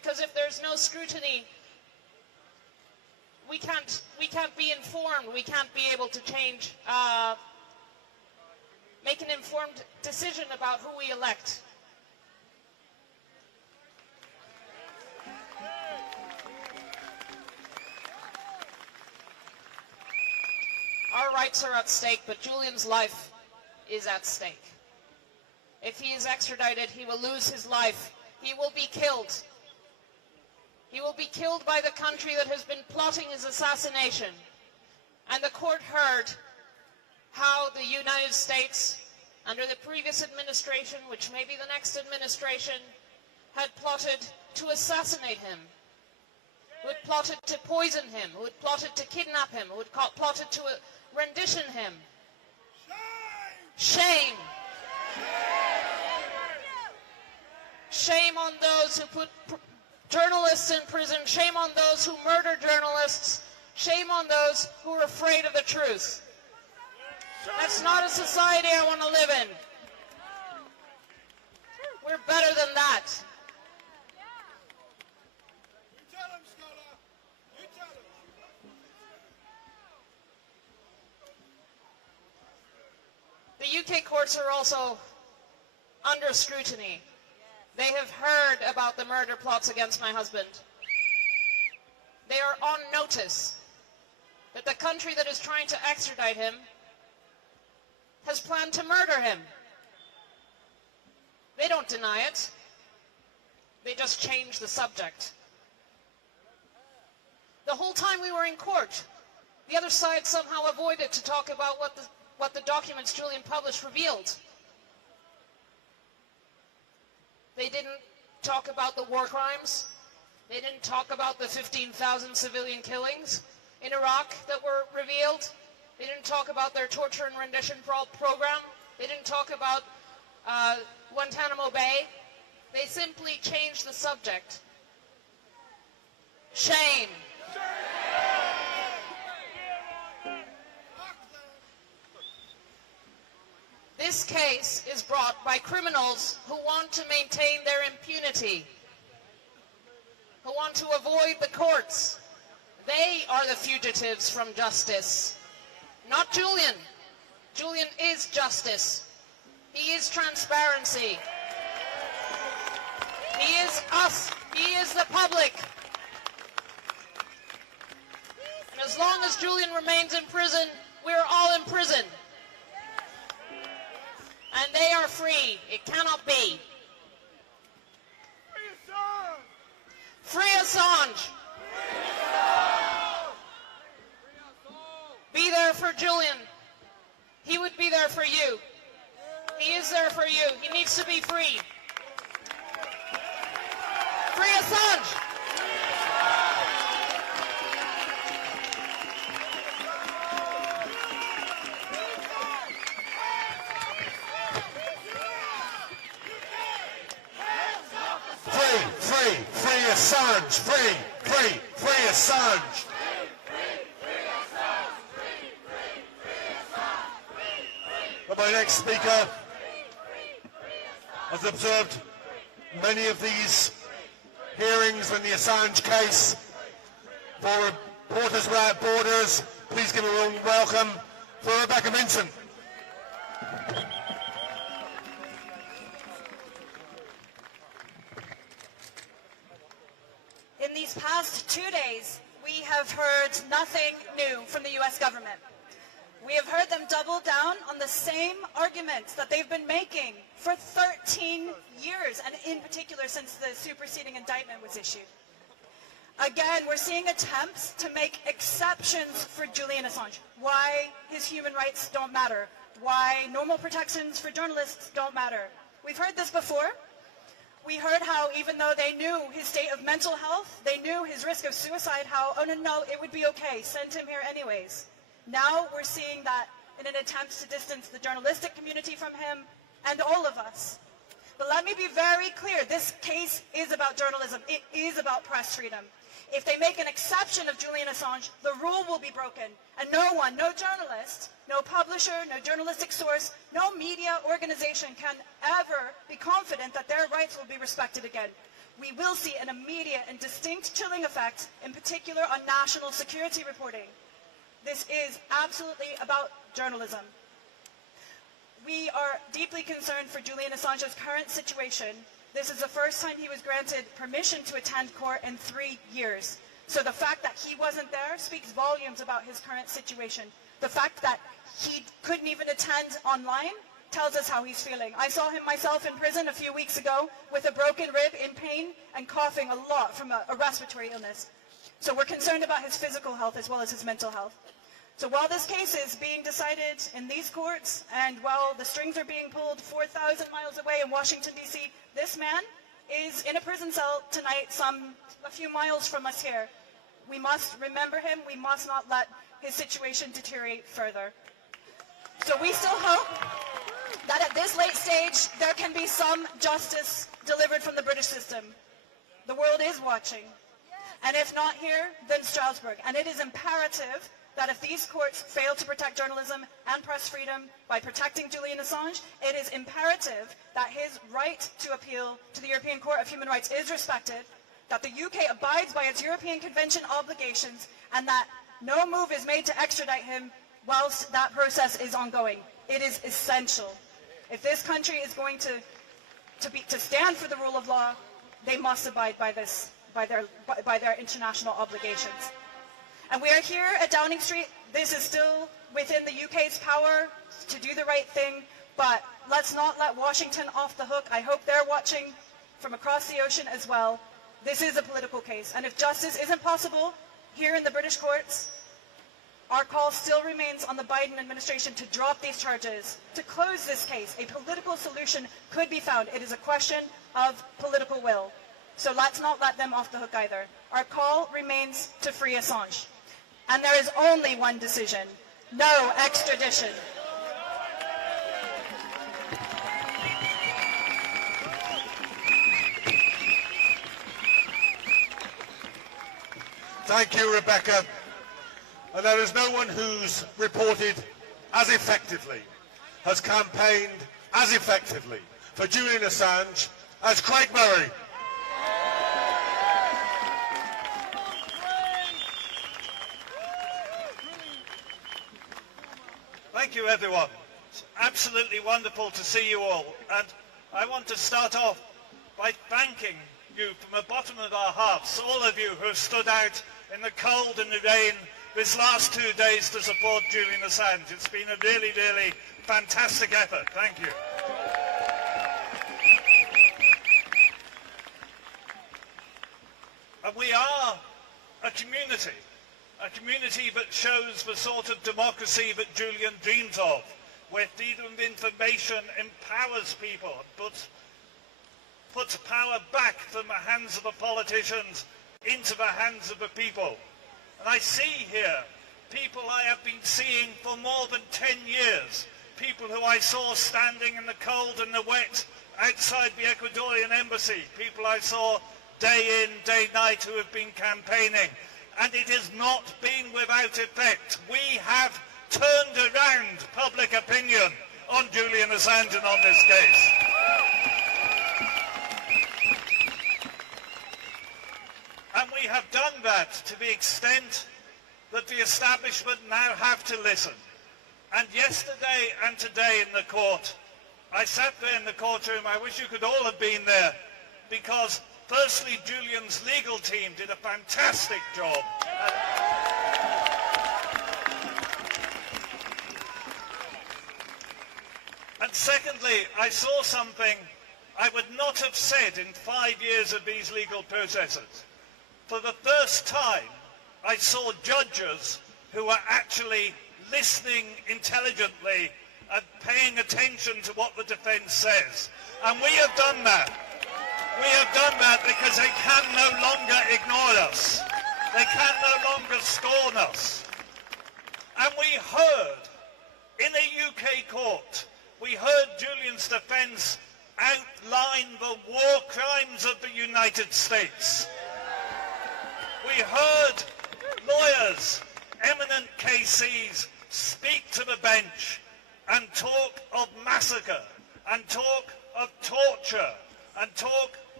Because if there's no scrutiny, we can't be informed. We can't be able to change, make an informed decision about who we elect. Our rights are at stake, but Julian's life is at stake. If he is extradited, he will lose his life. He will be killed. He will be killed by the country that has been plotting his assassination. And the court heard how the United States, under the previous administration, which may be the next administration, had plotted to assassinate him, who had plotted to poison him, who had plotted to kidnap him, who had plotted to rendition him. Shame! Shame on those who put journalists in prison. Shame on those who murder journalists. Shame on those who are afraid of the truth. That's not a society I want to live in. We're better than that. The UK courts are also under scrutiny. They have heard about the murder plots against my husband. They are on notice that the country that is trying to extradite him has planned to murder him. They don't deny it. They just change the subject. The whole time we were in court, the other side somehow avoided to talk about what the documents Julian published revealed. They didn't talk about the war crimes. They didn't talk about the 15,000 civilian killings in Iraq that were revealed. They didn't talk about their torture and rendition program. They didn't talk about Guantanamo Bay. They simply changed the subject. Shame. This case is brought by criminals who want to maintain their impunity, who want to avoid the courts. They are the fugitives from justice, not Julian. Julian is justice. He is transparency. He is us. He is the public. And as long as Julian remains in prison, we're all in prison. And they are free. It cannot be. Free Assange. Be there for Julian. He would be there for you. He is there for you. He needs to be free. Free Assange. Free Assange! Free Assange! But my next speaker has observed many of these hearings in the Assange case. For Reporters Without Borders, please give a warm welcome for Rebecca Minton. In these past 2 days, we have heard nothing new from the US government. We have heard them double down on the same arguments that they've been making for 13 years, and in particular since the superseding indictment was issued. Again, we're seeing attempts to make exceptions for Julian Assange. Why his human rights don't matter. Why normal protections for journalists don't matter. We've heard this before. We heard how even though they knew his state of mental health, they knew his risk of suicide, how, oh no, it would be okay, send him here anyways. Now we're seeing that in an attempt to distance the journalistic community from him and all of us. But let me be very clear, this case is about journalism. It is about press freedom. If they make an exception of Julian Assange, the rule will be broken. And no one, no journalist, no publisher, no journalistic source, no media organization can ever be confident that their rights will be respected again. we will see an immediate and distinct chilling effect, in particular on national security reporting. This is absolutely about journalism. We are deeply concerned for Julian Assange's current situation. This is the first time he was granted permission to attend court in 3 years. So the fact that he wasn't there speaks volumes about his current situation. The fact that he couldn't even attend online tells us how he's feeling. I saw him myself in prison a few weeks ago with a broken rib, in pain, and coughing a lot from a respiratory illness. So we're concerned about his physical health as well as his mental health. So while this case is being decided in these courts, and while the strings are being pulled 4,000 miles away in Washington, D.C., this man is in a prison cell tonight, a few miles from us here. We must remember him. We must not let his situation deteriorate further. So we still hope that at this late stage, there can be some justice delivered from the British system. The world is watching. And if not here, then Strasbourg. And it is imperative that if these courts fail to protect journalism and press freedom by protecting Julian Assange, it is imperative that his right to appeal to the European Court of Human Rights is respected, that the UK abides by its European Convention obligations, and that no move is made to extradite him whilst that process is ongoing. It is essential. If this country is going to stand for the rule of law, they must abide by this, by their international obligations. And we are here at Downing Street. This is still within the UK's power to do the right thing, but let's not let Washington off the hook. I hope they're watching from across the ocean as well. This is a political case, and if justice isn't possible here in the British courts, our call still remains on the Biden administration to drop these charges, to close this case. A political solution could be found. It is a question of political will. So let's not let them off the hook either. Our call remains to free Assange. And there is only one decision: no extradition. Thank you, Rebecca. And there is no one who's reported as effectively, has campaigned as effectively for Julian Assange as Craig Murray. Thank you, everyone. It's absolutely wonderful to see you all. And I want to start off by thanking you from the bottom of our hearts, all of you who have stood out in the cold and the rain this last 2 days to support Julian Assange. It's been a really, really fantastic effort. Thank you. And we are a community that shows the sort of democracy that Julian dreams of, where freedom of information empowers people, puts power back from the hands of the politicians into the hands of the people. And I see here people I have been seeing for more than 10 years, people who I saw standing in the cold and the wet outside the Ecuadorian embassy, people I saw day in, day night who have been campaigning. And it has not been without effect. We have turned around public opinion on Julian Assange and on this case. And we have done that to the extent that the establishment now have to listen. And yesterday and today in the court, I sat there in the courtroom. I wish you could all have been there, because firstly, Julian's legal team did a fantastic job. And secondly, I saw something I would not have said in 5 years of these legal processes. For the first time, I saw judges who were actually listening intelligently and paying attention to what the defense says. And we have done that. We have done that because they can no longer ignore us. They can no longer scorn us. And we heard, in a UK court, we heard Julian's defense outline the war crimes of the United States. We heard lawyers, eminent KCs, speak to the bench and talk of massacre, and talk of torture, and talk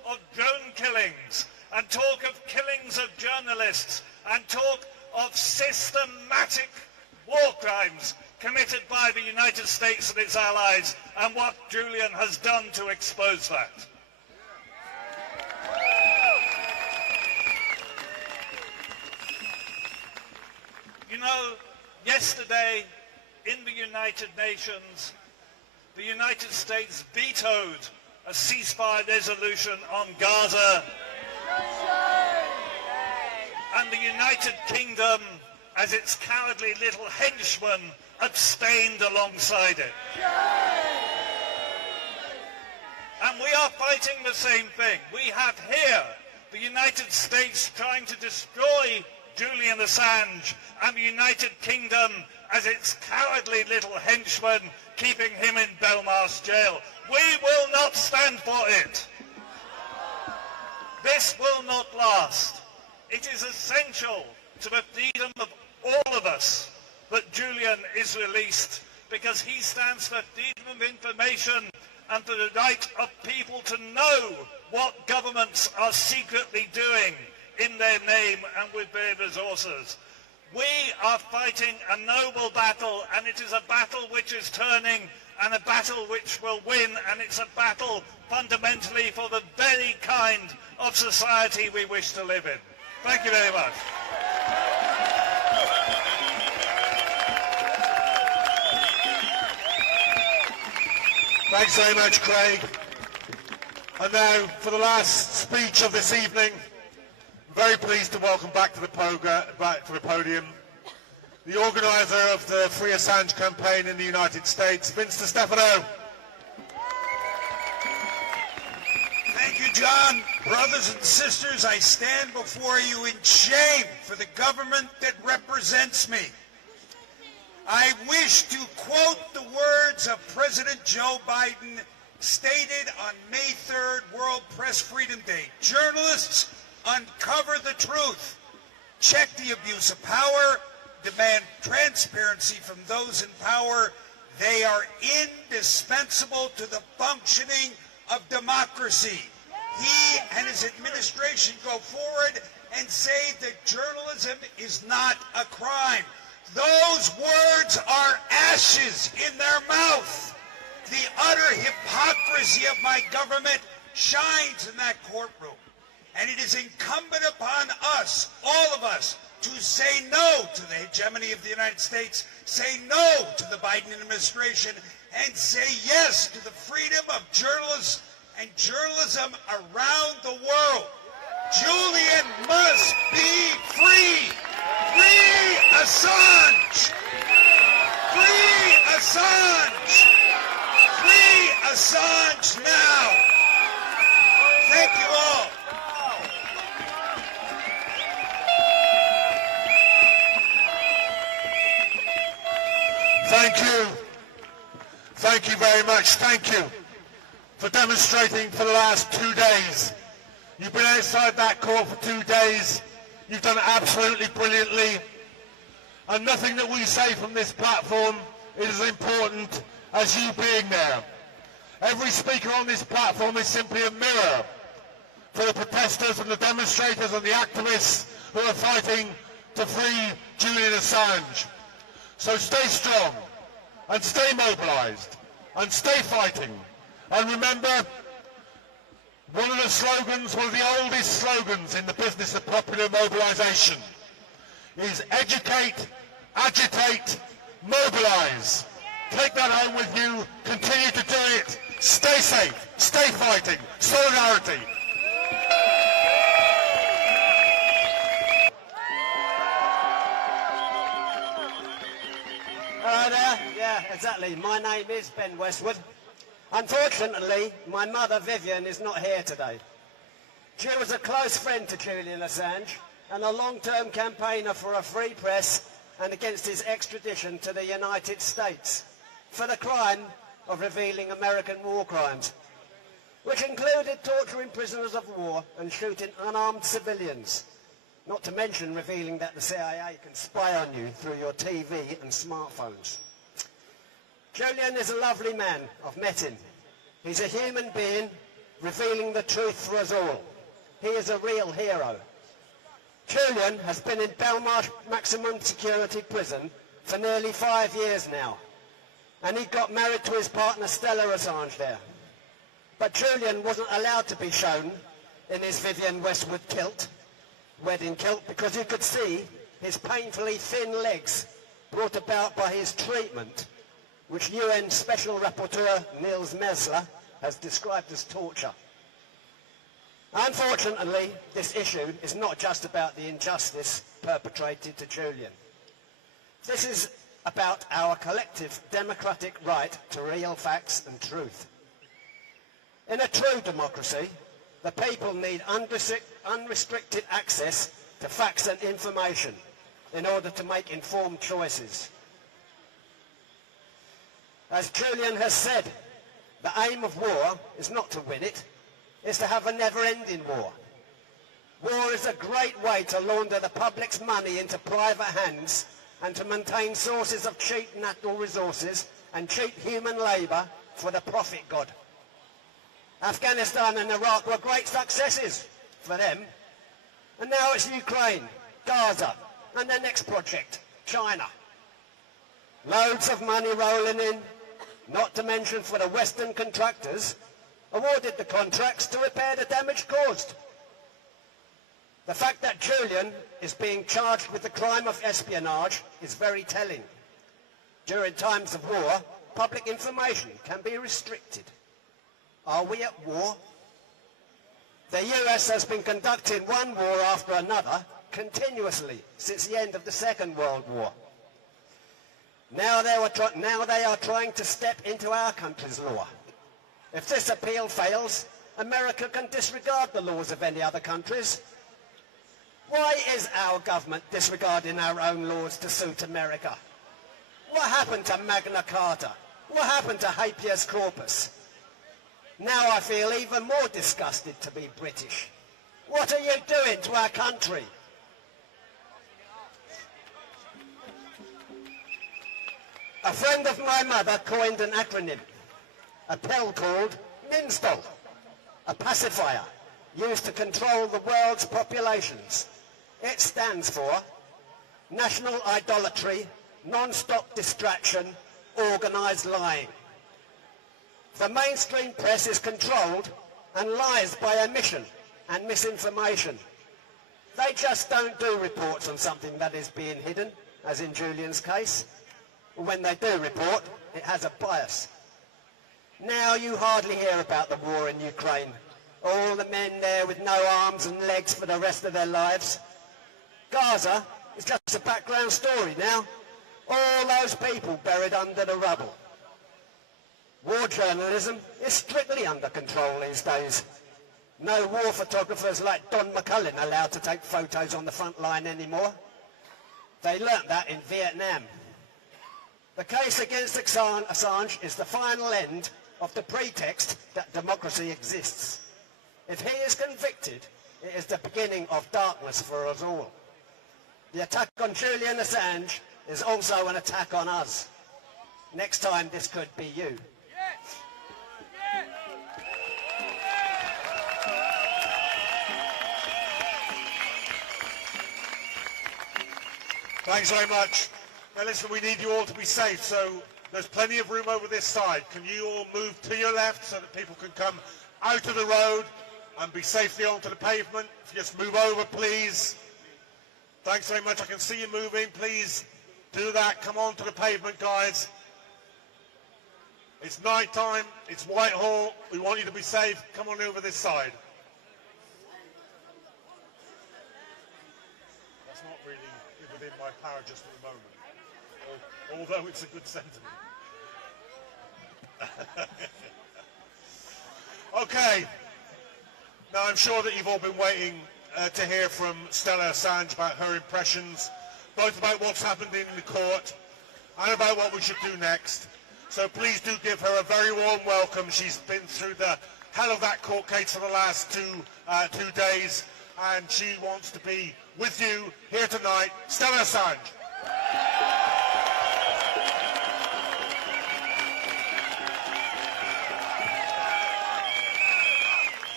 of drone killings, and talk of killings of journalists, and talk of systematic war crimes committed by the United States and its allies, and what Julian has done to expose that. You know, yesterday in the United Nations, the United States vetoed a ceasefire resolution on Gaza, and the United Kingdom, as its cowardly little henchman, abstained alongside it. And we are fighting the same thing. We have here the United States trying to destroy Julian Assange, and the United Kingdom as its cowardly little henchman, keeping him in Belmarsh jail. We will not stand for it. This will not last. It is essential to the freedom of all of us that Julian is released, because he stands for freedom of information and for the right of people to know what governments are secretly doing in their name and with their resources. We are fighting a noble battle, and it is a battle which is turning, and a battle which will win, and it's a battle fundamentally for the very kind of society we wish to live in. Thank you very much. Thanks very much, Craig. And now, for the last speech of this evening, I'm very pleased to welcome back to the podium the organiser of the Free Assange campaign in the United States, Vince DiStefano. Thank you, John. Brothers and sisters, I stand before you in shame for the government that represents me. I wish to quote the words of President Joe Biden stated on May 3rd, World Press Freedom Day. Journalists, uncover the truth. Check the abuse of power. Demand transparency from those in power. They are indispensable to the functioning of democracy. He and his administration go forward and say that journalism is not a crime. Those words are ashes in their mouth. The utter hypocrisy of my government shines in that courtroom. And it is incumbent upon us, all of us, to say no to the hegemony of the United States, say no to the Biden administration, and say yes to the freedom of journalists and journalism around the world. Julian must be free. Free Assange! Free Assange! Free Assange now! Thank you all. Thank you. Thank you very much. Thank you for demonstrating for the last 2 days. You've been outside that court for 2 days. You've done it absolutely brilliantly. And nothing that we say from this platform is as important as you being there. Every speaker on this platform is simply a mirror for the protesters and the demonstrators and the activists who are fighting to free Julian Assange. So stay strong, and stay mobilised, and stay fighting. And remember, one of the slogans, one of the oldest slogans in the business of popular mobilisation is educate, agitate, mobilise. Take that home with you, continue to do it, stay safe, stay fighting, solidarity. Hello there. Yeah, exactly. My name is Ben Westwood. Unfortunately, my mother Vivian is not here today. She was a close friend to Julian Assange and a long-term campaigner for a free press and against his extradition to the United States for the crime of revealing American war crimes, which included torturing prisoners of war and shooting unarmed civilians, not to mention revealing that the CIA can spy on you through your TV and smartphones. Julian is a lovely man. I've met him. He's a human being revealing the truth for us all. He is a real hero. Julian has been in Belmarsh maximum security prison for nearly 5 years now, and he got married to his partner Stella Assange there. But Julian wasn't allowed to be shown in his Vivienne Westwood kilt, wedding kilt, because you could see his painfully thin legs brought about by his treatment, which UN Special Rapporteur Niels Mesler has described as torture. Unfortunately, this issue is not just about the injustice perpetrated to Julian. This is about our collective democratic right to real facts and truth. In a true democracy, the people need unrestricted access to facts and information in order to make informed choices. As Julian has said, the aim of war is not to win it, it's to have a never-ending war. War is a great way to launder the public's money into private hands and to maintain sources of cheap natural resources and cheap human labour for the profit god. Afghanistan and Iraq were great successes for them, and now it's Ukraine, Gaza, and their next project, China. Loads of money rolling in, not to mention for the Western contractors awarded the contracts to repair the damage caused. The fact that Julian is being charged with the crime of espionage is very telling. During times of war, public information can be restricted. Are we at war? The US has been conducting one war after another continuously since the end of the Second World War. Now they are trying to step into our country's law. If this appeal fails, America can disregard the laws of any other countries. Why is our government disregarding our own laws to suit America? What happened to Magna Carta? What happened to habeas corpus? Now I feel even more disgusted to be British. What are you doing to our country? A friend of my mother coined an acronym, a pill called NINSTAL, a pacifier used to control the world's populations. It stands for National Idolatry, Non-Stop Distraction, Organised Lying. The mainstream press is controlled and lies by omission and misinformation. They just don't do reports on something that is being hidden, as in Julian's case. When they do report, it has a bias. Now you hardly hear about the war in Ukraine. All the men there with no arms and legs for the rest of their lives. Gaza is just a background story now. All those people buried under the rubble. War journalism is strictly under control these days. No war photographers like Don McCullin allowed to take photos on the front line anymore. They learnt that in Vietnam. The case against Assange is the final end of the pretext that democracy exists. If he is convicted, it is the beginning of darkness for us all. The attack on Julian Assange is also an attack on us. Next time this could be you. Thanks very much. Now listen, we need you all to be safe, so there's plenty of room over this side. Can you all move to your left so that people can come out of the road and be safely onto the pavement? If you just move over, please. Thanks very much. I can see you moving. Please do that. Come on to the pavement, guys. It's night time. It's Whitehall. We want you to be safe. Come on over this side. That's not really within my power just for the moment, although it's a good sentiment. Okay. Now I'm sure that you've all been waiting to hear from Stella Assange about her impressions, both about what's happened in the court and about what we should do next. So please do give her a very warm welcome. She's been through the hell of that court case for the last two days, and she wants to be with you here tonight. Stella Assange.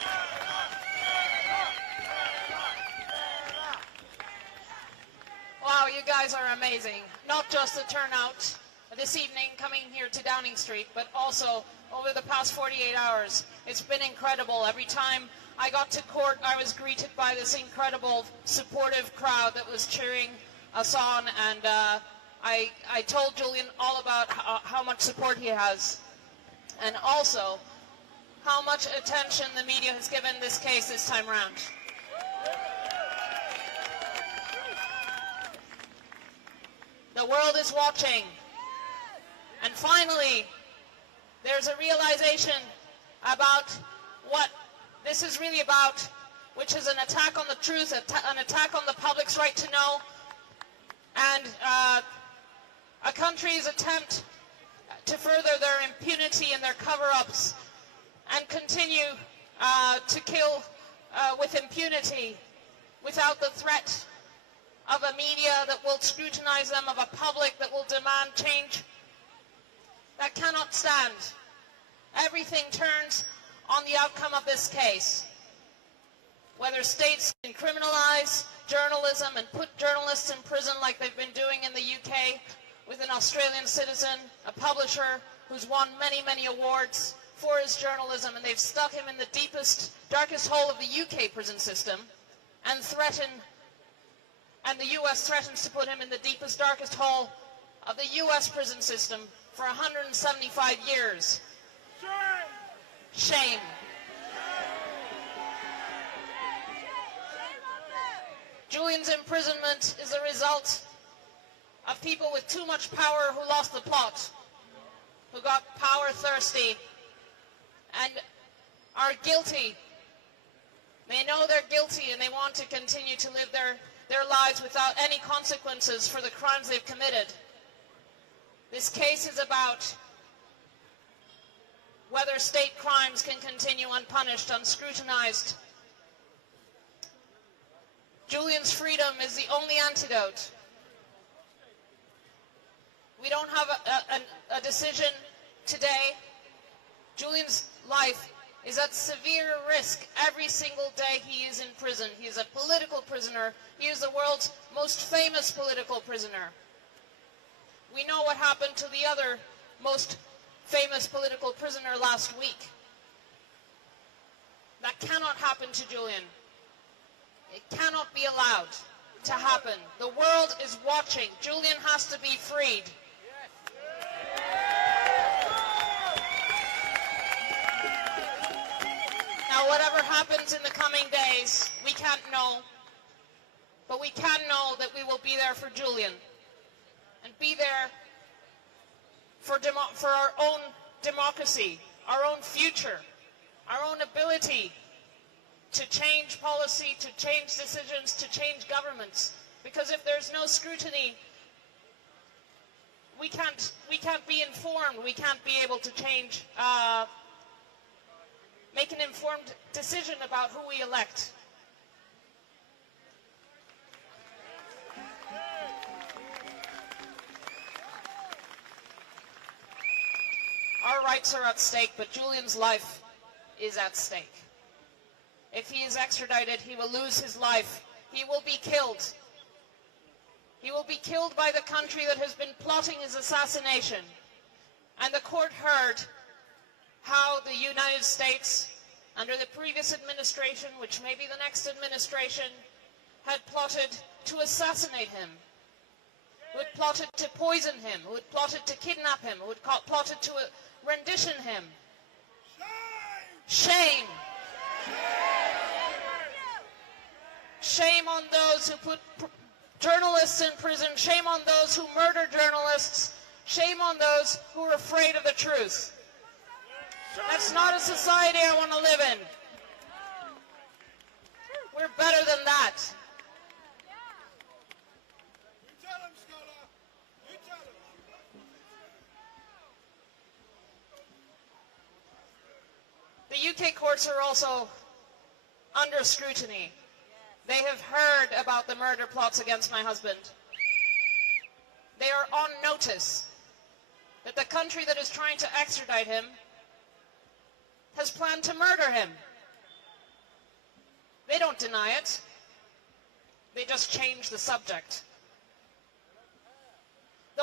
guys are amazing. Not just the turnout this evening coming here to Downing Street, but also over the past 48 hours. It's been incredible. Every time I got to court, I was greeted by this incredible, supportive crowd that was cheering us on, and I told Julian all about how much support he has, and also how much attention the media has given this case this time around. The world is watching. And finally, there's a realization about what this is really about, which is an attack on the truth, an attack on the public's right to know, and a country's attempt to further their impunity and their cover-ups and continue to kill with impunity without the threat of a media that will scrutinize them, of a public that will demand change. That cannot stand. Everything turns on the outcome of this case. Whether states can criminalize journalism and put journalists in prison like they've been doing in the UK with an Australian citizen, a publisher who's won many, many awards for his journalism, and they've stuck him in the deepest, darkest hole of the UK prison system, and the US threatens to put him in the deepest, darkest hole of the US prison system for 175 years. Shame. Julian's imprisonment is a result of people with too much power who lost the plot, who got power thirsty and are guilty. They know they're guilty and they want to continue to live their lives without any consequences for the crimes they've committed. This case is about whether state crimes can continue unpunished, unscrutinized. Julian's freedom is the only antidote. We don't have a decision today. Julian's life is at severe risk every single day he is in prison. He is a political prisoner. He is the world's most famous political prisoner. We know what happened to the other most famous political prisoner last week. That cannot happen to Julian. It cannot be allowed to happen. The world is watching. Julian has to be freed. Now, whatever happens in the coming days, we can't know. But we can know that we will be there for Julian. And be there for our own democracy, our own future, our own ability to change policy, to change decisions, to change governments. Because if there's no scrutiny, we can't be informed. We can't be able to change, make an informed decision about who we elect. Our rights are at stake, but Julian's life is at stake. If he is extradited, he will lose his life. He will be killed. He will be killed by the country that has been plotting his assassination. And the court heard how the United States, under the previous administration, which may be the next administration, had plotted to assassinate him, who had plotted to poison him, who had plotted to kidnap him, who had plotted to rendition him. Shame! Shame on those who put journalists in prison. Shame on those who murder journalists. Shame on those who are afraid of the truth. That's not a society I want to live in. We're better than that. The UK courts are also under scrutiny. They have heard about the murder plots against my husband. They are on notice that the country that is trying to extradite him has planned to murder him. They don't deny it. They just change the subject.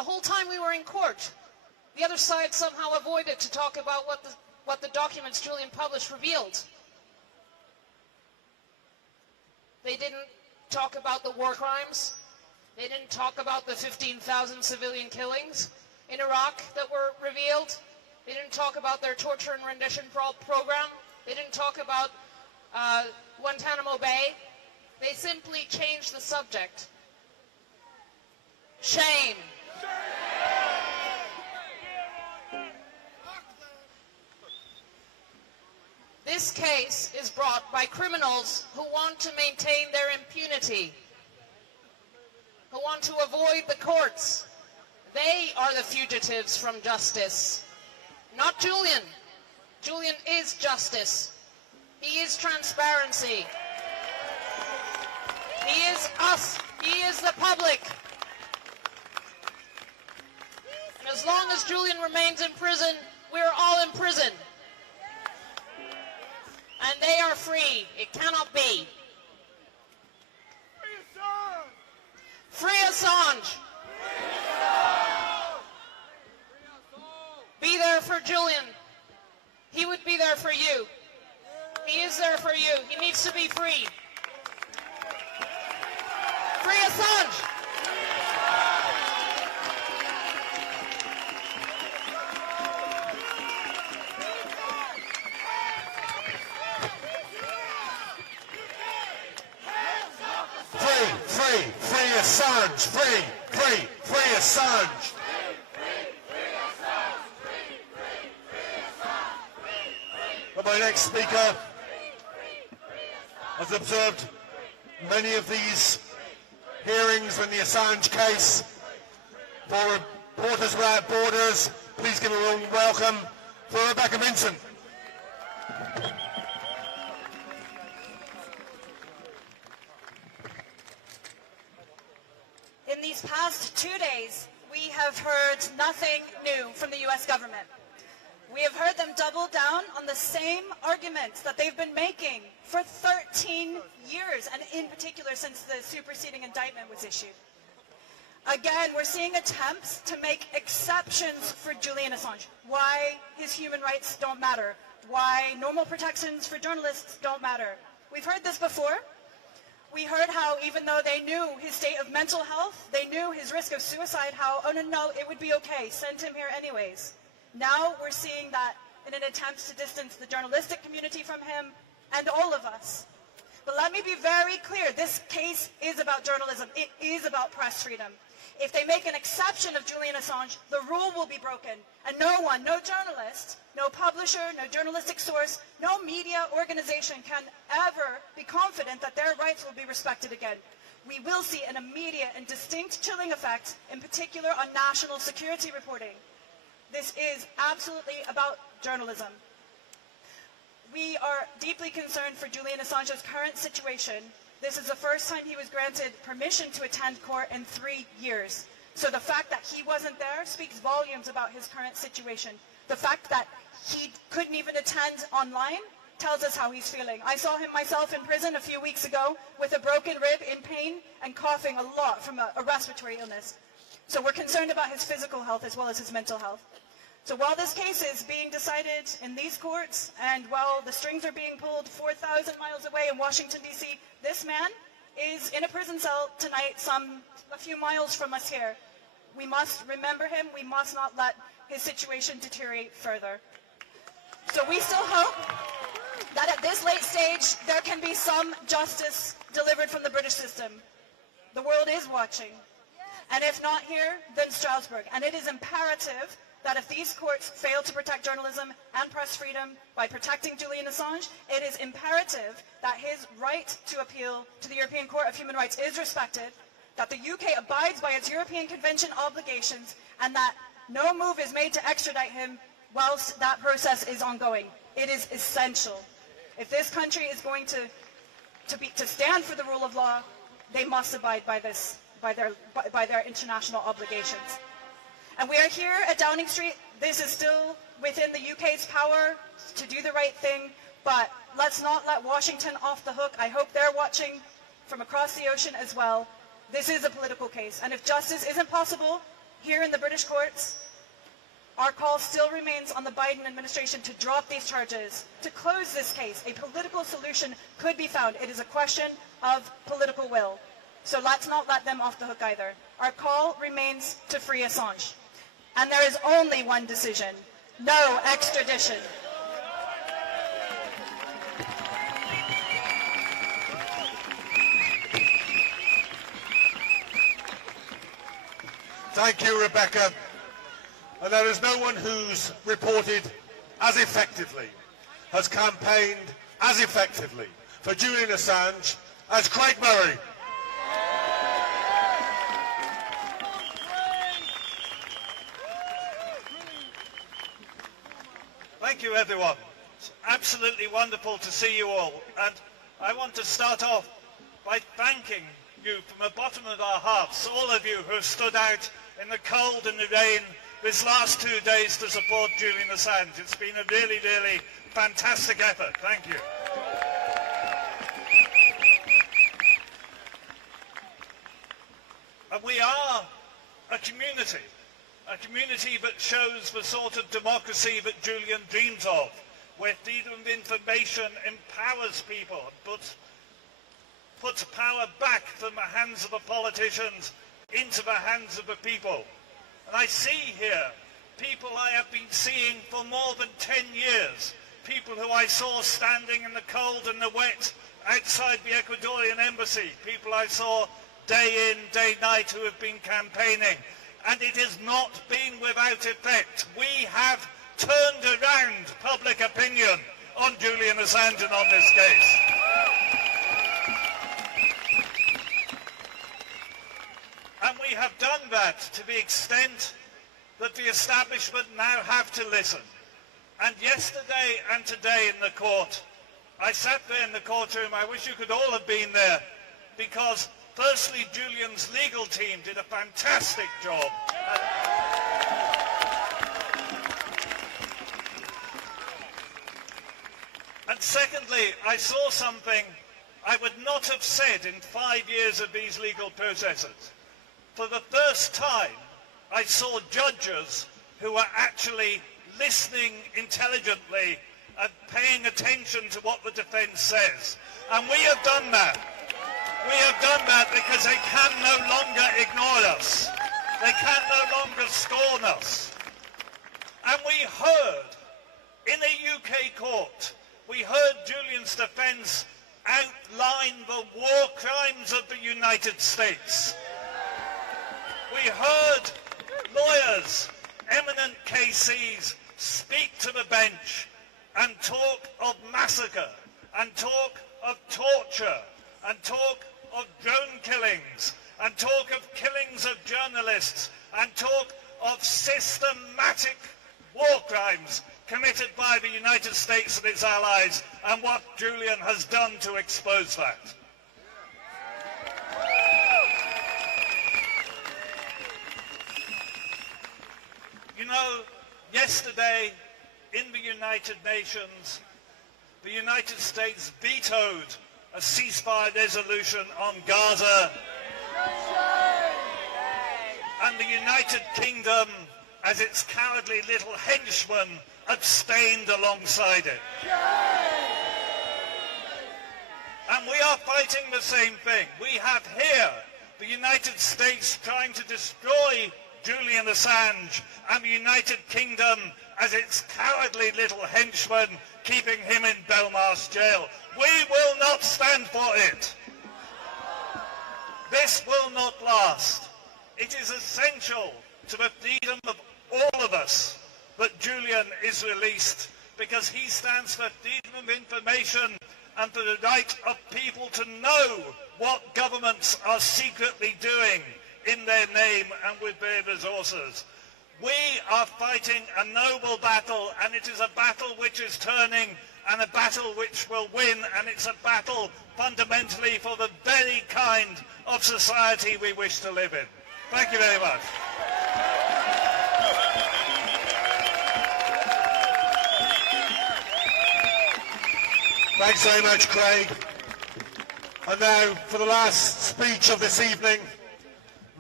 The whole time we were in court, the other side somehow avoided to talk about what the documents Julian published revealed. They didn't talk about the war crimes. They didn't talk about the 15,000 civilian killings in Iraq that were revealed. They didn't talk about their torture and rendition program. They didn't talk about Guantanamo Bay. They simply changed the subject. Shame. This case is brought by criminals who want to maintain their impunity, who want to avoid the courts. They are the fugitives from justice, not Julian. Julian is justice. He is transparency. He is us. He is the public. And as long as Julian remains in prison, we're all in prison. And they are free. It cannot be. Free Assange. Be there for Julian. He would be there for you. He is there for you. He needs to be free. Free Assange. Free Assange! Free Assange! But my next speaker has observed many of these hearings in the Assange case. For Reporters Without Borders, please give a warm welcome for Rebecca Minton. In these past 2 days, we have heard nothing new from the U.S. government. We have heard them double down on the same arguments that they've been making for 13 years, and in particular since the superseding indictment was issued. Again, we're seeing attempts to make exceptions for Julian Assange. Why his human rights don't matter. Why normal protections for journalists don't matter. We've heard this before. We heard how even though they knew his state of mental health, they knew his risk of suicide, how, oh no, it would be okay, send him here anyways. Now we're seeing that in an attempt to distance the journalistic community from him and all of us. But let me be very clear, this case is about journalism. It is about press freedom. If they make an exception of Julian Assange, the rule will be broken. And no one, no journalist, no publisher, no journalistic source, no media organization can ever be confident that their rights will be respected again. We will see an immediate and distinct chilling effect, in particular on national security reporting. This is absolutely about journalism. We are deeply concerned for Julian Assange's current situation. This is the first time he was granted permission to attend court in 3 years. So the fact that he wasn't there speaks volumes about his current situation. The fact that he couldn't even attend online tells us how he's feeling. I saw him myself in prison a few weeks ago with a broken rib, in pain, and coughing a lot from a respiratory illness. So we're concerned about his physical health as well as his mental health. So while this case is being decided in these courts, and while the strings are being pulled 4,000 miles away in Washington, D.C., this man is in a prison cell tonight, a few miles from us here. We must remember him. We must not let his situation deteriorate further. So we still hope that at this late stage, there can be some justice delivered from the British system. The world is watching. And if not here, then Strasbourg. And it is imperative that if these courts fail to protect journalism and press freedom by protecting Julian Assange, it is imperative that his right to appeal to the European Court of Human Rights is respected, that the UK abides by its European Convention obligations, and that no move is made to extradite him whilst that process is ongoing. It is essential. If this country is going to stand for the rule of law, they must abide by their international obligations. And we are here at Downing Street. This is still within the UK's power to do the right thing, but let's not let Washington off the hook. I hope they're watching from across the ocean as well. This is a political case, and if justice isn't possible, here in the British courts, our call still remains on the Biden administration to drop these charges, to close this case. A political solution could be found. It is a question of political will. So let's not let them off the hook either. Our call remains to free Assange. And there is only one decision: no extradition. Thank you, Rebecca. And there is no one who's reported as effectively, has campaigned as effectively for Julian Assange as Craig Murray. Thank you, everyone. It's absolutely wonderful to see you all. And I want to start off by thanking you from the bottom of our hearts, all of you who have stood out in the cold and the rain this last 2 days to support Julian Assange. It's been a really, really fantastic effort. Thank you. And we are a community that shows the sort of democracy that Julian dreams of, where freedom of information empowers people, puts power back from the hands of the politicians into the hands of the people. And I see here people I have been seeing for more than 10 years, people who I saw standing in the cold and the wet outside the Ecuadorian embassy, people I saw day in, day night who have been campaigning. And it has not been without effect. We have turned around public opinion on Julian Assange and on this case. And we have done that to the extent that the establishment now have to listen. And yesterday and today in the court, I sat there in the courtroom, I wish you could all have been there, because firstly, Julian's legal team did a fantastic job. And secondly, I saw something I would not have said in 5 years of these legal processes. For the first time, I saw judges who were actually listening intelligently and paying attention to what the defense says. And we have done that. We have done that because they can no longer ignore us. They can no longer scorn us. And we heard, in a UK court, we heard Julian's defense outline the war crimes of the United States. We heard lawyers, eminent KCs, speak to the bench and talk of massacre, and talk of torture, and talk of drone killings, and talk of killings of journalists, and talk of systematic war crimes committed by the United States and its allies, and what Julian has done to expose that. You know, yesterday in the United Nations, the United States vetoed a ceasefire resolution on Gaza, and the United Kingdom, as its cowardly little henchman, abstained alongside it. And we are fighting the same thing. We have here the United States trying to destroy Julian Assange, and the United Kingdom as its cowardly little henchman, keeping him in Belmarsh jail. We will not stand for it. This will not last. It is essential to the freedom of all of us that Julian is released, because he stands for freedom of information and for the right of people to know what governments are secretly doing in their name and with their resources. We are fighting a noble battle, and it is a battle which is turning, and a battle which will win, and it's a battle fundamentally for the very kind of society we wish to live in. Thank you very much. Thanks very much, Craig. And now, for the last speech of this evening,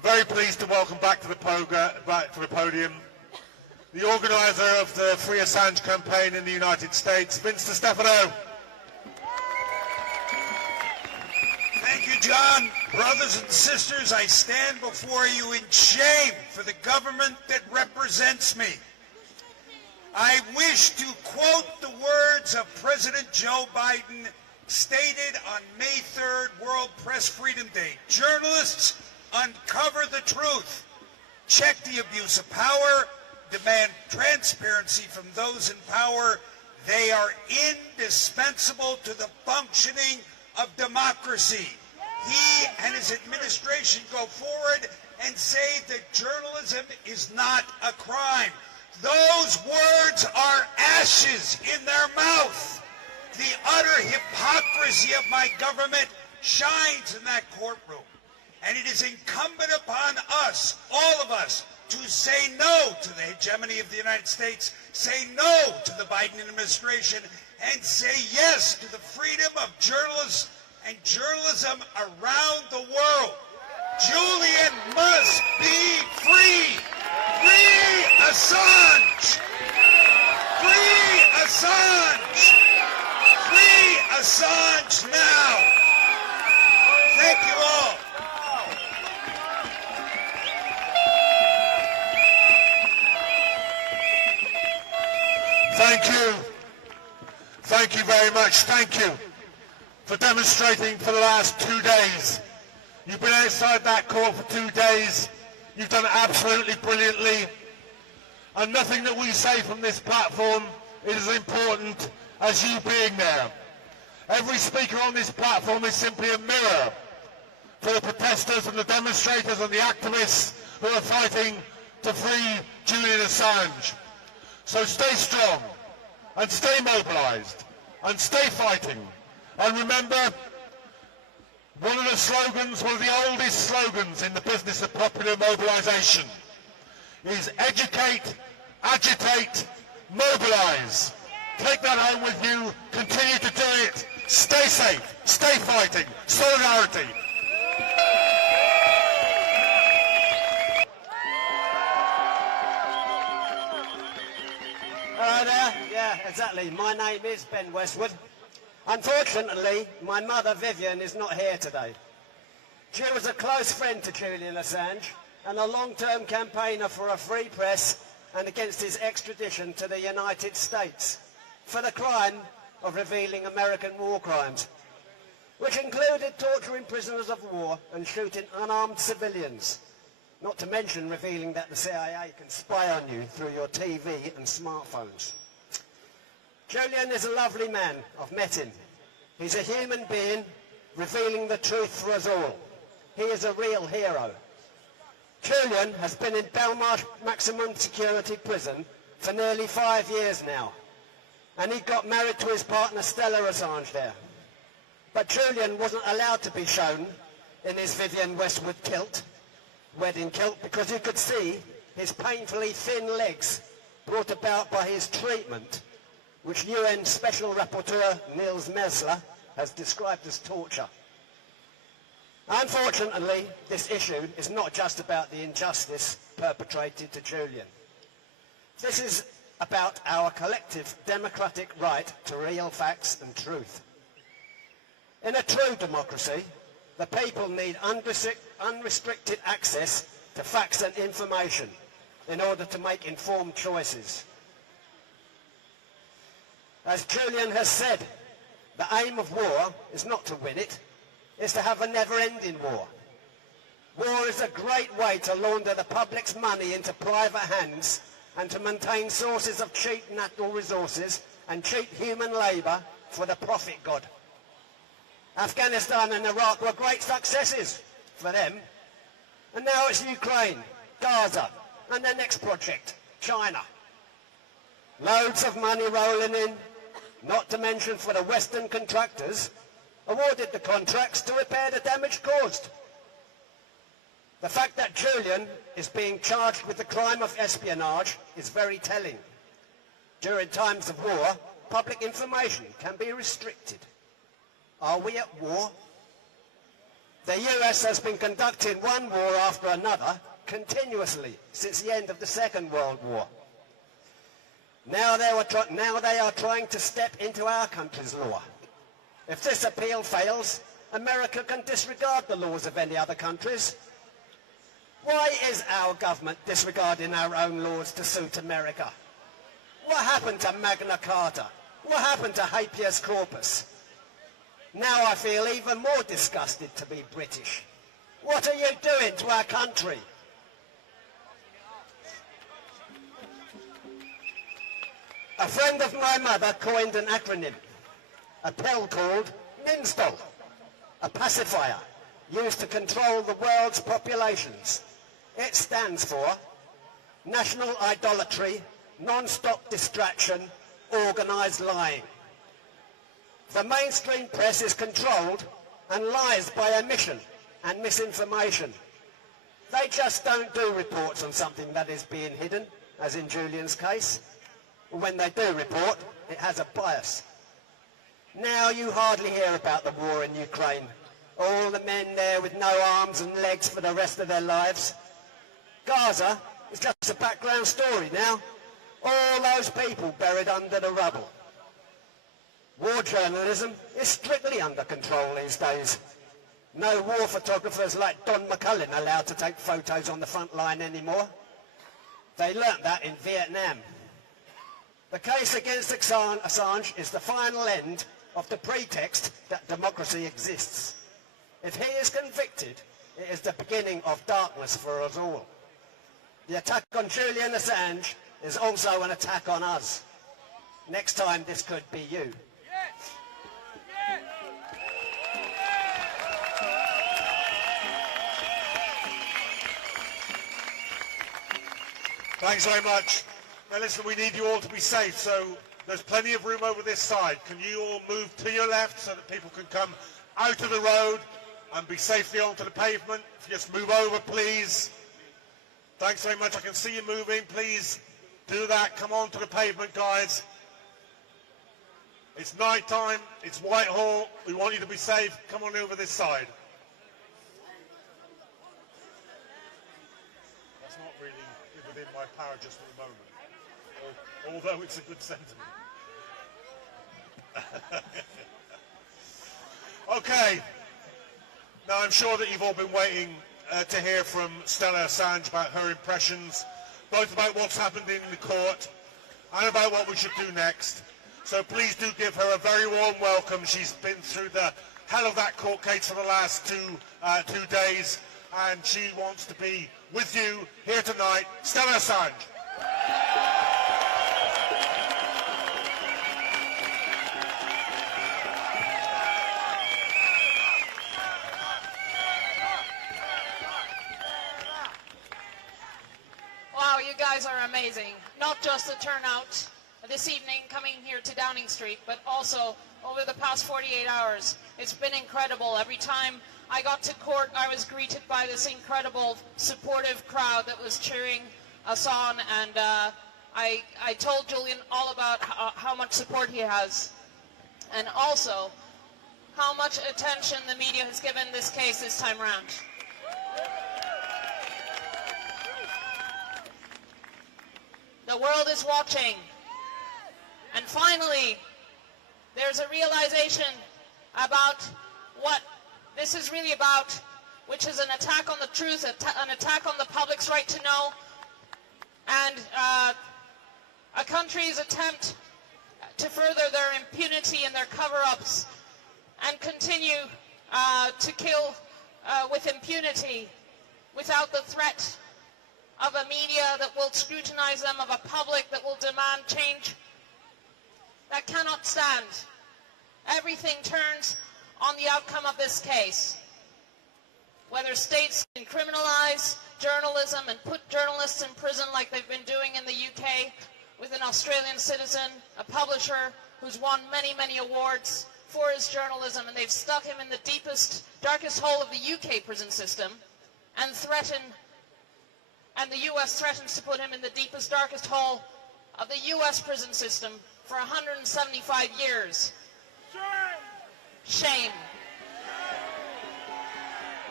Very pleased to welcome back to the podium the organiser of the Free Assange campaign in the United States, Vince DiStefano. Thank you, John. Brothers and sisters, I stand before you in shame for the government that represents me. I wish to quote the words of President Joe Biden stated on May 3rd, World Press Freedom Day. Journalists, uncover the truth. Check the abuse of power. Demand transparency from those in power. They are indispensable to the functioning of democracy. He and his administration go forward and say that journalism is not a crime. Those words are ashes in their mouth. The utter hypocrisy of my government shines in that courtroom. And it is incumbent upon us, all of us, to say no to the hegemony of the United States, say no to the Biden administration, and say yes to the freedom of journalists and journalism around the world. Julian must be free. Free Assange! Free Assange! Free Assange now! Thank you all. Thank you. Thank you very much. Thank you for demonstrating for the last 2 days. You've been outside that court for 2 days. You've done it absolutely brilliantly. And nothing that we say from this platform is as important as you being there. Every speaker on this platform is simply a mirror for the protesters and the demonstrators and the activists who are fighting to free Julian Assange. So stay strong and stay mobilised and stay fighting. And remember, one of the slogans, one of the oldest slogans in the business of popular mobilisation is educate, agitate, mobilise. Take that home with you, continue to do it, stay safe, stay fighting, solidarity. Hello there. Yeah, exactly. My name is Ben Westwood. Unfortunately, my mother Vivian is not here today. She was a close friend to Julian Assange and a long-term campaigner for a free press and against his extradition to the United States for the crime of revealing American war crimes, which included torturing prisoners of war and shooting unarmed civilians, not to mention revealing that the CIA can spy on you through your TV and smartphones. Julian is a lovely man. I've met him. He's a human being, revealing the truth for us all. He is a real hero. Julian has been in Belmarsh maximum security prison for nearly 5 years now, and he got married to his partner Stella Assange there. But Julian wasn't allowed to be shown in his Vivian Westwood kilt, wedding kilt, because you could see his painfully thin legs brought about by his treatment, which UN Special Rapporteur Niels Mesler has described as torture. Unfortunately, this issue is not just about the injustice perpetrated to Julian. This is about our collective democratic right to real facts and truth. In a true democracy, the people need unrestricted access to facts and information in order to make informed choices. As Julian has said, the aim of war is not to win it, it's to have a never-ending war. War is a great way to launder the public's money into private hands and to maintain sources of cheap natural resources and cheap human labour for the profit god. Afghanistan and Iraq were great successes for them, and now it's Ukraine, Gaza, and their next project, China. Loads of money rolling in, not to mention for the Western contractors awarded the contracts to repair the damage caused. The fact that Julian is being charged with the crime of espionage is very telling. During times of war, public information can be restricted. Are we at war? The US has been conducting one war after another continuously since the end of the Second World War. Now they are trying to step into our country's law. If this appeal fails, America can disregard the laws of any other countries. Why is our government disregarding our own laws to suit America? What happened to Magna Carta? What happened to habeas corpus? Now I feel even more disgusted to be British. What are you doing to our country? A friend of my mother coined an acronym, a pill called NINSTAL, a pacifier used to control the world's populations. It stands for National Idolatry, Non-Stop Distraction, Organised Lying. The mainstream press is controlled and lies by omission and misinformation. They just don't do reports on something that is being hidden, as in Julian's case. When they do report, it has a bias. Now you hardly hear about the war in Ukraine. All the men there with no arms and legs for the rest of their lives. Gaza is just a background story now. All those people buried under the rubble. War journalism is strictly under control these days. No war photographers like Don McCullin allowed to take photos on the front line anymore. They learnt that in Vietnam. The case against Assange is the final end of the pretext that democracy exists. If he is convicted, it is the beginning of darkness for us all. The attack on Julian Assange is also an attack on us. Next time this could be you. Thanks very much. Now listen, we need you all to be safe, so there's plenty of room over this side. Can you all move to your left so that people can come out of the road and be safely onto the pavement? If you just move over, please. Thanks very much. I can see you moving. Please do that. Come onto the pavement, guys. It's night time. It's Whitehall. We want you to be safe. Come on over this side. That's not really within my power just for the moment. Although it's a good sentiment. Okay. Now I'm sure that you've all been waiting to hear from Stella Assange about her impressions, both about what's happened in the court and about what we should do next. So please do give her a very warm welcome. She's been through the hell of that court case for the last two days, and she wants to be with you here tonight. Stella Assange. Wow, you guys are amazing. Not just the turnout this evening coming here to Downing Street, but also over the past 48 hours. It's been incredible. Every time I got to court, I was greeted by this incredible supportive crowd that was cheering us on, and I told Julian all about how much support he has, and also how much attention the media has given this case this time around. The world is watching. And finally, there's a realization about what this is really about, which is an attack on the truth, an attack on the public's right to know, and a country's attempt to further their impunity and their cover-ups and continue to kill with impunity without the threat of a media that will scrutinize them, of a public that will demand change. That cannot stand. Everything turns on the outcome of this case. Whether states can criminalize journalism and put journalists in prison like they've been doing in the UK with an Australian citizen, a publisher who's won many, many awards for his journalism, and they've stuck him in the deepest, darkest hole of the UK prison system, and the US threatens to put him in the deepest, darkest hole of the US prison system for 175 years. Shame.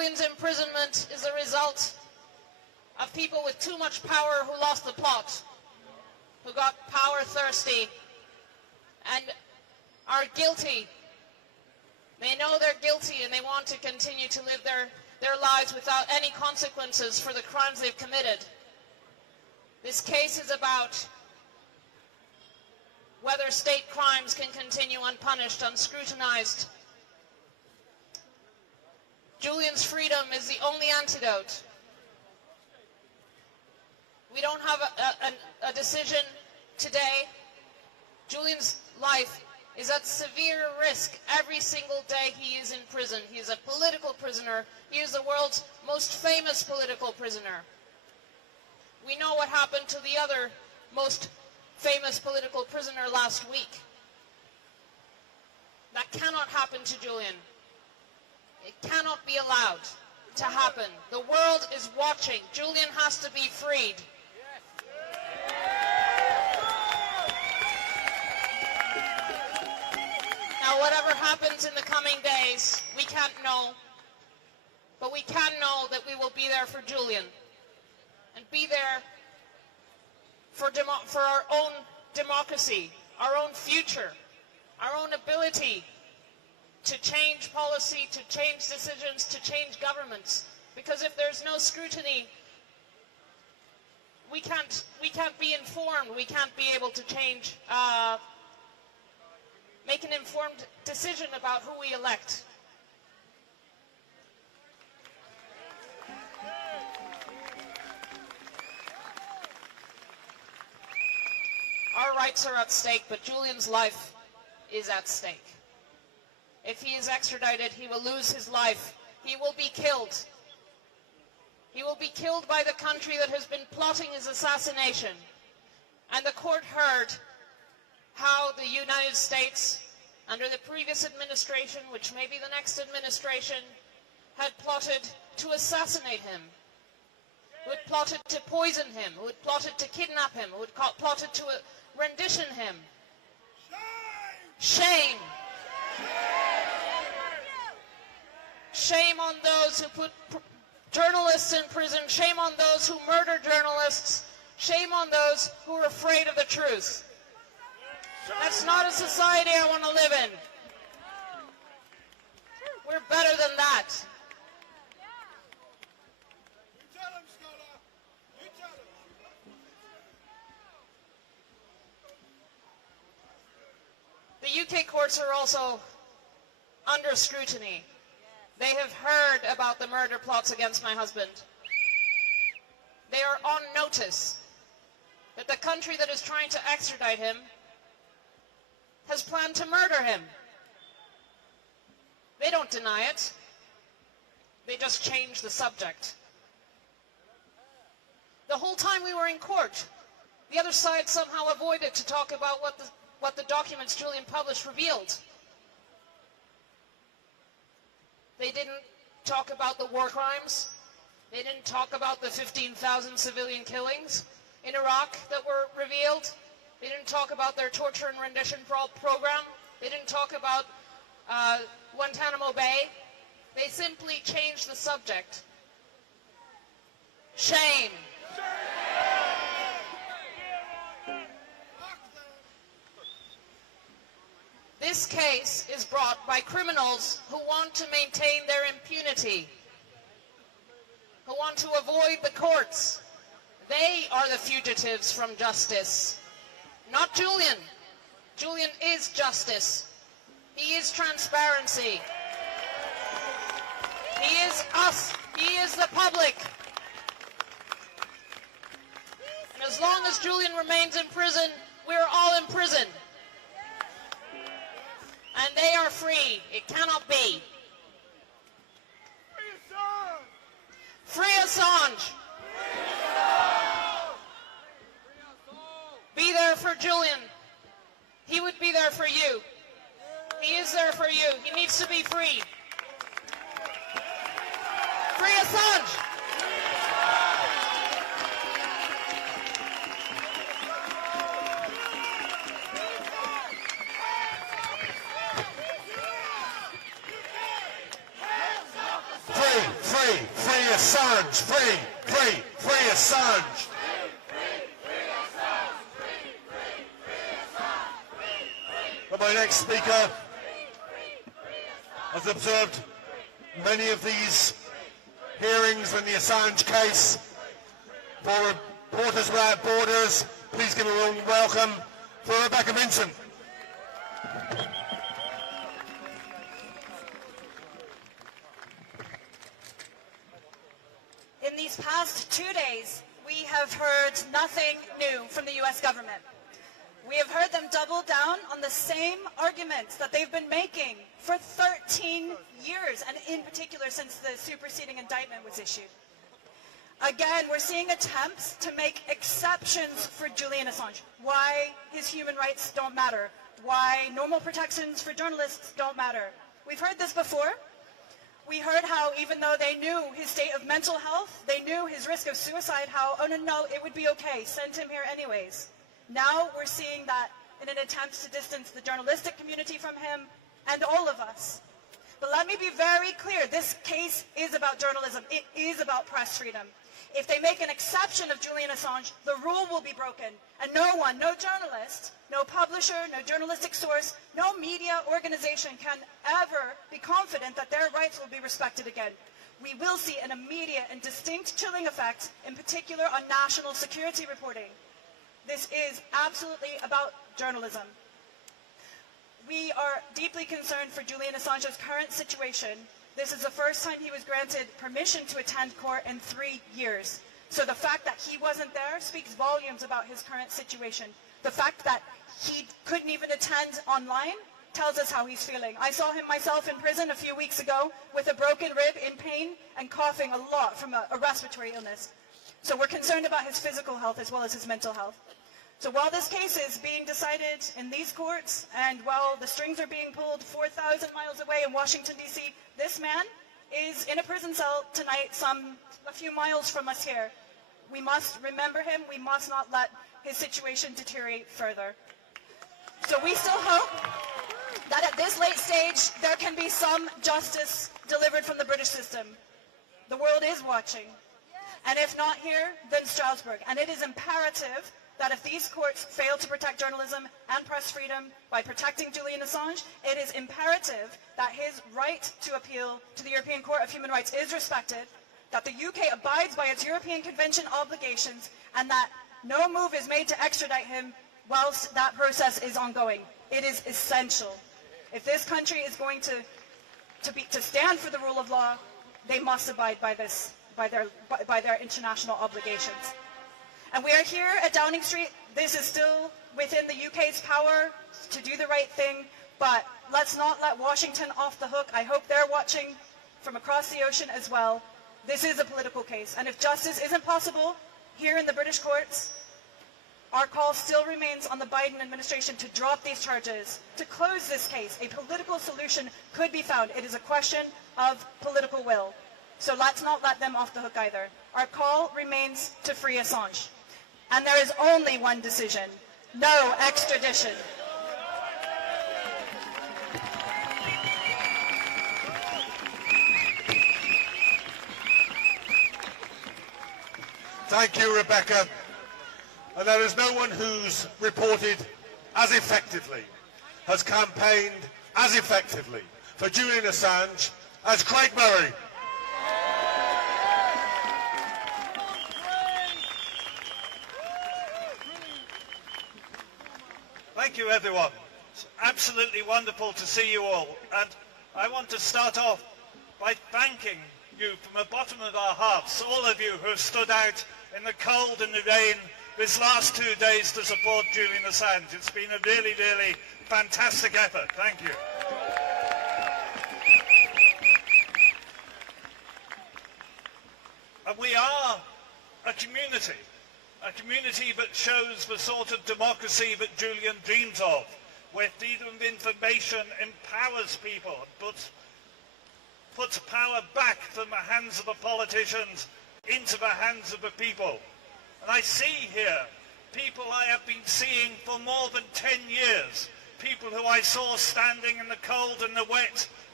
Julian's imprisonment is a result of people with too much power who lost the plot, who got power thirsty and are guilty. They know they're guilty and they want to continue to live their lives without any consequences for the crimes they've committed. This case is about whether state crimes can continue unpunished, unscrutinized. Julian's freedom is the only antidote. We don't have a decision today. Julian's life is at severe risk every single day he is in prison. He is a political prisoner. He is the world's most famous political prisoner. We know what happened to the other most famous political prisoner last week. That cannot happen to Julian. It cannot be allowed to happen. The world is watching. Julian has to be freed. Now, whatever happens in the coming days, we can't know. But we can know that we will be there for Julian and be there for our own democracy, our own future, our own ability to change policy, to change decisions, to change governments. Because if there's no scrutiny, we can't be informed. We can't be able to change, make an informed decision about who we elect. Our rights are at stake, but Julian's life is at stake. If he is extradited, he will lose his life. He will be killed. He will be killed by the country that has been plotting his assassination. And the court heard how the United States, under the previous administration, which may be the next administration, had plotted to assassinate him, who had plotted to poison him, who had plotted to kidnap him, who had plotted to rendition him. Shame! Shame on those who put journalists in prison. Shame on those who murder journalists. Shame on those who are afraid of the truth. That's not a society I want to live in. We're better than that. The UK courts are also under scrutiny. They have heard about the murder plots against my husband. They are on notice that the country that is trying to extradite him has planned to murder him. They don't deny it. They just change the subject. The whole time we were in court, the other side somehow avoided to talk about what the documents Julian published revealed. They didn't talk about the war crimes. They didn't talk about the 15,000 civilian killings in Iraq that were revealed. They didn't talk about their torture and rendition program. They didn't talk about Guantanamo Bay. They simply changed the subject. Shame. This case is brought by criminals who want to maintain their impunity, who want to avoid the courts. They are the fugitives from justice, not Julian. Julian is justice. He is transparency. He is us. He is the public. And as long as Julian remains in prison, we're all in prison. And they are free. It cannot be. Free Assange! Be there for Julian. He would be there for you. He is there for you. He needs to be free. Free Assange! Free Assange! Free Assange! But my next speaker has observed many of these hearings in the Assange case. For Reporters Without Borders, please give a warm welcome for Rebecca Vincent. In these past 2 days, we have heard nothing new from the U.S. government. We have heard them double down on the same arguments that they've been making for 13 years, and in particular since the superseding indictment was issued. Again, we're seeing attempts to make exceptions for Julian Assange. Why his human rights don't matter. Why normal protections for journalists don't matter. We've heard this before. We heard how even though they knew his state of mental health, they knew his risk of suicide, how, oh no, it would be okay, send him here anyways. Now we're seeing that in an attempt to distance the journalistic community from him and all of us. But let me be very clear, this case is about journalism. It is about press freedom. If they make an exception of Julian Assange, the rule will be broken. And no one, no journalist, no publisher, no journalistic source, no media organization can ever be confident that their rights will be respected again. We will see an immediate and distinct chilling effect, in particular on national security reporting. This is absolutely about journalism. We are deeply concerned for Julian Assange's current situation. This is the first time he was granted permission to attend court in 3 years. So the fact that he wasn't there speaks volumes about his current situation. The fact that he couldn't even attend online tells us how he's feeling. I saw him myself in prison a few weeks ago with a broken rib, in pain, and coughing a lot from a respiratory illness. So we're concerned about his physical health as well as his mental health. So while this case is being decided in these courts, and while the strings are being pulled 4,000 miles away in Washington, D.C., this man is in a prison cell tonight, a few miles from us here. We must remember him. We must not let his situation deteriorate further. So we still hope that at this late stage, there can be some justice delivered from the British system. The world is watching. And if not here, then Strasbourg. And it is imperative that if these courts fail to protect journalism and press freedom by protecting Julian Assange, it is imperative that his right to appeal to the European Court of Human Rights is respected, that the UK abides by its European Convention obligations, and that no move is made to extradite him whilst that process is ongoing. It is essential. If this country is going to stand for the rule of law, they must abide by this, by their international obligations. And we are here at Downing Street. This is still within the UK's power to do the right thing, but let's not let Washington off the hook. I hope they're watching from across the ocean as well. This is a political case, and if justice isn't possible here in the British courts, our call still remains on the Biden administration to drop these charges, to close this case. A political solution could be found. It is a question of political will. So let's not let them off the hook either. Our call remains to free Assange. And there is only one decision: no extradition. Thank you, Rebecca. And there is no one who's reported as effectively, has campaigned as effectively for Julian Assange as Craig Murray. Thank you, everyone. It's absolutely wonderful to see you all. And I want to start off by thanking you from the bottom of our hearts, all of you who have stood out in the cold and the rain these last 2 days to support Julian Assange. It's been a really, really fantastic effort. Thank you. And we are a community that shows the sort of democracy that Julian dreams of, where freedom of information empowers people, puts power back from the hands of the politicians into the hands of the people. And I see here people I have been seeing for more than 10 years, people who I saw standing in the cold and the wet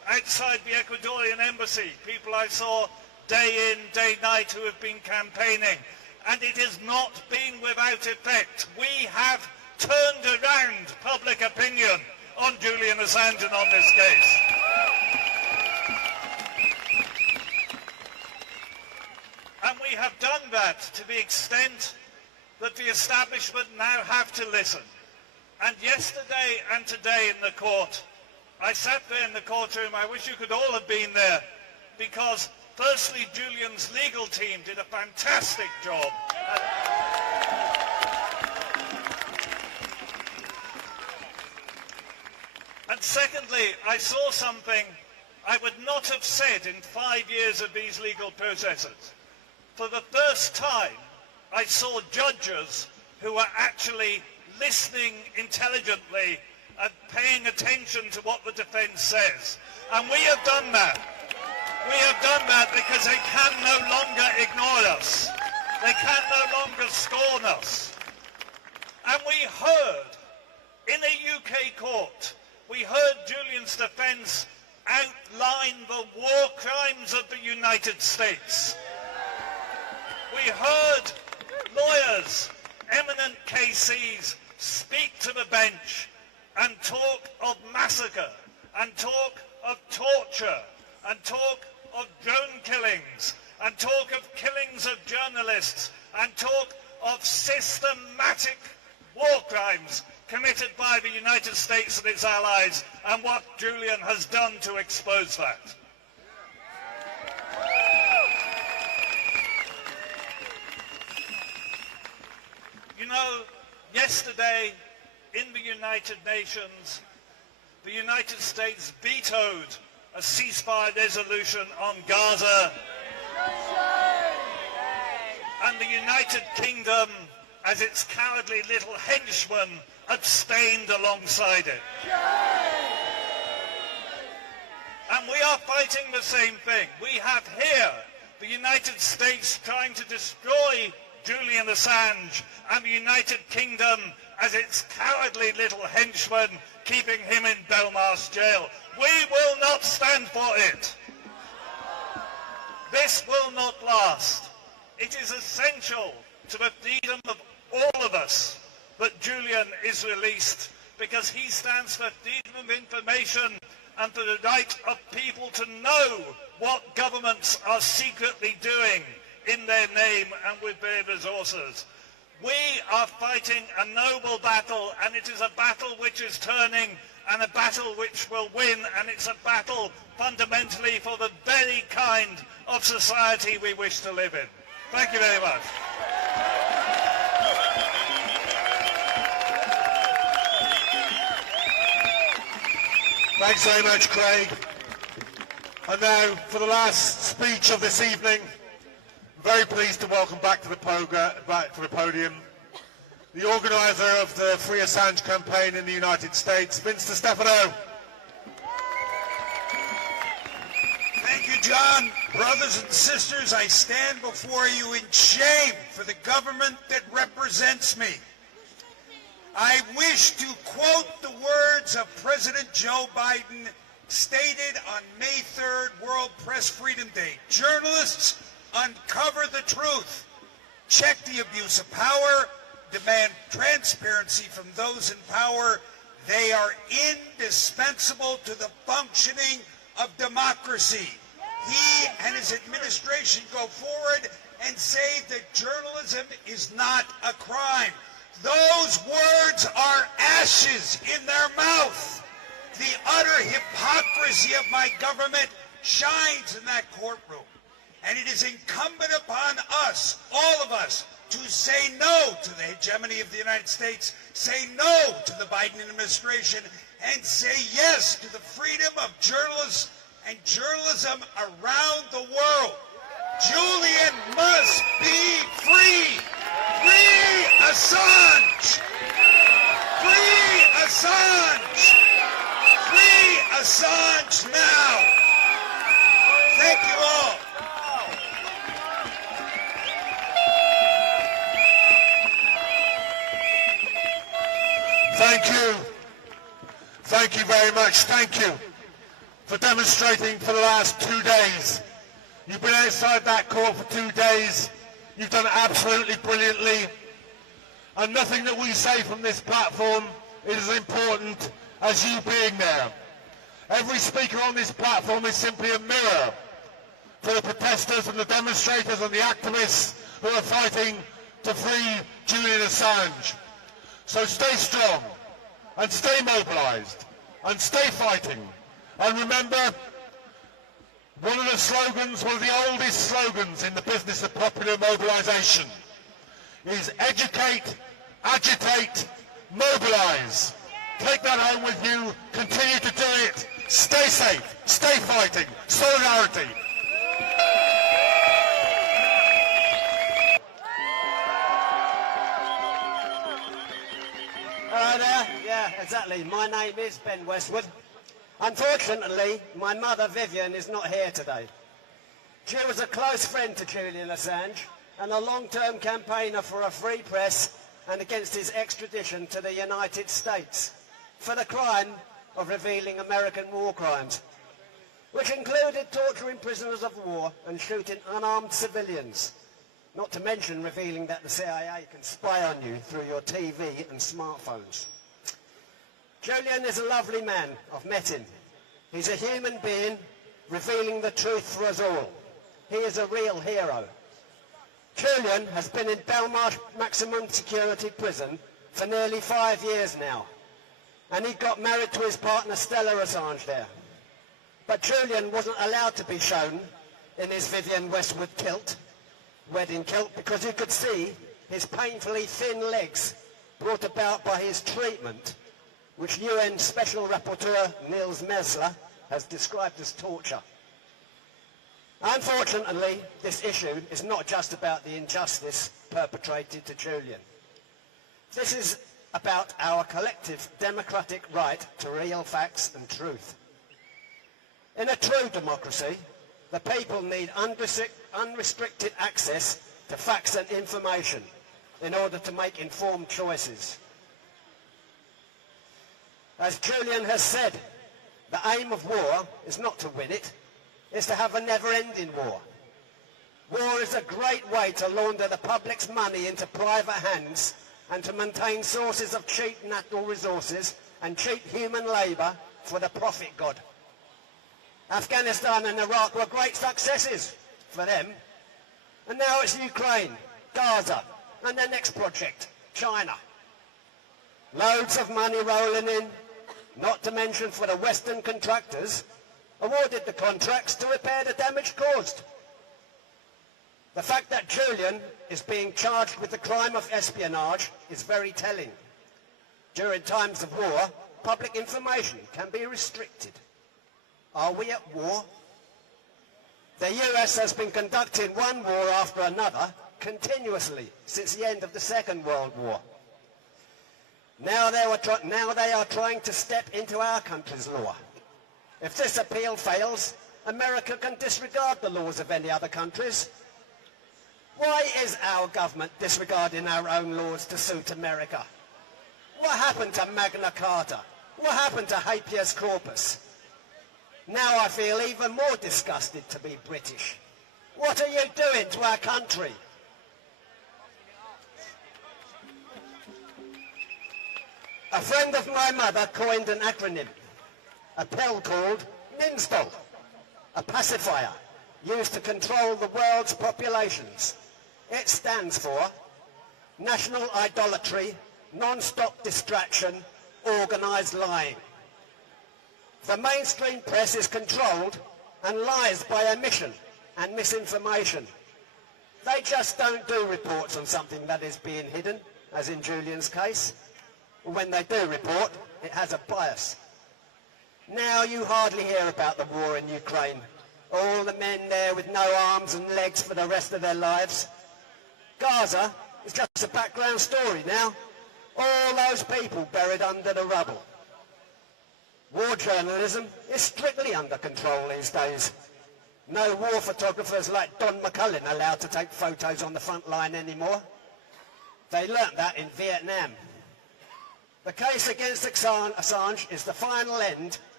outside the Ecuadorian embassy, people I saw day in, day night who have been campaigning, and it has not been without effect. We have turned around public opinion on Julian Assange and on this case. And we have done that to the extent that the establishment now have to listen. And yesterday and today in the court, I sat there in the courtroom, I wish you could all have been there, because firstly, Julian's legal team did a fantastic job. And secondly, I saw something I would not have said in 5 years of these legal processes. For the first time, I saw judges who were actually listening intelligently and paying attention to what the defence says. And we have done that. We have done that because they can no longer ignore us. They can no longer scorn us. And we heard, in a UK court, we heard Julian's defence outline the war crimes of the United States. We heard lawyers, eminent KCs, speak to the bench and talk of massacre, and talk of torture, and talk of drone killings, and talk of killings of journalists, and talk of systematic war crimes committed by the United States and its allies, and what Julian has done to expose that. You know, yesterday in the United Nations, the United States vetoed a ceasefire resolution on Gaza, and the United Kingdom, as its cowardly little henchman, abstained alongside it. And we are fighting the same thing. We have here the United States trying to destroy Julian Assange, and the United Kingdom as its cowardly little henchman, keeping him in Belmarsh jail. We will not stand for it. This will not last. It is essential to the freedom of all of us that Julian is released, because he stands for freedom of information and for the right of people to know what governments are secretly doing in their name and with their resources. We are fighting a noble battle, and it is a battle which is turning, and a battle which will win, and it's a battle fundamentally for the very kind of society we wish to live in. Thank you very much. Thanks very much, Craig. And now, for the last speech of this evening, I'm very pleased to welcome back to the podium the organiser of the Free Assange campaign in the United States, Vince DiStefano. Thank you, John. Brothers and sisters, I stand before you in shame for the government that represents me. I wish to quote the words of President Joe Biden stated on May 3rd, World Press Freedom Day. Journalists, uncover the truth. Check the abuse of power. Demand transparency from those in power. They are indispensable to the functioning of democracy. He and his administration go forward and say that journalism is not a crime. Those words are ashes in their mouth. The utter hypocrisy of my government shines in that courtroom. And it is incumbent upon us, all of us, to say no to the hegemony of the United States, say no to the Biden administration, and say yes to the freedom of journalists and journalism around the world. Julian must be free. Free Assange! Free Assange! Free Assange now! Thank you all. Thank you. Thank you very much. Thank you. for demonstrating for the last 2 days. You've been outside that court for 2 days. You've done absolutely brilliantly. And nothing that we say from this platform is as important as you being there. Every speaker on this platform is simply a mirror for the protesters and the demonstrators and the activists who are fighting to free Julian Assange. So stay strong and stay mobilised and stay fighting. And remember, one of the slogans, one of the oldest slogans in the business of popular mobilisation is educate, agitate, mobilise. Take that home with you, continue to do it, stay safe, stay fighting, solidarity. Hello there. Yeah, exactly. My name is Ben Westwood. Unfortunately, my mother Vivian is not here today. She was a close friend to Julian Assange and a long-term campaigner for a free press and against his extradition to the United States for the crime of revealing American war crimes, which included torturing prisoners of war and shooting unarmed civilians, not to mention revealing that the CIA can spy on you through your TV and smartphones. Julian is a lovely man. I've met him. He's a human being, revealing the truth for us all. He is a real hero. Julian has been in Belmarsh maximum security prison for nearly 5 years now, and he got married to his partner Stella Assange there. But Julian wasn't allowed to be shown in his Vivian Westwood kilt, wedding kilt, because you could see his painfully thin legs brought about by his treatment, which UN Special Rapporteur Niels Mesler has described as torture. Unfortunately, this issue is not just about the injustice perpetrated to Julian. This is about our collective democratic right to real facts and truth. In a true democracy, the people need unrestricted access to facts and information in order to make informed choices. As Julian has said, the aim of war is not to win it, it's to have a never-ending war. War is a great way to launder the public's money into private hands and to maintain sources of cheap natural resources and cheap human labour for the profit god. Afghanistan and Iraq were great successes for them, and now it's Ukraine, Gaza, and their next project, China. Loads of money rolling in, not to mention for the Western contractors awarded the contracts to repair the damage caused. The fact that Julian is being charged with the crime of espionage is very telling. During times of war, public information can be restricted. Are we at war? The US has been conducting one war after another continuously since the end of the Second World War. Now they are trying to step into our country's law. If this appeal fails, America can disregard the laws of any other countries. Why is our government disregarding our own laws to suit America? What happened to Magna Carta? What happened to habeas corpus? Now I feel even more disgusted to be British. What are you doing to our country? A friend of my mother coined an acronym, a pill called NINSTAL, a pacifier used to control the world's populations. It stands for National Idolatry, Non-Stop Distraction, Organised Lying. The mainstream press is controlled and lies by omission and misinformation. They just don't do reports on something that is being hidden, as in Julian's case. When they do report, it has a bias. Now you hardly hear about the war in Ukraine. All the men there with no arms and legs for the rest of their lives. Gaza is just a background story now. All those people buried under the rubble. War journalism is strictly under control these days. No war photographers like Don McCullin allowed to take photos on the front line anymore. They learnt that in Vietnam. The case against Assange is the final end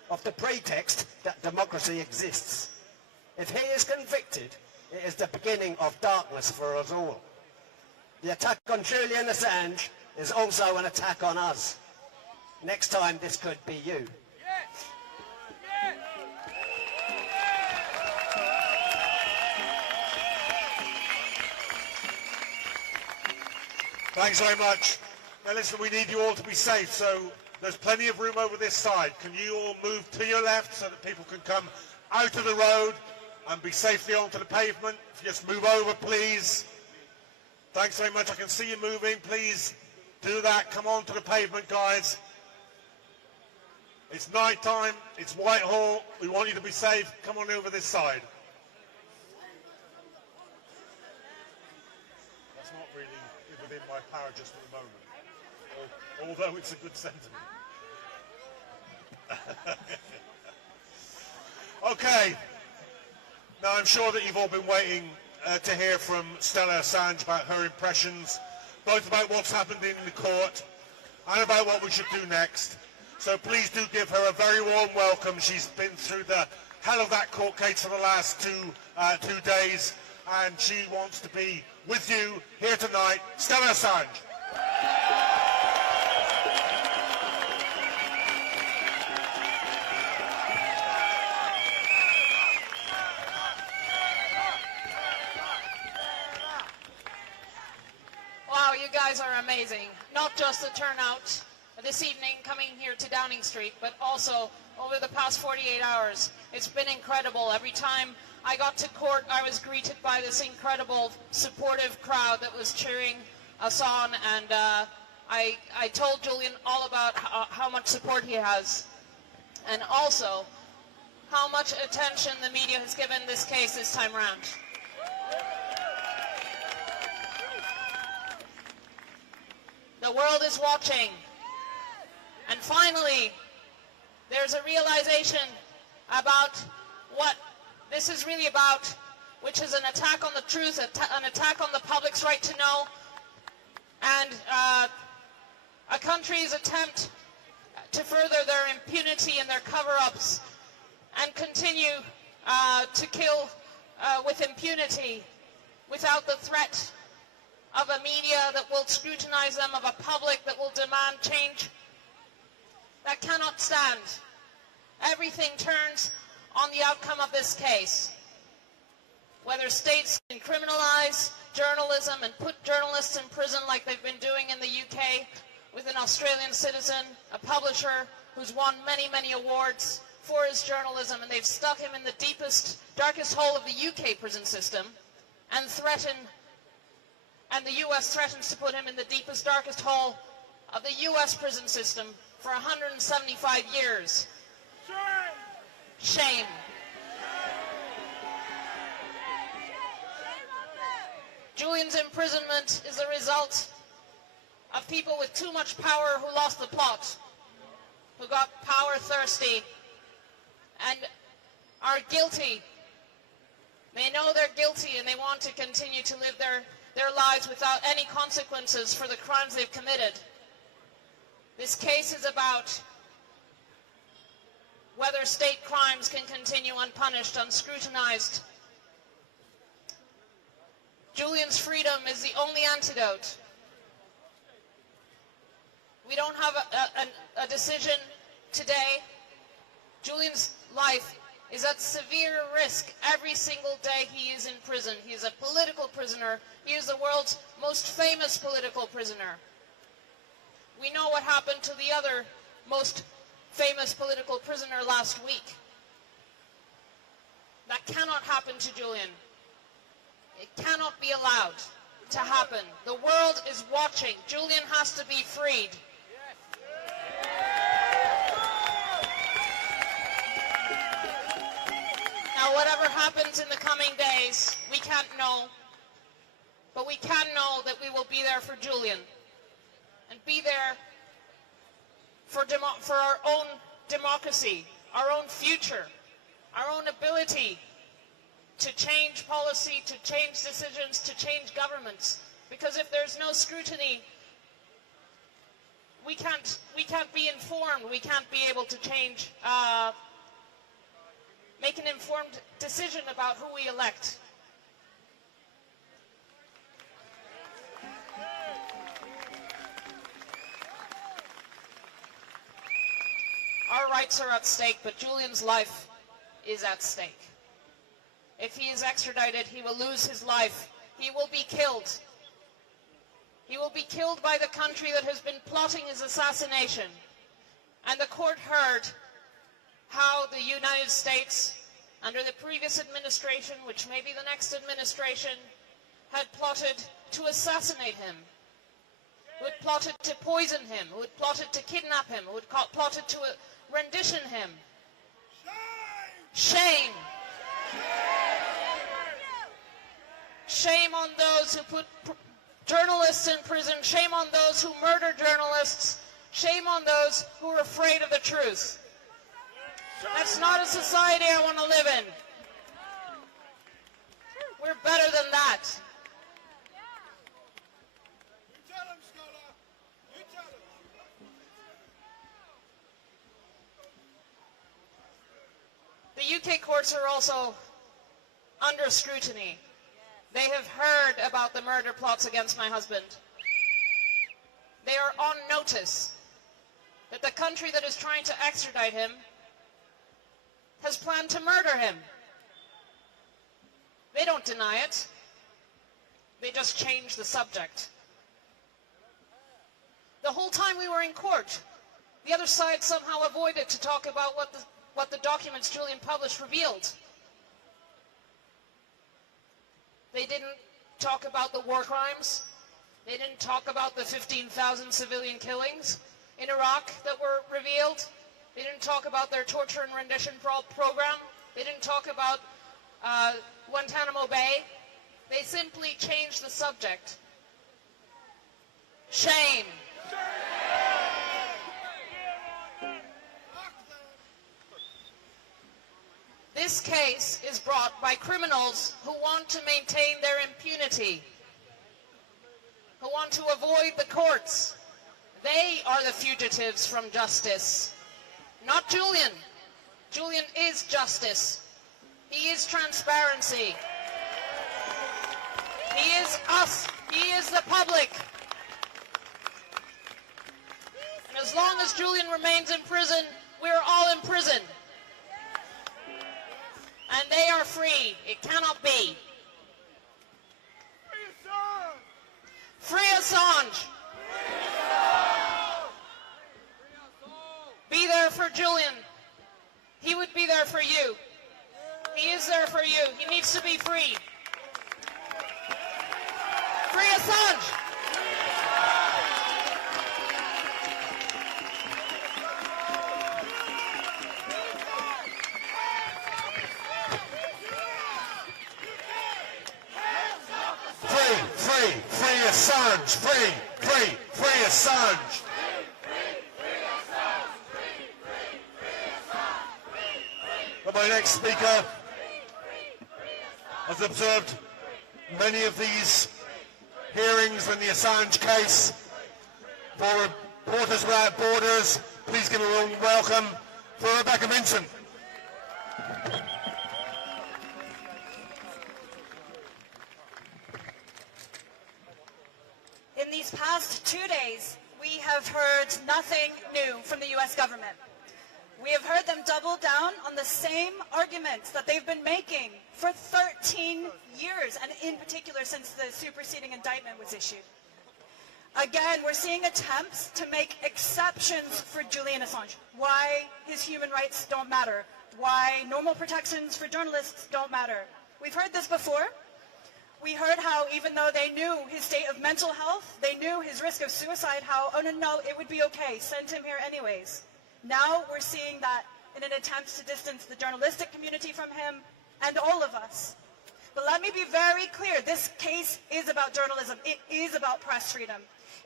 of the pretext that democracy exists. If he is convicted, it is the beginning of darkness for us all. The attack on Julian Assange is also an attack on us. Next time this could be you. Thanks very much. Now listen, we need you all to be safe, so there's plenty of room over this side. Can you all move to your left so that people can come out of the road and be safely onto the pavement? If you just move over, please. Thanks very much. I can see you moving. Please do that. Come on to the pavement, guys. It's night time. It's Whitehall. We want you to be safe. Come on over this side. That's not really within my power just for the moment, although it's a good sentiment. Okay. Now I'm sure that you've all been waiting to hear from Stella Assange about her impressions, both about what's happened in the court and about what we should do next. So please do give her a very warm welcome. She's been through the hell of that court case for the last two days, and she wants to be with you here tonight. Stella Assange. Wow, you guys are amazing. Not just the turnout this evening coming here to Downing Street, but also over the past 48 hours. It's been incredible. Every time I got to court, I was greeted by this incredible, supportive crowd that was cheering us on, and I told Julian all about how much support he has, and also how much attention the media has given this case this time around. The world is watching. And finally, there's a realization about what this is really about, which is an attack on the truth, an attack on the public's right to know, and a country's attempt to further their impunity and their cover-ups and continue to kill with impunity without the threat of a media that will scrutinize them, of a public that will demand change. That cannot stand. Everything turns on the outcome of this case. Whether states can criminalize journalism and put journalists in prison like they've been doing in the UK with an Australian citizen, a publisher who's won many, many awards for his journalism, and they've stuck him in the deepest, darkest hole of the UK prison system, and the US threatens to put him in the deepest, darkest hole of the US prison system for 175 years. Shame. Julian's imprisonment is the result of people with too much power who lost the plot, who got power thirsty and are guilty. They know they're guilty and they want to continue to live their lives without any consequences for the crimes they've committed. This case is about whether state crimes can continue unpunished, unscrutinized. Julian's freedom is the only antidote. We don't have a decision today. Julian's life is at severe risk every single day he is in prison. He is a political prisoner. He is the world's most famous political prisoner. We know what happened to the other most famous political prisoner last week. That cannot happen to Julian. It cannot be allowed to happen. The world is watching. Julian has to be freed. Now, whatever happens in the coming days, we can't know. But we can know that we will be there for Julian. And be there for our own democracy, our own future, our own ability to change policy, to change decisions, to change governments. Because if there's no scrutiny, can't be informed. We can't be able to change, make an informed decision about who we elect. Our rights are at stake, but Julian's life is at stake. If he is extradited, he will lose his life. He will be killed. He will be killed by the country that has been plotting his assassination. And the court heard how the United States, under the previous administration, which may be the next administration, had plotted to assassinate him, who had plotted to poison him, who had plotted to kidnap him, who had plotted to rendition him. Shame! Shame on those who put journalists in prison. Shame on those who murder journalists. Shame on those who are afraid of the truth. That's not a society I want to live in. We're better than that. The UK courts are also under scrutiny. They have heard about the murder plots against my husband. They are on notice that the country that is trying to extradite him has planned to murder him. They don't deny it. They just change the subject. The whole time we were in court, the other side somehow avoided to talk about what the documents Julian published revealed. They didn't talk about the war crimes. They didn't talk about the 15,000 civilian killings in Iraq that were revealed. They didn't talk about their torture and rendition program. They didn't talk about Guantanamo Bay. They simply changed the subject. Shame. This case is brought by criminals who want to maintain their impunity, who want to avoid the courts. They are the fugitives from justice, not Julian. Julian is justice. He is transparency. He is us. He is the public. And as long as Julian remains in prison, we're all in prison. And they are free. It cannot be. Free Assange! Be there for Julian. He would be there for you. He is there for you. He needs to be free. Free Assange! Free Assange! Free Assange! But my next speaker has observed many of these hearings in the Assange case. For Reporters Without Borders, please give a warm welcome for Rebecca Vincent. In these past 2 days, we have heard nothing new from the US government. We have heard them double down on the same arguments that they've been making for 13 years, and in particular since the superseding indictment was issued. Again, we're seeing attempts to make exceptions for Julian Assange. Why his human rights don't matter. Why normal protections for journalists don't matter. We've heard this before. We heard how even though they knew his state of mental health, they knew his risk of suicide, how, oh no, it would be okay, send him here anyways. Now we're seeing that in an attempt to distance the journalistic community from him and all of us. But let me be very clear, this case is about journalism. It is about press freedom.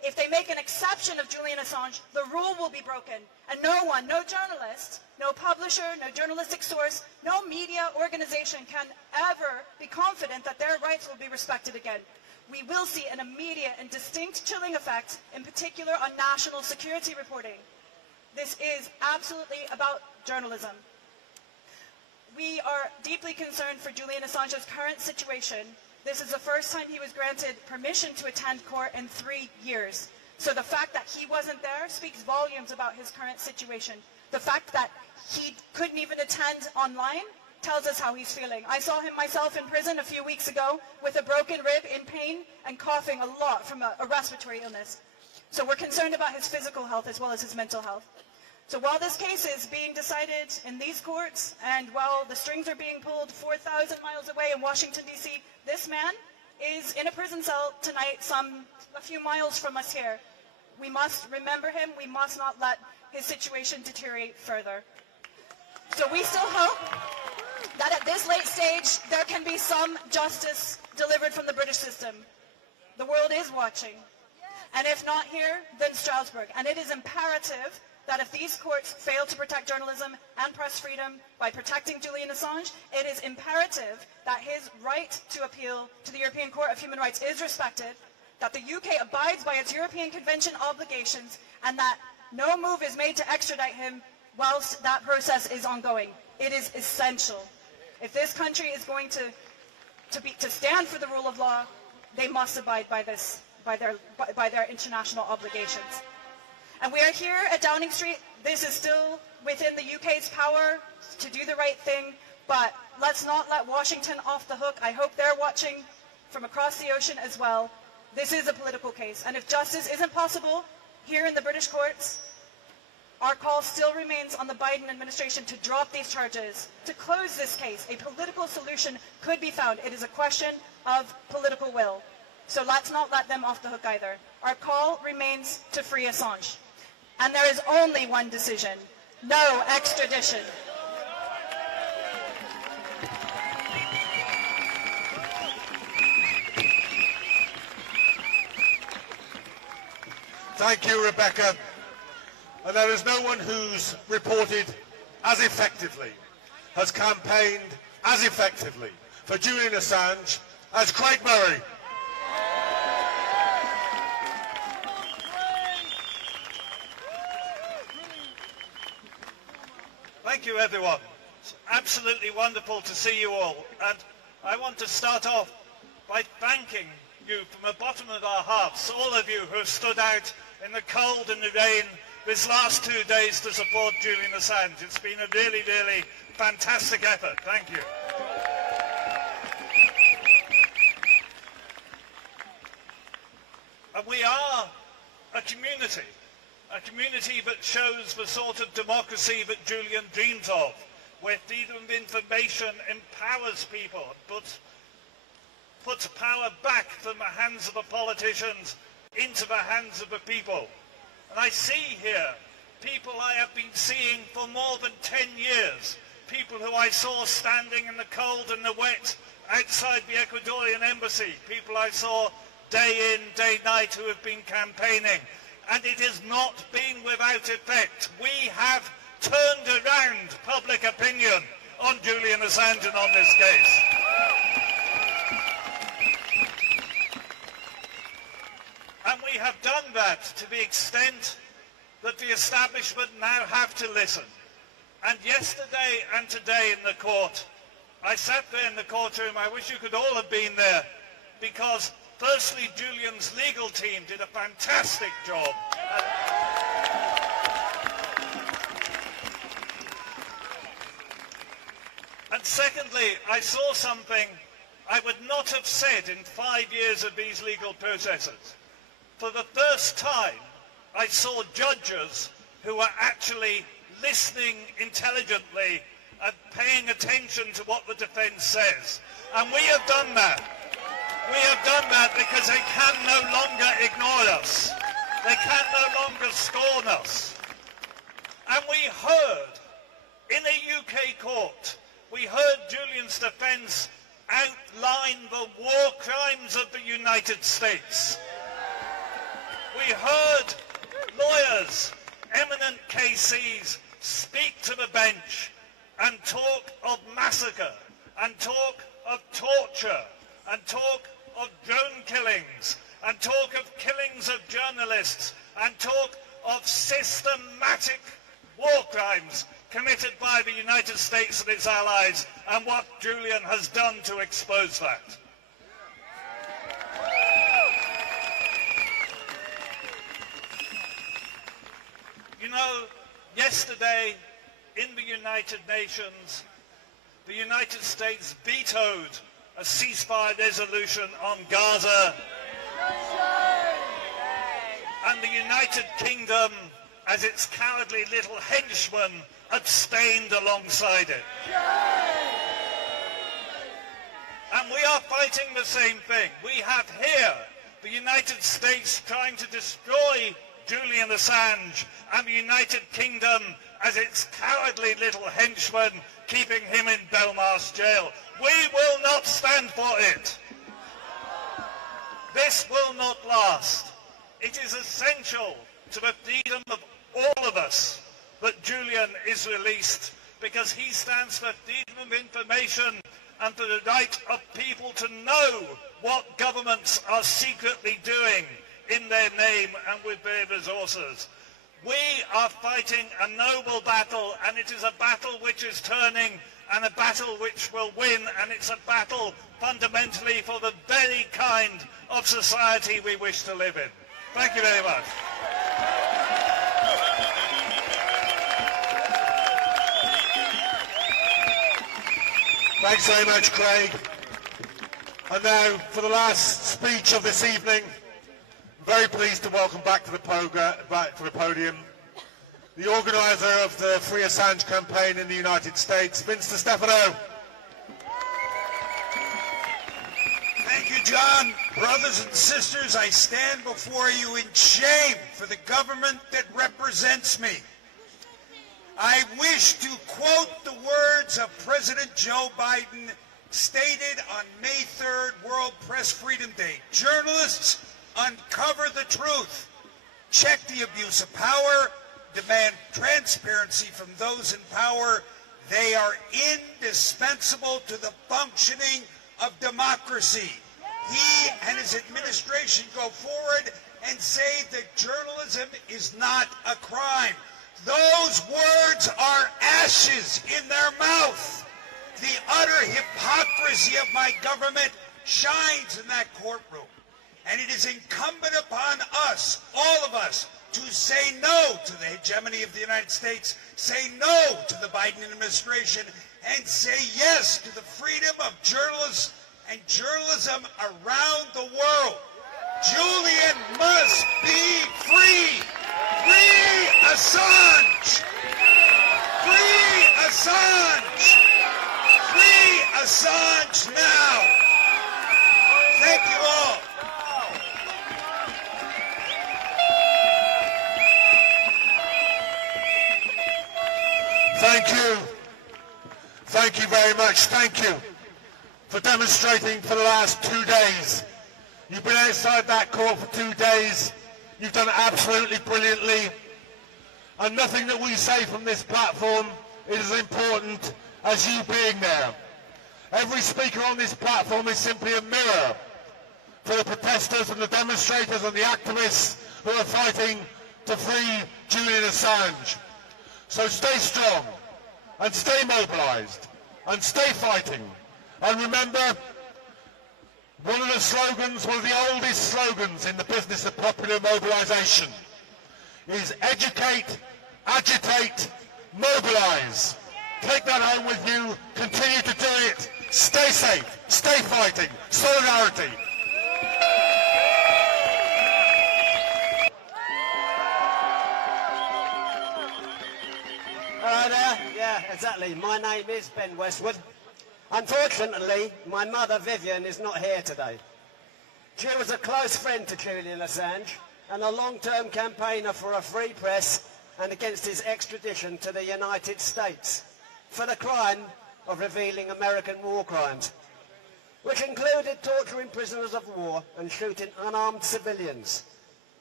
If they make an exception of Julian Assange, the rule will be broken. And no one, no journalist, no publisher, no journalistic source, no media organization can ever be confident that their rights will be respected again. We will see an immediate and distinct chilling effect, in particular on national security reporting. This is absolutely about journalism. We are deeply concerned for Julian Assange's current situation. This is the first time he was granted permission to attend court in 3 years. So the fact that he wasn't there speaks volumes about his current situation. The fact that he couldn't even attend online tells us how he's feeling. I saw him myself in prison a few weeks ago with a broken rib, in pain, and coughing a lot from a respiratory illness. So we're concerned about his physical health as well as his mental health. So while this case is being decided in these courts, and while the strings are being pulled 4,000 miles away in Washington, D.C., this man is in a prison cell tonight, a few miles from us here. We must remember him. We must not let his situation deteriorate further. So we still hope that at this late stage, there can be some justice delivered from the British system. The world is watching. And if not here, then Strasbourg. And it is imperative that if these courts fail to protect journalism and press freedom by protecting Julian Assange, it is imperative that his right to appeal to the European Court of Human Rights is respected, that the UK abides by its European Convention obligations, and that no move is made to extradite him whilst that process is ongoing. It is essential. If this country is going to stand for the rule of law, they must abide by this, by their international obligations. And we are here at Downing Street. This is still within the UK's power to do the right thing, but let's not let Washington off the hook. I hope they're watching from across the ocean as well. This is a political case, and if justice isn't possible here in the British courts, our call still remains on the Biden administration to drop these charges, to close this case. A political solution could be found. It is a question of political will. So let's not let them off the hook either. Our call remains to free Assange. And there is only one decision: no extradition. Thank you, Rebecca. And there is no one who's reported as effectively, has campaigned as effectively for Julian Assange as Craig Murray. Thank you, everyone. It's absolutely wonderful to see you all. And I want to start off by thanking you from the bottom of our hearts, all of you who have stood out in the cold and the rain this last 2 days to support Julian Assange. It's been a really, really fantastic effort. Thank you. And we are a community that shows the sort of democracy that Julian dreams of, where freedom of information empowers people, puts power back from the hands of the politicians into the hands of the people. And I see here people I have been seeing for more than 10 years, people who I saw standing in the cold and the wet outside the Ecuadorian embassy, people I saw day in, day night who have been campaigning. And it has not been without effect. We have turned around public opinion on Julian Assange and on this case. And we have done that to the extent that the establishment now have to listen. And yesterday and today in the court, I sat there in the courtroom. I wish you could all have been there, because firstly, Julian's legal team did a fantastic job. And secondly, I saw something I would not have said in 5 years of these legal processes. For the first time, I saw judges who were actually listening intelligently and paying attention to what the defense says. And we have done that. We have done that because they can no longer ignore us. They can no longer scorn us. And we heard, in a UK court, we heard Julian's defense outline the war crimes of the United States. We heard lawyers, eminent KCs, speak to the bench and talk of massacre, and talk of torture, and talk of drone killings, and talk of killings of journalists, and talk of systematic war crimes committed by the United States and its allies, and what Julian has done to expose that. You know, yesterday in the United Nations, the United States vetoed a ceasefire resolution on Gaza, and the United Kingdom, as its cowardly little henchman, abstained alongside it. And we are fighting the same thing. We have here the United States trying to destroy Julian Assange, and the United Kingdom as its cowardly little henchman, keeping him in Belmarsh jail. We will not stand for it. This will not last. It is essential to the freedom of all of us that Julian is released, because he stands for freedom of information and for the right of people to know what governments are secretly doing in their name and with their resources. We are fighting a noble battle, and it is a battle which is turning, and a battle which will win, and it's a battle fundamentally for the very kind of society we wish to live in. Thank you very much. Thanks very much, Craig. And now, for the last speech of this evening, I'm very pleased to welcome back to the podium the organiser of the Free Assange campaign in the United States, Vince DiStefano. Thank you, John. Brothers and sisters, I stand before you in shame for the government that represents me. I wish to quote the words of President Joe Biden stated on May 3rd, World Press Freedom Day. Journalists, uncover the truth. Check the abuse of power. Demand transparency from those in power. They are indispensable to the functioning of democracy. He and his administration go forward and say that journalism is not a crime. Those words are ashes in their mouth. The utter hypocrisy of my government shines in that courtroom. And it is incumbent upon us, all of us, to say no to the hegemony of the United States, say no to the Biden administration, and say yes to the freedom of journalists and journalism around the world. Julian must be free. Free Assange! Free Assange! Free Assange now! Thank you all. Thank you. Thank you very much. Thank you for demonstrating for the last 2 days. You've been outside that court for 2 days. You've done it absolutely brilliantly. And nothing that we say from this platform is as important as you being there. Every speaker on this platform is simply a mirror for the protesters and the demonstrators and the activists who are fighting to free Julian Assange. So stay strong, and stay mobilised, and stay fighting. And remember, one of the slogans, one of the oldest slogans in the business of popular mobilisation is educate, agitate, mobilise. Take that home with you, continue to do it. Stay safe, stay fighting, solidarity. Hello there. Yeah, exactly. My name is Ben Westwood. Unfortunately, my mother Vivian is not here today. She was a close friend to Julian Assange and a long-term campaigner for a free press and against his extradition to the United States for the crime of revealing American war crimes, which included torturing prisoners of war and shooting unarmed civilians.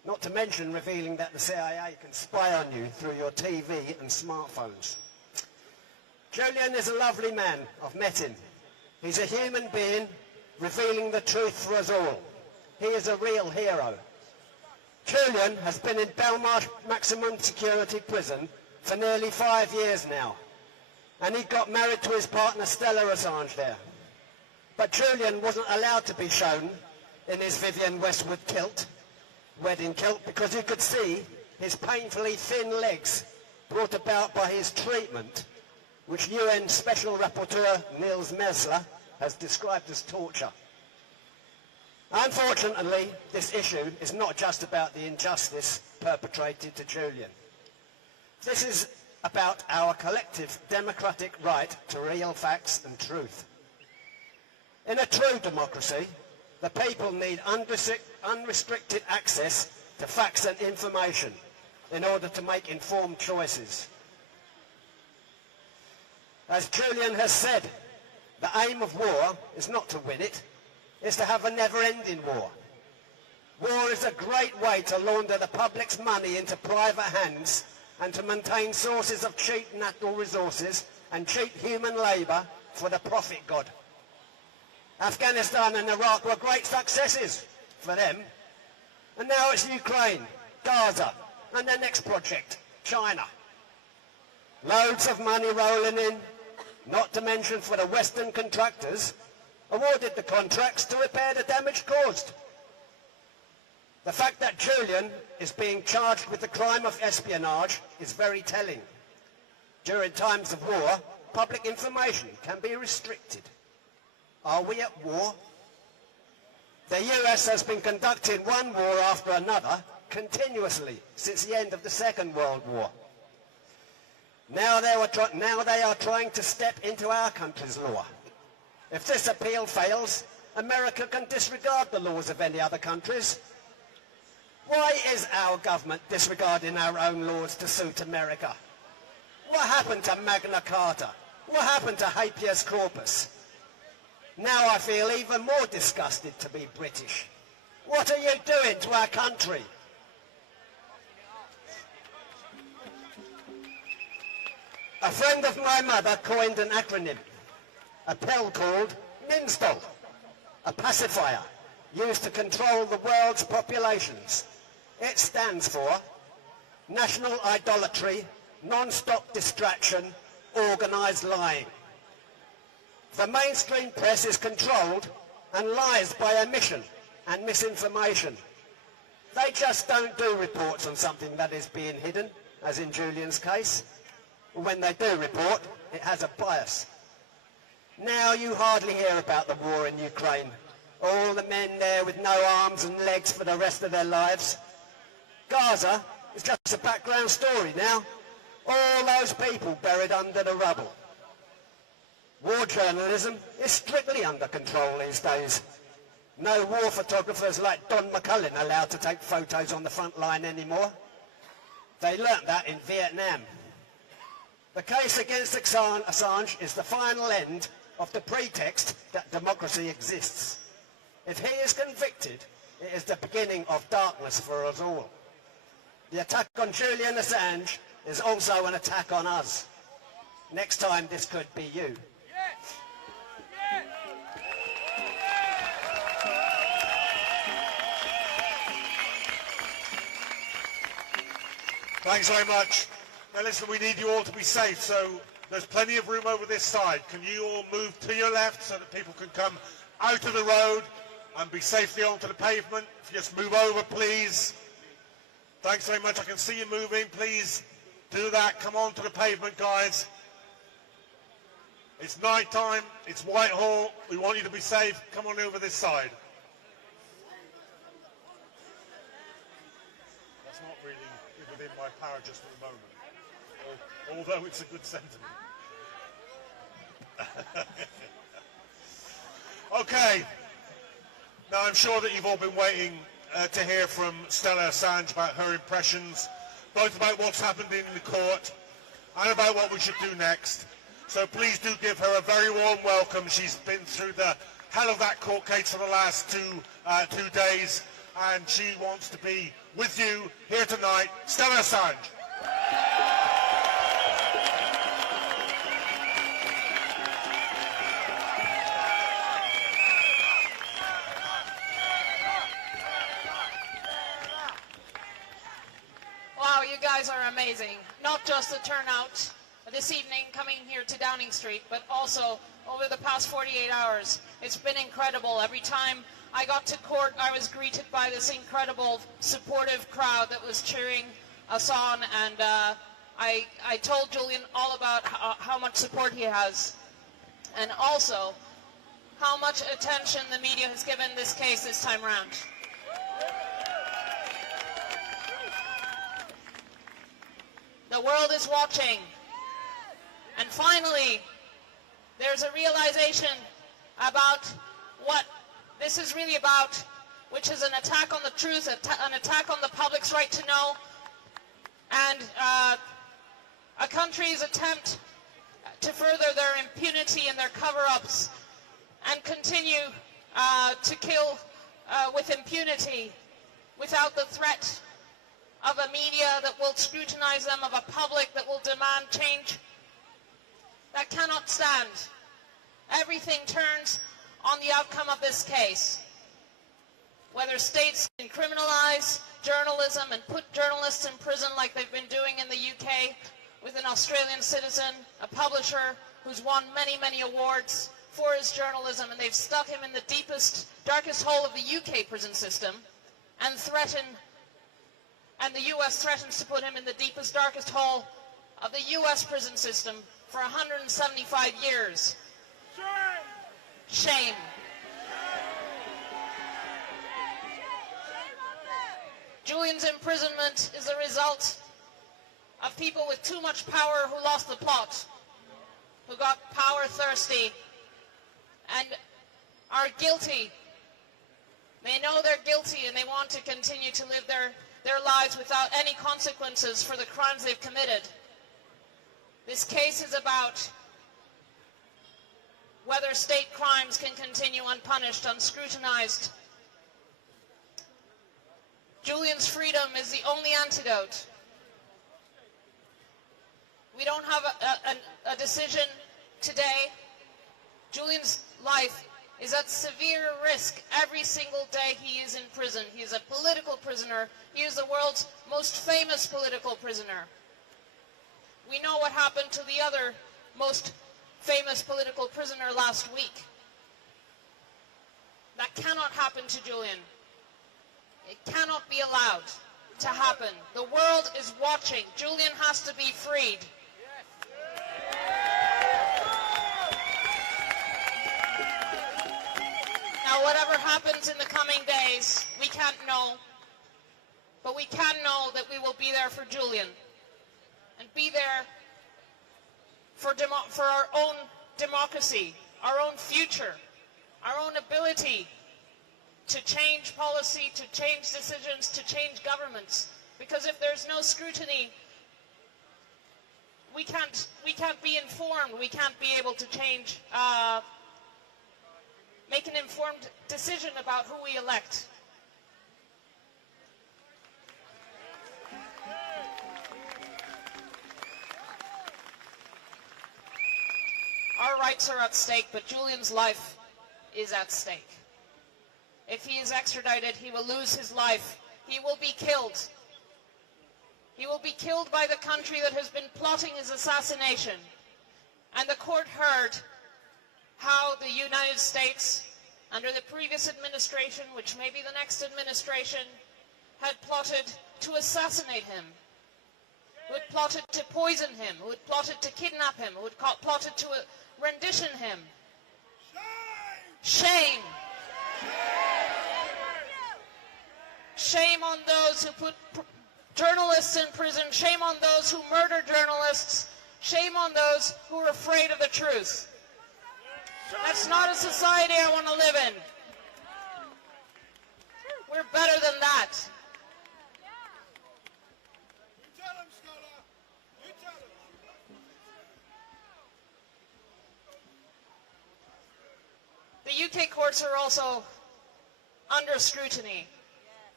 not to mention revealing that the CIA can spy on you through your TV and smartphones. Julian is a lovely man. I've met him. He's a human being revealing the truth for us all. He is a real hero. Julian has been in Belmarsh maximum security prison for nearly 5 years now, and he got married to his partner Stella Assange there. But Julian wasn't allowed to be shown in his Vivienne Westwood kilt, wedding kilt, because you could see his painfully thin legs brought about by his treatment, which UN Special Rapporteur Niels Mesler has described as torture. Unfortunately, this issue is not just about the injustice perpetrated to Julian. This is about our collective democratic right to real facts and truth. In a true democracy, the people need unrestricted access to facts and information in order to make informed choices. As Julian has said, the aim of war is not to win it, it's to have a never-ending war. War is a great way to launder the public's money into private hands and to maintain sources of cheap natural resources and cheap human labour for the profit god. Afghanistan and Iraq were great successes for them, and now it's Ukraine, Gaza, and their next project, China. Loads of money rolling in, not to mention for the Western contractors awarded the contracts to repair the damage caused. The fact that Julian is being charged with the crime of espionage is very telling. During times of war, public information can be restricted. Are we at war? The US has been conducting one war after another continuously since the end of the Second World War. Now they are trying to step into our country's law. If this appeal fails, America can disregard the laws of any other countries. Why is our government disregarding our own laws to suit America? What happened to Magna Carta? What happened to habeas corpus? Now I feel even more disgusted to be British. What are you doing to our country? A friend of my mother coined an acronym, a pill called NINSTAL, a pacifier used to control the world's populations. It stands for National Idolatry, Non-Stop Distraction, Organised Lying. The mainstream press is controlled and lies by omission and misinformation. They just don't do reports on something that is being hidden, as in Julian's case. When they do report, it has a bias. Now you hardly hear about the war in Ukraine. All the men there with no arms and legs for the rest of their lives. Gaza is just a background story now. All those people buried under the rubble. War journalism is strictly under control these days. No war photographers like Don McCullin allowed to take photos on the front line anymore. They learnt that in Vietnam. The case against Assange is the final end of the pretext that democracy exists. If he is convicted, it is the beginning of darkness for us all. The attack on Julian Assange is also an attack on us. Next time this could be you. Thanks very much. Now listen, we need you all to be safe, so there's plenty of room over this side. Can you all move to your left so that people can come out of the road and be safely onto the pavement? If you just move over, please. Thanks very much. I can see you moving. Please do that. Come onto the pavement, guys. It's night time. It's Whitehall. We want you to be safe. Come on over this side. That's not really within my power just for the moment. Although it's a good sentiment. Okay. Now I'm sure that you've all been waiting to hear from Stella Assange about her impressions, both about what's happened in the court and about what we should do next. So please do give her a very warm welcome. She's been through the hell of that court case for the last two days, and she wants to be with you here tonight, Julian Assange. Wow, you guys are amazing. Not just the turnout this evening coming here to Downing Street, but also over the past 48 hours. It's been incredible. Every time I got to court, I was greeted by this incredible, supportive crowd that was cheering us on, and I told Julian all about how much support he has, and also how much attention the media has given this case this time around. The world is watching. And finally, there's a realization about what this is really about, which is an attack on the truth, an attack on the public's right to know, and a country's attempt to further their impunity and their cover-ups and continue to kill with impunity without the threat of a media that will scrutinize them, of a public that will demand change. That cannot stand. Everything turns on the outcome of this case. Whether states can criminalize journalism and put journalists in prison like they've been doing in the UK with an Australian citizen, a publisher who's won many, many awards for his journalism, and they've stuck him in the deepest, darkest hole of the UK prison system, and the US threatens to put him in the deepest, darkest hole of the US prison system for 175 years. Shame. Julian's imprisonment is a result of people with too much power who lost the plot, who got power thirsty and are guilty. They know they're guilty and they want to continue to live their lives without any consequences for the crimes they've committed. This case is about whether state crimes can continue unpunished, unscrutinized. Julian's freedom is the only antidote. We don't have a decision today. Julian's life is at severe risk every single day he is in prison. He is a political prisoner. He is the world's most famous political prisoner. We know what happened to the other most famous political prisoner last week. That cannot happen to Julian. It cannot be allowed to happen. The world is watching. Julian has to be freed. Now, whatever happens in the coming days, we can't know. But we can know that we will be there for Julian. And be there for our own democracy, our own future, our own ability to change policy, to change decisions, to change governments. Because if there's no scrutiny, we can't be informed. We can't be able to change, make an informed decision about who we elect. Our rights are at stake, but Julian's life is at stake. If he is extradited, he will lose his life. He will be killed. He will be killed by the country that has been plotting his assassination. And the court heard how the United States, under the previous administration, which may be the next administration, had plotted to assassinate him, who had plotted to poison him, who had plotted to kidnap him, who had plotted to rendition him. Shame! Shame on those who put journalists in prison. Shame on those who murder journalists. Shame on those who are afraid of the truth. That's not a society I want to live in. We're better than that. The UK courts are also under scrutiny.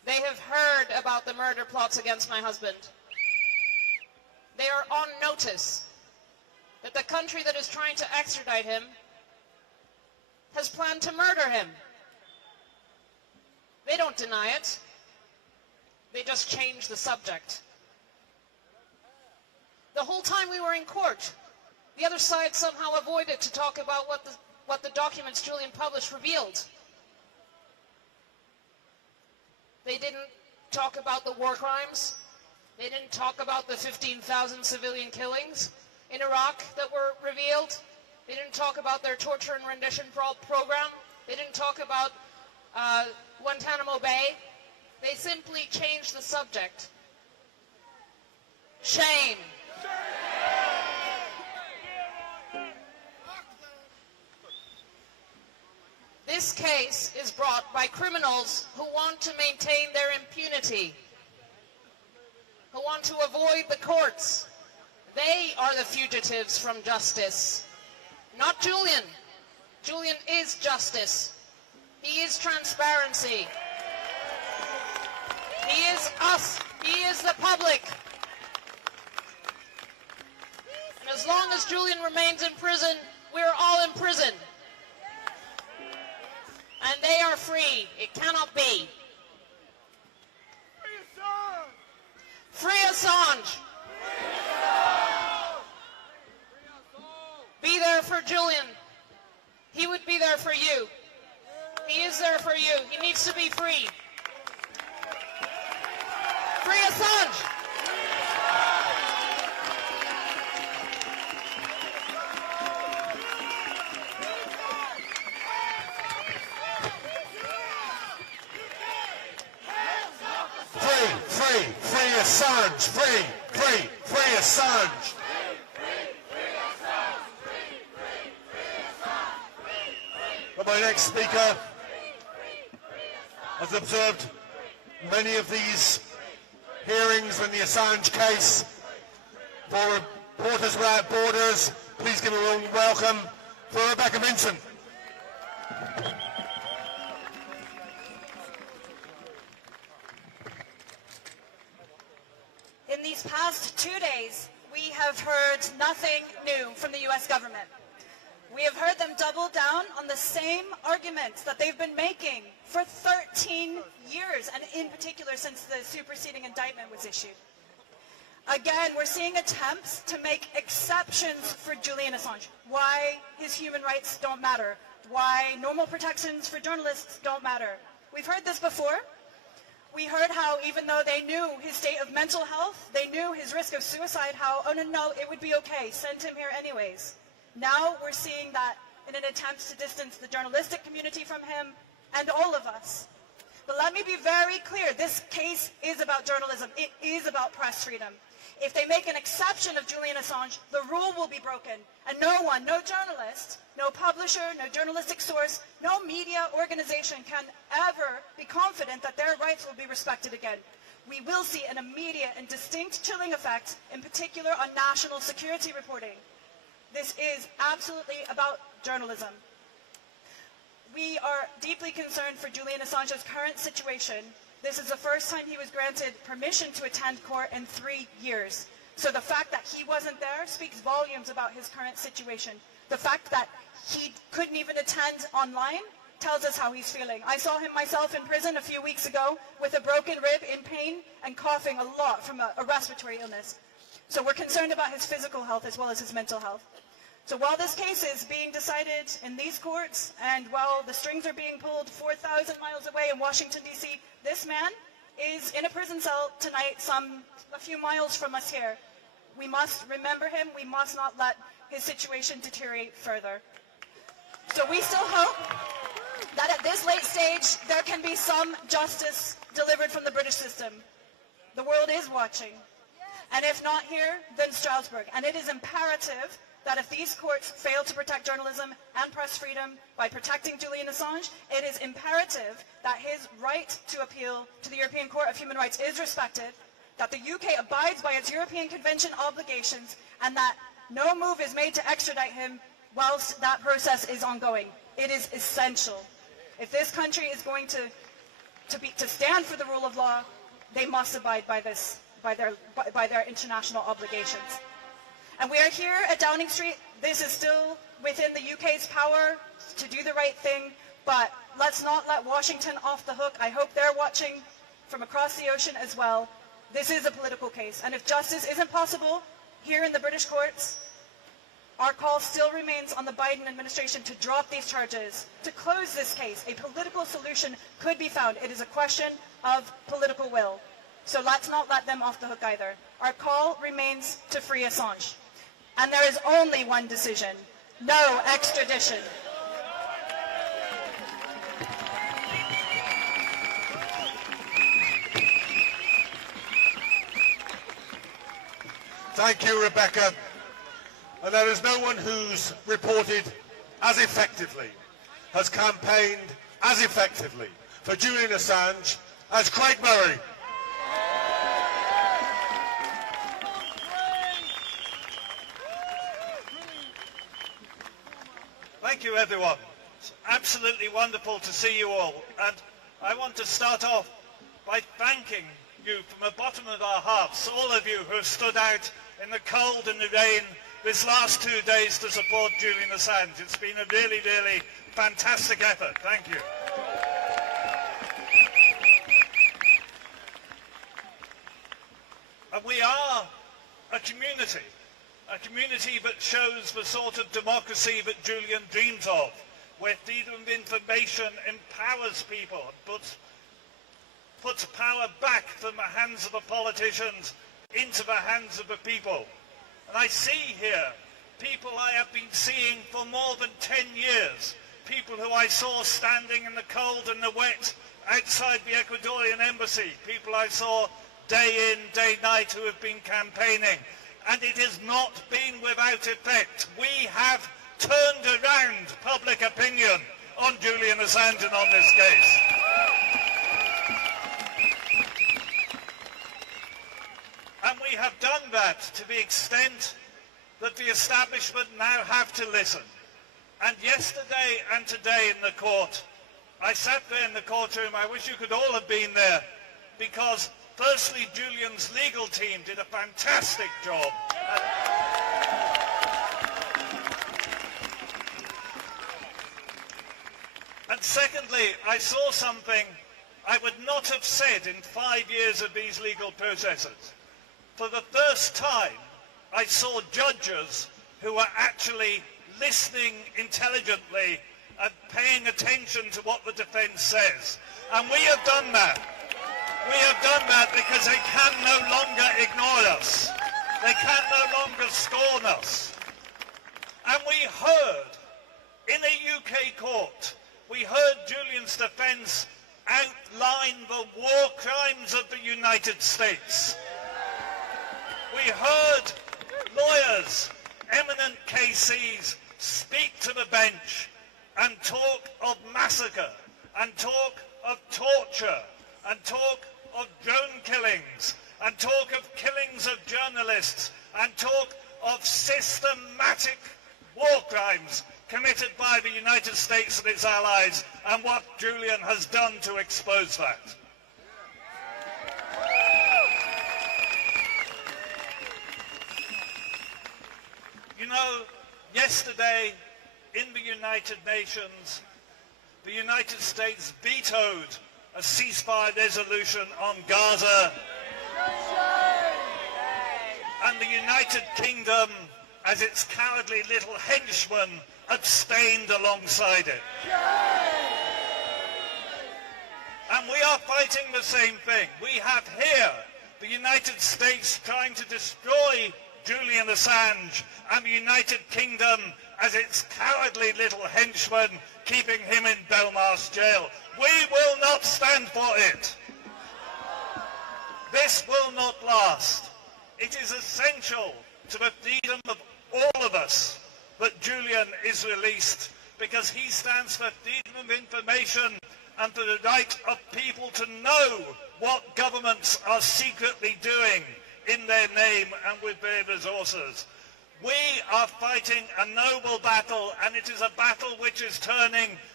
They have heard about the murder plots against my husband. They are on notice that the country that is trying to extradite him has planned to murder him. They don't deny it. They just change the subject. The whole time we were in court, the other side somehow avoided to talk about what the documents Julian published revealed. They didn't talk about the war crimes. They didn't talk about the 15,000 civilian killings in Iraq that were revealed. They didn't talk about their torture and rendition program. They didn't talk about Guantanamo Bay. They simply changed the subject. Shame. This case is brought by criminals who want to maintain their impunity, who want to avoid the courts. They are the fugitives from justice, not Julian. Julian is justice. He is transparency. He is us. He is the public. And as long as Julian remains in prison, we're all in prison. And they are free. It cannot be. Free Assange. Be there for Julian. He would be there for you. He is there for you. He needs to be free. Free Assange. Free Assange, free Assange. But my next speaker has observed many of these hearings in the Assange case. For Reporters Without Borders, please give a warm welcome for Rebecca Vincent. In these past 2 days, we have heard nothing new from the U.S. government. We have heard them double down on the same arguments that they've been making for 13 years, and in particular since the superseding indictment was issued. Again, we're seeing attempts to make exceptions for Julian Assange. Why his human rights don't matter. Why normal protections for journalists don't matter. We've heard this before. We heard how even though they knew his state of mental health, they knew his risk of suicide, how, oh no, it would be okay, send him here anyways. Now we're seeing that in an attempt to distance the journalistic community from him and all of us. But let me be very clear, this case is about journalism. It is about press freedom. If they make an exception of Julian Assange, the rule will be broken. And no one, no journalist, no publisher, no journalistic source, no media organization can ever be confident that their rights will be respected again. We will see an immediate and distinct chilling effect, in particular on national security reporting. This is absolutely about journalism. We are deeply concerned for Julian Assange's current situation. This is the first time he was granted permission to attend court in 3 years. So the fact that he wasn't there speaks volumes about his current situation. The fact that he couldn't even attend online tells us how he's feeling. I saw him myself in prison a few weeks ago with a broken rib, in pain, and coughing a lot from a respiratory illness. So we're concerned about his physical health as well as his mental health. So while this case is being decided in these courts, and while the strings are being pulled 4,000 miles away in Washington, D.C., this man is in a prison cell tonight, a few miles from us here. We must remember him. We must not let his situation deteriorate further. So we still hope that at this late stage, there can be some justice delivered from the British system. The world is watching. And if not here, then Strasbourg. And it is imperative that if these courts fail to protect journalism and press freedom by protecting Julian Assange, it is imperative that his right to appeal to the European Court of Human Rights is respected, that the UK abides by its European Convention obligations, and that no move is made to extradite him whilst that process is ongoing. It is essential. If this country is going to to stand for the rule of law, they must abide by this, by their international obligations. And we are here at Downing Street. This is still within the UK's power to do the right thing, but let's not let Washington off the hook. I hope they're watching from across the ocean as well. This is a political case, and if justice isn't possible here in the British courts, our call still remains on the Biden administration to drop these charges, to close this case. A political solution could be found. It is a question of political will. So let's not let them off the hook either. Our call remains to free Assange. And there is only one decision: no extradition. Thank you, Rebecca. And there is no one who's reported as effectively, has campaigned as effectively for Julian Assange as Craig Murray. Thank you, everyone. It's absolutely wonderful to see you all. And I want to start off by thanking you from the bottom of our hearts, all of you who have stood out in the cold and the rain this last 2 days to support Julian Assange. It's been a really, really fantastic effort. Thank you. And we are a community that shows the sort of democracy that Julian dreams of, where freedom of information empowers people, puts power back from the hands of the politicians into the hands of the people. And I see here people I have been seeing for more than 10 years, people who I saw standing in the cold and the wet outside the Ecuadorian embassy, people I saw day in, day night who have been campaigning. And it has not been without effect. We have turned around public opinion on Julian Assange and on this case. And we have done that to the extent that the establishment now have to listen. And yesterday and today in the court, I sat there in the courtroom. I wish you could all have been there, because firstly, Julian's legal team did a fantastic job. And secondly, I saw something I would not have said in 5 years of these legal processes. For the first time, I saw judges who were actually listening intelligently and paying attention to what the defense says. And we have done that. We have done that because they can no longer ignore us. They can no longer scorn us. And we heard, in a UK court, we heard Julian's defense outline the war crimes of the United States. We heard lawyers, eminent KCs, speak to the bench and talk of massacre, and talk of torture, and talk of drone killings, and talk of killings of journalists, and talk of systematic war crimes committed by the United States and its allies, and what Julian has done to expose that. You know, yesterday in the United Nations, the United States vetoed a ceasefire resolution on Gaza, and the United Kingdom, as its cowardly little henchman, abstained alongside it. And we are fighting the same thing. We have here the United States trying to destroy Julian Assange, and the United Kingdom as its cowardly little henchman, keeping him in Belmarsh jail. We will not stand for it. This will not last. It is essential to the freedom of all of us that Julian is released, because he stands for freedom of information and for the right of people to know what governments are secretly doing in their name and with their resources. We are fighting a noble battle, and it is a battle which is turning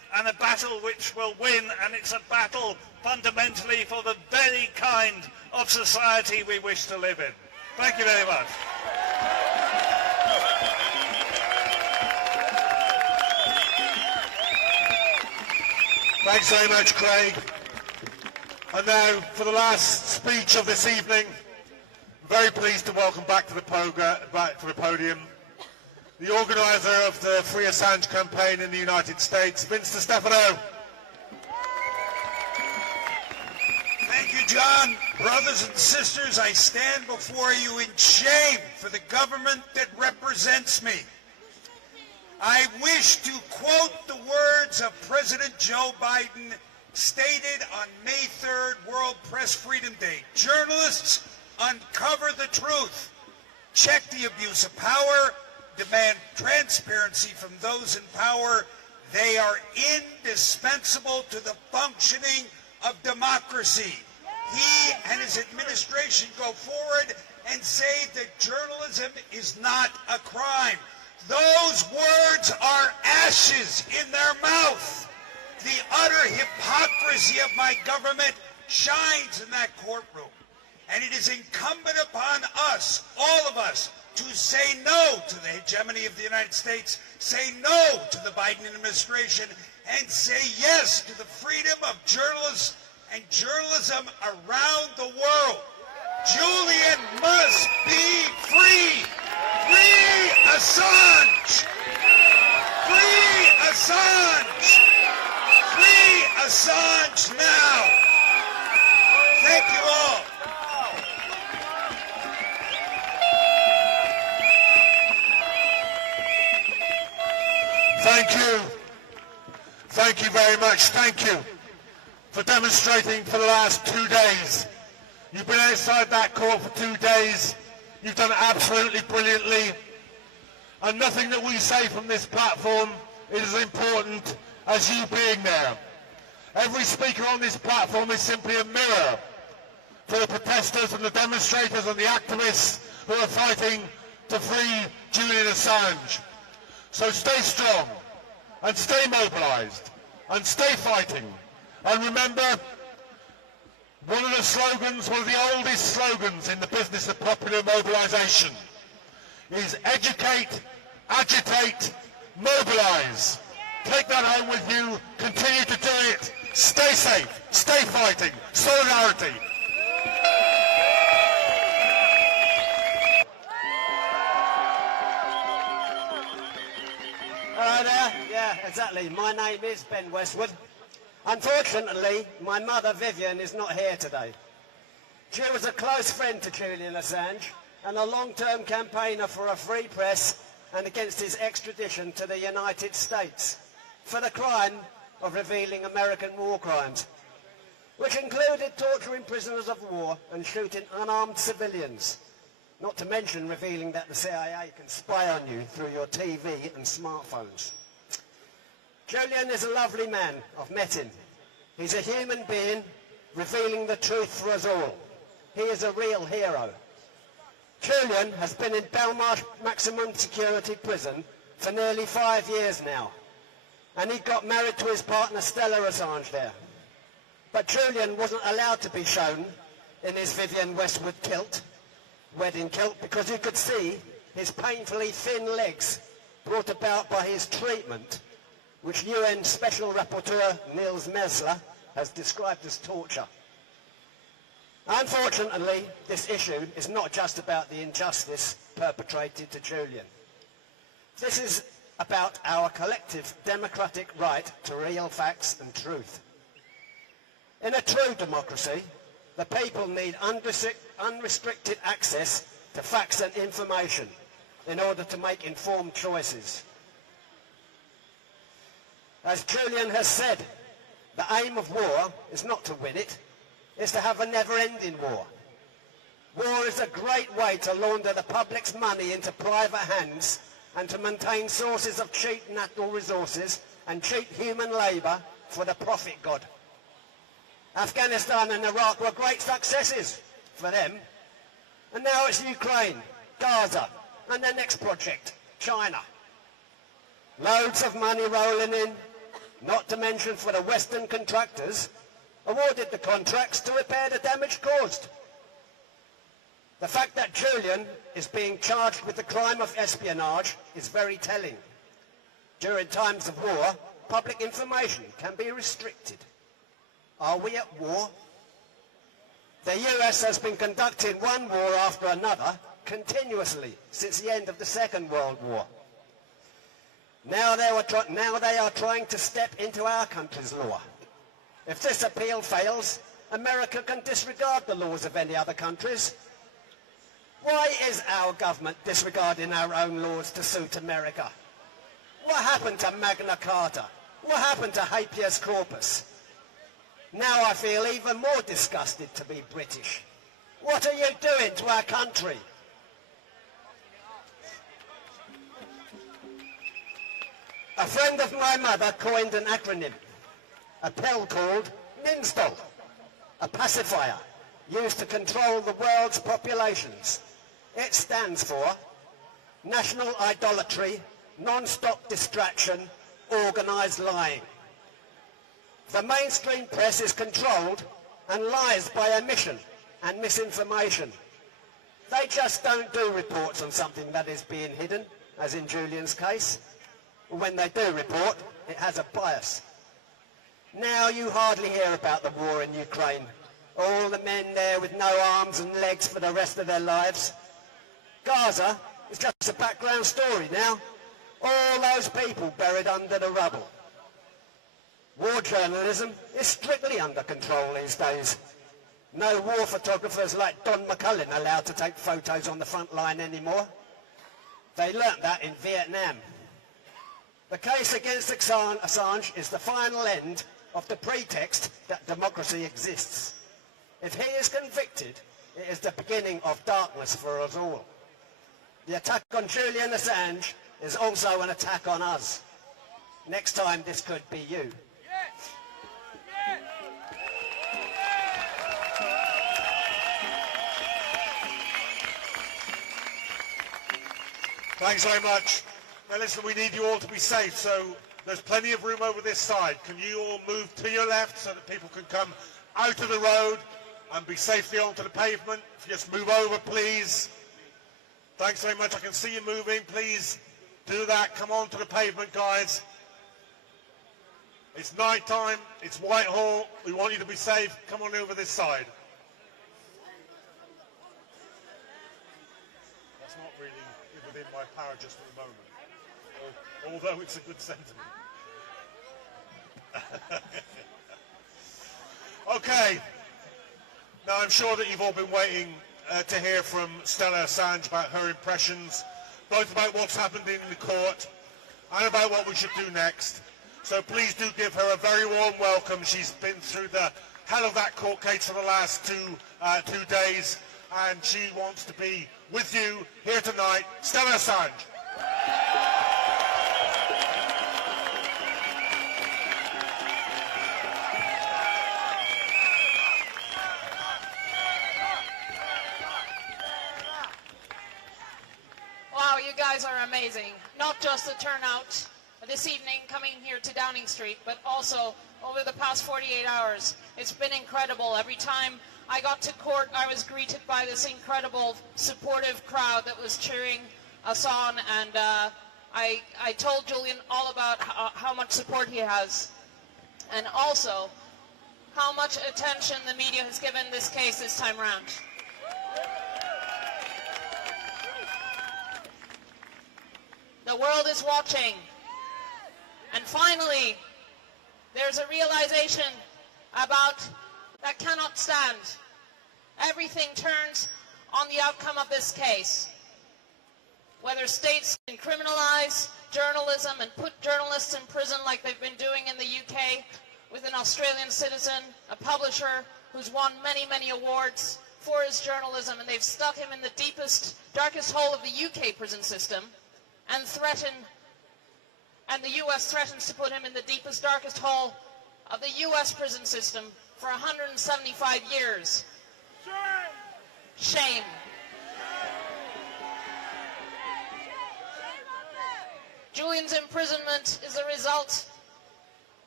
and a battle which will win, and it's a battle fundamentally for the very kind of society we wish to live in. Thank you very much. Thanks very much, Craig. And now, for the last speech of this evening, I'm very pleased to welcome back to the podium the organiser of the Free Assange campaign in the United States, Vince DiStefano. Thank you, John. Brothers and sisters, I stand before you in shame for the government that represents me. I wish to quote the words of President Joe Biden stated on May 3rd, World Press Freedom Day. Journalists, uncover the truth. Check the abuse of power. Demand transparency from those in power. They are indispensable to the functioning of democracy. He and his administration go forward and say that journalism is not a crime. Those words are ashes in their mouth. The utter hypocrisy of my government shines in that courtroom. And it is incumbent upon us, all of us, to say no to the hegemony of the United States, say no to the Biden administration, and say yes to the freedom of journalists and journalism around the world. Julian must be free. Free Assange! Free Assange! Free Assange now! Thank you all. Thank you. Thank you very much. Thank you for demonstrating for the last 2 days. You've been outside that court for 2 days. You've done it absolutely brilliantly. And nothing that we say from this platform is as important as you being there. Every speaker on this platform is simply a mirror for the protesters and the demonstrators and the activists who are fighting to free Julian Assange. So stay strong and stay mobilised and stay fighting. And remember, one of the slogans, one of the oldest slogans in the business of popular mobilisation is educate, agitate, mobilise. Take that home with you, continue to do it, stay safe, stay fighting, solidarity. Hello there. Yeah, exactly. My name is Ben Westwood. Unfortunately, my mother Vivian is not here today. She was a close friend to Julian Assange and a long-term campaigner for a free press and against his extradition to the United States for the crime of revealing American war crimes, which included torturing prisoners of war and shooting unarmed civilians, not to mention revealing that the CIA can spy on you through your TV and smartphones. Julian is a lovely man. I've met him. He's a human being, revealing the truth for us all. He is a real hero. Julian has been in Belmarsh maximum security prison for nearly 5 years now, and he got married to his partner Stella Assange there. But Julian wasn't allowed to be shown in his Vivian Westwood kilt, wedding kilt, because you could see his painfully thin legs brought about by his treatment, which UN Special Rapporteur Niels Mesler has described as torture. Unfortunately, this issue is not just about the injustice perpetrated to Julian. This is about our collective democratic right to real facts and truth. In a true democracy, the people need unrestricted access to facts and information in order to make informed choices. As Julian has said, the aim of war is not to win it, it's to have a never-ending war. War is a great way to launder the public's money into private hands and to maintain sources of cheap natural resources and cheap human labour for the profit god. Afghanistan and Iraq were great successes for them, and now it's Ukraine, Gaza, and their next project, China. Loads of money rolling in, not to mention for the Western contractors, awarded the contracts to repair the damage caused. The fact that Julian is being charged with the crime of espionage is very telling. During times of war, public information can be restricted. Are we at war? The US has been conducting one war after another continuously since the end of the Second World War. Now they are trying to step into our country's law. If this appeal fails, America can disregard the laws of any other countries. Why is our government disregarding our own laws to suit America? What happened to Magna Carta? What happened to habeas corpus? Now I feel even more disgusted to be British. What are you doing to our country? A friend of my mother coined an acronym, a pill called NINSTAL, a pacifier used to control the world's populations. It stands for National Idolatry, Non-Stop Distraction, Organised Lying. The mainstream press is controlled and lies by omission and misinformation. They just don't do reports on something that is being hidden, as in Julian's case. When they do report, it has a bias. Now you hardly hear about the war in Ukraine. All the men there with no arms and legs for the rest of their lives. Gaza is just a background story now. All those people buried under the rubble. War journalism is strictly under control these days. No war photographers like Don McCullin allowed to take photos on the front line anymore. They learnt that in Vietnam. The case against Assange is the final end of the pretext that democracy exists. If he is convicted, it is the beginning of darkness for us all. The attack on Julian Assange is also an attack on us. Next time this could be you. Thanks very much. Now listen, we need you all to be safe, so there's plenty of room over this side. Can you all move to your left so that people can come out of the road and be safely onto the pavement? If you just move over, please. Thanks very much. I can see you moving. Please do that. Come onto the pavement, guys. It's night time. It's Whitehall. We want you to be safe. Come on over this side. That's not really within my power just for the moment. Although it's a good sentiment. Okay. Now I'm sure that you've all been waiting to hear from Stella Assange about her impressions, both about what's happened in the court and about what we should do next. So please do give her a very warm welcome. She's been through the hell of that court case for the last two days, and she wants to be with you here tonight. Stella Assange. Wow, you guys are amazing. Not just the turnout this evening coming here to Downing Street, but also over the past 48 hours. It's been incredible. Every time I got to court, I was greeted by this incredible, supportive crowd that was cheering us on, and I told Julian all about how much support he has, and also how much attention the media has given this case this time around. The world is watching. And finally, there's a realization about that cannot stand. Everything turns on the outcome of this case. Whether states can criminalize journalism and put journalists in prison like they've been doing in the UK with an Australian citizen, a publisher who's won many, many awards for his journalism, and they've stuck him in the deepest, darkest hole of the UK prison system, and the US threatens to put him in the deepest, darkest hole of the US prison system for 175 years. Shame. Julian's imprisonment is a result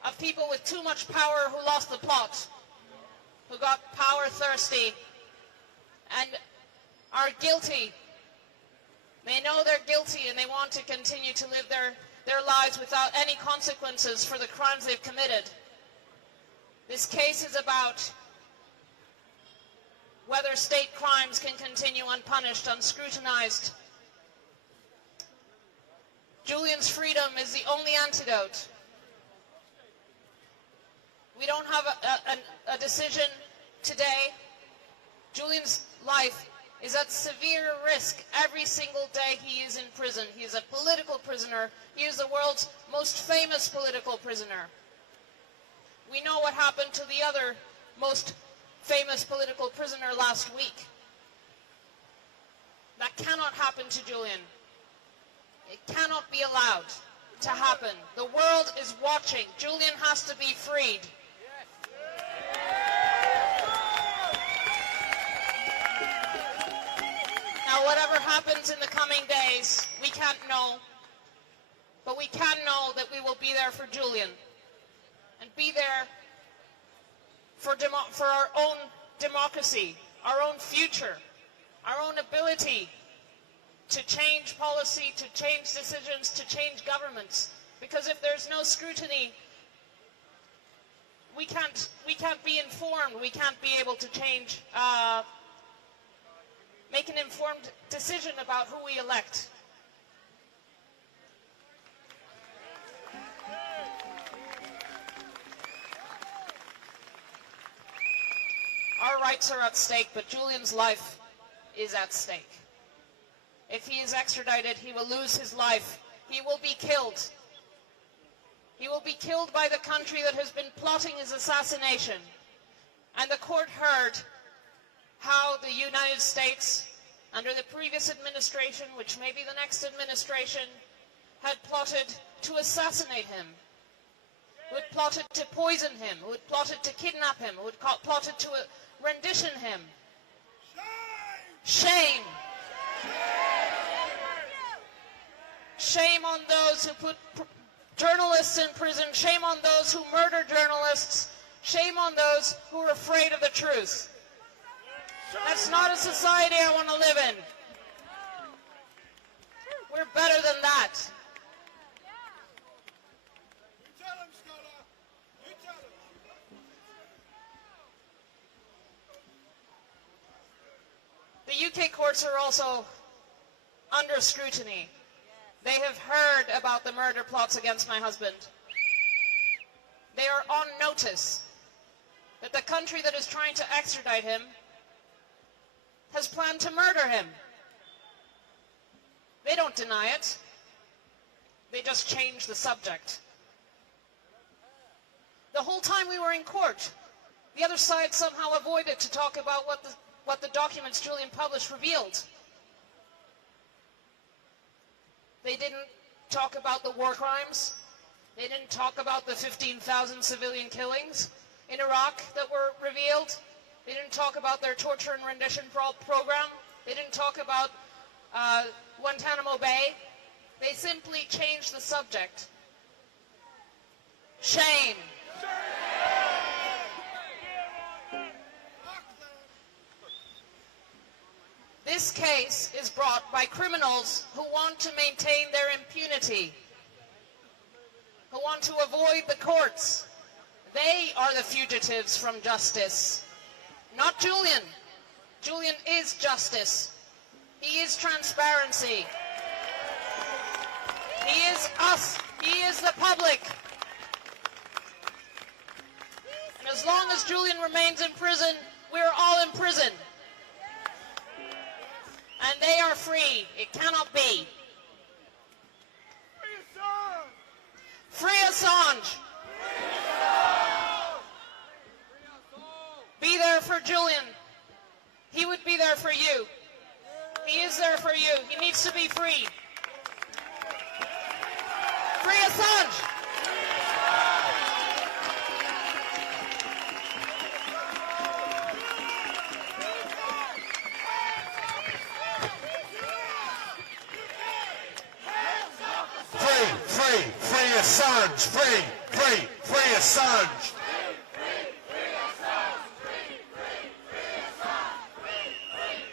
of people with too much power who lost the plot, who got power thirsty and are guilty. They know they're guilty and they want to continue to live their lives without any consequences for the crimes they've committed. This case is about whether state crimes can continue unpunished, unscrutinized. Julian's freedom is the only antidote. We don't have a decision today. Julian's life is at severe risk every single day he is in prison. He is a political prisoner. He is the world's most famous political prisoner. We know what happened to the other most famous political prisoner last week. That cannot happen to Julian. It cannot be allowed to happen. The world is watching. Julian has to be freed. Now, whatever happens in the coming days, we can't know. But we can know that we will be there for Julian and be there for our own democracy, our own future, our own ability to change policy, to change decisions, to change governments. Because if there's no scrutiny, we can't be informed. We can't be able to change, make an informed decision about who we elect. Our rights are at stake, but Julian's life is at stake. If he is extradited, he will lose his life. He will be killed. He will be killed by the country that has been plotting his assassination. And the court heard how the United States, under the previous administration, which may be the next administration, had plotted to assassinate him, who had plotted to poison him, who had plotted to kidnap him, who had plotted to rendition him. Shame! Shame on those who put journalists in prison. Shame on those who murder journalists. Shame on those who are afraid of the truth. That's not a society I want to live in. We're better than that. The UK courts are also under scrutiny. They have heard about the murder plots against my husband. They are on notice that the country that is trying to extradite him has planned to murder him. They don't deny it. They just change the subject. The whole time we were in court, the other side somehow avoided to talk about what the documents Julian published revealed. They didn't talk about the war crimes. They didn't talk about the 15,000 civilian killings in Iraq that were revealed. They didn't talk about their torture and rendition program. They didn't talk about Guantanamo Bay. They simply changed the subject. Shame. This case is brought by criminals who want to maintain their impunity, who want to avoid the courts. They are the fugitives from justice, not Julian. Julian is justice. He is transparency. He is us. He is the public. And as long as Julian remains in prison, we're all in prison. And they are free. It cannot be. Free Assange! Be there for Julian. He would be there for you. He is there for you. He needs to be free. Free Assange! Free Assange, free Assange.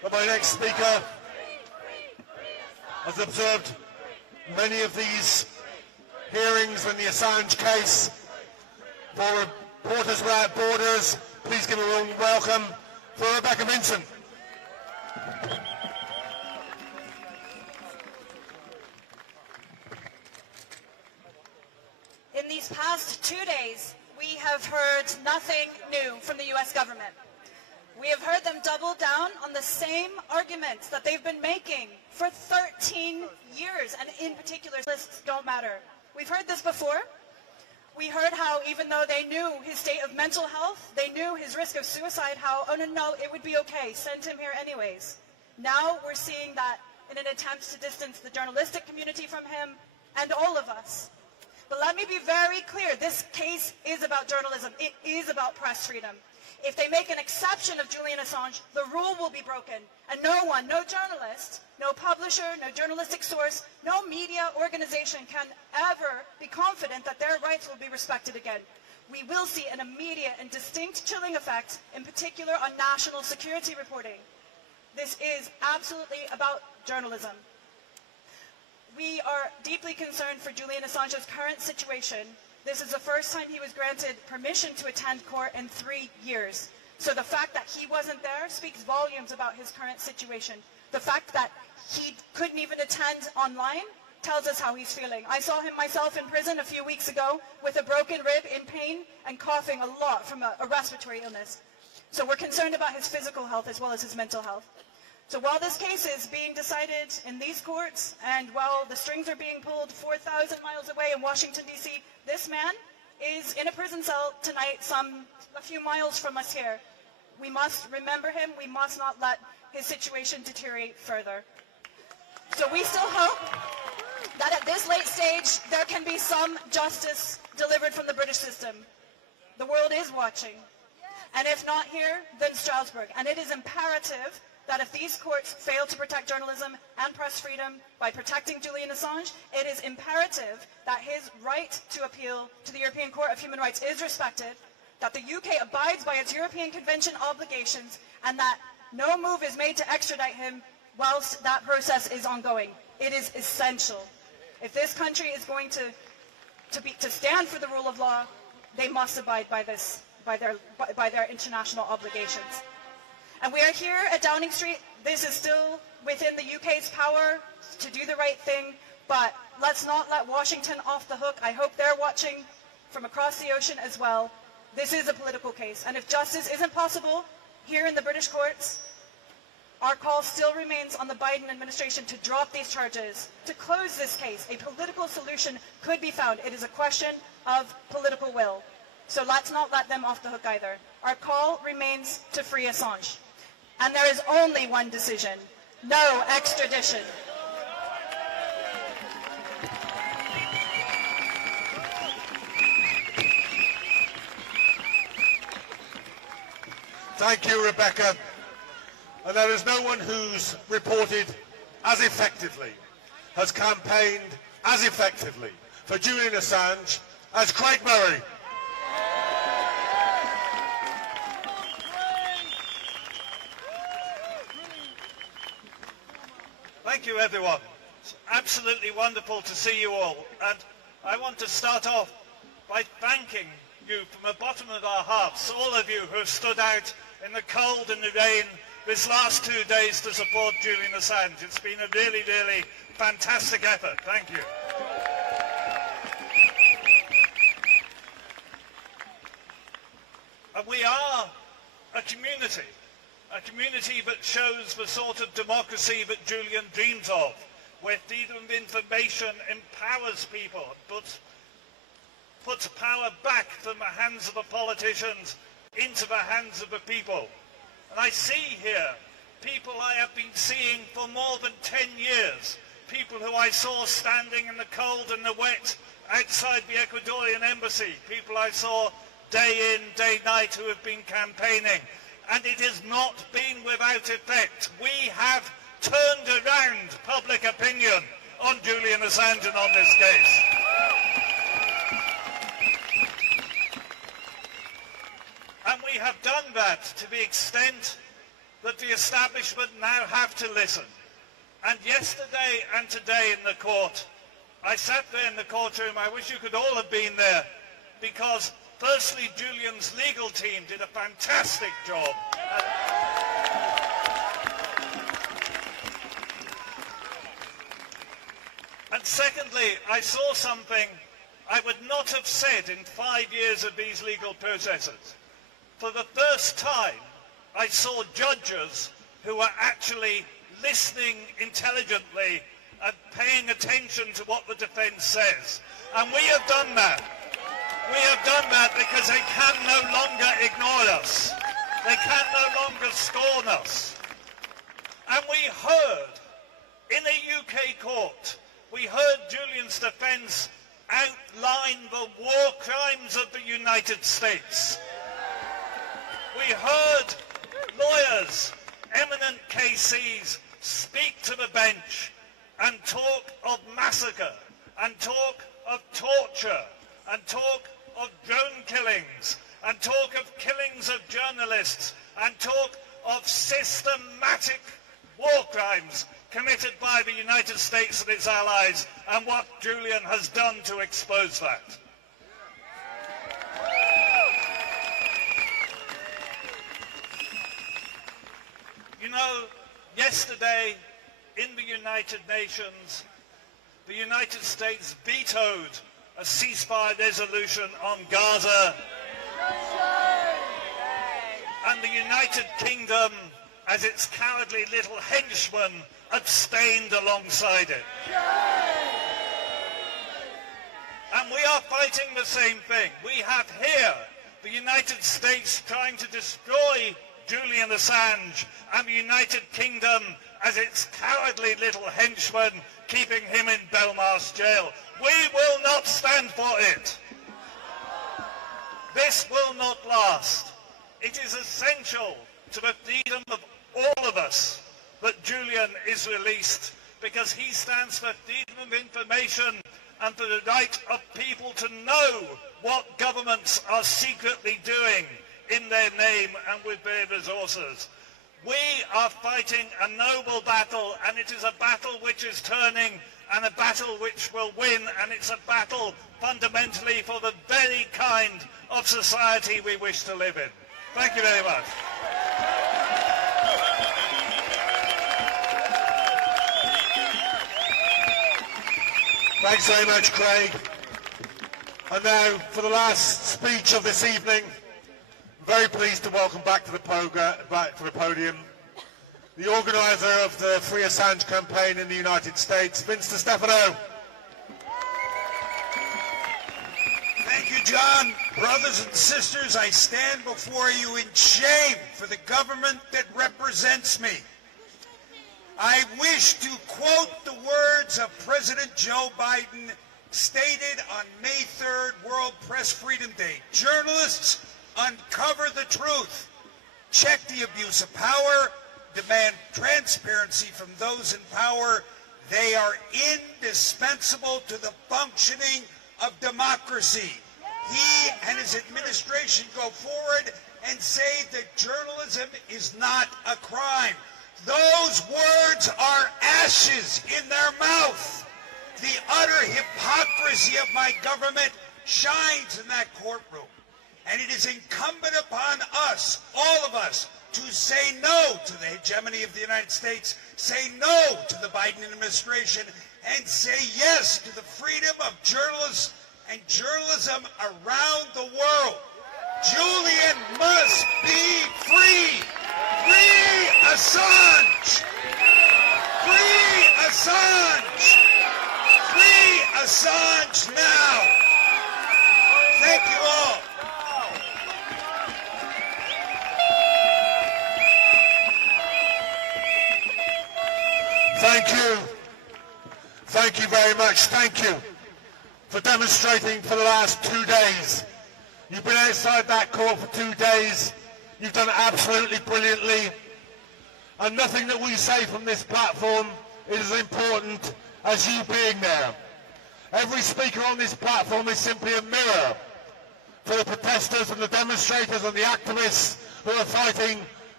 My next speaker has observed many of these hearings in the Assange case. For Reporters Without Borders, please give a warm welcome for Rebecca Vincent. In these past 2 days, we have heard nothing new from the U.S. government. We have heard them double down on the same arguments that they've been making for 13 years, and in particular, lists don't matter. We've heard this before. We heard how even though they knew his state of mental health, they knew his risk of suicide, how, oh no, it would be okay, send him here anyways. Now we're seeing that in an attempt to distance the journalistic community from him and all of us. But let me be very clear, this case is about journalism. It is about press freedom. If they make an exception of Julian Assange, the rule will be broken. And no one, no journalist, no publisher, no journalistic source, no media organization can ever be confident that their rights will be respected again. We will see an immediate and distinct chilling effect, in particular on national security reporting. This is absolutely about journalism. We are deeply concerned for Julian Assange's current situation. This is the first time he was granted permission to attend court in 3 years. So the fact that he wasn't there speaks volumes about his current situation. The fact that he couldn't even attend online tells us how he's feeling. I saw him myself in prison a few weeks ago with a broken rib, in pain, and coughing a lot from a respiratory illness. So we're concerned about his physical health as well as his mental health. So while this case is being decided in these courts, and while the strings are being pulled 4,000 miles away in Washington, D.C., this man is in a prison cell tonight, a few miles from us here. We must remember him. We must not let his situation deteriorate further. So we still hope that at this late stage, there can be some justice delivered from the British system. The world is watching. And if not here, then Strasbourg. And it is imperative that if these courts fail to protect journalism and press freedom by protecting Julian Assange, it is imperative that his right to appeal to the European Court of Human Rights is respected, that the UK abides by its European Convention obligations, and that no move is made to extradite him whilst that process is ongoing. It is essential. If this country is going to stand for the rule of law, they must abide by their international obligations. And we are here at Downing Street. This is still within the UK's power to do the right thing, but let's not let Washington off the hook. I hope they're watching from across the ocean as well. This is a political case, and if justice isn't possible here in the British courts, our call still remains on the Biden administration to drop these charges, to close this case. A political solution could be found. It is a question of political will. So let's not let them off the hook either. Our call remains to free Assange. And there is only one decision: no extradition. Thank you, Rebecca. And there is no one who's reported as effectively, has campaigned as effectively for Julian Assange as Craig Murray. Thank you, everyone. It's absolutely wonderful to see you all. And I want to start off by thanking you from the bottom of our hearts, all of you who have stood out in the cold and the rain this last 2 days to support Julian Assange. It's been a really, really fantastic effort. Thank you. And we are a community that shows the sort of democracy that Julian dreams of, where freedom of information empowers people, puts power back from the hands of the politicians into the hands of the people. And I see here people I have been seeing for more than 10 years, people who I saw standing in the cold and the wet outside the Ecuadorian embassy, people I saw day in, day night who have been campaigning. And it has not been without effect. We have turned around public opinion on Julian Assange and on this case. And we have done that to the extent that the establishment now have to listen. And yesterday and today in the court, I sat there in the courtroom, I wish you could all have been there, because firstly, Julian's legal team did a fantastic job. And secondly, I saw something I would not have said in 5 years of these legal processes. For the first time, I saw judges who were actually listening intelligently and paying attention to what the defence says. And we have done that. We have done that because they can no longer ignore us. They can no longer scorn us. And we heard, in a UK court, we heard Julian's defence outline the war crimes of the United States. We heard lawyers, eminent KCs, speak to the bench and talk of massacre, and talk of torture, and talk of drone killings, and talk of killings of journalists, and talk of systematic war crimes committed by the United States and its allies, and what Julian has done to expose that. You know, yesterday in the United Nations, the United States vetoed a ceasefire resolution on Gaza, and the United Kingdom, as its cowardly little henchman, abstained alongside it. And we are fighting the same thing. We have here the United States trying to destroy Julian Assange, and the United Kingdom as its cowardly little henchman, keeping him in Belmarsh jail. We will not stand for it. This will not last. It is essential to the freedom of all of us that Julian is released, because he stands for freedom of information and for the right of people to know what governments are secretly doing in their name and with their resources. We are fighting a noble battle, and it is a battle which is turning, and a battle which will win, and it's a battle fundamentally for the very kind of society we wish to live in. Thank you very much. Thanks very much, Craig. And now, for the last speech of this evening, I'm very pleased to welcome back to the podium the organiser of the Free Assange campaign in the United States, Vince DiStefano. Thank you, John. Brothers and sisters, I stand before you in shame for the government that represents me. I wish to quote the words of President Joe Biden stated on May 3rd, World Press Freedom Day. Journalists, uncover the truth. Check the abuse of power. Demand transparency from those in power. They are indispensable to the functioning of democracy. He and his administration go forward and say that journalism is not a crime. Those words are ashes in their mouth. The utter hypocrisy of my government shines in that courtroom. And it is incumbent upon us, all of us, to say no to the hegemony of the United States, say no to the Biden administration, and say yes to the freedom of journalists and journalism around the world. Julian must be free. Free Assange! Free Assange! Free Assange now! Thank you all. Thank you. Thank you very much. Thank you for demonstrating for the last 2 days. You've been outside that court for 2 days. You've done absolutely brilliantly. And nothing that we say from this platform is as important as you being there. Every speaker on this platform is simply a mirror for the protesters and the demonstrators and the activists who are fighting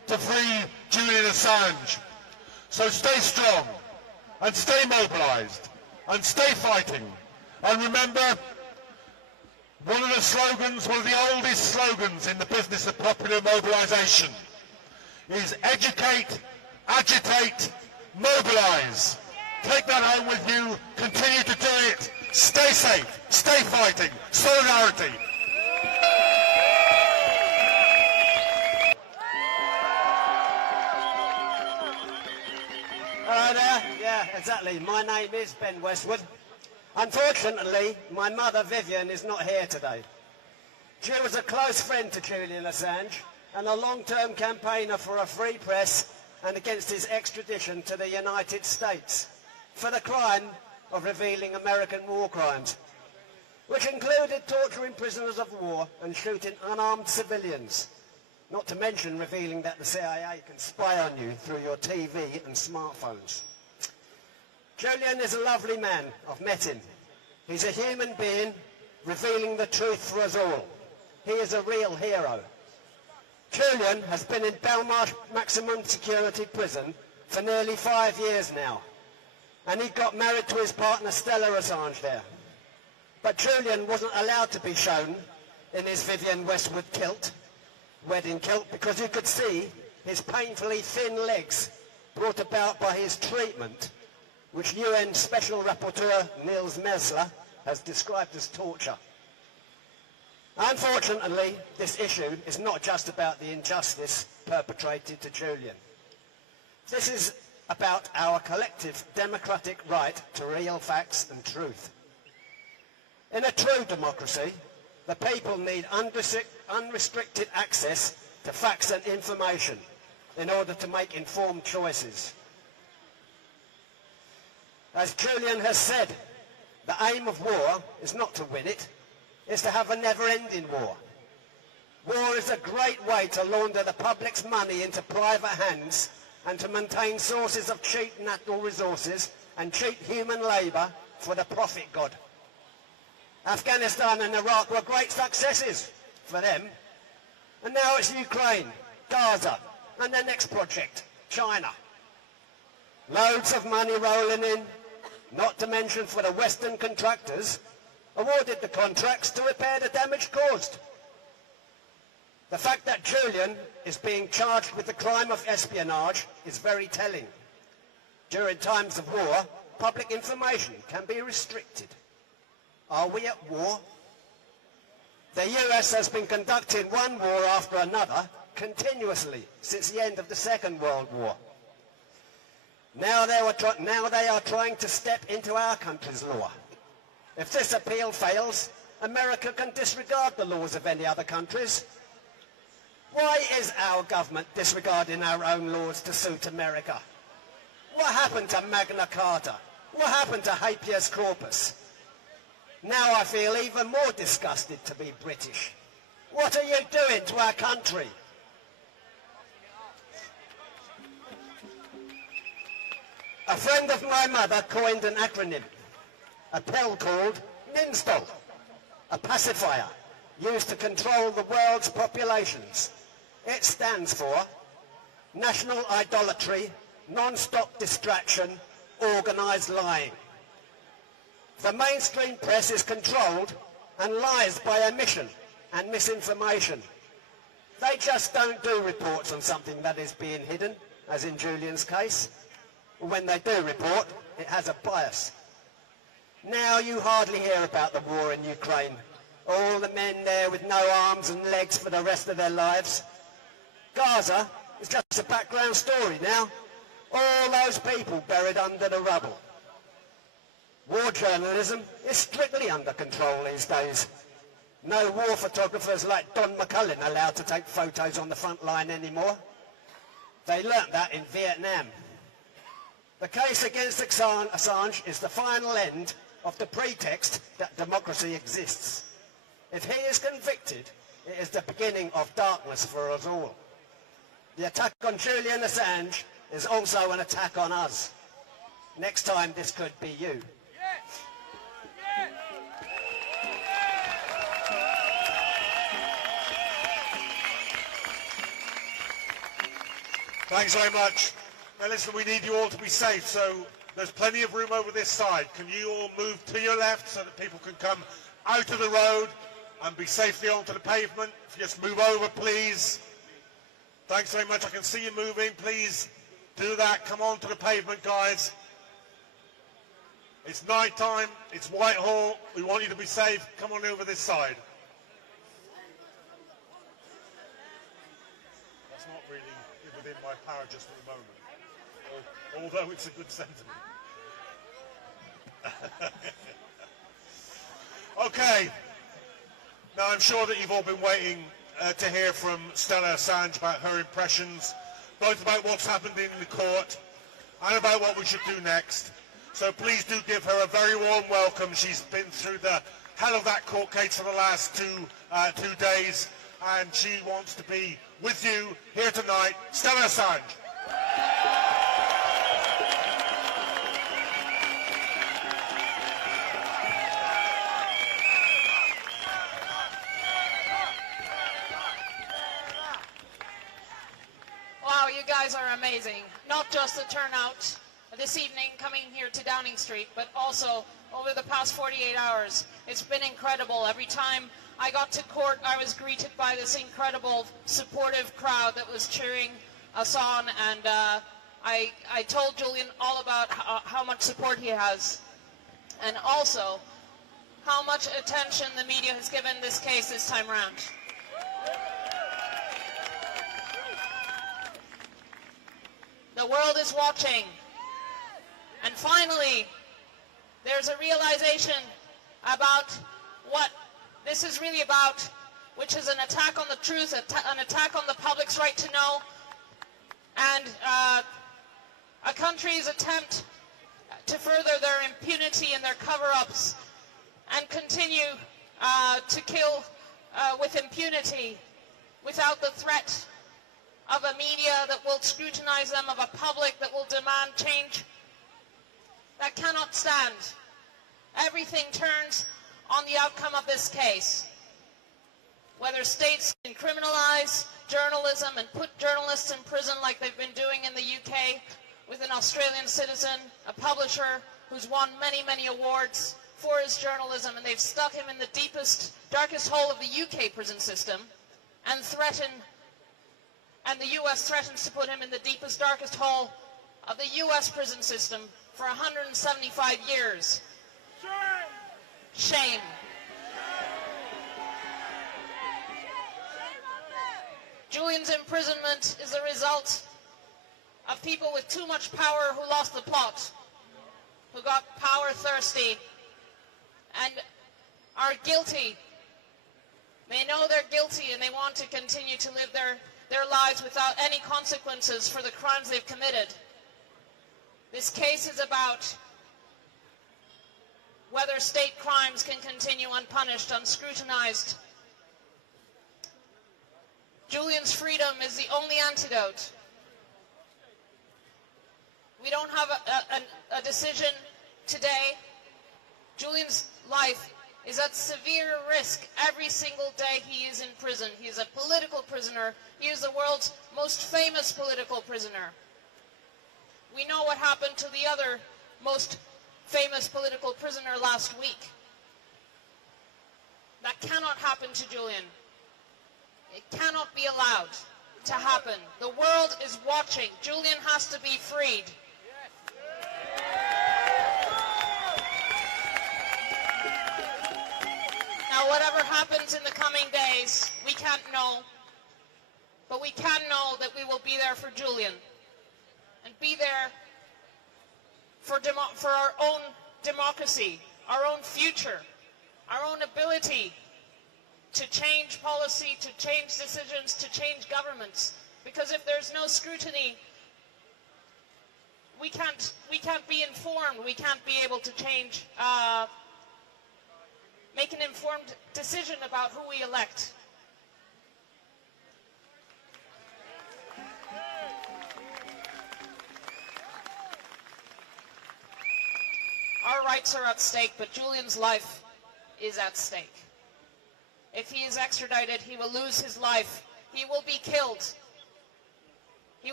to free Julian Assange. So stay strong and stay mobilised and stay fighting. And remember, one of the oldest slogans in the business of popular mobilisation is educate, agitate, mobilise. Take that home with you, continue to do it, stay safe, stay fighting, solidarity. Hello there. Yeah, exactly. My name is Ben Westwood. Unfortunately, my mother Vivian is not here today. She was a close friend to Julian Assange and a long-term campaigner for a free press and against his extradition to the United States for the crime of revealing American war crimes, which included torturing prisoners of war and shooting unarmed civilians, not to mention revealing that the CIA can spy on you through your TV and smartphones. Julian is a lovely man. I've met him. He's a human being revealing the truth for us all. He is a real hero. Julian has been in Belmarsh maximum security prison for nearly 5 years now, and he got married to his partner Stella Assange there. But Julian wasn't allowed to be shown in his Vivian Westwood kilt, wedding kilt, because you could see his painfully thin legs brought about by his treatment, which UN Special Rapporteur Niels Mesler has described as torture. Unfortunately, this issue is not just about the injustice perpetrated to Julian. This is about our collective democratic right to real facts and truth. In a true democracy, the people need unrestricted access to facts and information in order to make informed choices. As Julian has said, the aim of war is not to win it, it's to have a never-ending war. War is a great way to launder the public's money into private hands and to maintain sources of cheap natural resources and cheap human labour for the profit god. Afghanistan and Iraq were great successes for them, and now it's Ukraine, Gaza, and their next project, China. Loads of money rolling in, not to mention for the Western contractors awarded the contracts to repair the damage caused. The fact that Julian is being charged with the crime of espionage is very telling. During times of war, public information can be restricted. Are we at war? The US has been conducting one war after another continuously since the end of the Second World War. Now they are trying to step into our country's law. If this appeal fails, America can disregard the laws of any other countries. Why is our government disregarding our own laws to suit America? What happened to Magna Carta? What happened to habeas corpus? Now I feel even more disgusted to be British. What are you doing to our country? A friend of my mother coined an acronym, a pill called NINSTAL, a pacifier used to control the world's populations. It stands for National Idolatry, Non-Stop Distraction, Organised Lying. The mainstream press is controlled and lies by omission and misinformation. They just don't do reports on something that is being hidden, as in Julian's case. When they do report, it has a bias. Now you hardly hear about the war in Ukraine. All the men there with no arms and legs for the rest of their lives. Gaza is just a background story now. All those people buried under the rubble. War journalism is strictly under control these days. No war photographers like Don McCullin allowed to take photos on the front line anymore. They learnt that in Vietnam. The case against Assange is the final end of the pretext that democracy exists. If he is convicted, it is the beginning of darkness for us all. The attack on Julian Assange is also an attack on us. Next time this could be you. Thanks very much. Now listen, we need you all to be safe, so there's plenty of room over this side. Can you all move to your left so that people can come out of the road and be safely onto the pavement? If you just move over, please. Thanks very much. I can see you moving. Please do that. Come on to the pavement, guys. It's night time. It's Whitehall. We want you to be safe. Come on over this side. That's not really within my power just for the moment, although it's a good sentiment. Okay. Now I'm sure that you've all been waiting to hear from Stella Assange about her impressions, both about what's happened in the court and about what we should do next. So please do give her a very warm welcome. She's been through the hell of that court case for the last two days, and she wants to be with you here tonight. Stella Assange. Wow, you guys are amazing. Not just the turnout this evening coming here to Downing Street, but also over the past 48 hours. It's been incredible. Every time I got to court, I was greeted by this incredible supportive crowd that was cheering us on, and I told Julian all about how much support he has, and also how much attention the media has given this case this time around. The world is watching. And finally, there's a realization about what this is really about, which is an attack on the truth, an attack on the public's right to know, and a country's attempt to further their impunity and their cover-ups and continue to kill with impunity without the threat of a media that will scrutinize them, of a public that will demand change. That cannot stand. Everything turns on the outcome of this case. Whether states can criminalize journalism and put journalists in prison like they've been doing in the UK with an Australian citizen, a publisher who's won many, many awards for his journalism, and they've stuck him in the deepest, darkest hole of the UK prison system, and the US threatens to put him in the deepest, darkest hole of the US prison system for 175 years. Shame. Julian's imprisonment is a result of people with too much power who lost the plot, who got power thirsty and are guilty. They know they're guilty and they want to continue to live their lives without any consequences for the crimes they've committed. This case is about whether state crimes can continue unpunished, unscrutinized. Julian's freedom is the only antidote. We don't have a decision today. Julian's life is at severe risk every single day he is in prison. He is a political prisoner. He is the world's most famous political prisoner. We know what happened to the other most famous political prisoner last week. That cannot happen to Julian. It cannot be allowed to happen. The world is watching. Julian has to be freed. Now, whatever happens in the coming days, we can't know. But we can know that we will be there for Julian. And be there for our own democracy, our own future, our own ability to change policy, to change decisions, to change governments. Because if there's no scrutiny, we can't be informed. We can't be able to change, make an informed decision about who we elect. Our rights are at stake, but Julian's life is at stake. If he is extradited, he will lose his life. He will be killed. He will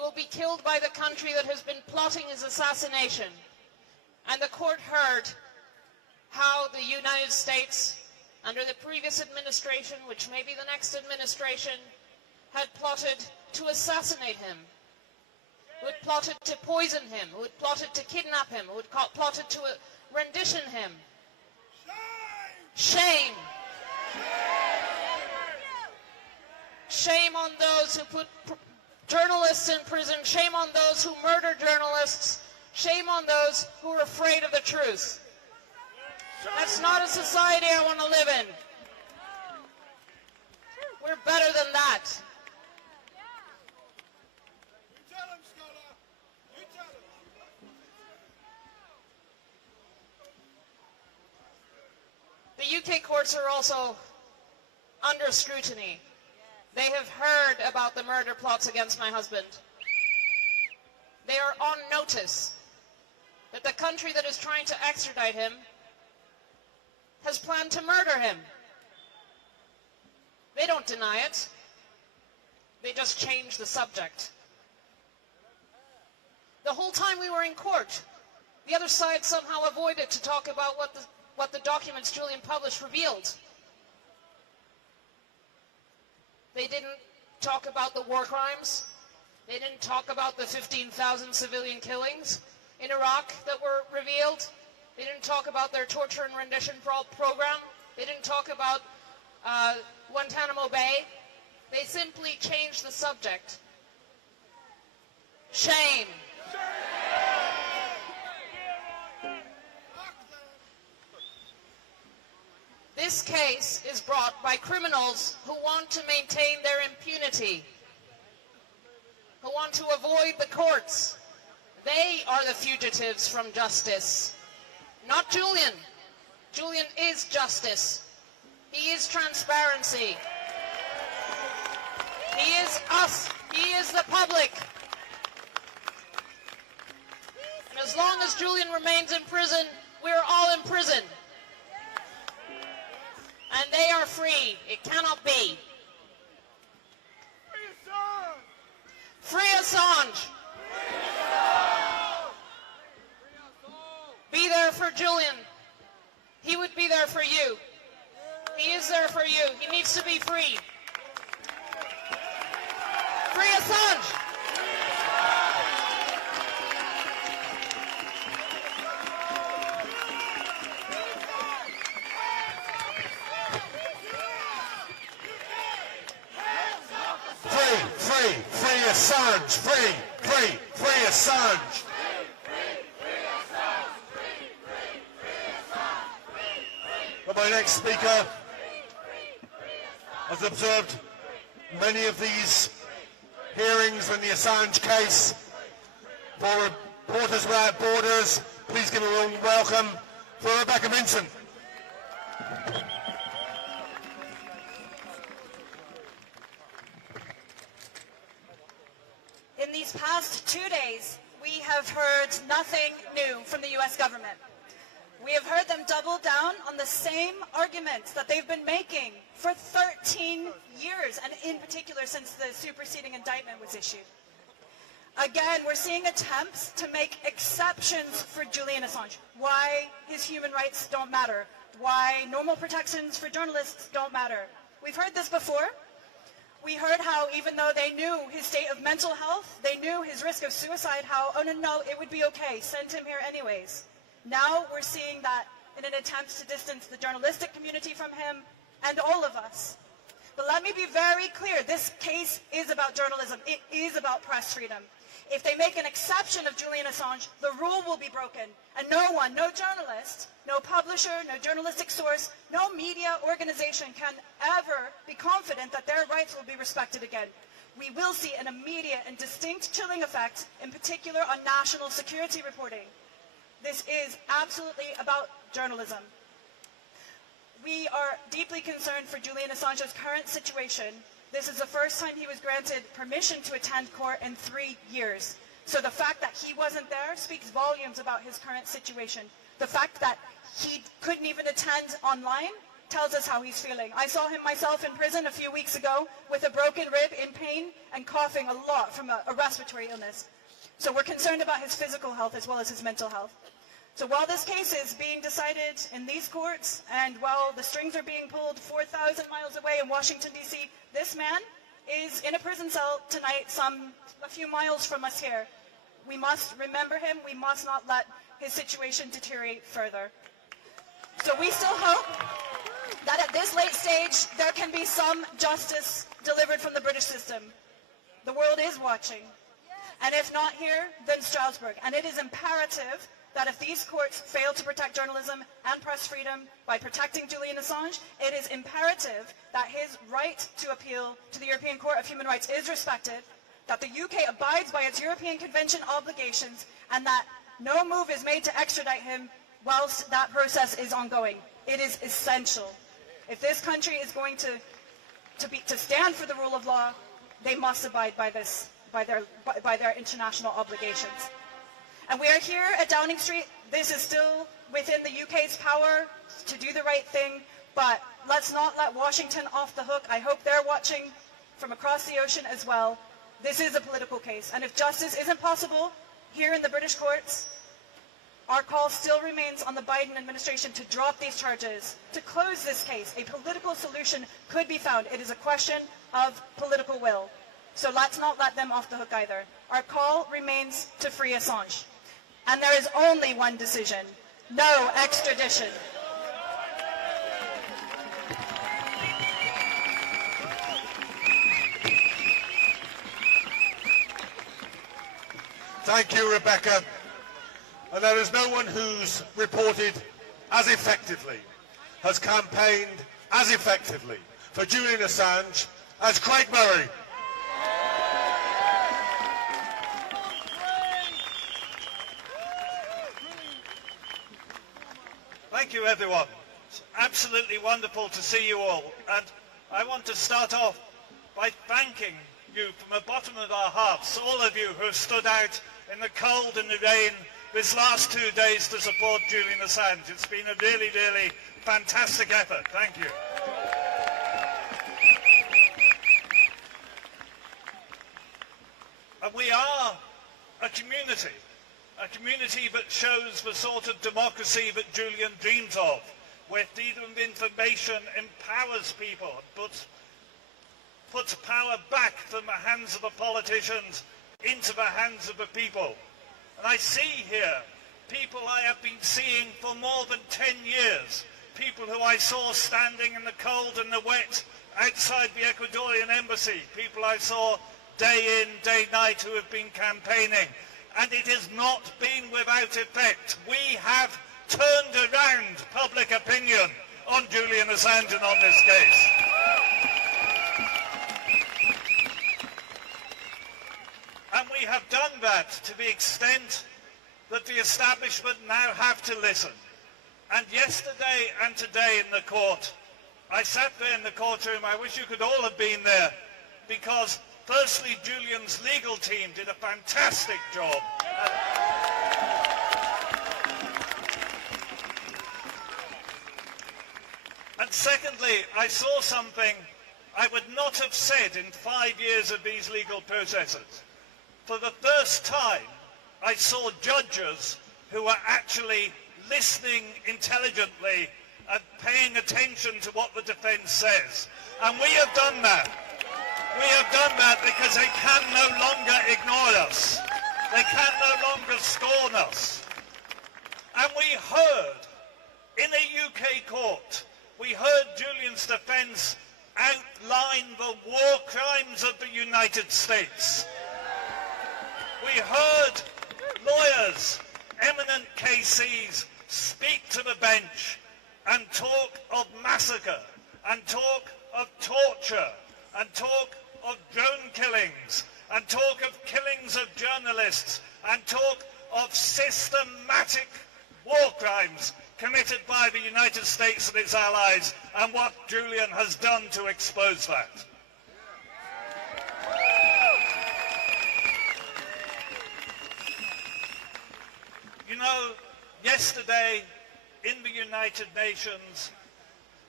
will be killed by the country that has been plotting his assassination. And the court heard how the United States, under the previous administration, which may be the next administration, had plotted to assassinate him, who had plotted to poison him, who had plotted to kidnap him, who had plotted to rendition him. Shame! Shame on those who put journalists in prison. Shame on those who murder journalists. Shame on those who are afraid of the truth. That's not a society I want to live in. We're better than that. The UK courts are also under scrutiny. They have heard about the murder plots against my husband. They are on notice that the country that is trying to extradite him has planned to murder him. They don't deny it. They just change the subject. The whole time we were in court, the other side somehow avoided to talk about what the documents Julian published revealed. They didn't talk about the war crimes. They didn't talk about the 15,000 civilian killings in Iraq that were revealed. They didn't talk about their torture and rendition program. They didn't talk about Guantanamo Bay. They simply changed the subject. Shame. This case is brought by criminals who want to maintain their impunity, who want to avoid the courts. They are the fugitives from justice, not Julian. Julian is justice. He is transparency. He is us. He is the public. And as long as Julian remains in prison, we're all in prison. And they are free. It cannot be. Free Assange! Be there for Julian. He would be there for you. He is there for you. He needs to be free. Free Assange! Free Assange! Free Assange! But my next speaker has observed many of these hearings in the Assange case. For Reporters Without Borders, please give a warm welcome for Rebecca Vincent. In these past 2 days, we have heard nothing new from the US government. We have heard them double down on the same arguments that they've been making for 13 years, and in particular since the superseding indictment was issued. Again, we're seeing attempts to make exceptions for Julian Assange. Why his human rights don't matter. Why normal protections for journalists don't matter. We've heard this before. We heard how even though they knew his state of mental health, they knew his risk of suicide, how, oh no, it would be okay, send him here anyways. Now we're seeing that in an attempt to distance the journalistic community from him and all of us. But let me be very clear, this case is about journalism. It is about press freedom. If they make an exception of Julian Assange, the rule will be broken. And no one, no journalist, no publisher, no journalistic source, no media organization can ever be confident that their rights will be respected again. We will see an immediate and distinct chilling effect, in particular on national security reporting. This is absolutely about journalism. We are deeply concerned for Julian Assange's current situation. This is the first time he was granted permission to attend court in 3 years. So the fact that he wasn't there speaks volumes about his current situation. The fact that he couldn't even attend online tells us how he's feeling. I saw him myself in prison a few weeks ago with a broken rib, in pain, and coughing a lot from a respiratory illness. So we're concerned about his physical health as well as his mental health. So while this case is being decided in these courts, and while the strings are being pulled 4,000 miles away in Washington, D.C., this man is in a prison cell tonight, a few miles from us here. We must remember him. We must not let his situation deteriorate further. So we still hope that at this late stage, there can be some justice delivered from the British system. The world is watching. And if not here, then Strasbourg. And it is imperative that if these courts fail to protect journalism and press freedom by protecting Julian Assange, it is imperative that his right to appeal to the European Court of Human Rights is respected, that the UK abides by its European Convention obligations, and that no move is made to extradite him whilst that process is ongoing. It is essential. If this country is going to stand for the rule of law, they must abide by their international obligations. And we are here at Downing Street. This is still within the UK's power to do the right thing, but let's not let Washington off the hook. I hope they're watching from across the ocean as well. This is a political case, and if justice isn't possible here in the British courts, our call still remains on the Biden administration to drop these charges, to close this case. A political solution could be found. It is a question of political will. So let's not let them off the hook either. Our call remains to free Assange. And there is only one decision: no extradition. Thank you, Rebecca. And there is no one who's reported as effectively, has campaigned as effectively for Julian Assange as Craig Murray. Thank you, everyone. It's absolutely wonderful to see you all. And I want to start off by thanking you from the bottom of our hearts, all of you who have stood out in the cold and the rain this last 2 days to support Julian Assange. It's been a really, really fantastic effort. Thank you. And we are a community that shows the sort of democracy that Julian dreams of, where freedom of information empowers people, puts power back from the hands of the politicians into the hands of the people. And I see here people I have been seeing for more than 10 years, people who I saw standing in the cold and the wet outside the Ecuadorian embassy, people I saw day in, day night who have been campaigning. And it has not been without effect. We have turned around public opinion on Julian Assange and on this case. And we have done that to the extent that the establishment now have to listen. And yesterday and today in the court, I sat there in the courtroom. I wish you could all have been there, because firstly, Julian's legal team did a fantastic job. And secondly, I saw something I would not have said in 5 years of these legal processes. For the first time, I saw judges who were actually listening intelligently and paying attention to what the defense says. And we have done that. We have done that because they can no longer ignore us. They can no longer scorn us. And we heard, in a UK court, we heard Julian's defense outline the war crimes of the United States. We heard lawyers, eminent KCs, speak to the bench and talk of massacre, and talk of torture, and talk of drone killings, and talk of killings of journalists, and talk of systematic war crimes committed by the United States and its allies, and what Julian has done to expose that. You know, yesterday in the United Nations,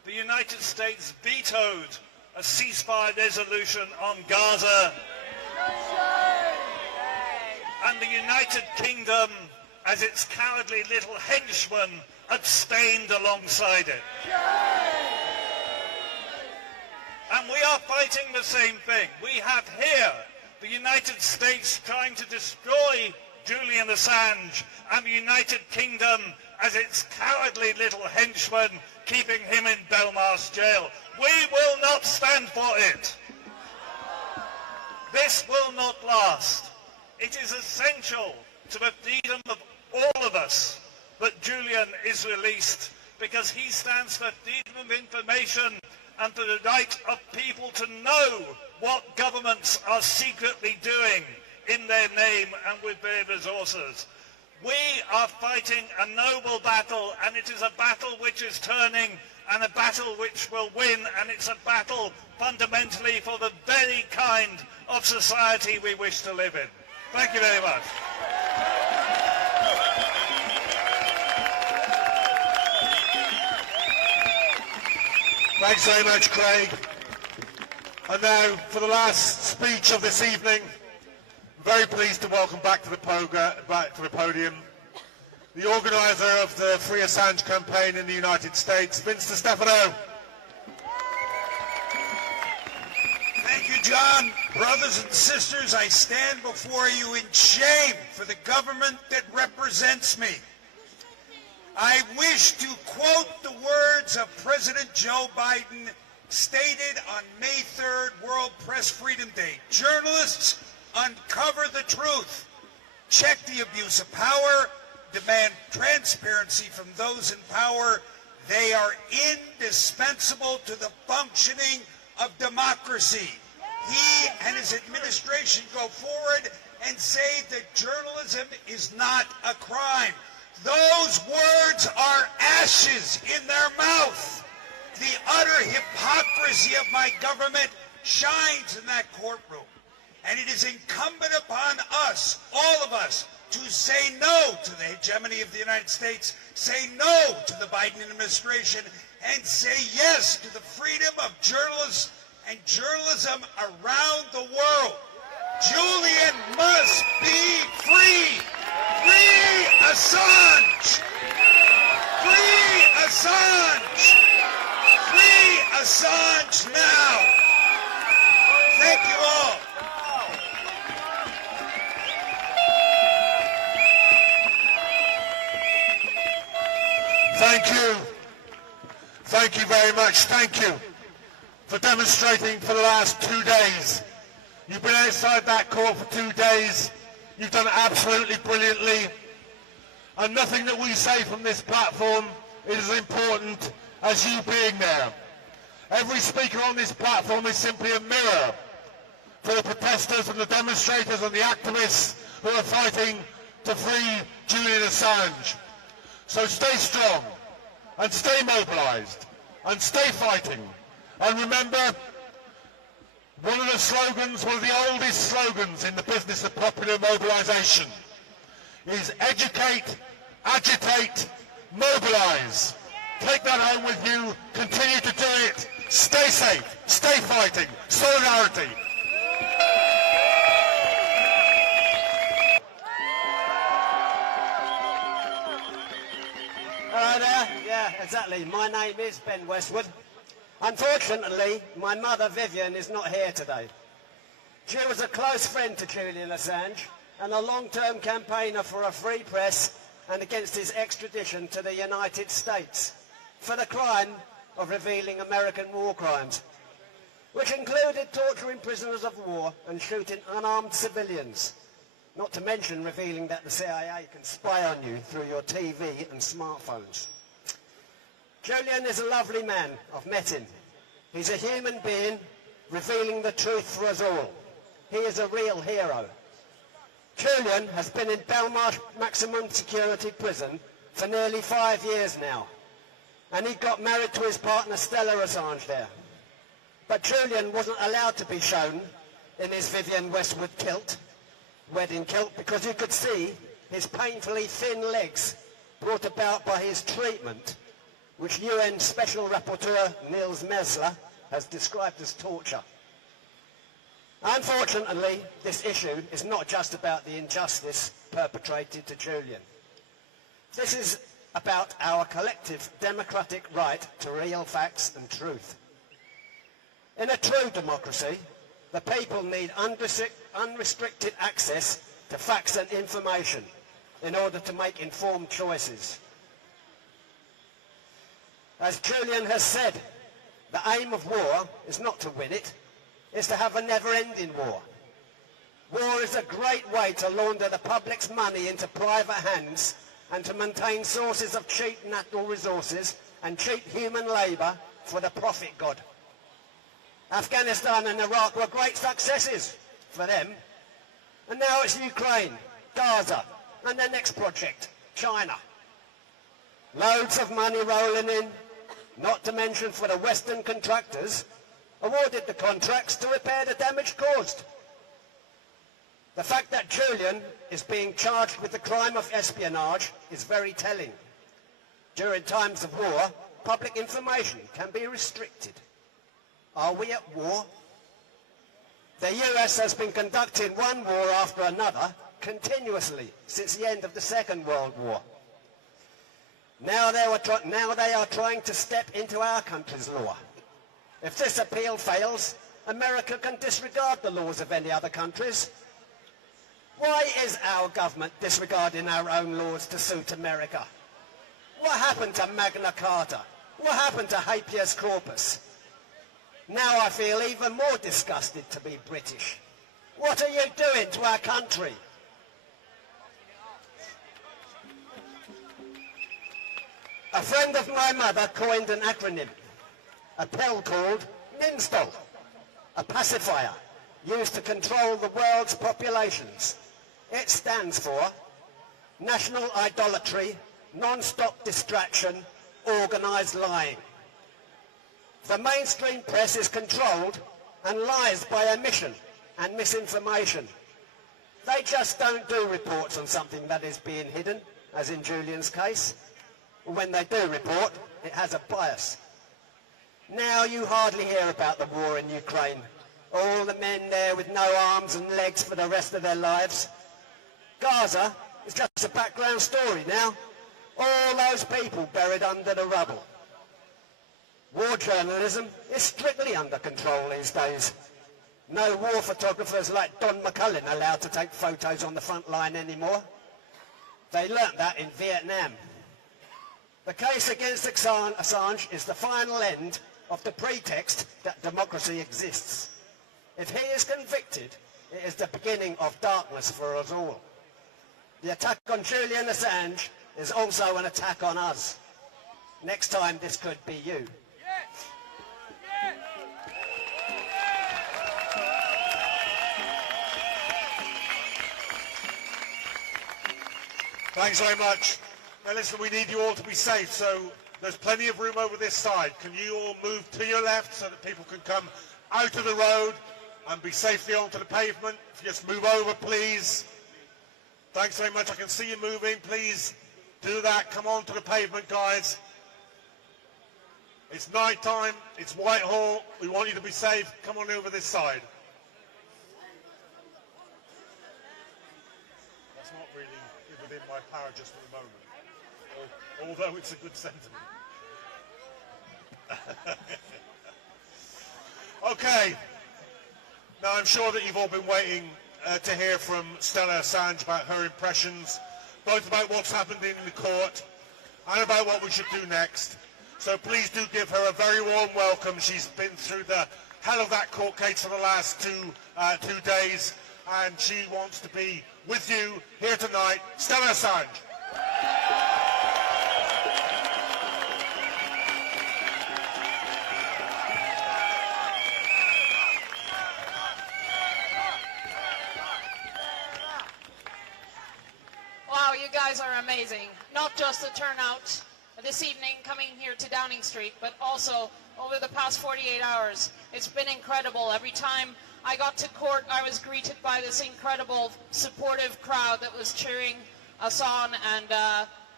the United States vetoed a ceasefire resolution on Gaza, and the United Kingdom, as its cowardly little henchman, abstained alongside it. And we are fighting the same thing. We have here the United States trying to destroy Julian Assange, and the United Kingdom as its cowardly little henchman, keeping him in Belmarsh jail. We will not stand for it. This will not last. It is essential to the freedom of all of us that Julian is released, because he stands for freedom of information and for the right of people to know what governments are secretly doing in their name and with their resources. We are fighting a noble battle, and it is a battle which is turning, and a battle which will win, and it's a battle fundamentally for the very kind of society we wish to live in. Thank you very much. Thanks very much, Craig. And now, for the last speech of this evening, I'm very pleased to welcome back to the podium the organiser of the Free Assange campaign in the United States, Vince DiStefano. Thank you, John. Brothers and sisters, I stand before you in shame for the government that represents me. I wish to quote the words of President Joe Biden stated on May 3rd, World Press Freedom Day. Journalists, uncover the truth. Check the abuse of power. Demand transparency from those in power. They are indispensable to the functioning of democracy. He and his administration go forward and say that journalism is not a crime. Those words are ashes in their mouth. The utter hypocrisy of my government shines in that courtroom. And it is incumbent upon us, all of us, to say no to the hegemony of the United States, say no to the Biden administration, and say yes to the freedom of journalists and journalism around the world. Julian must be free. Free Assange! Free Assange! Free Assange now! Thank you all. Thank you. Thank you very much. Thank you for demonstrating for the last 2 days. You've been outside that court for 2 days. You've done absolutely brilliantly. And nothing that we say from this platform is as important as you being there. Every speaker on this platform is simply a mirror for the protesters and the demonstrators and the activists who are fighting to free Julian Assange. So stay strong and stay mobilised and stay fighting. And remember, one of the slogans, one of the oldest slogans in the business of popular mobilisation is educate, agitate, mobilise. Take that home with you, continue to do it, stay safe, stay fighting, solidarity. Hello there. Yeah, exactly. My name is Ben Westwood. Unfortunately, my mother Vivian is not here today. She was a close friend to Julian Assange and a long-term campaigner for a free press and against his extradition to the United States for the crime of revealing American war crimes, which included torturing prisoners of war and shooting unarmed civilians, not to mention revealing that the CIA can spy on you through your TV and smartphones. Julian is a lovely man. I've met him. He's a human being, revealing the truth for us all. He is a real hero. Julian has been in Belmarsh maximum security prison for nearly 5 years now, and he got married to his partner Stella Assange there. But Julian wasn't allowed to be shown in his Vivian Westwood kilt, wedding kilt, because you could see his painfully thin legs brought about by his treatment which UN Special Rapporteur Niels Mesler has described as torture. Unfortunately, this issue is not just about the injustice perpetrated to Julian. This is about our collective democratic right to real facts and truth. In a true democracy, the people need unrestricted access to facts and information in order to make informed choices. As Julian has said, the aim of war is not to win it, it's to have a never-ending war. War is a great way to launder the public's money into private hands and to maintain sources of cheap natural resources and cheap human labour for the profit god. Afghanistan and Iraq were great successes for them, and now it's Ukraine, Gaza, and their next project, China. Loads of money rolling in, not to mention for the Western contractors awarded the contracts to repair the damage caused. The fact that Julian is being charged with the crime of espionage is very telling. During times of war, public information can be restricted. Are we at war? The US has been conducting one war after another continuously since the end of the Second World War. Now they are trying to step into our country's law. If this appeal fails, America can disregard the laws of any other countries. Why is our government disregarding our own laws to suit America? What happened to Magna Carta? What happened to habeas corpus? Now I feel even more disgusted to be British. What are you doing to our country? A friend of my mother coined an acronym, a pill called NINSTAL, a pacifier used to control the world's populations. It stands for National Idolatry, Non-Stop Distraction, Organised Lying. The mainstream press is controlled and lies by omission and misinformation. They just don't do reports on something that is being hidden, as in Julian's case. When they do report, it has a bias. Now you hardly hear about the war in Ukraine. All the men there with no arms and legs for the rest of their lives. Gaza is just a background story now. All those people buried under the rubble. War journalism is strictly under control these days. No war photographers like Don McCullin allowed to take photos on the front line anymore. They learnt that in Vietnam. The case against Assange is the final end of the pretext that democracy exists. If he is convicted, it is the beginning of darkness for us all. The attack on Julian Assange is also an attack on us. Next time this could be you. Thanks very much. Now listen, we need you all to be safe, so there's plenty of room over this side. Can you all move to your left so that people can come out of the road and be safely onto the pavement? If you just move over, please. Thanks very much. I can see you moving. Please do that. Come on to the pavement, guys. It's night time. It's Whitehall. We want you to be safe. Come on over this side. That's not really within my power just for the moment. Although it's a good sentiment. Okay. Now I'm sure that you've all been waiting to hear from Stella Assange about her impressions, both about what's happened in the court and about what we should do next. So please do give her a very warm welcome. She's been through the hell of that court case for the last two days, and she wants to be with you here tonight. Stella Assange. Wow, you guys are amazing. Not just the turnout this evening coming here to Downing Street, but also over the past 48 hours. It's been incredible. Every time I got to court, I was greeted by this incredible supportive crowd that was cheering us on, and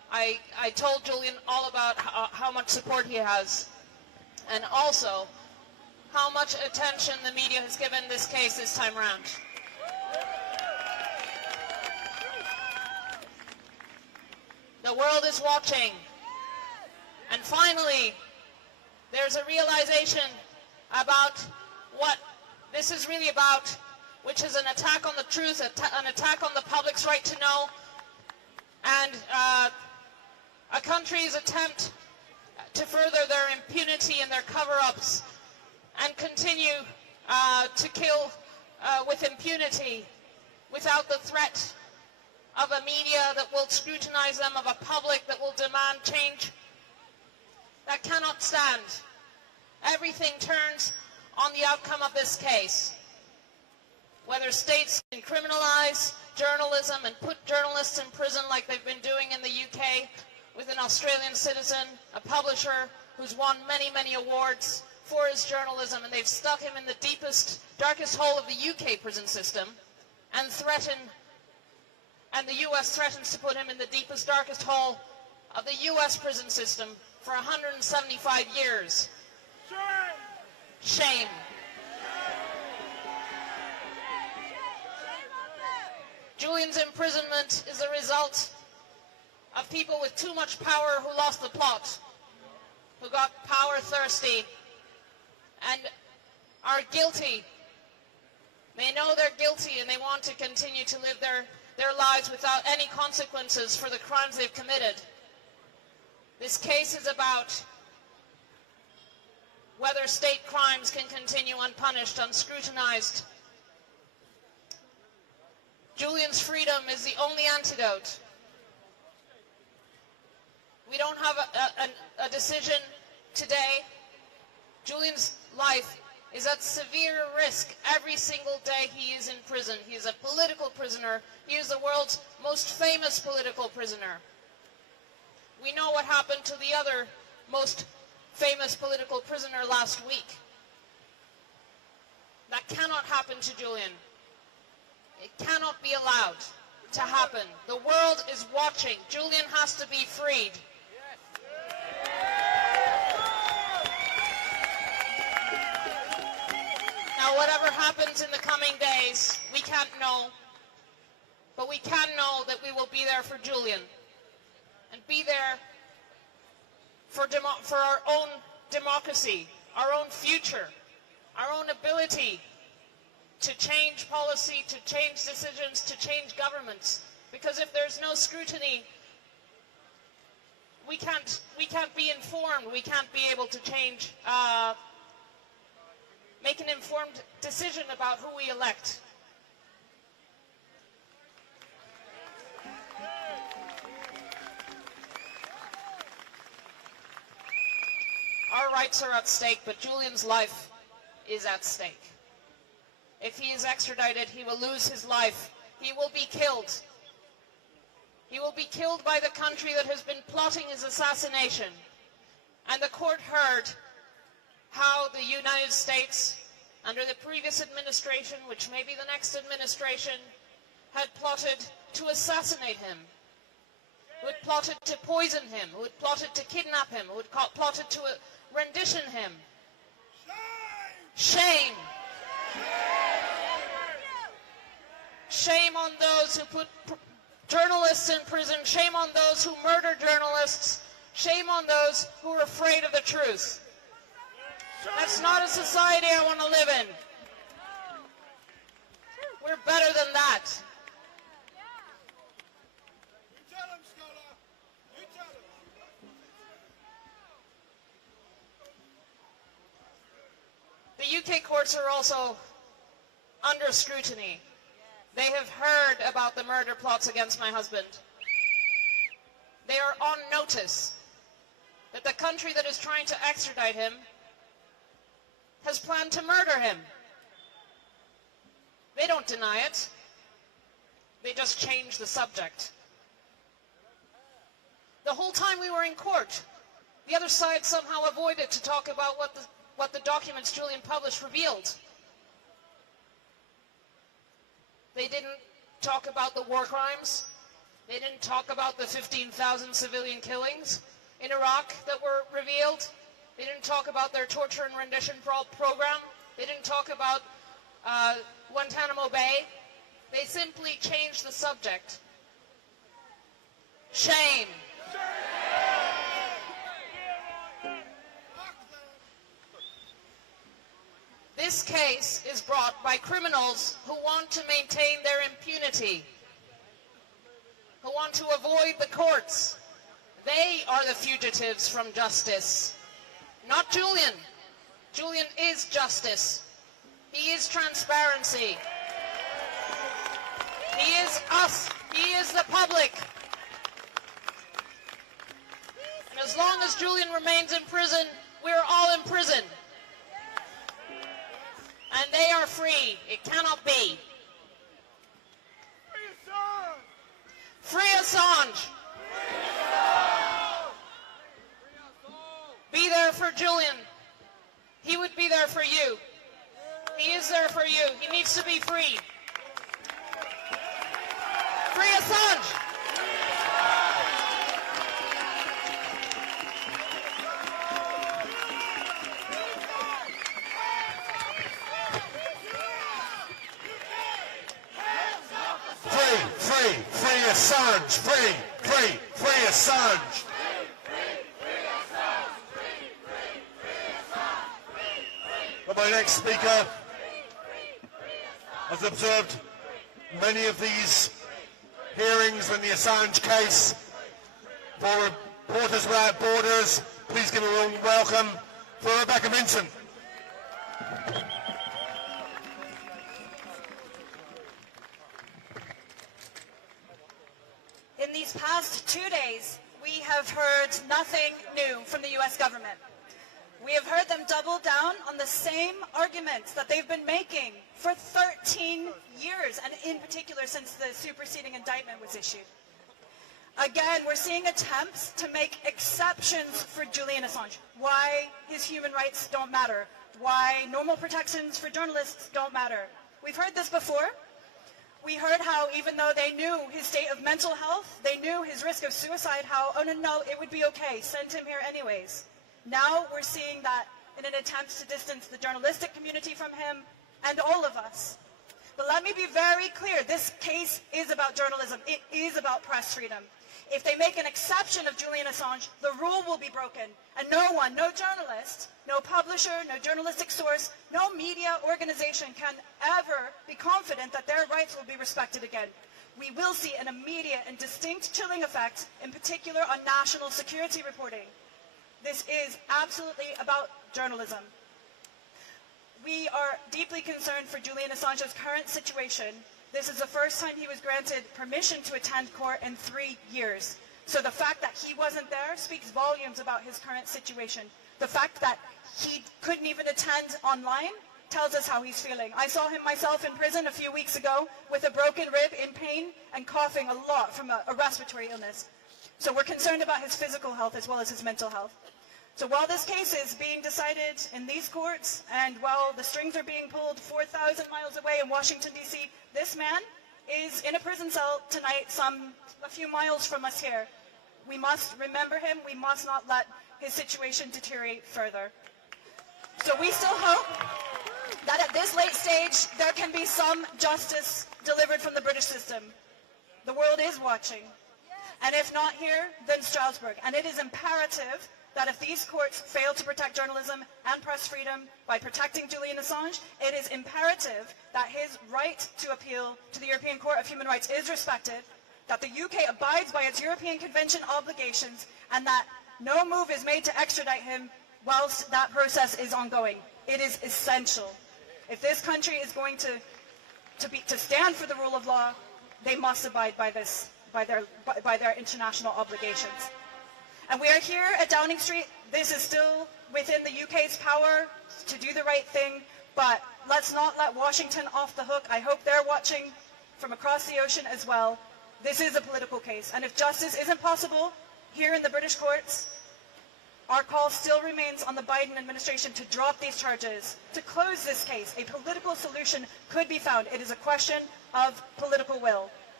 I told Julian all about how much support he has, and also how much attention the media has given this case this time around. The world is watching. And finally, there's a realization about what this is really about, which is an attack on the truth, an attack on the public's right to know, and a country's attempt to further their impunity and their cover-ups and continue to kill with impunity without the threat of a media that will scrutinize them, of a public that will demand change. That cannot stand. Everything turns on the outcome of this case. Whether states can criminalize journalism and put journalists in prison like they've been doing in the UK with an Australian citizen, a publisher who's won many, many awards for his journalism, and they've stuck him in the deepest, darkest hole of the UK prison system, and the US threatens to put him in the deepest, darkest hole of the US prison system for 175 years. Shame. Julian's imprisonment is a result of people with too much power who lost the plot, who got power thirsty and are guilty. They know they're guilty and they want to continue to live their lives without any consequences for the crimes they've committed. This case is about whether state crimes can continue unpunished, unscrutinized. Julian's freedom is the only antidote. We don't have a decision today. Julian's life is at severe risk every single day he is in prison. He is a political prisoner. He is the world's most famous political prisoner. We know what happened to the other most famous political prisoner last week. That cannot happen to Julian. It cannot be allowed to happen. The world is watching. Julian has to be freed. Now, whatever happens in the coming days, we can't know. But we can know that we will be there for Julian. And be there for our own democracy, our own future, our own ability to change policy, to change decisions, to change governments. Because if there's no scrutiny, we can't be informed. We can't be able to change, make an informed decision about who we elect. Our rights are at stake, but Julian's life is at stake. If he is extradited, he will lose his life. He will be killed. He will be killed by the country that has been plotting his assassination. And the court heard how the United States, under the previous administration, which may be the next administration, had plotted to assassinate him, who had plotted to poison him, who had plotted to kidnap him, who had plotted to rendition him. Shame! Shame on those who put journalists in prison. Shame on those who murder journalists. Shame on those who are afraid of the truth. That's not a society I want to live in. We're better than that. The UK courts are also under scrutiny. They have heard about the murder plots against my husband. They are on notice that the country that is trying to extradite him has planned to murder him. They don't deny it. They just change the subject. The whole time we were in court, the other side somehow avoided to talk about what the documents Julian published revealed. They didn't talk about the war crimes. They didn't talk about the 15,000 civilian killings in Iraq that were revealed. They didn't talk about their torture and rendition program. They didn't talk about Guantanamo Bay. They simply changed the subject. Shame. This case is brought by criminals who want to maintain their impunity, who want to avoid the courts. They are the fugitives from justice, not Julian. Julian is justice. He is transparency. He is us. He is the public. And as long as Julian remains in prison, we're all in prison. And they are free. It cannot be. Free Assange. Be there for Julian. He would be there for you. He is there for you. He needs to be free. Free Assange. Free Assange! Free Assange! But my next speaker has observed many of these hearings in the Assange case. For Reporters Without Borders, please give a warm welcome for Rebecca Minton. In these past 2 days, we have heard nothing new from the US government. We have heard them double down on the same arguments that they've been making for 13 years, and in particular since the superseding indictment was issued. Again, we're seeing attempts to make exceptions for Julian Assange. Why his human rights don't matter. Why normal protections for journalists don't matter. We've heard this before. We heard how even though they knew his state of mental health, they knew his risk of suicide, how, oh no, it would be okay, send him here anyways. Now we're seeing that in an attempt to distance the journalistic community from him and all of us. But let me be very clear, this case is about journalism. It is about press freedom. If they make an exception of Julian Assange, the rule will be broken. And no one, no journalist, no publisher, no journalistic source, no media organization can ever be confident that their rights will be respected again. We will see an immediate and distinct chilling effect, in particular on national security reporting. This is absolutely about journalism. We are deeply concerned for Julian Assange's current situation. This is the first time he was granted permission to attend court in 3 years. So the fact that he wasn't there speaks volumes about his current situation. The fact that he couldn't even attend online tells us how he's feeling. I saw him myself in prison a few weeks ago with a broken rib, in pain, and coughing a lot from a respiratory illness. So we're concerned about his physical health as well as his mental health. So while this case is being decided in these courts, and while the strings are being pulled 4,000 miles away in Washington, D.C., this man is in a prison cell tonight, a few miles from us here. We must remember him. We must not let his situation deteriorate further. So we still hope that at this late stage, there can be some justice delivered from the British system. The world is watching. And if not here, then Strasbourg. And it is imperative that if these courts fail to protect journalism and press freedom by protecting Julian Assange, it is imperative that his right to appeal to the European Court of Human Rights is respected, that the UK abides by its European Convention obligations, and that no move is made to extradite him whilst that process is ongoing. It is essential. If this country is going to stand for the rule of law, they must abide by this, by their international obligations. And we are here at Downing Street. This is still within the UK's power to do the right thing, but let's not let Washington off the hook. I hope they're watching from across the ocean as well. This is a political case, and if justice isn't possible here in the British courts, our call still remains on the Biden administration to drop these charges, to close this case. A political solution could be found. It is a question of political will.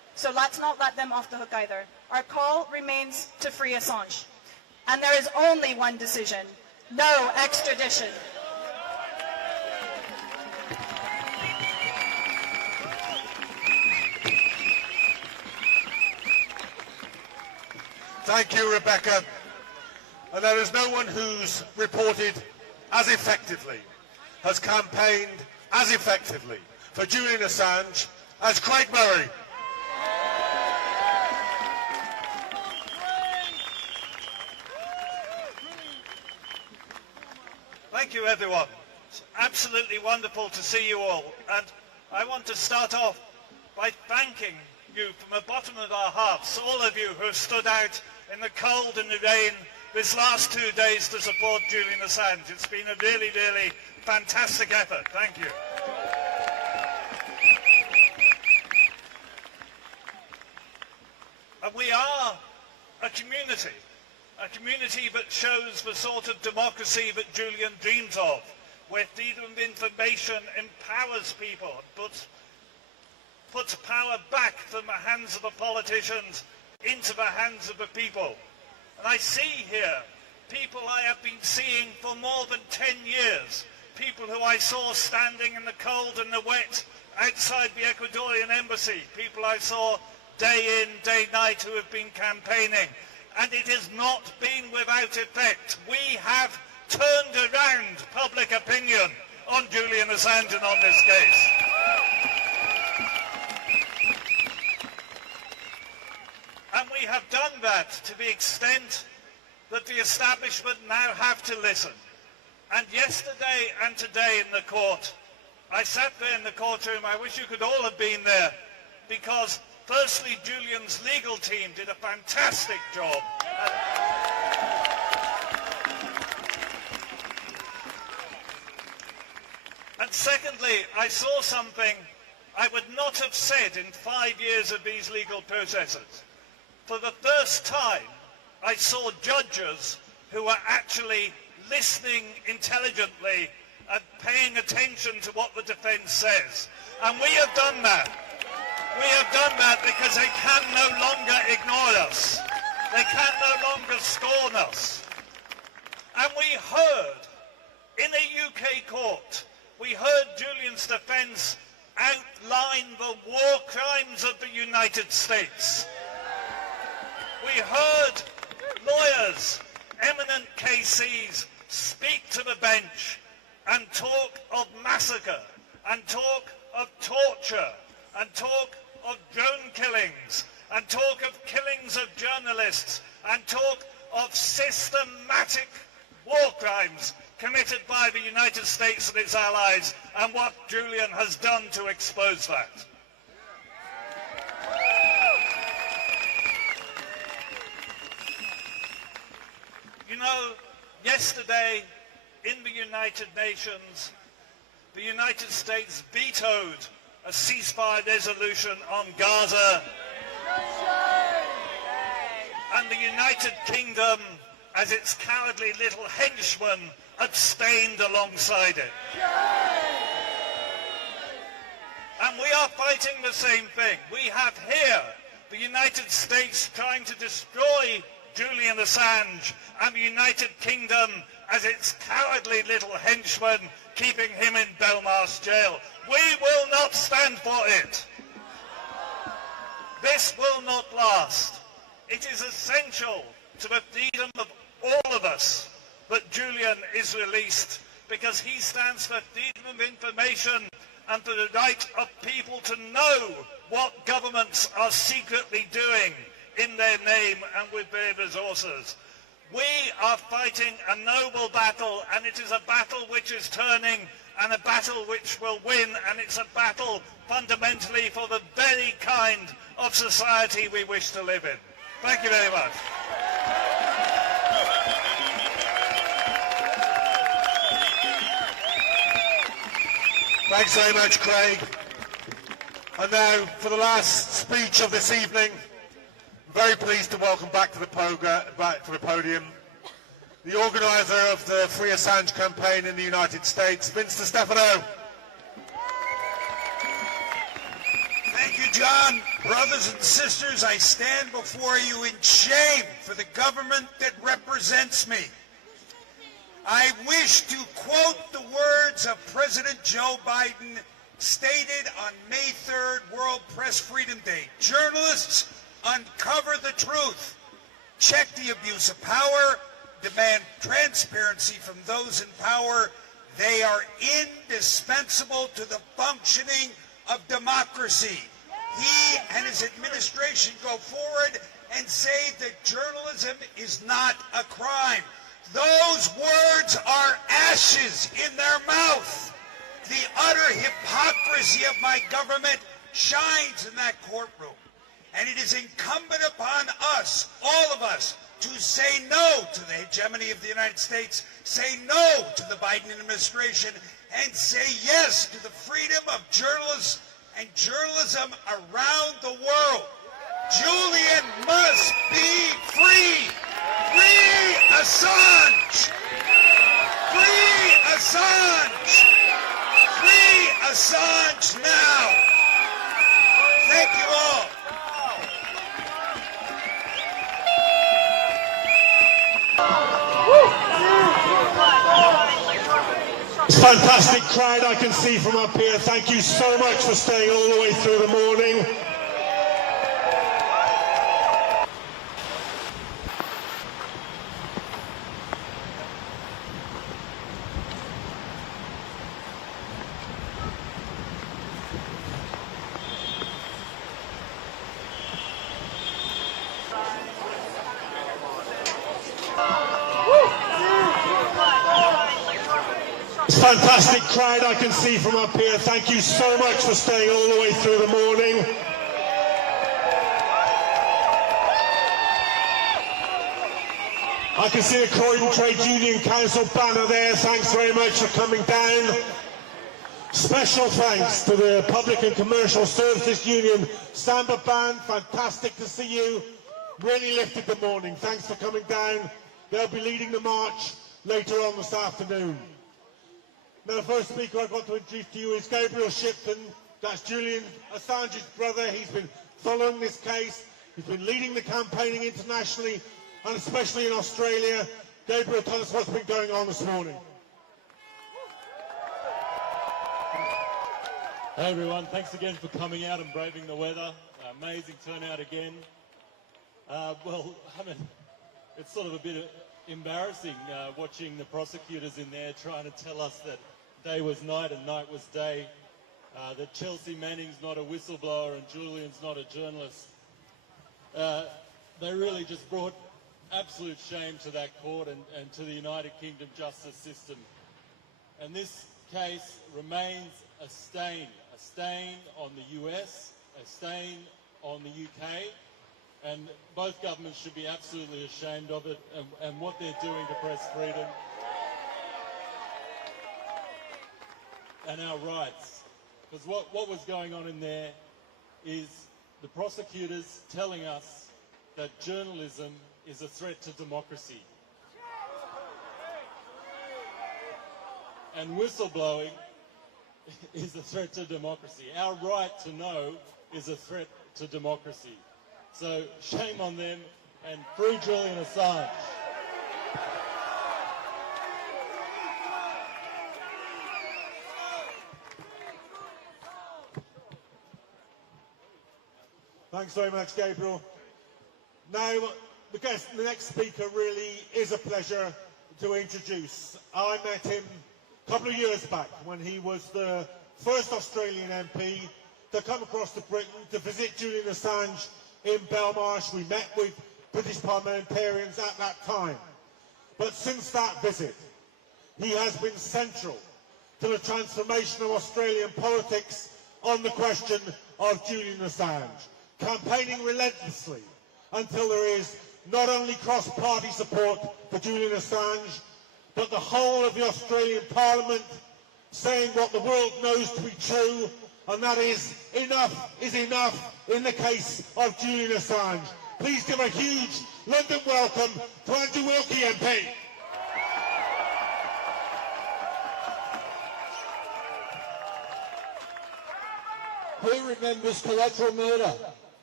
So let's not let them off the hook either. Our call remains to free Assange. And there is only one decision: no extradition. Thank you, Rebecca. And there is no one who's reported as effectively, has campaigned as effectively for Julian Assange as Craig Murray. Thank you, everyone. It's absolutely wonderful to see you all. And I want to start off by thanking you from the bottom of our hearts, all of you who have stood out in the cold and the rain this last 2 days to support Julian Assange. It's been a really, really fantastic effort. Thank you. And we are a community that shows the sort of democracy that Julian dreams of, where freedom of information empowers people, puts power back from the hands of the politicians into the hands of the people. And I see here people I have been seeing for more than 10 years, people who I saw standing in the cold and the wet outside the Ecuadorian embassy, people I saw day in, day night who have been campaigning. And it has not been without effect. We have turned around public opinion on Julian Assange and on this case. And we have done that to the extent that the establishment now have to listen. And yesterday and today in the court, I sat there in the courtroom. I wish you could all have been there, because firstly, Julian's legal team did a fantastic job. And secondly, I saw something I would not have said in 5 years of these legal processes. For the first time, I saw judges who were actually listening intelligently and paying attention to what the defense says. And we have done that. We have done that because they can no longer ignore us. They can no longer scorn us. And we heard, in a UK court, we heard Julian's defense outline the war crimes of the United States. We heard lawyers, eminent KCs, speak to the bench and talk of massacre, and talk of torture, and talk of drone killings, and talk of killings of journalists, and talk of systematic war crimes committed by the United States and its allies, and what Julian has done to expose that. You know, yesterday in the United Nations, the United States vetoed a ceasefire resolution on Gaza, and the United Kingdom, as its cowardly little henchman, abstained alongside it. And we are fighting the same thing. We have here the United States trying to destroy Julian Assange, and the United Kingdom as its cowardly little henchman, keeping him in Belmarsh jail. We will not stand for it. This will not last. It is essential to the freedom of all of us that Julian is released, because he stands for freedom of information and for the right of people to know what governments are secretly doing in their name and with their resources. We are fighting a noble battle, and it is a battle which is turning, and a battle which will win, and it's a battle fundamentally for the very kind of society we wish to live in. Thank you very much. Thanks very much, Craig. And now, for the last speech of this evening, I'm very pleased to welcome back to the podium the organiser of the Free Assange campaign in the United States, Vince DiStefano. Thank you, John. Brothers and sisters, I stand before you in shame for the government that represents me. I wish to quote the words of President Joe Biden stated on May 3rd, World Press Freedom Day. Journalists, uncover the truth. Check the abuse of power. Demand transparency from those in power. They are indispensable to the functioning of democracy. He and his administration go forward and say that journalism is not a crime. Those words are ashes in their mouth. The utter hypocrisy of my government shines in that courtroom. And it is incumbent upon us, all of us, to say no to the hegemony of the United States, say no to the Biden administration, and say yes to the freedom of journalists and journalism around the world. Julian must be free. Free Assange! Free Assange! Free Assange now! Thank you all. It's a fantastic crowd I can see from up here. Thank you so much for staying all the way through the morning. Fantastic crowd I can see from up here. Thank you so much for staying all the way through the morning. I can see the Croydon Trade Union Council banner there. Thanks very much for coming down. Special thanks to the Public and Commercial Services Union Samba Band. Fantastic to see you. Really lifted the morning. Thanks for coming down. They'll be leading the march later on this afternoon. Now, the first speaker I've got to introduce to you is Gabriel Shipton. That's Julian Assange's brother. He's been following this case. He's been leading the campaigning internationally and especially in Australia. Gabriel, tell us what's been going on this morning. Hey everyone, thanks again for coming out and braving the weather. Amazing turnout again. Well, I mean, it's sort of a bit embarrassing watching the prosecutors in there trying to tell us that day was night and night was day, that Chelsea Manning's not a whistleblower and Julian's not a journalist. They really just brought absolute shame to that court and to the United Kingdom justice system. And this case remains a stain on the US, a stain on the UK, and both governments should be absolutely ashamed of it and what they're doing to press freedom and our rights. Because what was going on in there is the prosecutors telling us that journalism is a threat to democracy. And whistleblowing is a threat to democracy. Our right to know is a threat to democracy. So shame on them and free Julian Assange. Thanks very much, Gabriel. Now, the next speaker really is a pleasure to introduce. I met him a couple of years back when he was the first Australian MP to come across to Britain to visit Julian Assange in Belmarsh. We met with British parliamentarians at that time. But since that visit, he has been central to the transformation of Australian politics on the question of Julian Assange, campaigning relentlessly until there is not only cross-party support for Julian Assange, but the whole of the Australian Parliament saying what the world knows to be true, and that is enough in the case of Julian Assange. Please give a huge London welcome to Andrew Wilkie MP. Who remembers collateral murder?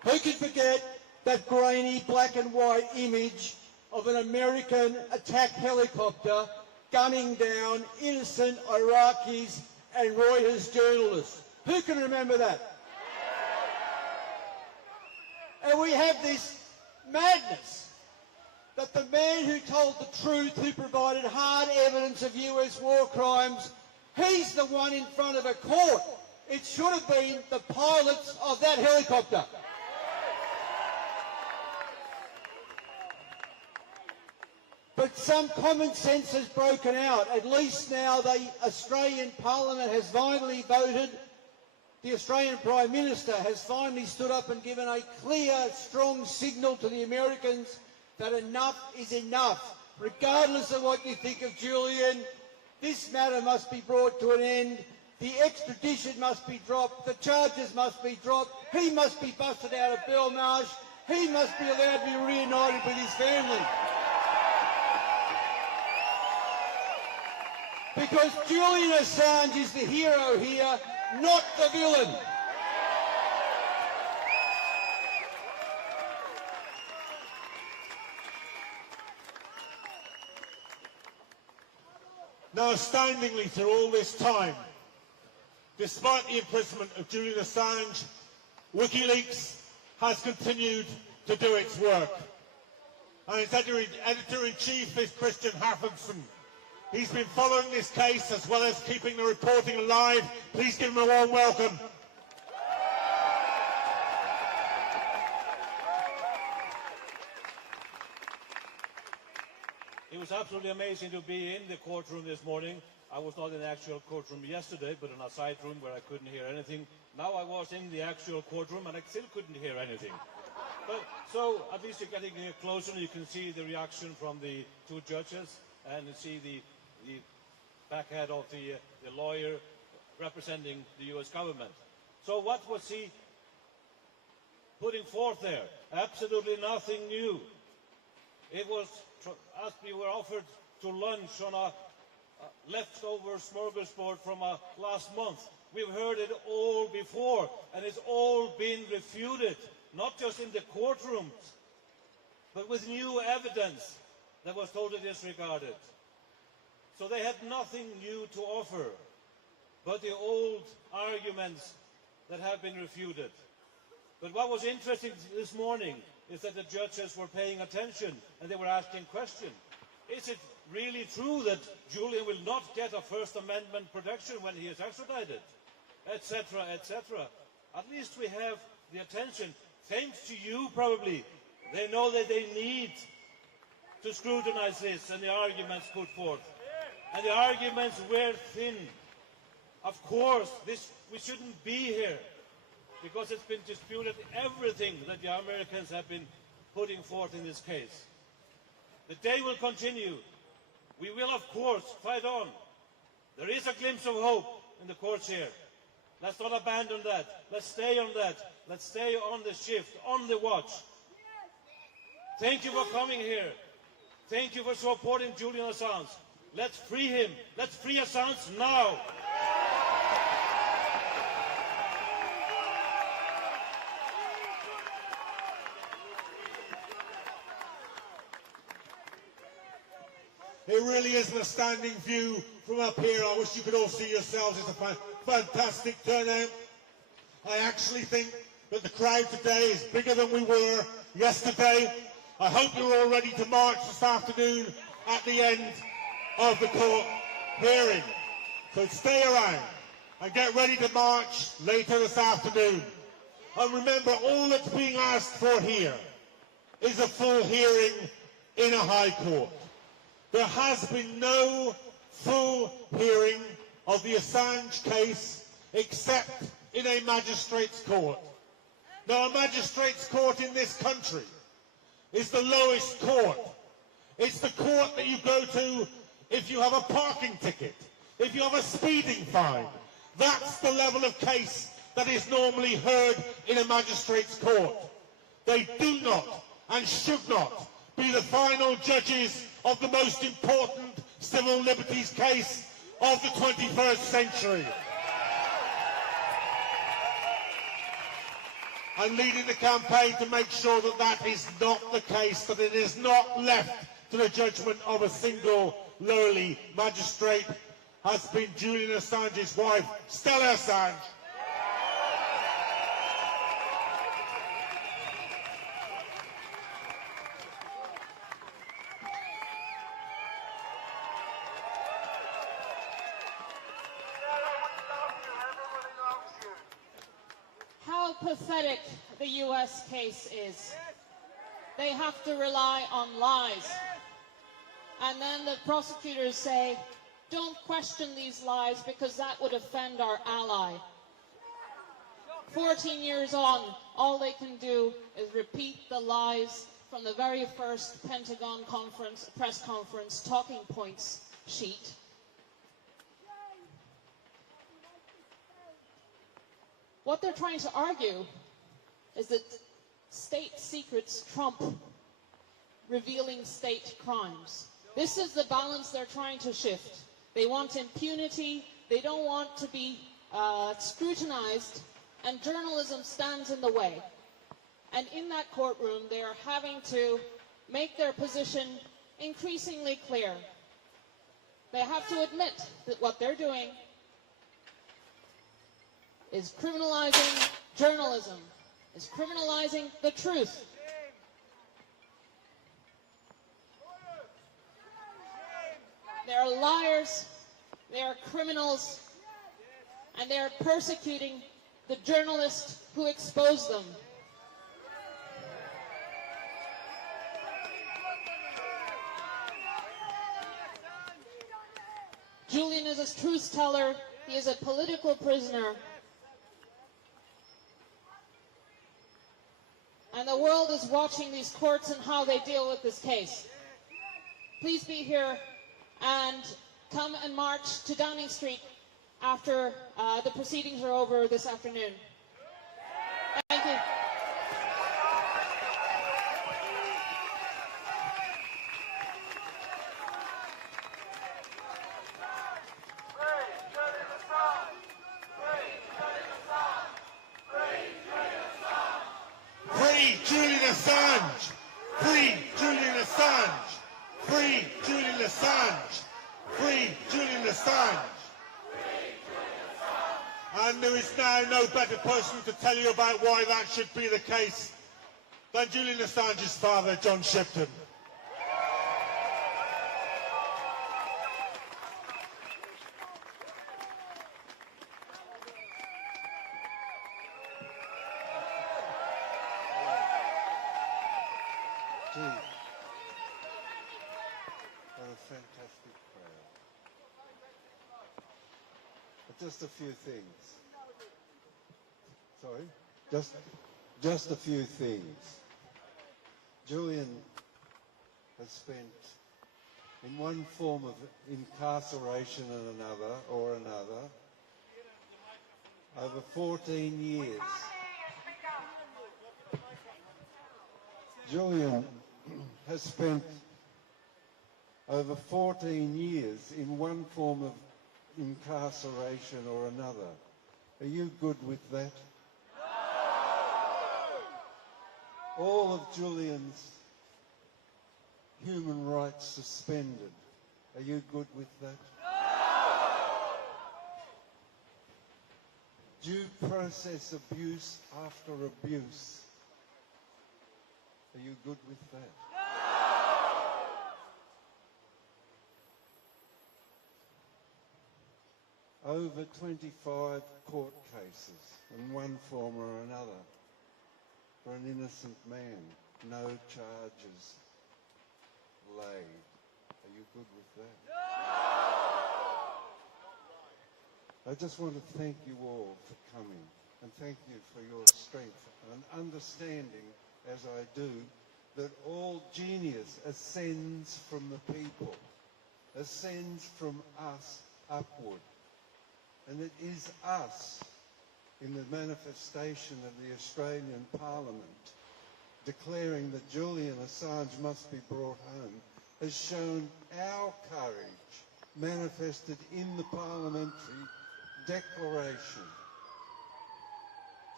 Who can forget that grainy black and white image of an American attack helicopter gunning down innocent Iraqis and Reuters journalists? Who can remember that? And we have this madness that the man who told the truth, who provided hard evidence of US war crimes, he's the one in front of a court. It should have been the pilots of that helicopter. But some common sense has broken out. At least now the Australian Parliament has finally voted. The Australian Prime Minister has finally stood up and given a clear, strong signal to the Americans that enough is enough. Regardless of what you think of Julian, this matter must be brought to an end. The extradition must be dropped. The charges must be dropped. He must be busted out of Belmarsh. He must be allowed to be reunited with his family. Because Julian Assange is the hero here, not the villain. Now, astoundingly, through all this time, despite the imprisonment of Julian Assange, Wikileaks has continued to do its work. And its editor-in-chief is Christian Harfenson. He's been following this case as well as keeping the reporting alive. Please give him a warm welcome. It was absolutely amazing to be in the courtroom this morning. I was not in the actual courtroom yesterday, but in a side room where I couldn't hear anything. Now I was in the actual courtroom and I still couldn't hear anything. But so at least you're getting closer and you can see the reaction from the two judges and you see the backhead of the lawyer representing the US government. So what was he putting forth there? Absolutely nothing new. It was as we were offered to lunch on a leftover smorgasbord from last month. We've heard it all before, and it's all been refuted, not just in the courtrooms, but with new evidence that was totally disregarded. So they had nothing new to offer, but the old arguments that have been refuted. But what was interesting this morning is that the judges were paying attention and they were asking questions. Is it really true that Julian will not get a First Amendment protection when he is extradited? Etc., etc. At least we have the attention. Thanks to you, probably. They know that they need to scrutinize this and the arguments put forth. And the arguments were thin. Of course, we shouldn't be here because it's been disputed everything that the Americans have been putting forth in this case. The day will continue. We will, of course, fight on. There is a glimpse of hope in the courts here. Let's not abandon that. Let's stay on that. Let's stay on the shift, on the watch. Thank you for coming here. Thank you for supporting Julian Assange. Let's free him. Let's free Assange now. It really is an astounding view from up here. I wish you could all see yourselves. It's a fantastic turnout. I actually think that the crowd today is bigger than we were yesterday. I hope you're all ready to march this afternoon at the end of the court hearing. So stay around and get ready to march later this afternoon. And remember, all that's being asked for here is a full hearing in a high court. There has been no full hearing of the Assange case except in a magistrate's court. Now, a magistrate's court in this country is the lowest court. It's the court that you go to if you have a parking ticket, if you have a speeding fine. That's the level of case that is normally heard in a magistrate's court. They do not and should not be the final judges of the most important civil liberties case of the 21st century. and leading the campaign to make sure that that is not the case, that it is not left to the judgment of a single lowly magistrate, has been Julian Assange's wife, Stella Assange. How pathetic the US case is. They have to rely on lies. And then the prosecutors say, don't question these lies because that would offend our ally. 14 years on, all they can do is repeat the lies from the very first Pentagon press conference talking points sheet. What they're trying to argue is that state secrets trump revealing state crimes. This is the balance they're trying to shift. They want impunity, they don't want to be scrutinized, and journalism stands in the way. And in that courtroom, they are having to make their position increasingly clear. They have to admit that what they're doing is criminalizing journalism, is criminalizing the truth. They are liars, they are criminals, and they are persecuting the journalists who expose them. Julian is a truth teller, he is a political prisoner, and the world is watching these courts and how they deal with this case. Please be here and come and march to Downing Street after the proceedings are over this afternoon. Thank you. Free Julian Assange! Free Julian Assange! Free Julian Assange! Free Julian Assange! And there is now no better person to tell you about why that should be the case than Julian Assange's father, John Shipton. Gee, what a fantastic crowd. But just a few things. Sorry? Just a few things. Julian has spent in one form of incarceration and another over 14 years. Julian has spent over 14 years in one form of incarceration or another. Are you good with that? All of Julian's human rights suspended. Are you good with that? Due process abuse after abuse. Are you good with that? Over 25 court cases in one form or another for an innocent man. No charges laid. Are you good with that? I just want to thank you all for coming and thank you for your strength and understanding, as I do, that all genius ascends from the people, ascends from us upward. And it is us, in the manifestation of the Australian Parliament, declaring that Julian Assange must be brought home, has shown our courage manifested in the parliamentary declaration.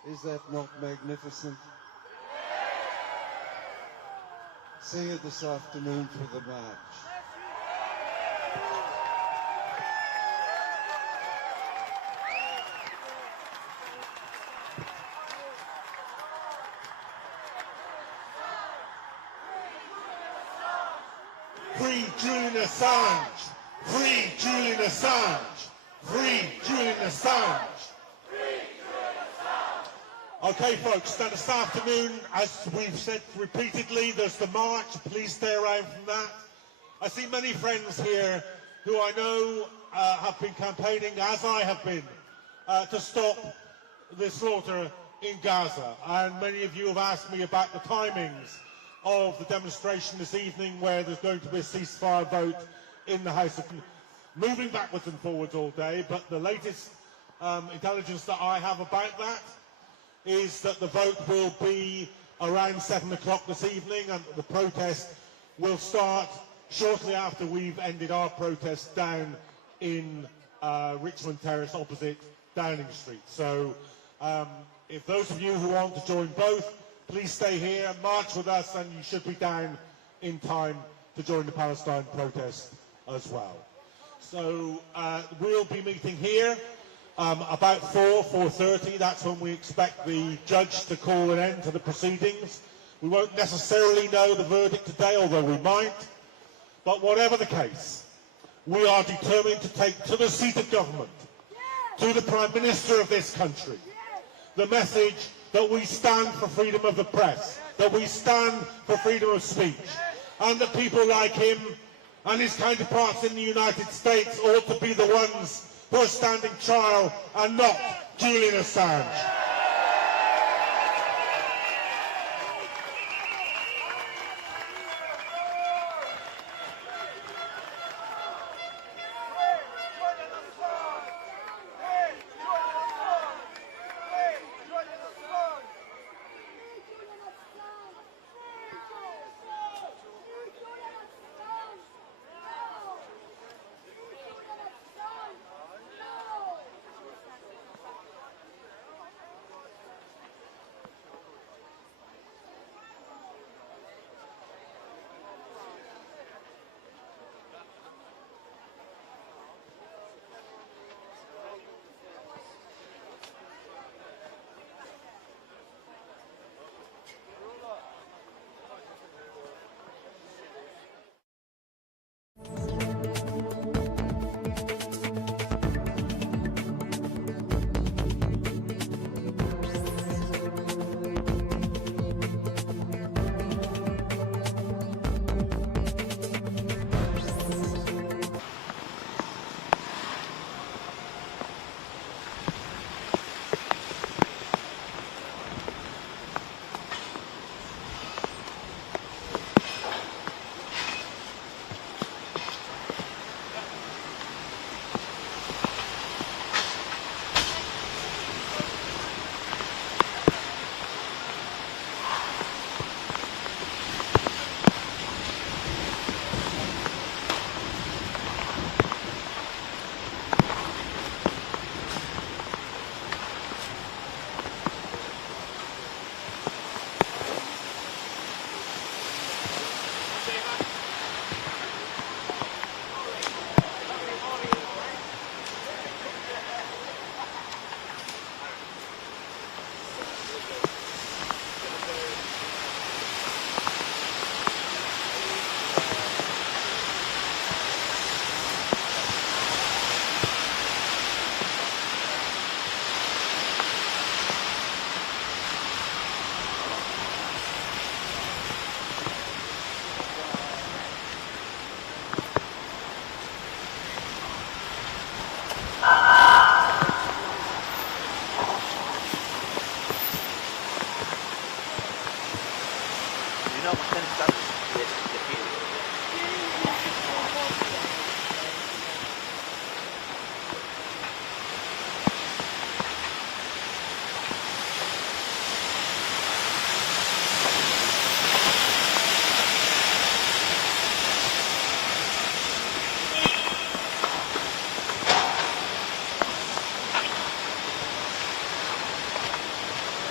Is that not magnificent? Sing it this afternoon for the march. Free Julian Assange! Free Julian Assange! Free Julian Assange! Okay, folks, now this afternoon, as we've said repeatedly, there's the march. Please stay around from that. I see many friends here who I know have been campaigning, as I have been, to stop the slaughter in Gaza. And many of you have asked me about the timings of the demonstration this evening, where there's going to be a ceasefire vote in the House of... Moving backwards and forwards all day, but the latest intelligence that I have about that is that the vote will be around 7 o'clock this evening, and the protest will start shortly after we've ended our protest down in Richmond Terrace opposite Downing Street. So if those of you who want to join both, please stay here, march with us, and you should be down in time to join the Palestine protest as well. So we'll be meeting here about 4:30. That's when we expect the judge to call an end to the proceedings. We won't necessarily know the verdict today, although we might. But whatever the case, we are determined to take to the seat of government, to the Prime Minister of this country, the message that we stand for freedom of the press, that we stand for freedom of speech, and that people like him and his counterparts in the United States ought to be the ones who are standing trial and not Julian Assange.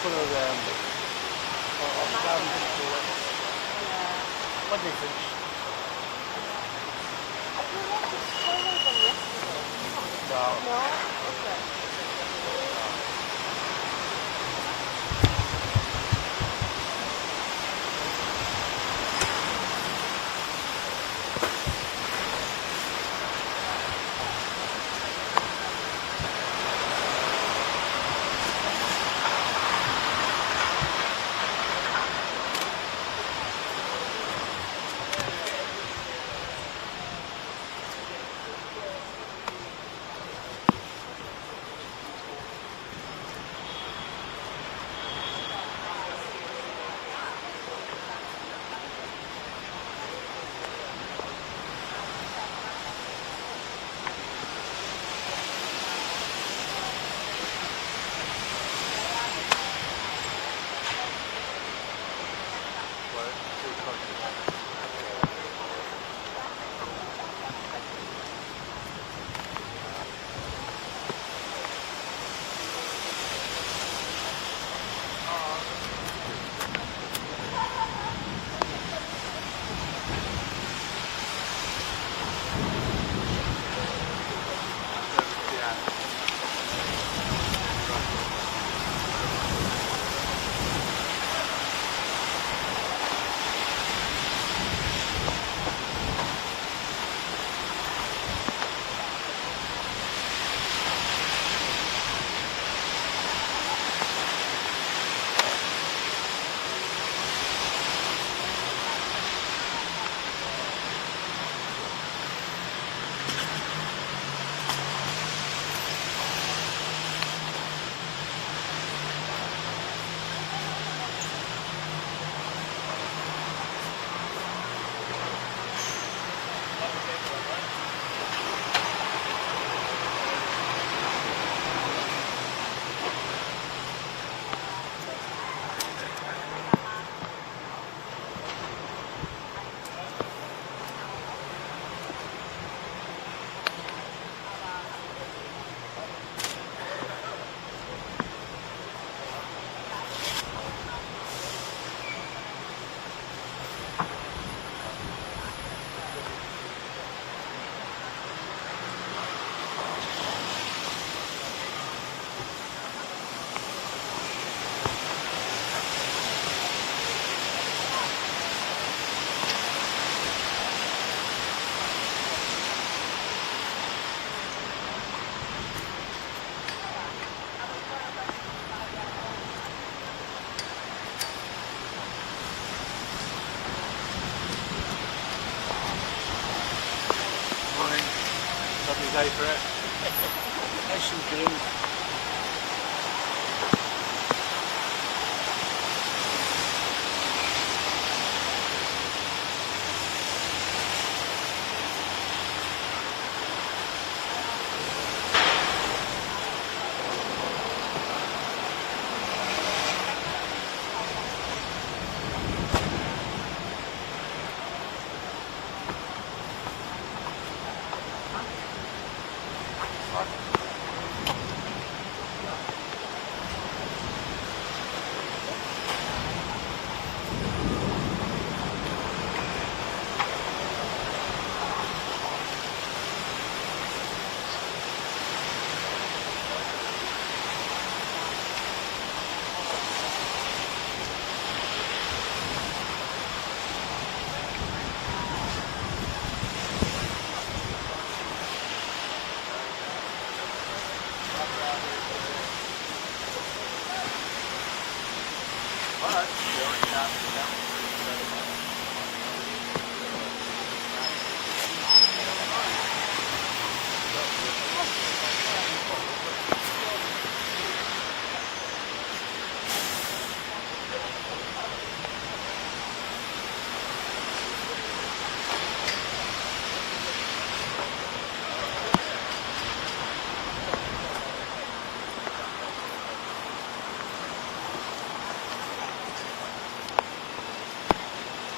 for what do you think? I feel like it's sort of the rest of it. No? Okay. Day for it. Nice and green.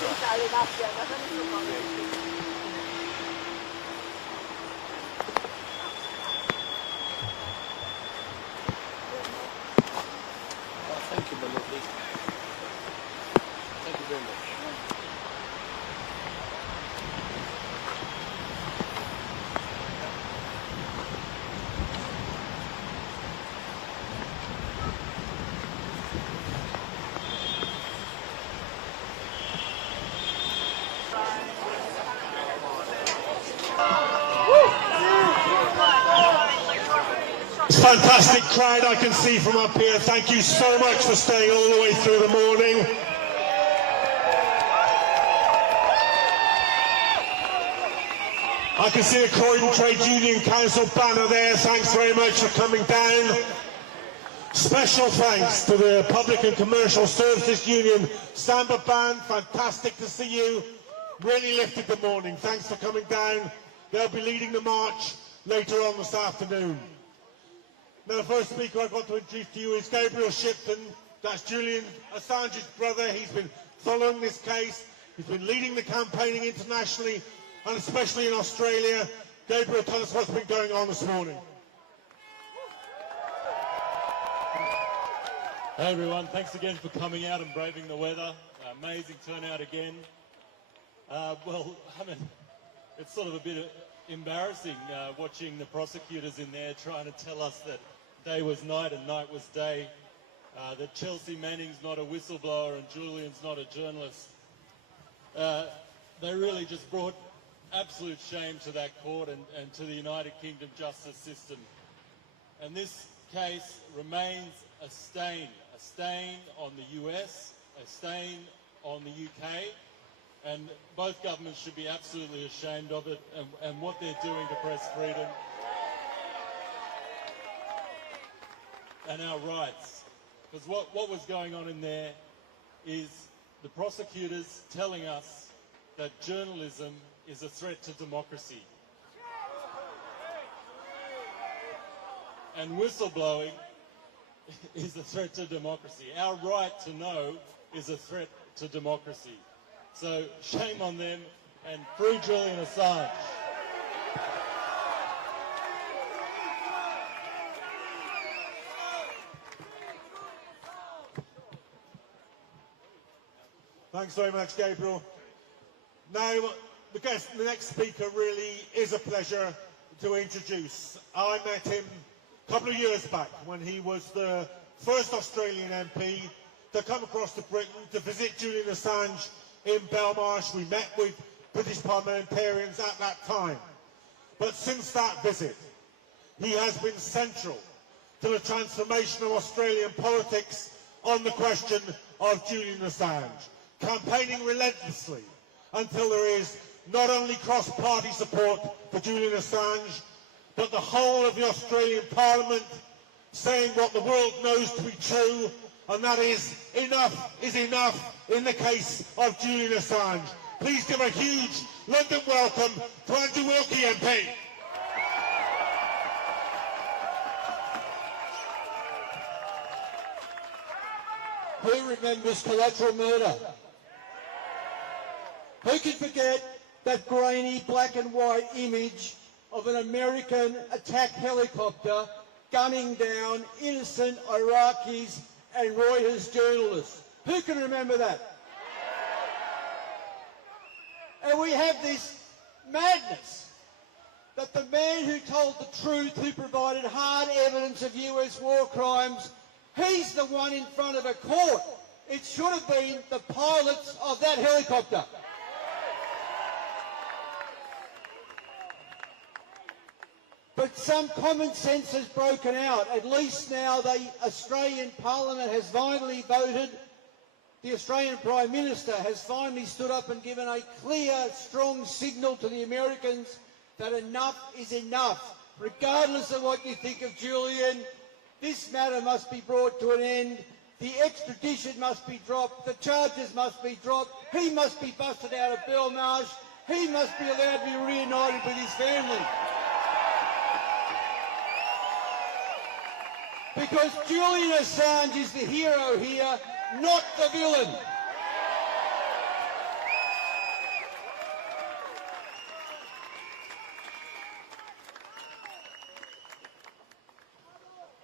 Thank you, my lovely. Thank you very much. Fantastic crowd I can see from up here. Thank you so much for staying all the way through the morning. I can see the Croydon Trade Union Council banner there. Thanks very much for coming down. Special thanks to the Public and Commercial Services Union Samba Band. Fantastic to see you. Really lifted the morning. Thanks for coming down. They'll be leading the march later on this afternoon. Now, the first speaker I've got to introduce to you is Gabriel Shipton. That's Julian Assange's brother. He's been following this case. He's been leading the campaigning internationally and especially in Australia. Gabriel, tell us what's been going on this morning. Hey everyone, thanks again for coming out and braving the weather. Amazing turnout again. Well, I mean, it's sort of a bit embarrassing watching the prosecutors in there trying to tell us that day was night and night was day, that Chelsea Manning's not a whistleblower and Julian's not a journalist. They really just brought absolute shame to that court and to the United Kingdom justice system. And this case remains a stain on the US, a stain on the UK, and both governments should be absolutely ashamed of it and what they're doing to press freedom and our rights. Because what was going on in there is the prosecutors telling us that journalism is a threat to democracy. And whistleblowing is a threat to democracy. Our right to know is a threat to democracy. So shame on them and free Julian Assange. Thanks very much, Gabriel. Now, the next speaker really is a pleasure to introduce. I met him a couple of years back when he was the first Australian MP to come across to Britain to visit Julian Assange in Belmarsh. We met with British parliamentarians at that time. But since that visit, he has been central to the transformation of Australian politics on the question of Julian Assange, campaigning relentlessly until there is not only cross-party support for Julian Assange, but the whole of the Australian Parliament saying what the world knows to be true, and that is enough in the case of Julian Assange. Please give a huge London welcome to Andrew Wilkie MP. Who remembers collateral murder? Who can forget that grainy black and white image of an American attack helicopter gunning down innocent Iraqis and Reuters journalists? Who can remember that? And we have this madness that the man who told the truth, who provided hard evidence of US war crimes, he's the one in front of a court. It should have been the pilots of that helicopter. But some common sense has broken out. At least now the Australian Parliament has finally voted. The Australian Prime Minister has finally stood up and given a clear, strong signal to the Americans that enough is enough. Regardless of what you think of Julian, this matter must be brought to an end. The extradition must be dropped. The charges must be dropped. He must be busted out of Belmarsh. He must be allowed to be reunited with his family. Because Julian Assange is the hero here, not the villain.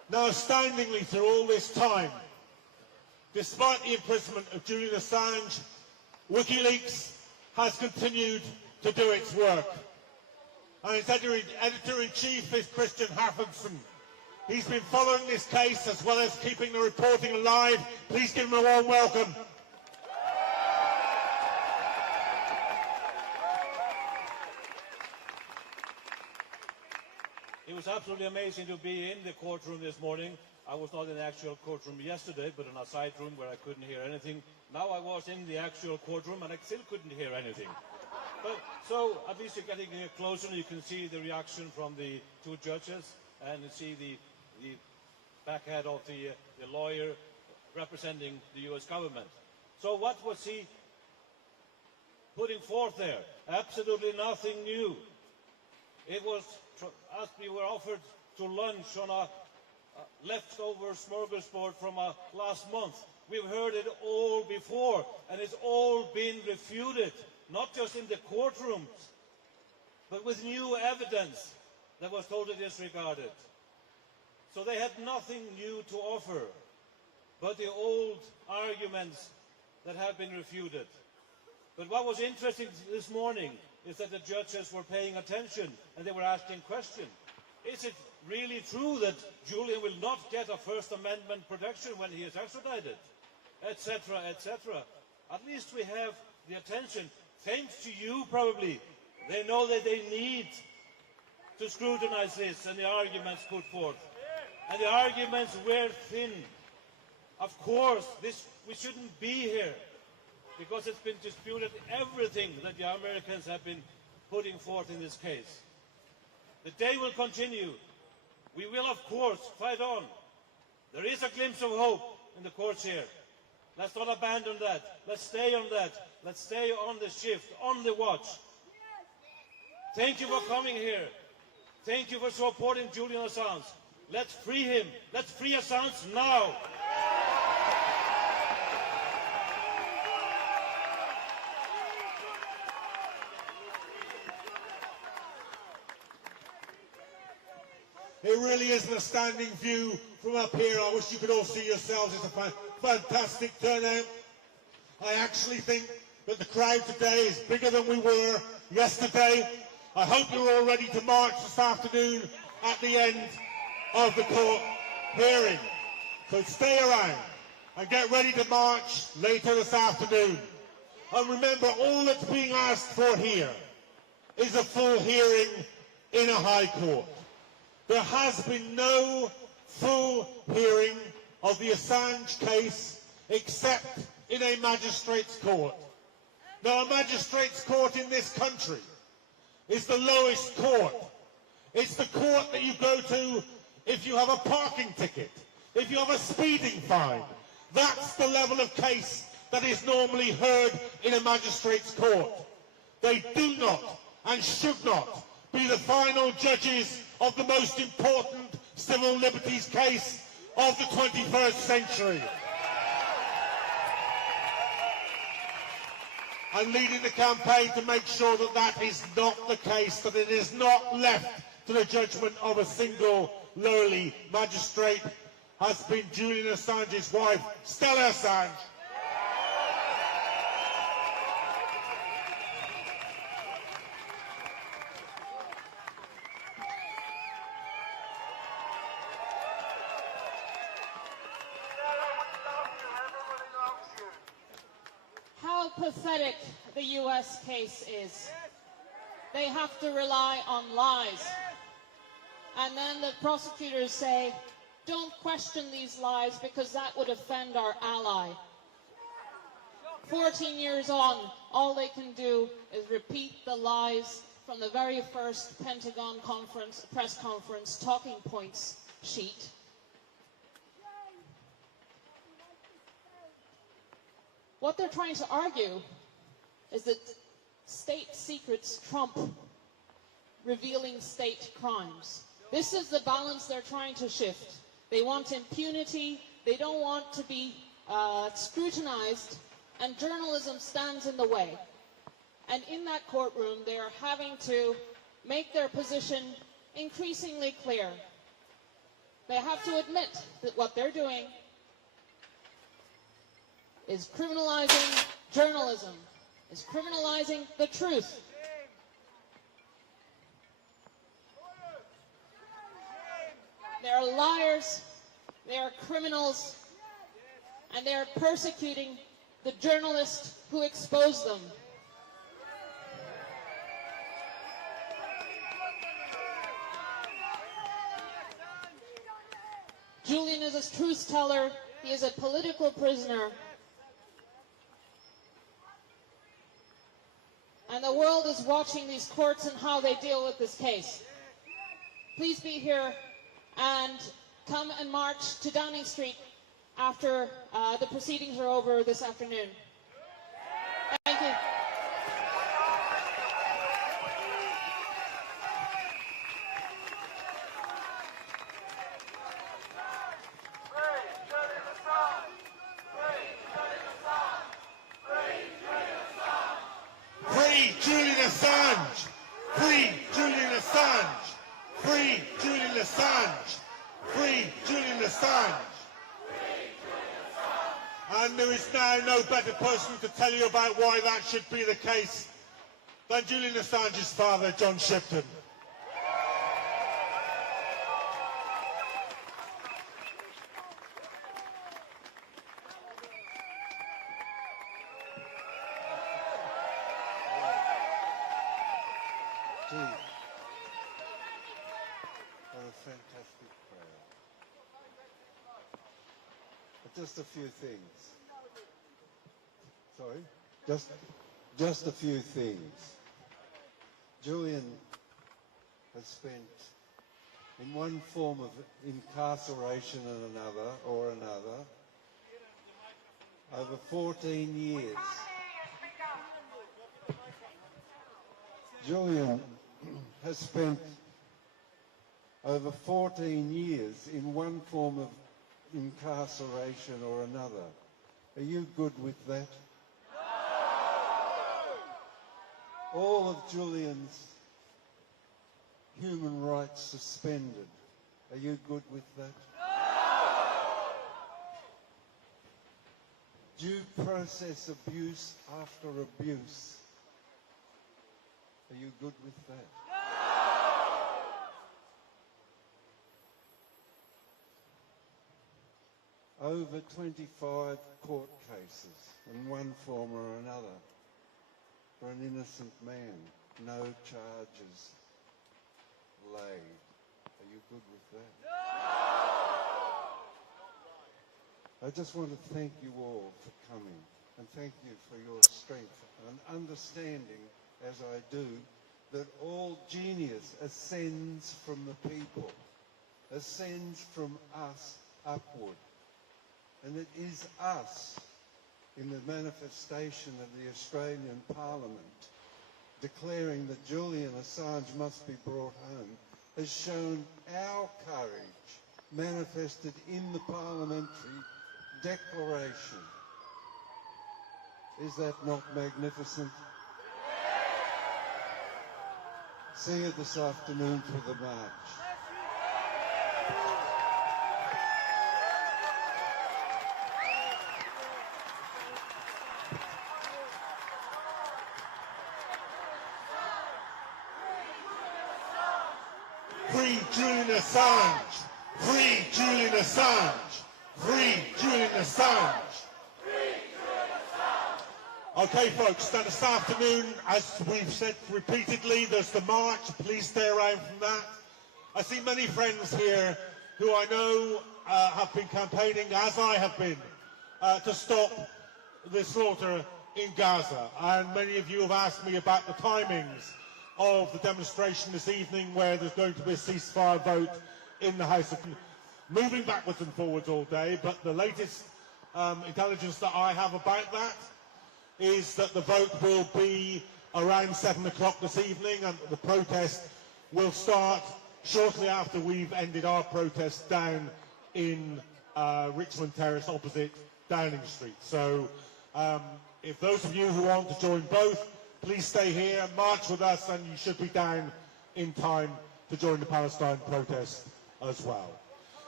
Now, astoundingly, through all this time, despite the imprisonment of Julian Assange, Wikileaks has continued to do its work. And its editor-in-chief is Christian Harfenson. He's been following this case as well as keeping the reporting alive. Please give him a warm welcome. It was absolutely amazing to be in the courtroom this morning. I was not in the actual courtroom yesterday, but in a side room where I couldn't hear anything. Now I was in the actual courtroom and I still couldn't hear anything. But so at least you're getting closer and you can see the reaction from the two judges and you see the backhead of the lawyer representing the US government. So what was he putting forth there? Absolutely nothing new. It was as we were offered to lunch on a leftover smorgasbord from last month. We've heard it all before, and it's all been refuted, not just in the courtrooms, but with new evidence that was totally disregarded. So they had nothing new to offer, but the old arguments that have been refuted. But what was interesting this morning is that the judges were paying attention and they were asking questions. Is it really true that Julian will not get a First Amendment protection when he is extradited? Etc., etc. At least we have the attention. Thanks to you, probably. They know that they need to scrutinize this and the arguments put forth. And the arguments were thin. Of course, we shouldn't be here because it's been disputed everything that the Americans have been putting forth in this case. The day will continue. We will, of course, fight on. There is a glimpse of hope in the courts here. Let's not abandon that. Let's stay on that. Let's stay on the shift, on the watch. Thank you for coming here. Thank you for supporting Julian Assange. Let's free him. Let's free Assange now. It really is an astounding view from up here. I wish you could all see yourselves. It's a fantastic turnout. I actually think that the crowd today is bigger than we were yesterday. I hope you're all ready to march this afternoon at the end of the court hearing. So stay around and get ready to march later this afternoon. And remember, all that's being asked for here is a full hearing in a high court. There has been no full hearing of the Assange case except in a magistrate's court. Now, a magistrate's court in this country is the lowest court. It's the court that you go to if you have a parking ticket, if you have a speeding fine. That's the level of case that is normally heard in a magistrate's court. They do not and should not be the final judges of the most important civil liberties case of the 21st century. I'm leading the campaign to make sure that that is not the case, that it is not left to the judgment of a single lowly magistrate, has been Julian Assange's wife, Stella Assange. How pathetic the US case is. They have to rely on lies. And then the prosecutors say, don't question these lies because that would offend our ally. 14 years on, all they can do is repeat the lies from the very first Pentagon press conference talking points sheet. What they're trying to argue is that state secrets trump revealing state crimes. This is the balance they're trying to shift. They want impunity, they don't want to be scrutinized, and journalism stands in the way. And in that courtroom, they are having to make their position increasingly clear. They have to admit that what they're doing is criminalizing journalism, is criminalizing the truth. They are liars, they are criminals, and they are persecuting the journalists who expose them. Julian is a truth teller. He is a political prisoner. And the world is watching these courts and how they deal with this case. Please be here and come and march to Downing Street after the proceedings are over this afternoon. Thank you. Free Julian Assange! Free Julian Assange! Free Julian Assange! Free Julian Assange! And there is now no better person to tell you about why that should be the case than Julian Assange's father, John Shipton. Gee, what a fantastic crowd. But just a few things. Sorry? Just a few things. Julian has spent in one form of incarceration and another over 14 years. Julian has spent over 14 years in one form of incarceration or another. Are you good with that? All of Julian's human rights suspended. Are you good with that? Due process abuse after abuse. Are you good with that? Over 25 court cases in one form or another for an innocent man. No charges laid. Are you good with that? I just want to thank you all for coming and thank you for your strength and understanding, as I do, that all genius ascends from the people, ascends from us upward. And it is us, in the manifestation of the Australian Parliament, declaring that Julian Assange must be brought home, has shown our courage manifested in the parliamentary declaration. Is that not magnificent? See you this afternoon for the march. Free Julian Assange! Free Julian Assange! Free Julian Assange! Okay, folks, now this afternoon, as we've said repeatedly, there's the march. Please stay around from that. I see many friends here who I know have been campaigning, as I have been, to stop the slaughter in Gaza. And many of you have asked me about the timings of the demonstration this evening, where there's going to be a ceasefire vote in the House of moving backwards and forwards all day. But the latest intelligence that I have about that is that the vote will be around 7 o'clock this evening, and the protest will start shortly after we've ended our protest down in Richmond Terrace opposite Downing Street. So if those of you who want to join both, please stay here, march with us, and you should be down in time to join the Palestine protest as well.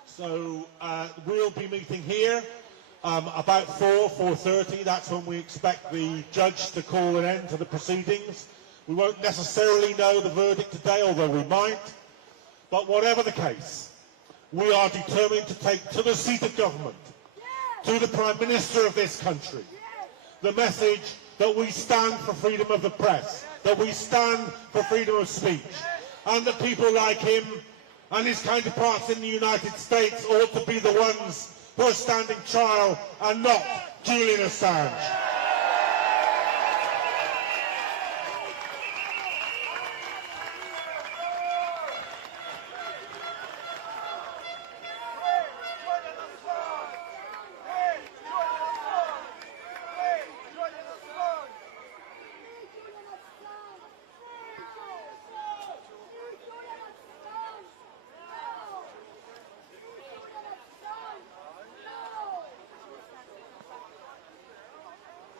So we'll be meeting here about 4:30. That's when we expect the judge to call an end to the proceedings. We won't necessarily know the verdict today, although we might. But whatever the case, we are determined to take to the seat of government, to the Prime Minister of this country, the message that we stand for freedom of the press, that we stand for freedom of speech, and that people like him and his counterparts in the United States ought to be the ones who are standing trial and not Julian Assange.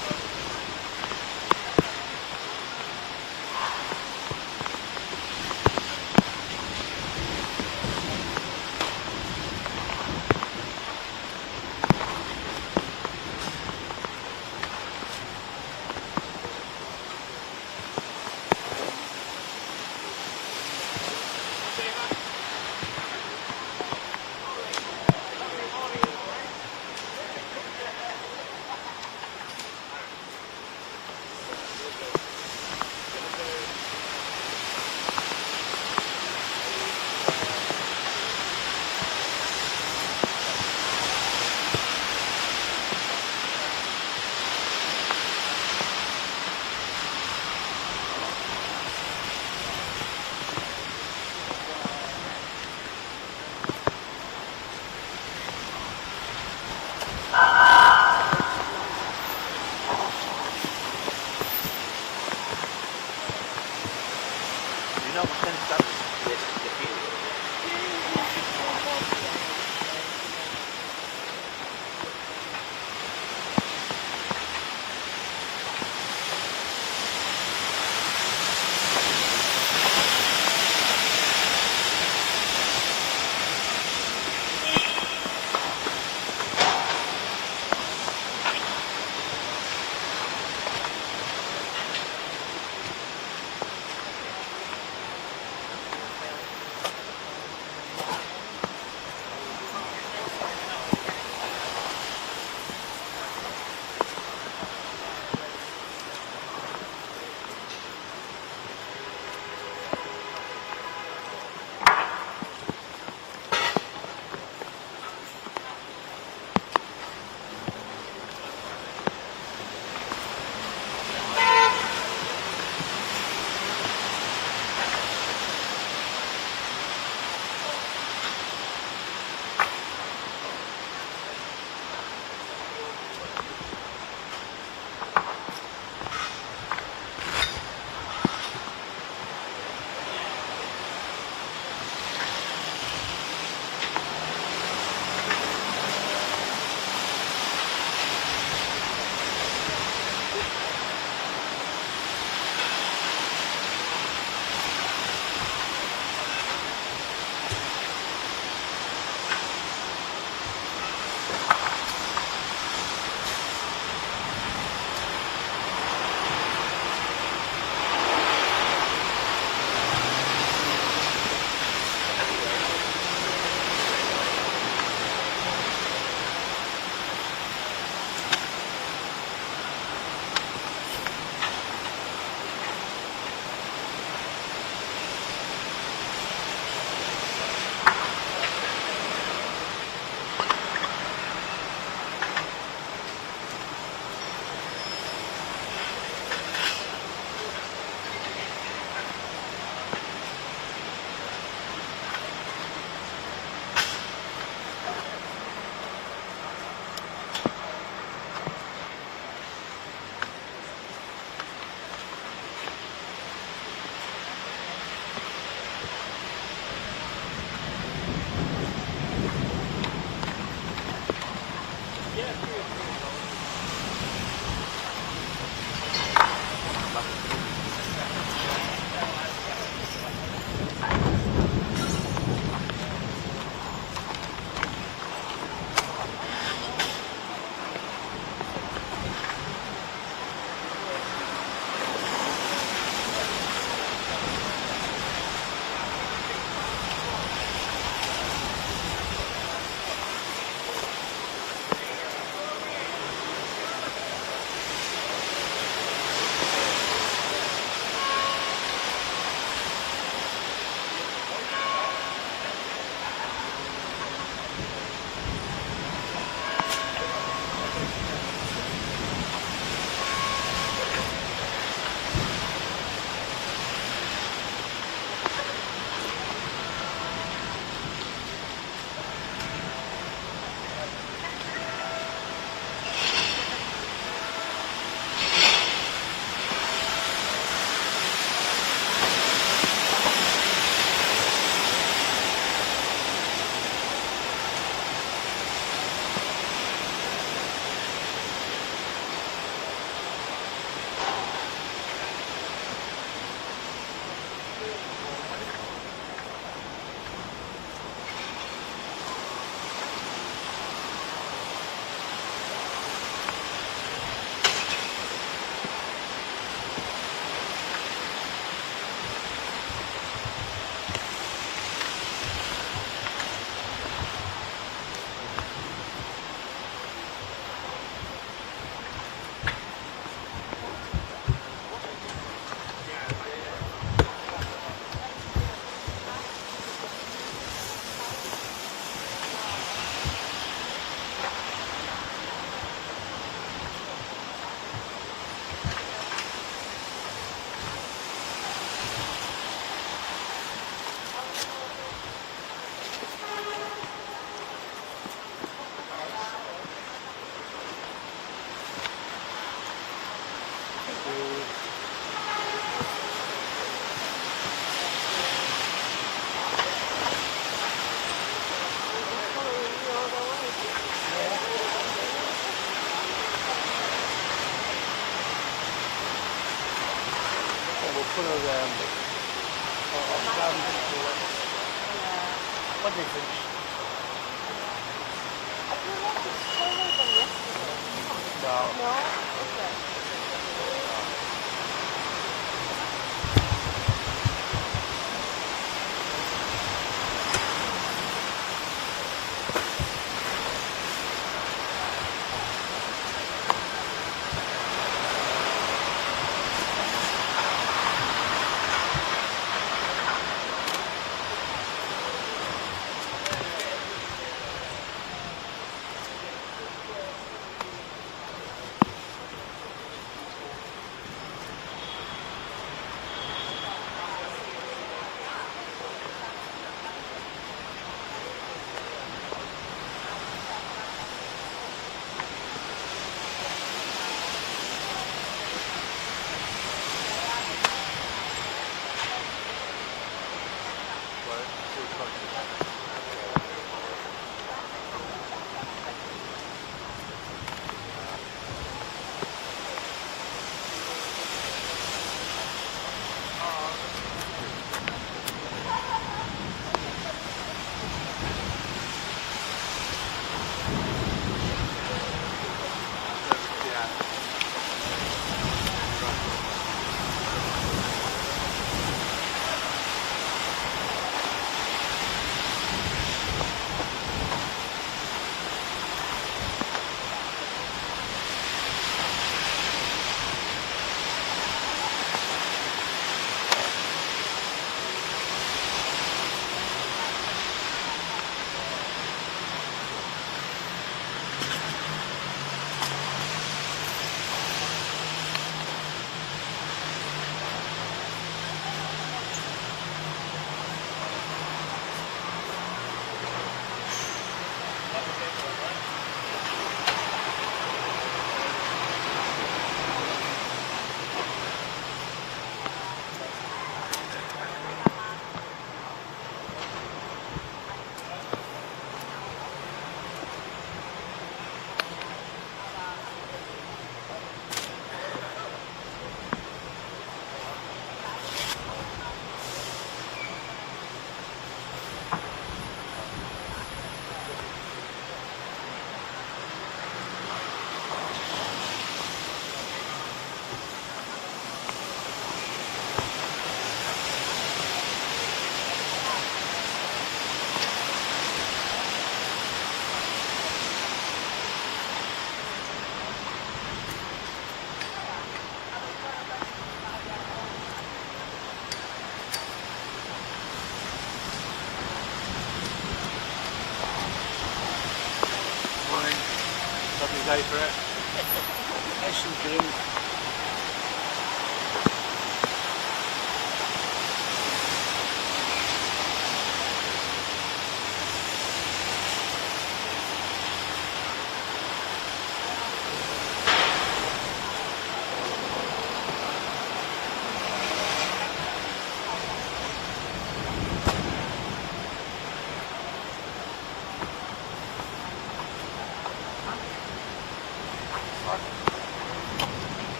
full of ground people. What do you think? I feel like it's colder than yesterday. No. No? Okay. Day for it. Nice and green.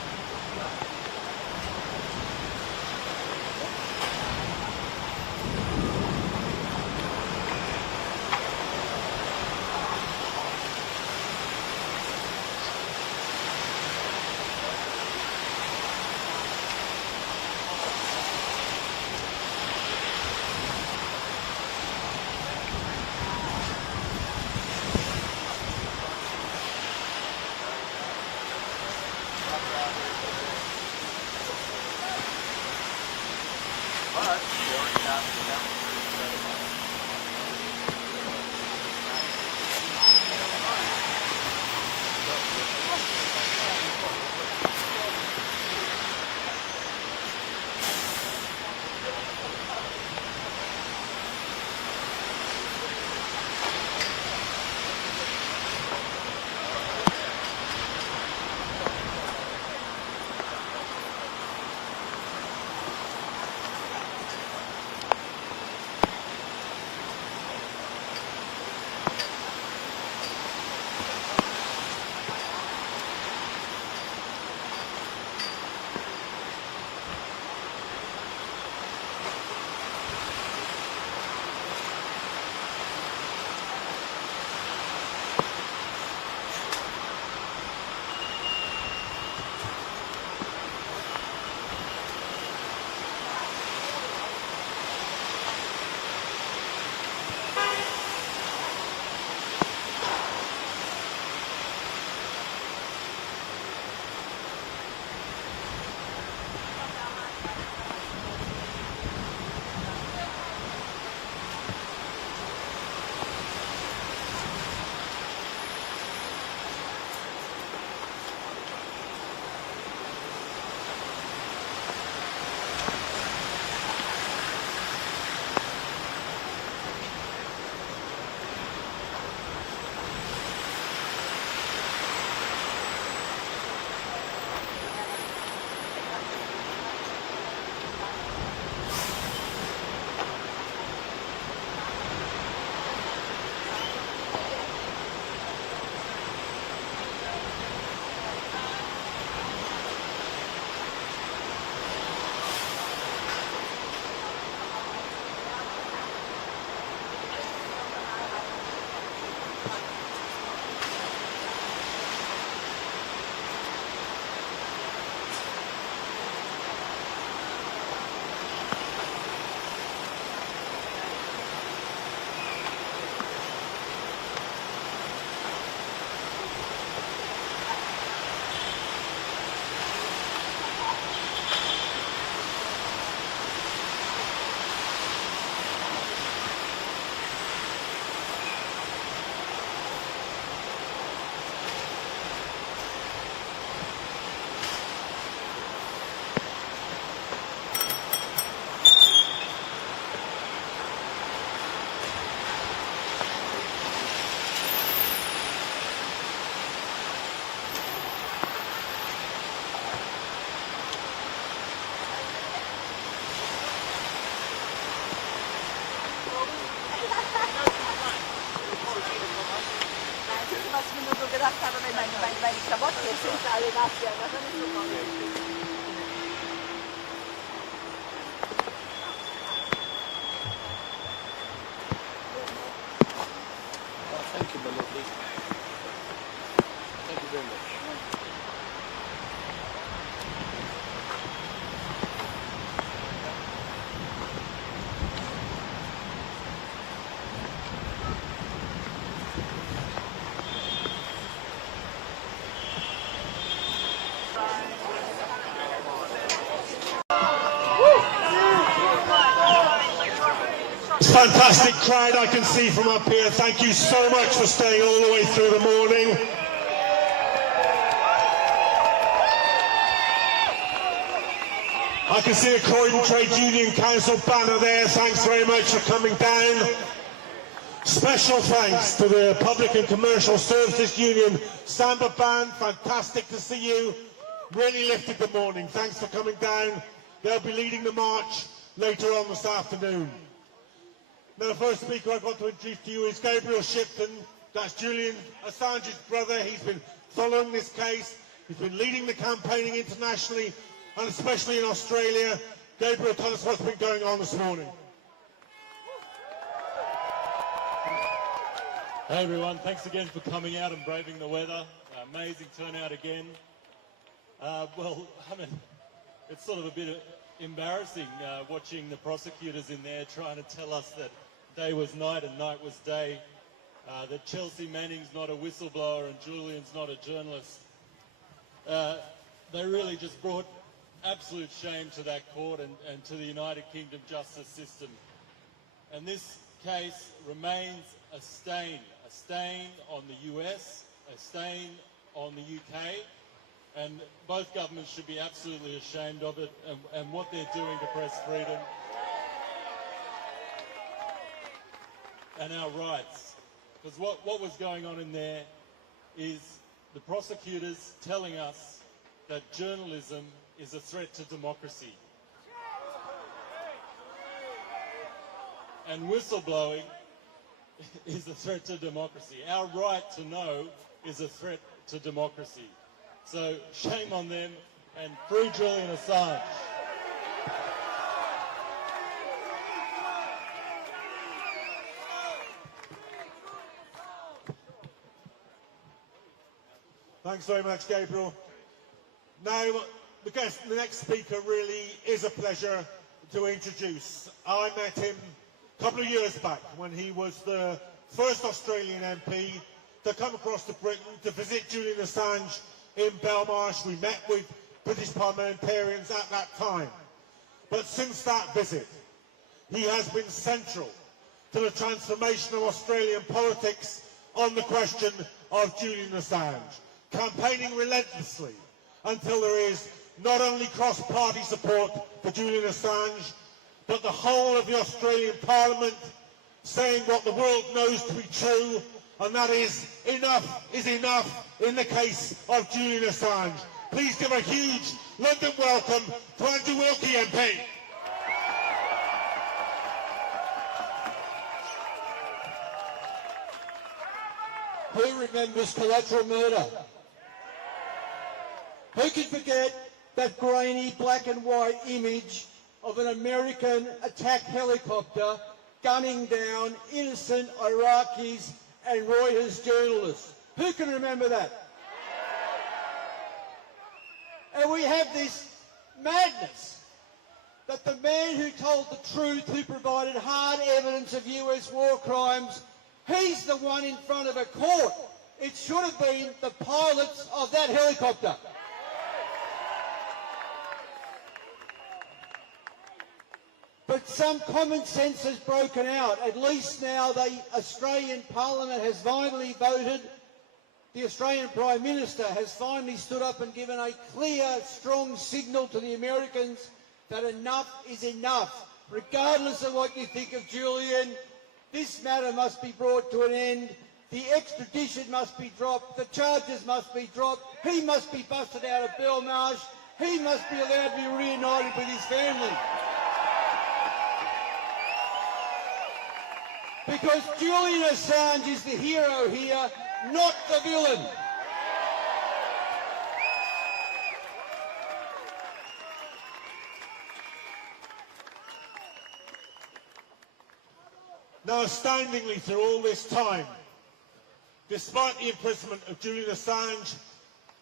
very much. Fantastic crowd I can see from up here. Thank you so much for staying all the way through the morning. I can see the Croydon Trade Union Council banner there. Thanks very much for coming down. Special thanks to the Public and Commercial Services Union Samba Band. Fantastic to see you. Really lifted the morning. Thanks for coming down. They'll be leading the march later on this afternoon. Now, the first speaker I've got to introduce to you is Gabriel Shipton. That's Julian Assange's brother. He's been following this case. He's been leading the campaigning internationally and especially in Australia. Gabriel, tell us what's been going on this morning. Hey everyone, thanks again for coming out and braving the weather. Amazing turnout again. Well, I mean, it's sort of a bit embarrassing watching the prosecutors in there trying to tell us that day was night and night was day, that Chelsea Manning's not a whistleblower and Julian's not a journalist. They really just brought absolute shame to that court and to the United Kingdom justice system. And this case remains a stain on the US, a stain on the UK, and both governments should be absolutely ashamed of it and what they're doing to press freedom and our rights. Because what was going on in there is the prosecutors telling us that journalism is a threat to democracy. And whistleblowing is a threat to democracy. Our right to know is a threat to democracy. So shame on them and free Julian Assange. Thanks very much, Gabriel. Now, the next speaker really is a pleasure to introduce. I met him a couple of years back when he was the first Australian MP to come across to Britain to visit Julian Assange in Belmarsh. We met with British parliamentarians at that time. But since that visit, he has been central to the transformation of Australian politics on the question of Julian Assange, campaigning relentlessly until there is not only cross-party support for Julian Assange, but the whole of the Australian Parliament saying what the world knows to be true, and that is enough in the case of Julian Assange. Please give a huge London welcome to Andrew Wilkie MP. Who remembers collateral murder? Who can forget that grainy black and white image of an American attack helicopter gunning down innocent Iraqis and Reuters journalists? Who can remember that? And we have this madness that the man who told the truth, who provided hard evidence of US war crimes, he's the one in front of a court. It should have been the pilots of that helicopter. But some common sense has broken out. At least now the Australian Parliament has finally voted. The Australian Prime Minister has finally stood up and given a clear, strong signal to the Americans that enough is enough. Regardless of what you think of Julian, this matter must be brought to an end. The extradition must be dropped. The charges must be dropped. He must be busted out of Belmarsh. He must be allowed to be reunited with his family. Because Julian Assange is the hero here, not the villain. Now, astoundingly, through all this time, despite the imprisonment of Julian Assange,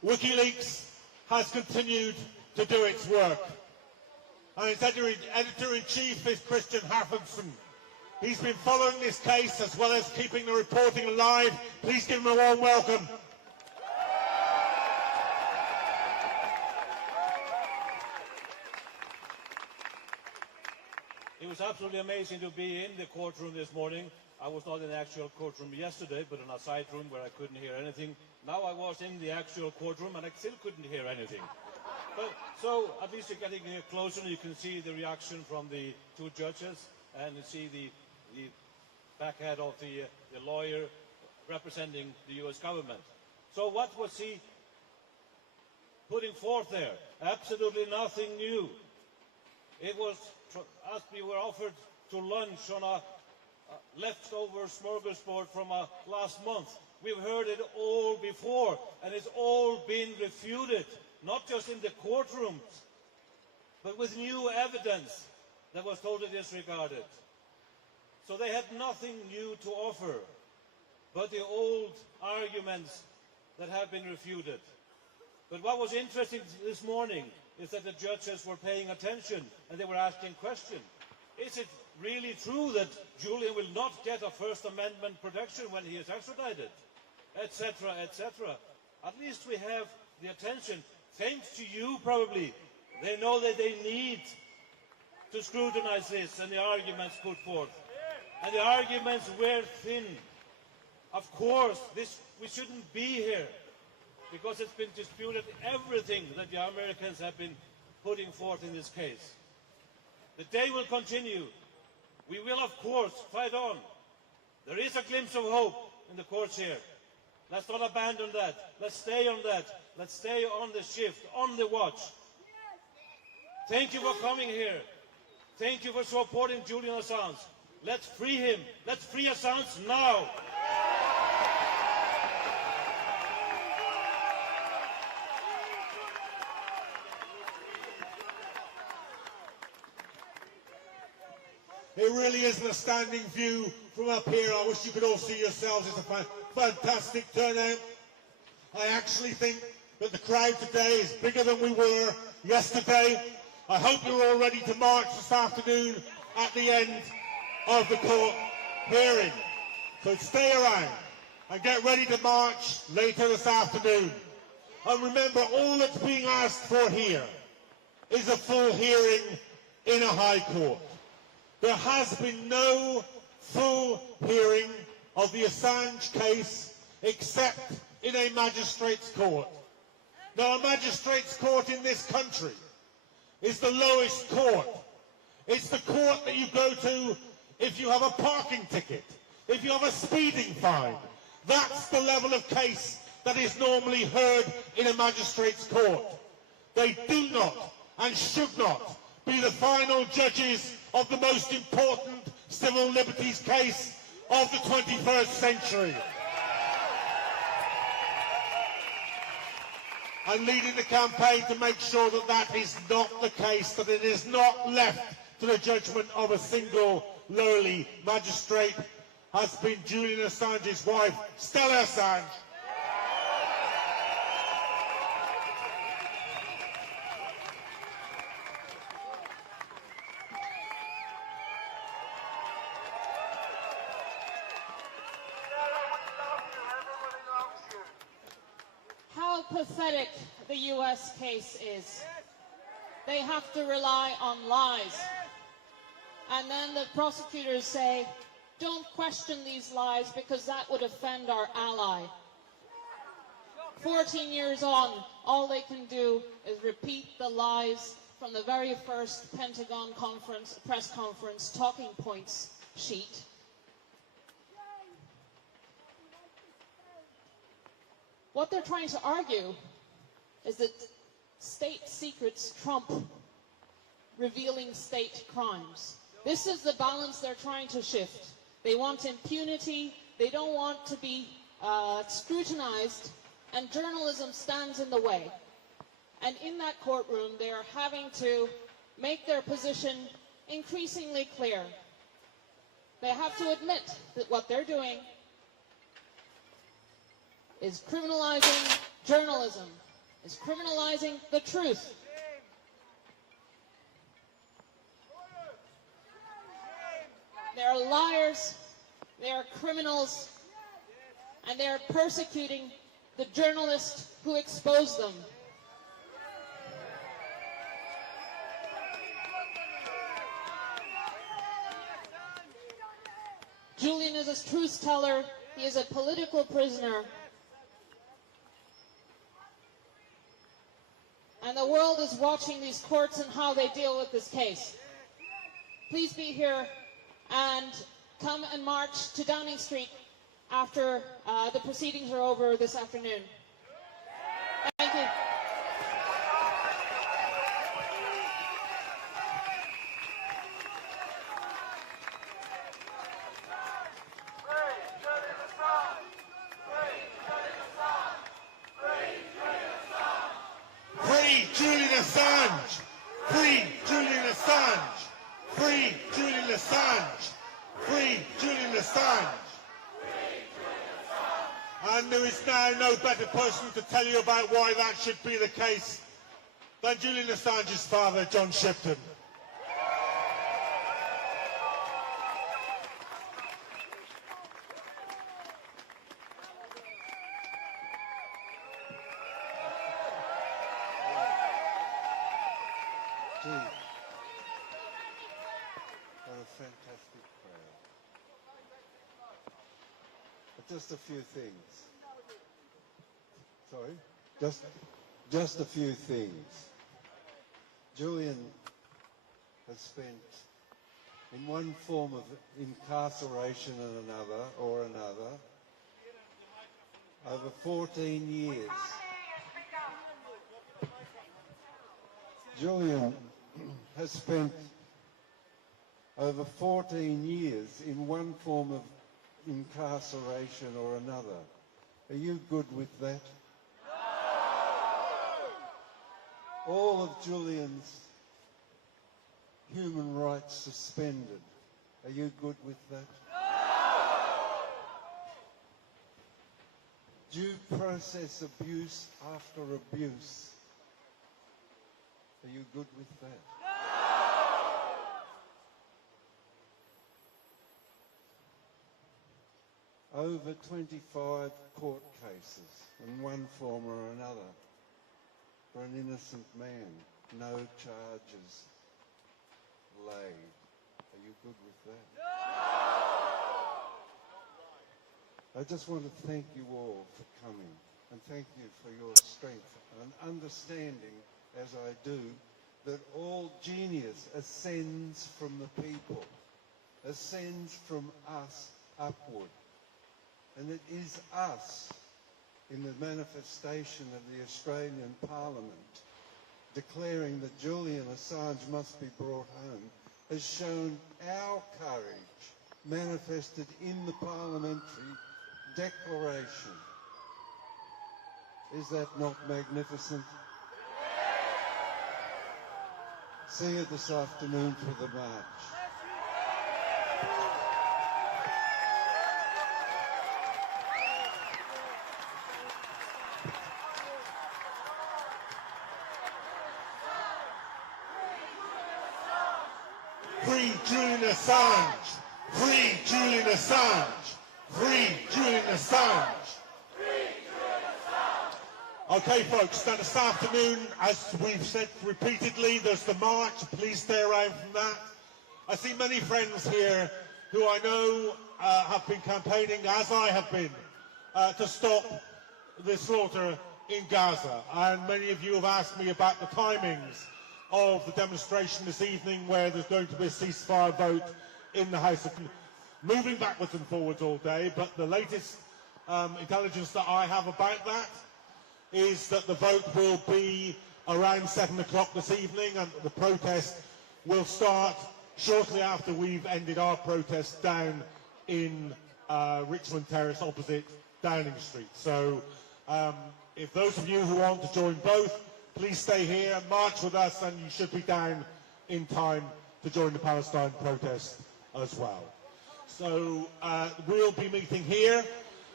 Wikileaks has continued to do its work. And its editor-in-chief is Christian Harfenson. He's been following this case as well as keeping the reporting alive. Please give him a warm welcome. It was absolutely amazing to be in the courtroom this morning. I was not in the actual courtroom yesterday, but in a side room where I couldn't hear anything. Now I was in the actual courtroom and I still couldn't hear anything. But, so at least you're getting closer and you can see the reaction from the two judges and you see the backhead of the lawyer representing the US government. So what was he putting forth there? Absolutely nothing new. It was, as we were offered to lunch on a leftover smorgasbord from last month. We've heard it all before, and it's all been refuted, not just in the courtrooms, but with new evidence that was totally disregarded. So they had nothing new to offer, but the old arguments that have been refuted. But what was interesting this morning is that the judges were paying attention and they were asking questions. Is it really true that Julian will not get a First Amendment protection when he is extradited? Etc., etc. At least we have the attention. Thanks to you, probably. They know that they need to scrutinize this and the arguments put forth. And the arguments were thin. Of course, we shouldn't be here because it's been disputed everything that the Americans have been putting forth in this case. The day will continue. We will, of course, fight on. There is a glimpse of hope in the courts here. Let's not abandon that. Let's stay on that. Let's stay on the shift, on the watch. Thank you for coming here. Thank you for supporting Julian Assange. Let's free him. Let's free Assange now. It really is an astounding view from up here. I wish you could all see yourselves. It's a fantastic turnout. I actually think that the crowd today is bigger than we were yesterday. I hope you're all ready to march this afternoon at the end of the court hearing. So stay around and get ready to march later this afternoon. And remember, all that's being asked for here is a full hearing in a high court. There has been no full hearing of the Assange case except in a magistrate's court. Now, a magistrate's court in this country is the lowest court. It's the court that you go to if you have a parking ticket, if you have a speeding fine. That's the level of case that is normally heard in a magistrate's court. They do not and should not be the final judges of the most important civil liberties case of the 21st century. I'm leading the campaign to make sure that that is not the case, that it is not left to the judgment of a single lowly magistrate, has been Julian Assange's wife, Stella Assange. How pathetic the US case is. They have to rely on lies. And then the prosecutors say, don't question these lies because that would offend our ally. 14 years on, all they can do is repeat the lies from the very first Pentagon press conference talking points sheet. What they're trying to argue is that state secrets trump revealing state crimes. This is the balance they're trying to shift. They want impunity, they don't want to be scrutinized, and journalism stands in the way. And in that courtroom, they are having to make their position increasingly clear. They have to admit that what they're doing is criminalizing journalism, is criminalizing the truth. They are liars, they are criminals, and they are persecuting the journalists who expose them. Julian is a truth teller. He is a political prisoner. And the world is watching these courts and how they deal with this case. Please be here and come and march to Downing Street after the proceedings are over this afternoon. Thank you. Free Julian Assange! Free Julian Assange! Free Julian Assange! Free Julian Assange! And there is now no better person to tell you about why that should be the case than Julian Assange's father, John Shipton. Gee, what a fantastic crowd. But just a few things. Sorry? Just a few things. Julian has spent in one form of incarceration and another over 14 years. Julian has spent over 14 years in one form of incarceration or another. Are you good with that? All of Julian's human rights suspended. Are you good with that? Due process abuse after abuse. Are you good with that? Over 25 court cases in one form or another for an innocent man. No charges laid. Are you good with that? I just want to thank you all for coming and thank you for your strength and understanding, as I do, that all genius ascends from the people, ascends from us upward. And it is us, in the manifestation of the Australian Parliament, declaring that Julian Assange must be brought home, has shown our courage manifested in the parliamentary declaration. Is that not magnificent? See you this afternoon for the march. Free Julian Assange! Free Julian Assange! Free Julian Assange! Okay, folks, now this afternoon, as we've said repeatedly, there's the march. Please stay around from that. I see many friends here who I know have been campaigning, as I have been, to stop the slaughter in Gaza. And many of you have asked me about the timings of the demonstration this evening, where there's going to be a ceasefire vote in the House of Commons. Moving backwards and forwards all day, but the latest intelligence that I have about that is that the vote will be around 7 o'clock this evening, and the protest will start shortly after we've ended our protest down in Richmond Terrace opposite Downing Street. So if those of you who want to join both, please stay here and march with us, and you should be down in time to join the Palestine protest as well. So we'll be meeting here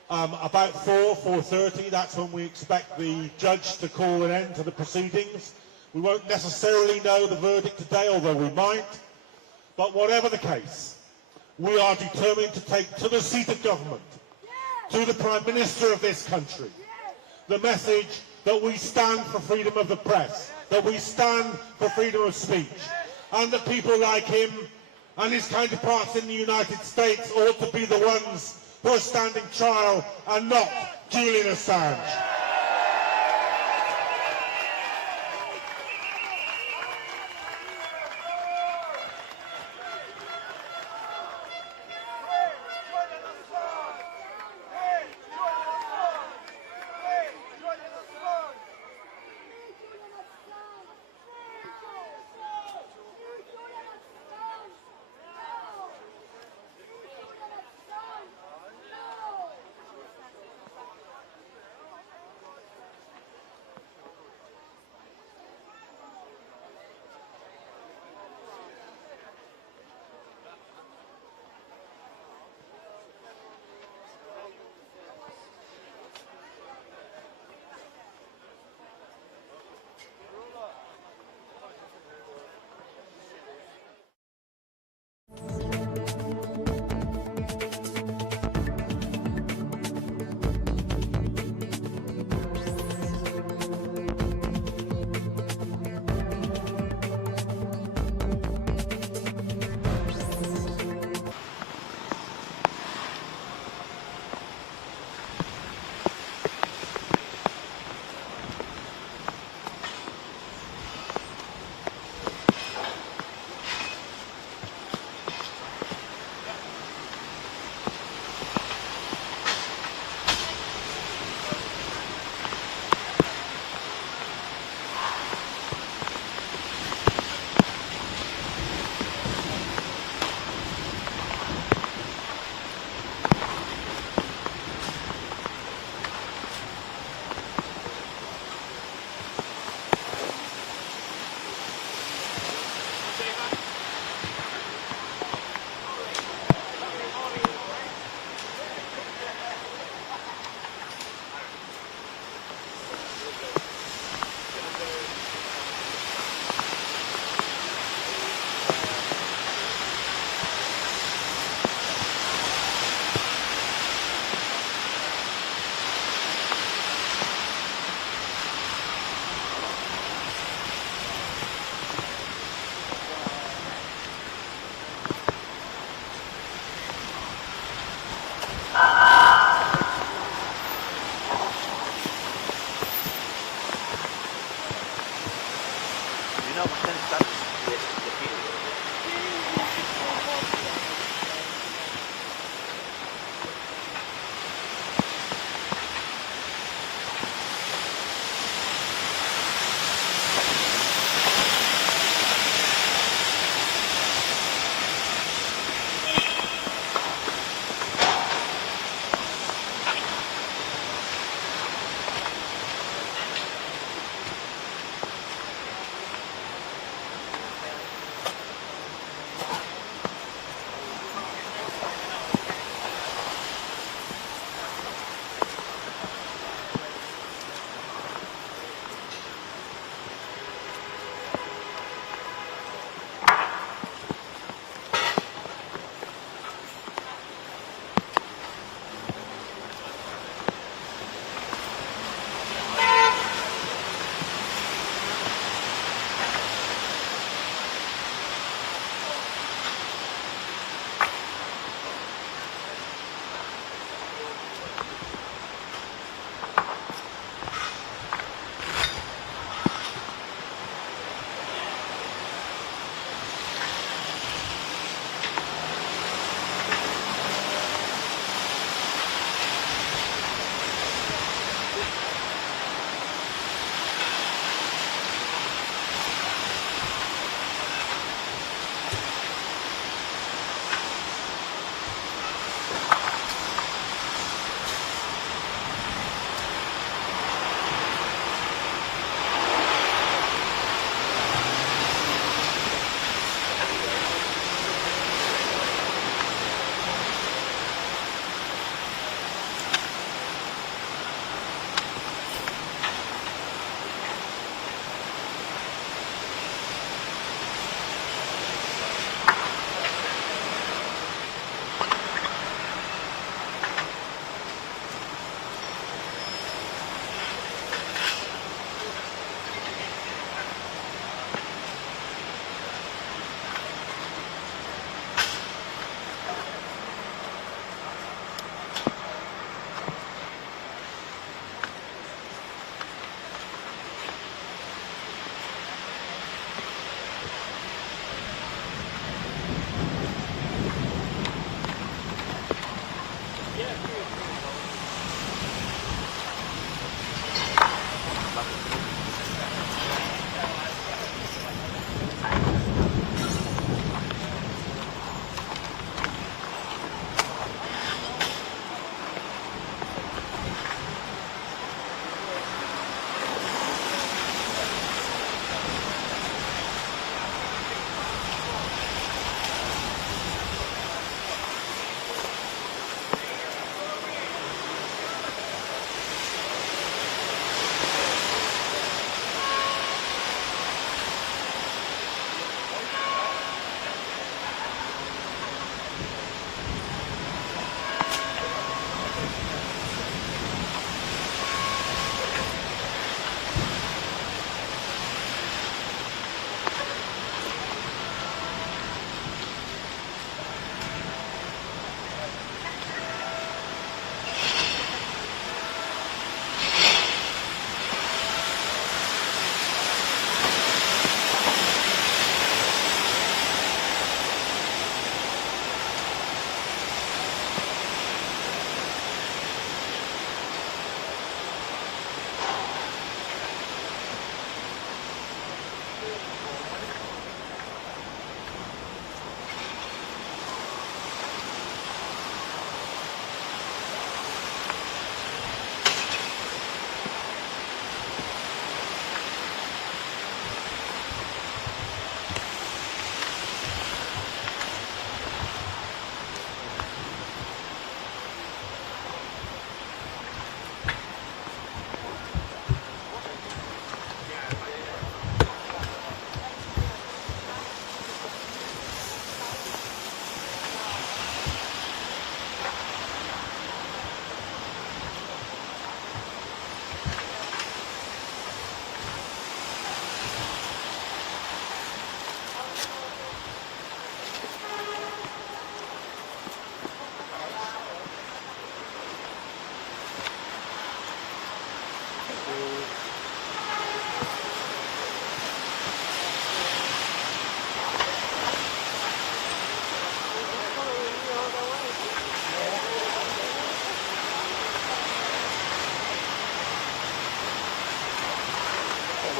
About 4:30, that's when we expect the judge to call an end to the proceedings. We won't necessarily know the verdict today, although we might. But whatever the case, we are determined to take to the seat of government, to the Prime Minister of this country, the message that we stand for freedom of the press, that we stand for freedom of speech, and that people like him and his counterparts in the United States ought to be the ones who are standing trial and not Julian Assange.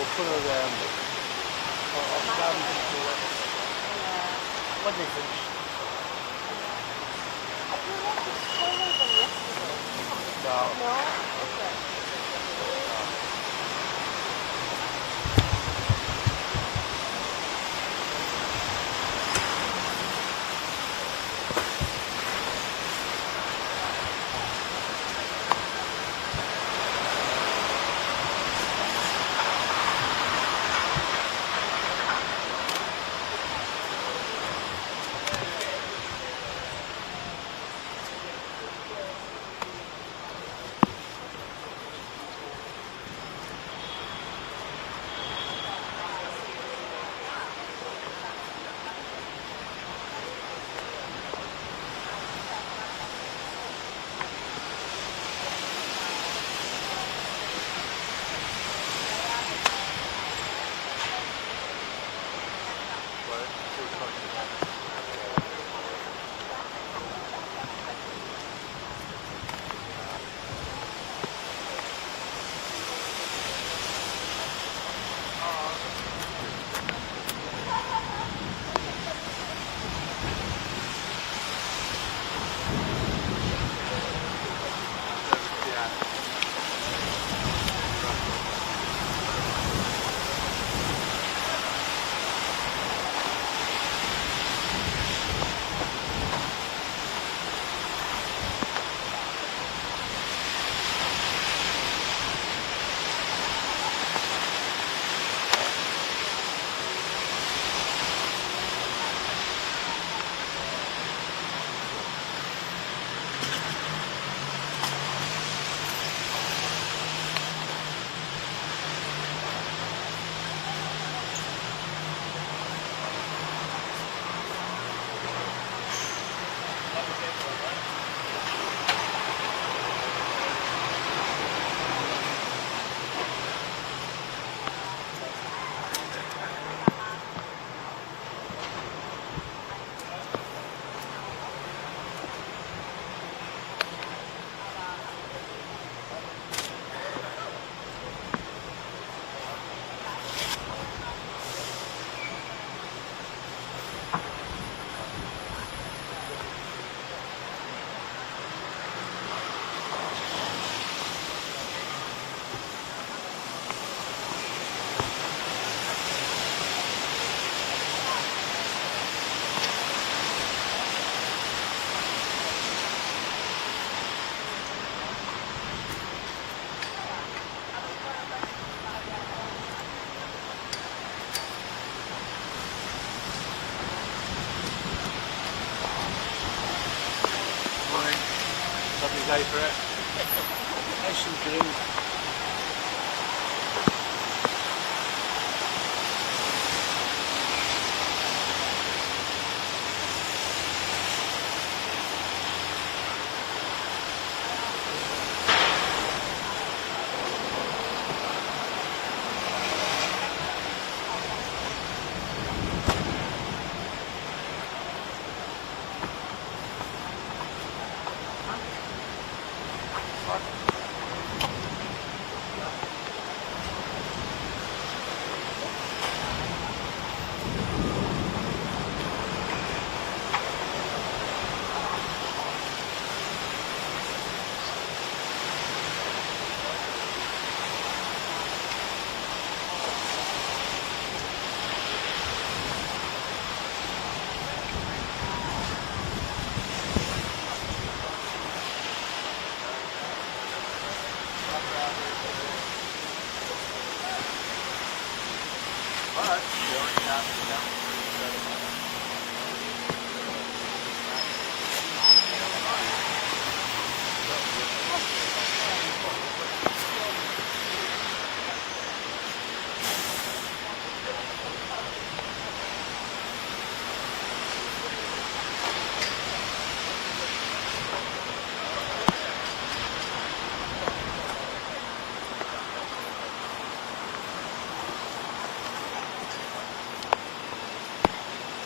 for when they finish. I feel like it's slower than yesterday. No. No? Okay. Day for it. Nice and green.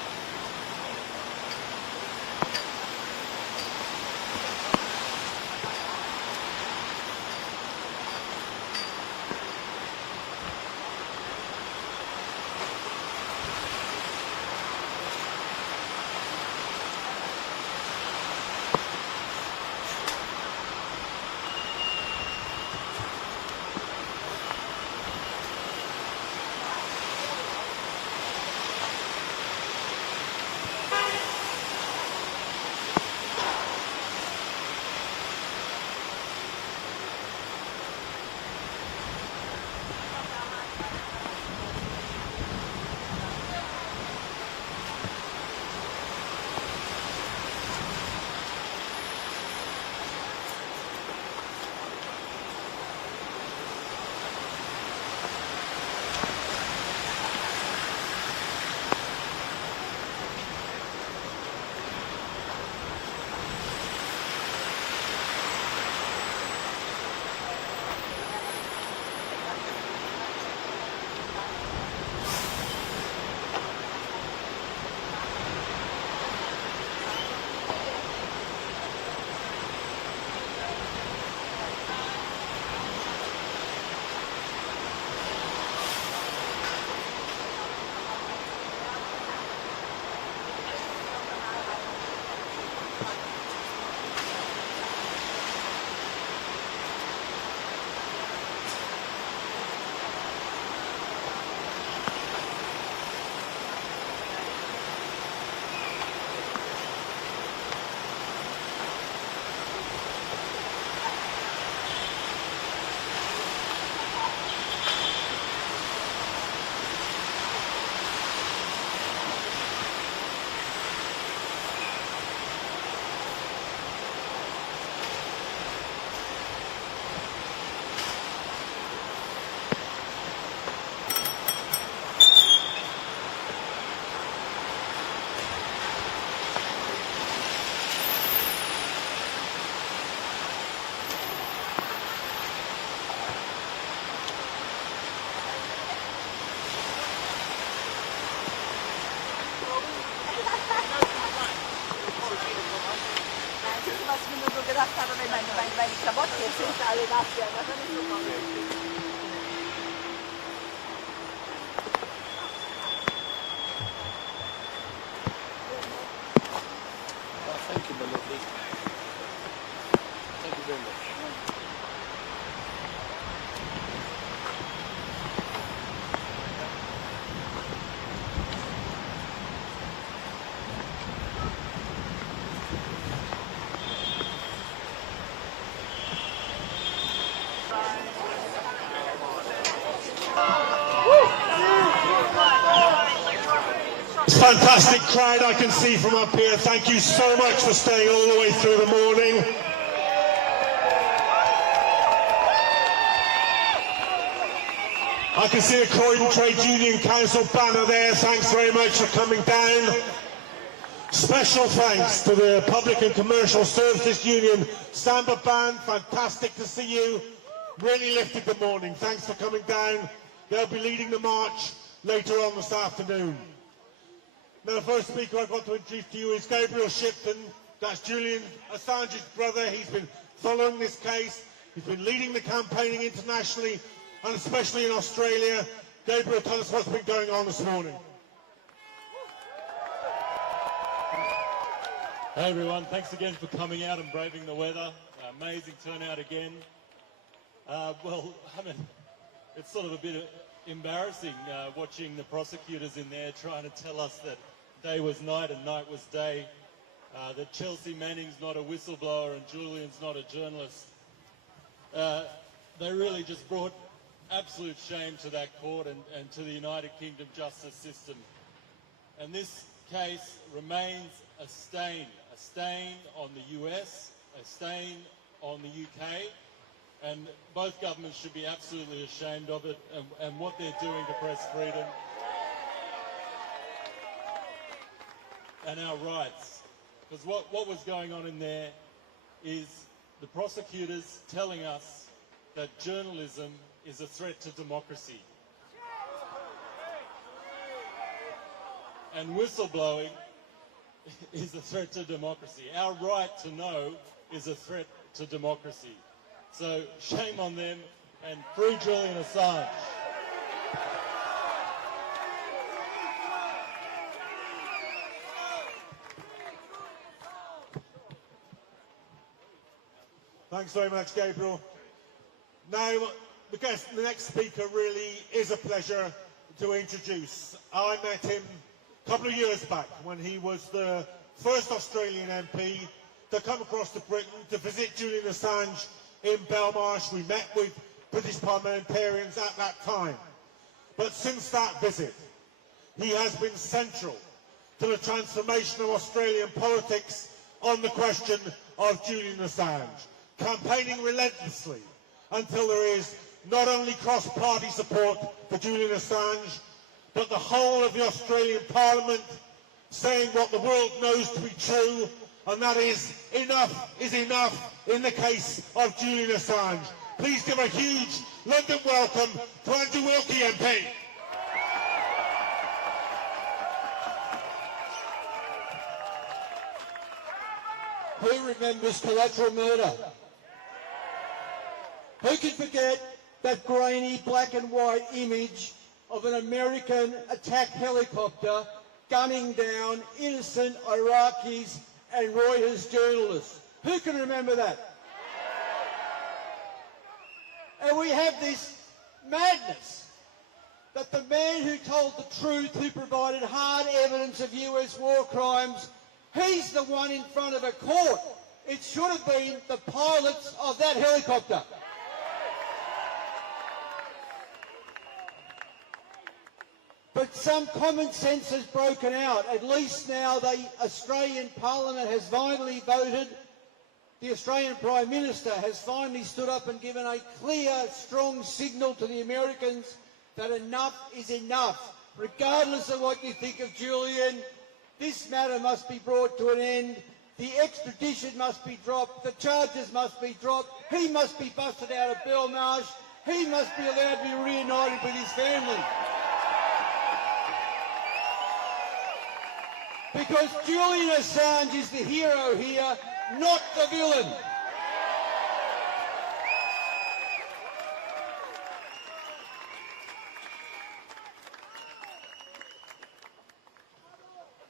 Gracias, no son insoportables. Thank you, my lovely. Thank you very much. Fantastic crowd I can see from up here. Thank you so much for staying all the way through the morning. I can see the Croydon Trade Union Council banner there. Thanks very much for coming down. Special thanks to the Public and Commercial Services Union Samba Band. Fantastic to see you. Really lifted the morning. Thanks for coming down. They'll be leading the march later on this afternoon. Now, the first speaker I've got to introduce to you is Gabriel Shipton. That's Julian Assange's brother. He's been following this case. He's been leading the campaigning internationally and especially in Australia. Gabriel, tell us what's been going on this morning. Hey everyone, thanks again for coming out and braving the weather. Amazing turnout again. Well, I mean, it's sort of a bit embarrassing watching the prosecutors in there trying to tell us that day was night and night was day, that Chelsea Manning's not a whistleblower and Julian's not a journalist. They really just brought absolute shame to that court and to the United Kingdom justice system. And this case remains a stain on the US, a stain on the UK, and both governments should be absolutely ashamed of it and what they're doing to press freedom and our rights. Because what was going on in there is the prosecutors telling us that journalism is a threat to democracy. And whistleblowing is a threat to democracy. Our right to know is a threat to democracy. So shame on them and free Julian Assange. Thanks very much, Gabriel. Now, the next speaker really is a pleasure to introduce. I met him a couple of years back when he was the first Australian MP to come across to Britain to visit Julian Assange in Belmarsh. We met with British parliamentarians at that time. But since that visit, he has been central to the transformation of Australian politics on the question of Julian Assange, campaigning relentlessly until there is not only cross-party support for Julian Assange, but the whole of the Australian Parliament saying what the world knows to be true, and that is enough in the case of Julian Assange. Please give a huge London welcome to Andrew Wilkie MP. Who remembers collateral murder? Who can forget that grainy black and white image of an American attack helicopter gunning down innocent Iraqis and Reuters journalists? Who can remember that? And we have this madness that the man who told the truth, who provided hard evidence of US war crimes, he's the one in front of a court. It should have been the pilots of that helicopter. But some common sense has broken out. At least now the Australian Parliament has finally voted. The Australian Prime Minister has finally stood up and given a clear, strong signal to the Americans that enough is enough. Regardless of what you think of Julian, this matter must be brought to an end. The extradition must be dropped. The charges must be dropped. He must be busted out of Belmarsh. He must be allowed to be reunited with his family. Because Julian Assange is the hero here, not the villain.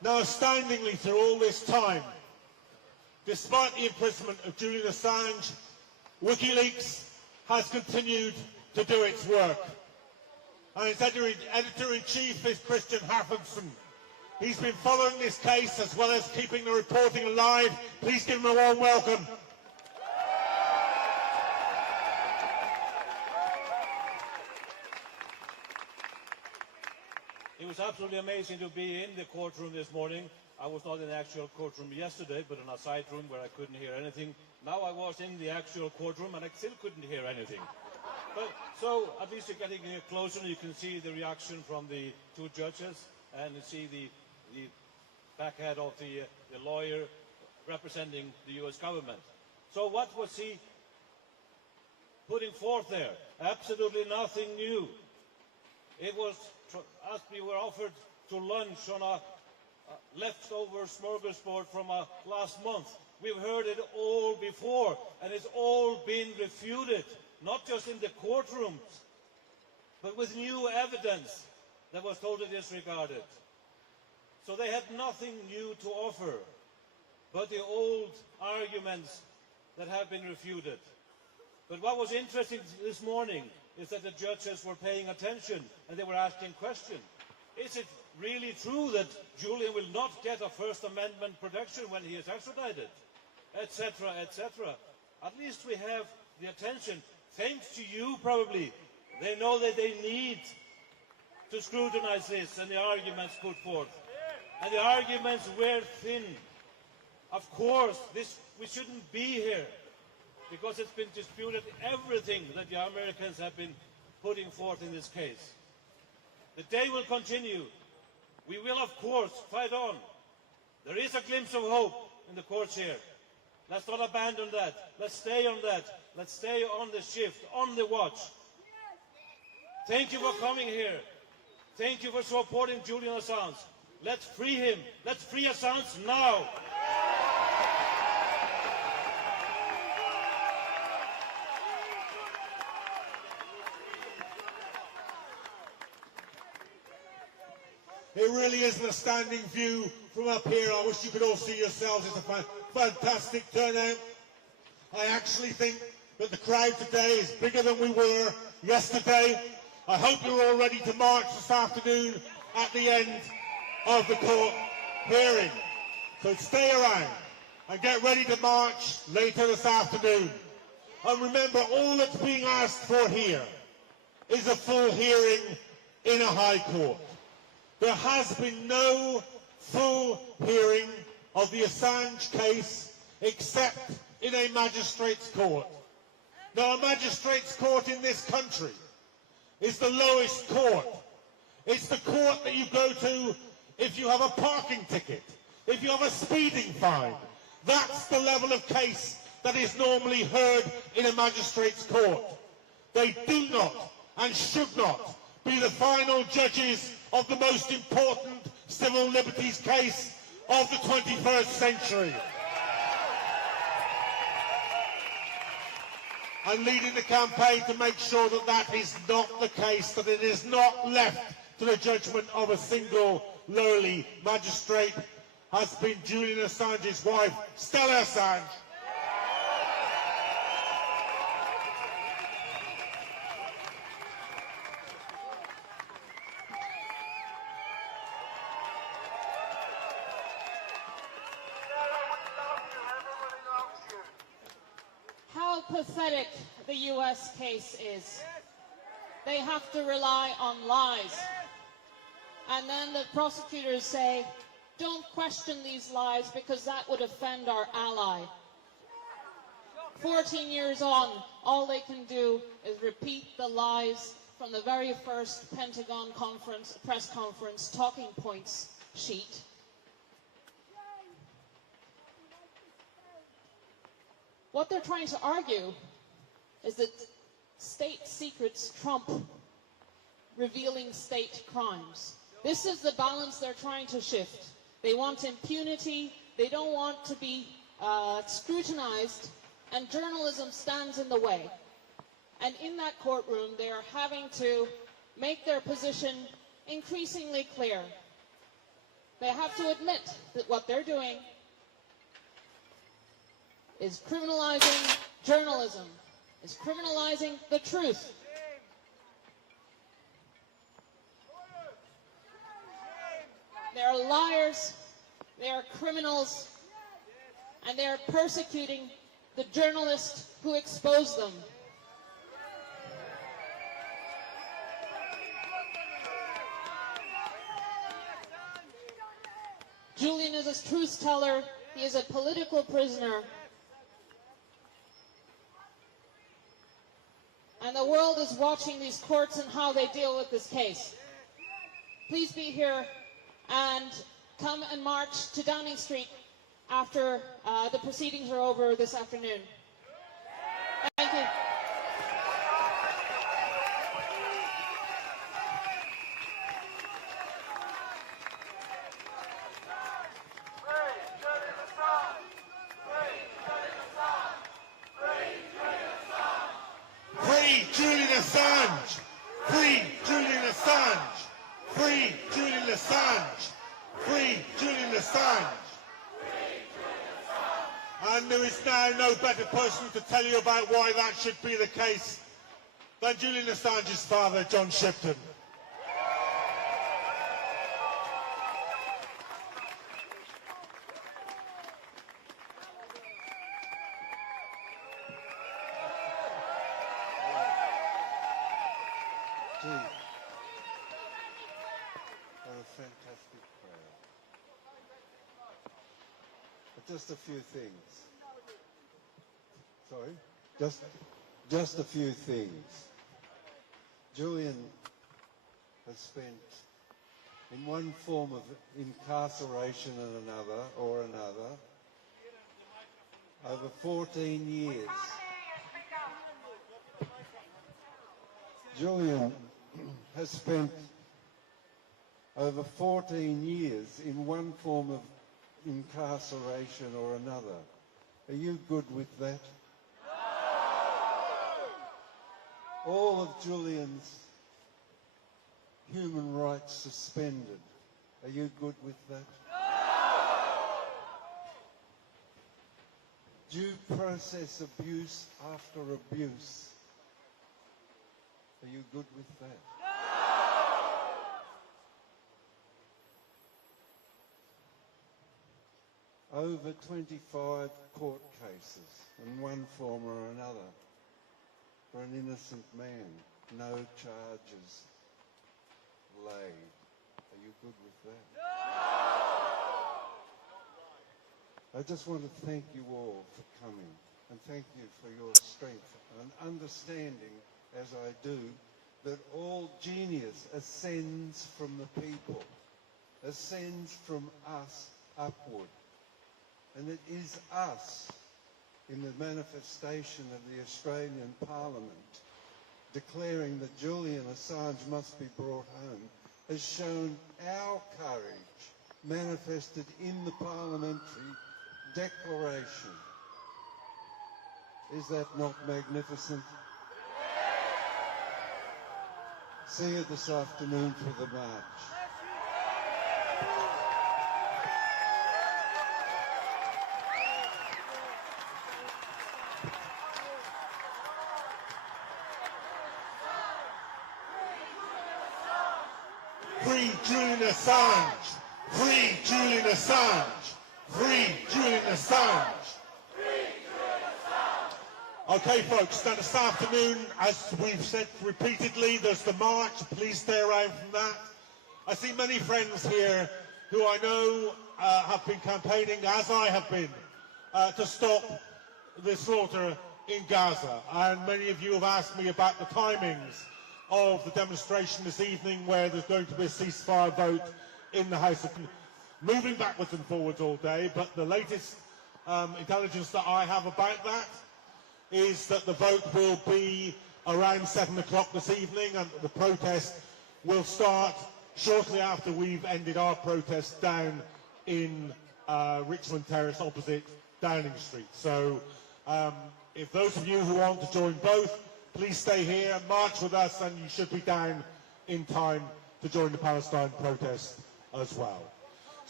Now, astoundingly, through all this time, despite the imprisonment of Julian Assange, Wikileaks has continued to do its work. And its editor-in-chief is Christian Harfenson. He's been following this case as well as keeping the reporting alive. Please give him a warm welcome. It was absolutely amazing to be in the courtroom this morning. I was not in the actual courtroom yesterday, but in a side room where I couldn't hear anything. Now I was in the actual courtroom and I still couldn't hear anything. But so at least you're getting closer and you can see the reaction from the two judges and you see the backhead of the lawyer representing the US government. So what was he putting forth there? Absolutely nothing new. It was as we were offered to lunch on a leftover smorgasbord from last month. We've heard it all before, and it's all been refuted, not just in the courtrooms, but with new evidence that was totally disregarded. So they had nothing new to offer, but the old arguments that have been refuted. But what was interesting this morning is that the judges were paying attention and they were asking questions. Is it really true that Julian will not get a First Amendment protection when he is extradited? Etc., etc. At least we have the attention. Thanks to you, probably. They know that they need to scrutinize this and the arguments put forth. And the arguments were thin. Of course, we shouldn't be here because it's been disputed everything that the Americans have been putting forth in this case. The day will continue. We will, of course, fight on. There is a glimpse of hope in the courts here. Let's not abandon that. Let's stay on that. Let's stay on the shift, on the watch. Thank you for coming here. Thank you for supporting Julian Assange. Let's free him. Let's free Assange now. It really is an astounding view from up here. I wish you could all see yourselves. It's a fantastic turnout. I actually think that the crowd today is bigger than we were yesterday. I hope you're all ready to march this afternoon at the end of the court hearing. So stay around and get ready to march later this afternoon. And remember, all that's being asked for here is a full hearing in a high court. There has been no full hearing of the Assange case except in a magistrate's court. Now, a magistrate's court in this country is the lowest court. It's the court that you go to if you have a parking ticket, if you have a speeding fine. That's the level of case that is normally heard in a magistrate's court. They do not and should not be the final judges of the most important civil liberties case of the 21st century. I'm leading the campaign to make sure that that is not the case, that it is not left to the judgment of a single lowly magistrate, has been Julian Assange's wife, Stella Assange. How pathetic the US case is. They have to rely on lies. And then the prosecutors say, don't question these lies because that would offend our ally. 14 years on, all they can do is repeat the lies from the very first Pentagon press conference talking points sheet. What they're trying to argue is that state secrets trump revealing state crimes. This is the balance they're trying to shift. They want impunity, they don't want to be scrutinized, and journalism stands in the way. And in that courtroom, they are having to make their position increasingly clear. They have to admit that what they're doing is criminalizing journalism, is criminalizing the truth. They are liars, they are criminals, and they are persecuting the journalists who expose them. Julian is a truth teller. He is a political prisoner. And the world is watching these courts and how they deal with this case. Please be here and come and march to Downing Street after the proceedings are over this afternoon. Thank you. Free Julian Assange! Free Julian Assange! Free Julian Assange! Free Julian Assange! And there is now no better person to tell you about why that should be the case than Julian Assange's father, John Shipton. Gee, what a fantastic crowd. But just a few things. Sorry? Just a few things. Julian has spent in one form of incarceration and another, over 14 years. Julian has spent over 14 years in one form of incarceration or another. Are you good with that? All of Julian's human rights suspended. Are you good with that? Due process abuse after abuse. Are you good with that? Over 25 court cases in one form or another for an innocent man. No charges laid. Are you good with that? I just want to thank you all for coming and thank you for your strength and understanding, as I do, that all genius ascends from the people, ascends from us upward. And it is us, in the manifestation of the Australian Parliament, declaring that Julian Assange must be brought home, has shown our courage manifested in the parliamentary declaration. Is that not magnificent? See you this afternoon for the march. Free Julian Assange! Free Julian Assange! Free Julian Assange! Okay, folks, now this afternoon, as we've said repeatedly, there's the march. Please stay around from that. I see many friends here who I know have been campaigning, as I have been, to stop the slaughter in Gaza. And many of you have asked me about the timings of the demonstration this evening, where there's going to be a ceasefire vote in the House of moving backwards and forwards all day. But the latest intelligence that I have about that is that the vote will be around 7 o'clock this evening, and the protest will start shortly after we've ended our protest down in Richmond Terrace opposite Downing Street. So if those of you who want to join both, please stay here and march with us, and you should be down in time to join the Palestine protest as well.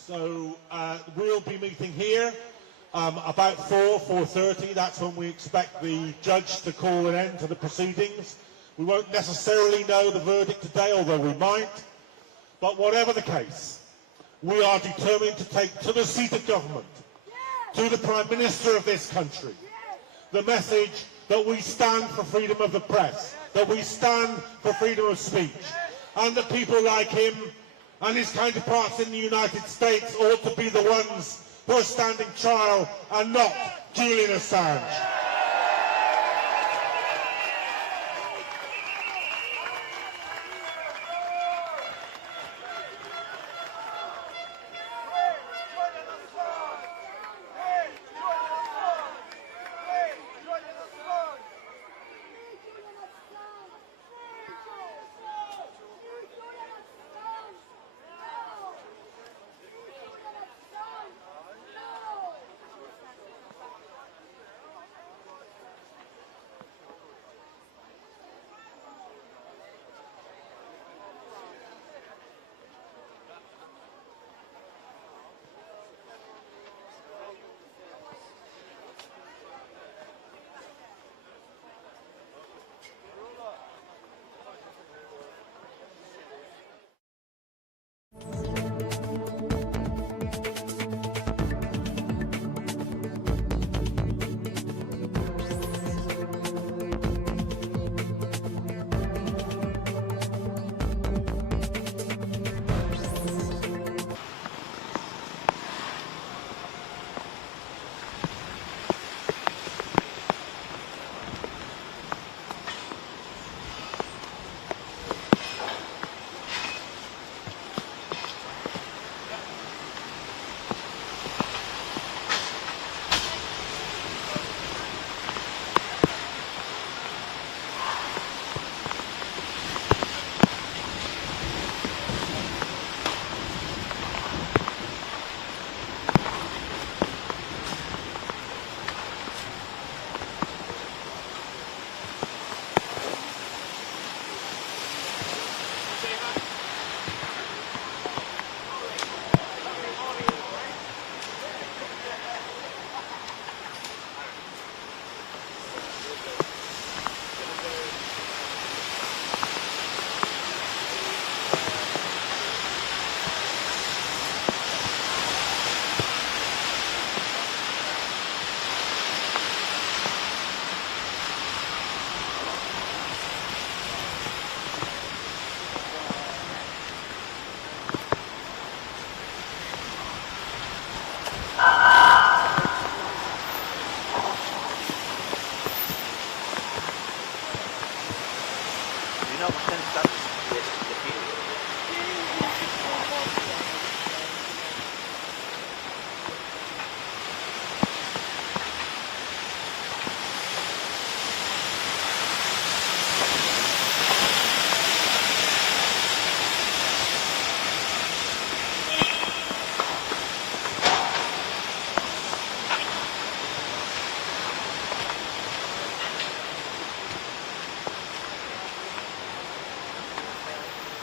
So we'll be meeting here about 4:30. That's when we expect the judge to call an end to the proceedings. We won't necessarily know the verdict today, although we might. But whatever the case, we are determined to take to the seat of government, to the Prime Minister of this country, the message that we stand for freedom of the press, that we stand for freedom of speech, and that people like him and his counterparts in the United States ought to be the ones who are standing trial and not Julian Assange.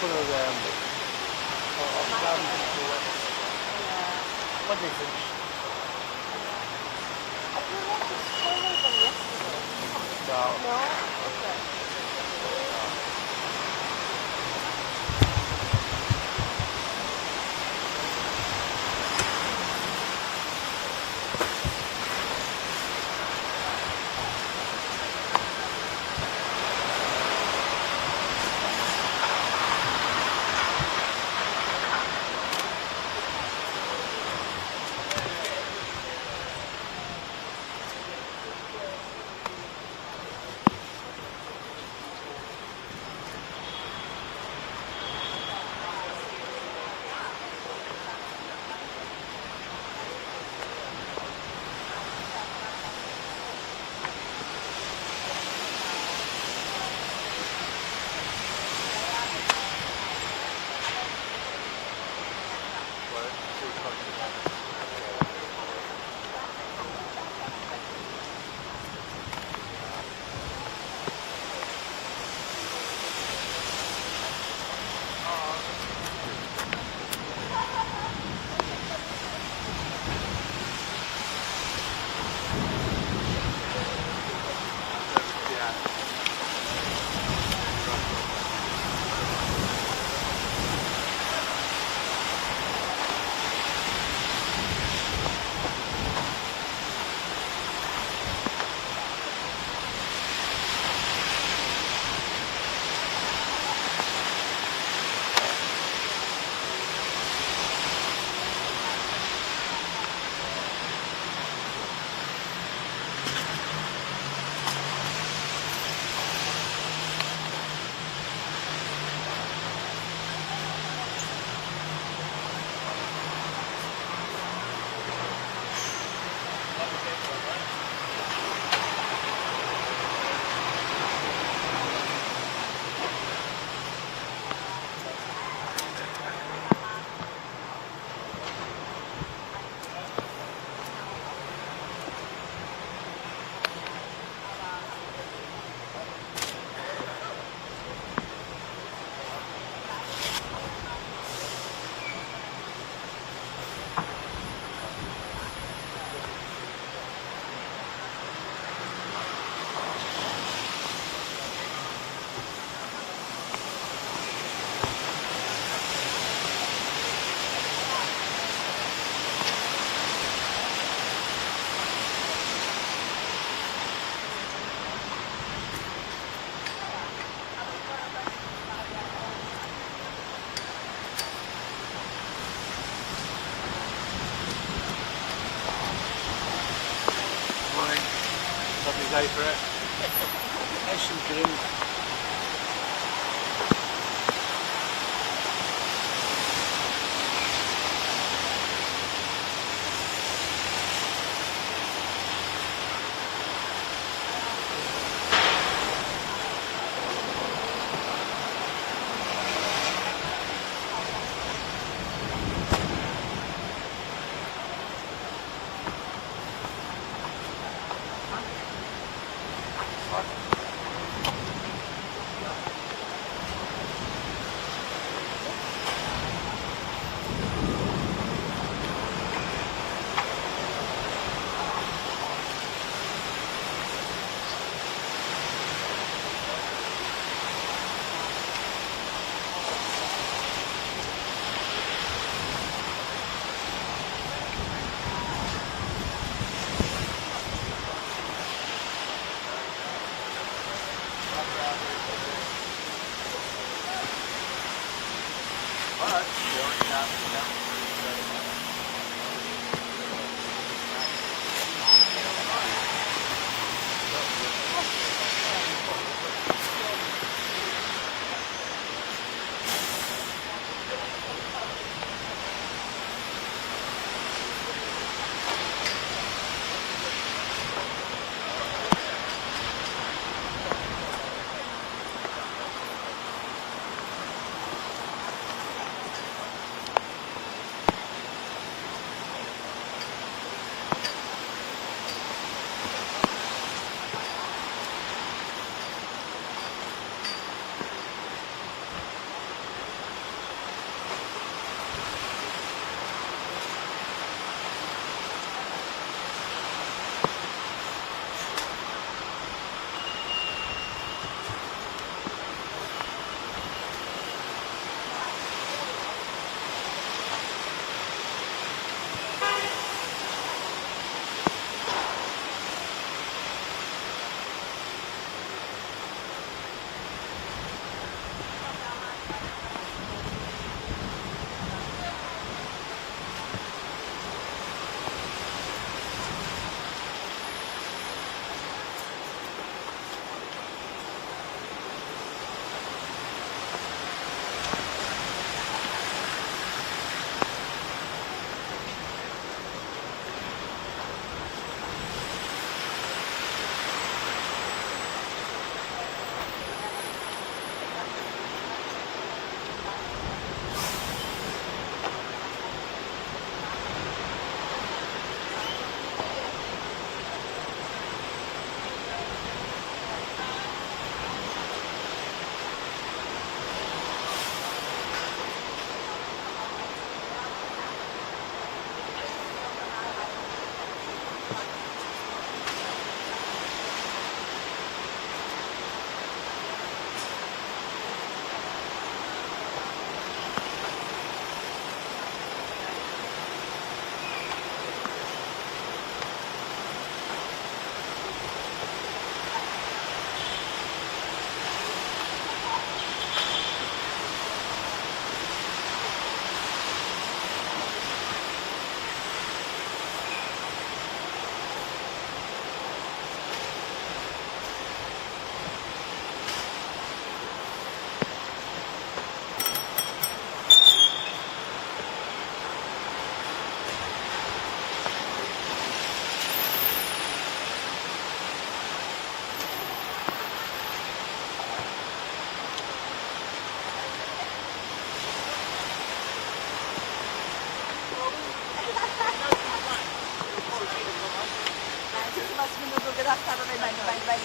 full of what do you think? I feel like it's fuller than yesterday. No. No? Okay. Day for it. Nice and green.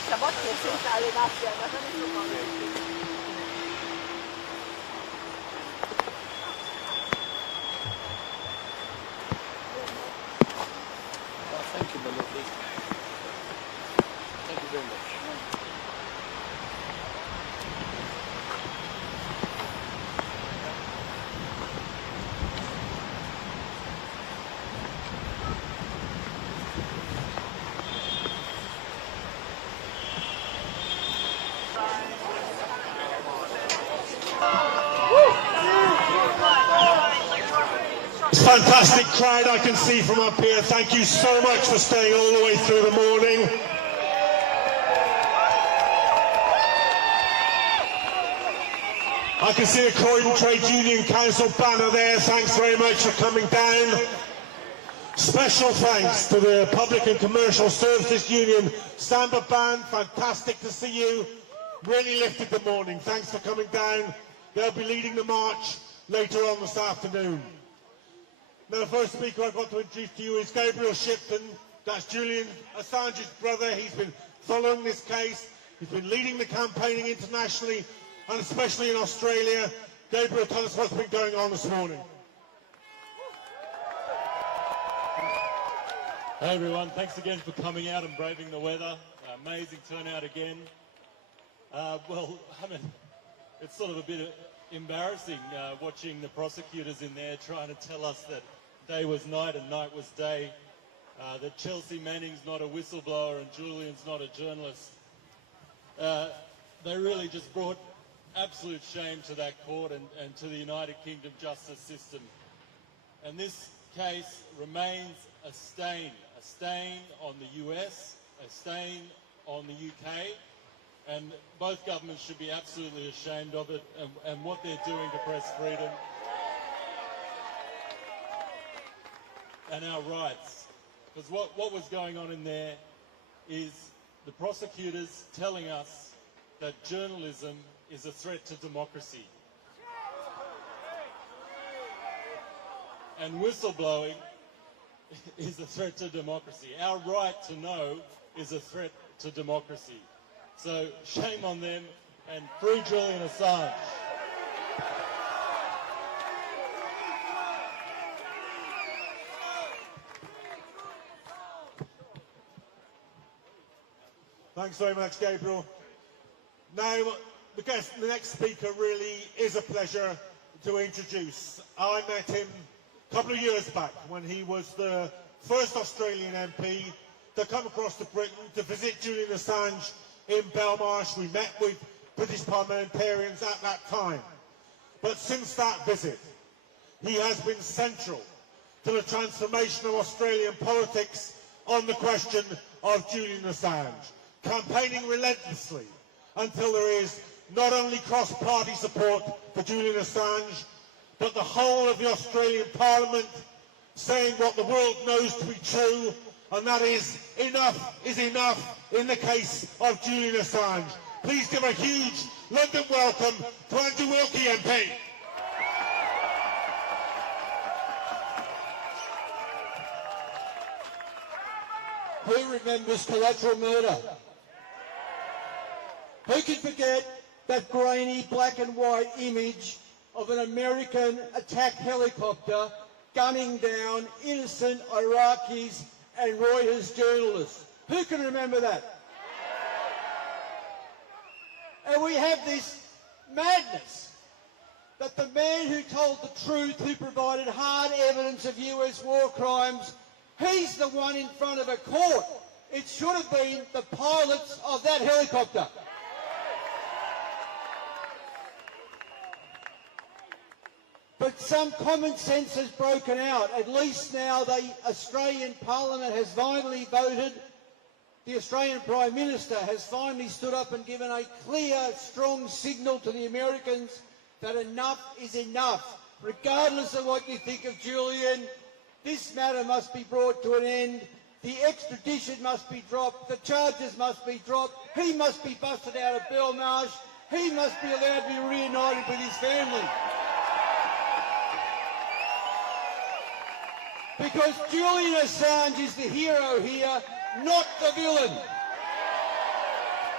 szabad készült állni napjában, nem is sokan végig. Thank you, my lovely. Thank you very much. Fantastic crowd I can see from up here. Thank you so much for staying all the way through the morning. I can see the Croydon Trade Union Council banner there. Thanks very much for coming down. Special thanks to the Public and Commercial Services Union Samba Band. Fantastic to see you. Really lifted the morning. Thanks for coming down. They'll be leading the march later on this afternoon. Now, the first speaker I've got to introduce to you is Gabriel Shipton. That's Julian Assange's brother. He's been following this case. He's been leading the campaigning internationally and especially in Australia. Gabriel, tell us what's been going on this morning. Hey everyone, thanks again for coming out and braving the weather. Amazing turnout again. Well, I mean, it's sort of a bit embarrassing watching the prosecutors in there trying to tell us that day was night and night was day, that Chelsea Manning's not a whistleblower and Julian's not a journalist. They really just brought absolute shame to that court and to the United Kingdom justice system. And this case remains a stain on the US, a stain on the UK, and both governments should be absolutely ashamed of it and what they're doing to press freedom and our rights. Because what was going on in there is the prosecutors telling us that journalism is a threat to democracy. And whistleblowing is a threat to democracy. Our right to know is a threat to democracy. So shame on them and free Julian Assange. Thanks very much, Gabriel. Now, the next speaker really is a pleasure to introduce. I met him a couple of years back when he was the first Australian MP to come across to Britain to visit Julian Assange in Belmarsh. We met with British parliamentarians at that time. But since that visit, he has been central to the transformation of Australian politics on the question of Julian Assange, campaigning relentlessly until there is not only cross-party support for Julian Assange, but the whole of the Australian Parliament saying what the world knows to be true, and that is enough in the case of Julian Assange. Please give a huge London welcome to Andrew Wilkie MP. Who remembers collateral murder? Who can forget that grainy black and white image of an American attack helicopter gunning down innocent Iraqis and Reuters journalists? Who can remember that? And we have this madness that the man who told the truth, who provided hard evidence of US war crimes, he's the one in front of a court. It should have been the pilots of that helicopter. But some common sense has broken out. At least now the Australian Parliament has finally voted. The Australian Prime Minister has finally stood up and given a clear, strong signal to the Americans that enough is enough. Regardless of what you think of Julian, this matter must be brought to an end. The extradition must be dropped. The charges must be dropped. He must be busted out of Belmarsh. He must be allowed to be reunited with his family. Because Julian Assange is the hero here, not the villain.